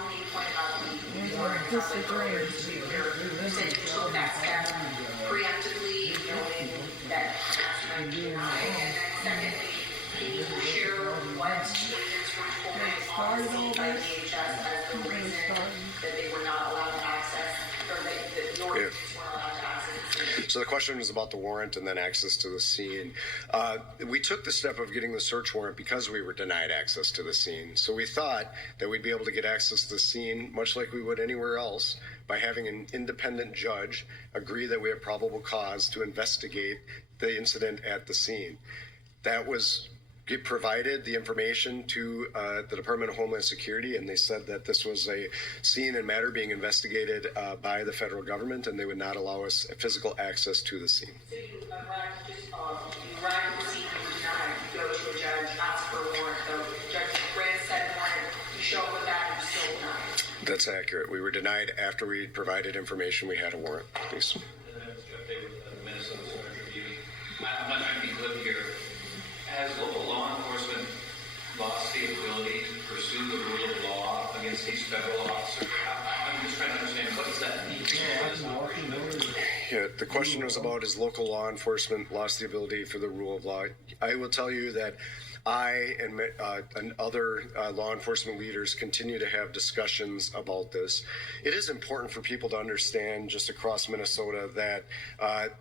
the point about Just a dream. you said you took that step preemptively, knowing that that's might be denied, and then secondly, can you share what agents were told on the scene by DHS as the reason that they were not allowed access, or that your agents weren't allowed to access the scene? So the question was about the warrant and then access to the scene. We took the step of getting the search warrant because we were denied access to the scene. So we thought that we'd be able to get access to the scene, much like we would anywhere else, by having an independent judge agree that we have probable cause to investigate the incident at the scene. That was provided the information to the Department of Homeland Security, and they said that this was a scene and matter being investigated by the federal government, and they would not allow us physical access to the scene. So you arrived at the scene, you were denied, you go to a judge, ask for a warrant, the judge grants said warrant, you show up with that, and you're still denied. That's accurate. We were denied after we provided information we had a warrant. Please. I'm not trying to be glib here. Has local law enforcement lost the ability to pursue the rule of law against these federal officers? I'm just trying to understand, what does that mean? Yeah, the question was about, has local law enforcement lost the ability for the rule of law? I will tell you that I and other law enforcement leaders continue to have discussions about this. It is important for people to understand just across Minnesota that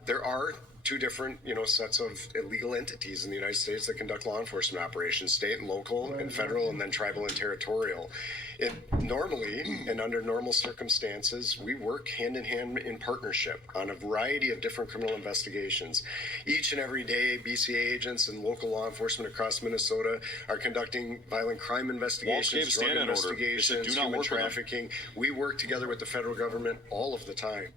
there are two different, sets of illegal entities in the United States that conduct law enforcement operations, state and local and federal, and then tribal and territorial. Normally, and under normal circumstances, we work hand in hand in partnership on a variety of different criminal investigations. Each and every day, BCA agents and local law enforcement across Minnesota are conducting violent crime investigations, drug investigations, human trafficking. We work together with the federal government all of the time.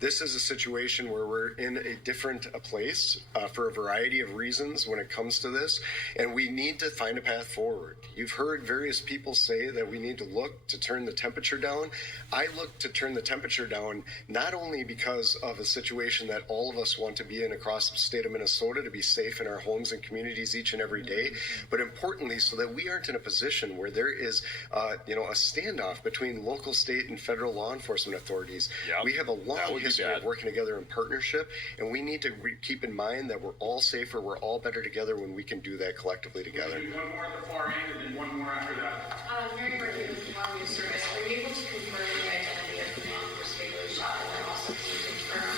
This is a situation where we're in a different place for a variety of reasons when it comes to this, and we need to find a path forward. You've heard various people say that we need to look to turn the temperature down. I look to turn the temperature down not only because of a situation that all of us want to be in across the state of Minnesota, to be safe in our homes and communities each and every day, but importantly so that we aren't in a position where there is a standoff between local, state, and federal law enforcement authorities. Yep. We have a long history of working together in partnership, and we need to keep in mind that we're all safer, we're all better together when we can do that collectively together. One more at the far end and then one more after that. Mary Murphy with the Department of Service, are you able to confirm the identity of the man who was fatally shot, and then also can you confirm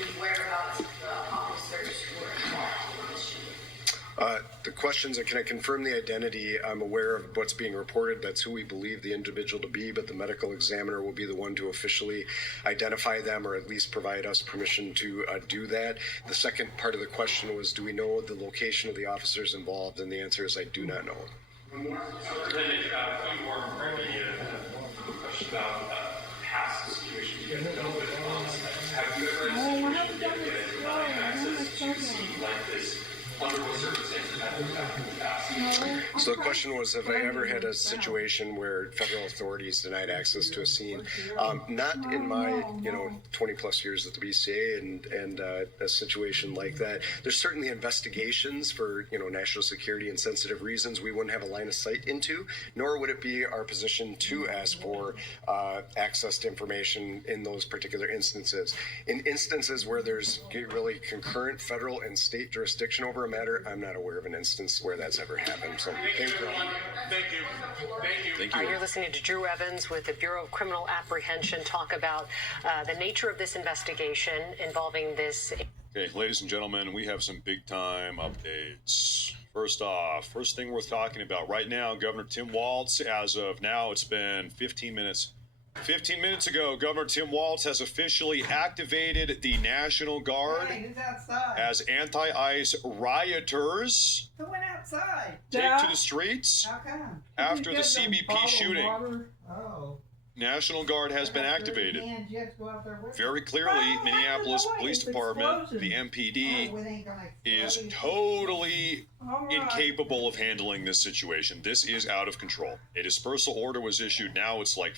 the whereabouts of the officers who were involved in this shooting? The questions are, can I confirm the identity? I'm aware of what's being reported. That's who we believe the individual to be, but the medical examiner will be the one to officially identify them, or at least provide us permission to do that. The second part of the question was, do we know the location of the officers involved? And the answer is, I do not know. One more. Superintendent, a few more from a question about past situations you guys dealt with. Have you ever had a situation where you guys denied access to see like this? Under what circumstances have you happened in the past? So the question was, have I ever had a situation where federal authorities denied access to a scene? Not in my, 20 plus years at the BCA and a situation like that. There's certainly investigations for, national security and sensitive reasons we wouldn't have a line of sight into, nor would it be our position to ask for access to information in those particular instances. In instances where there's really concurrent federal and state jurisdiction over a matter, I'm not aware of an instance where that's ever happened. So, thank you. Thank you. Thank you. You're listening to Drew Evans with the Bureau of Criminal Apprehension talk about the nature of this investigation involving this. Okay, ladies and gentlemen, we have some big time updates. First off, first thing worth talking about right now, Governor Tim Walz, as of now, it's been 15 minutes. 15 minutes ago, Governor Tim Walz has officially activated the National Guard Hey, who's outside? as anti-ICE rioters Who went outside? take to the streets How come? after the CBP shooting. Oh. National Guard has been activated. And just go out there with Very clearly, Minneapolis Police Department, the MPD, is totally incapable of handling this situation. This is out of control. A dispersal order was issued. Now it's like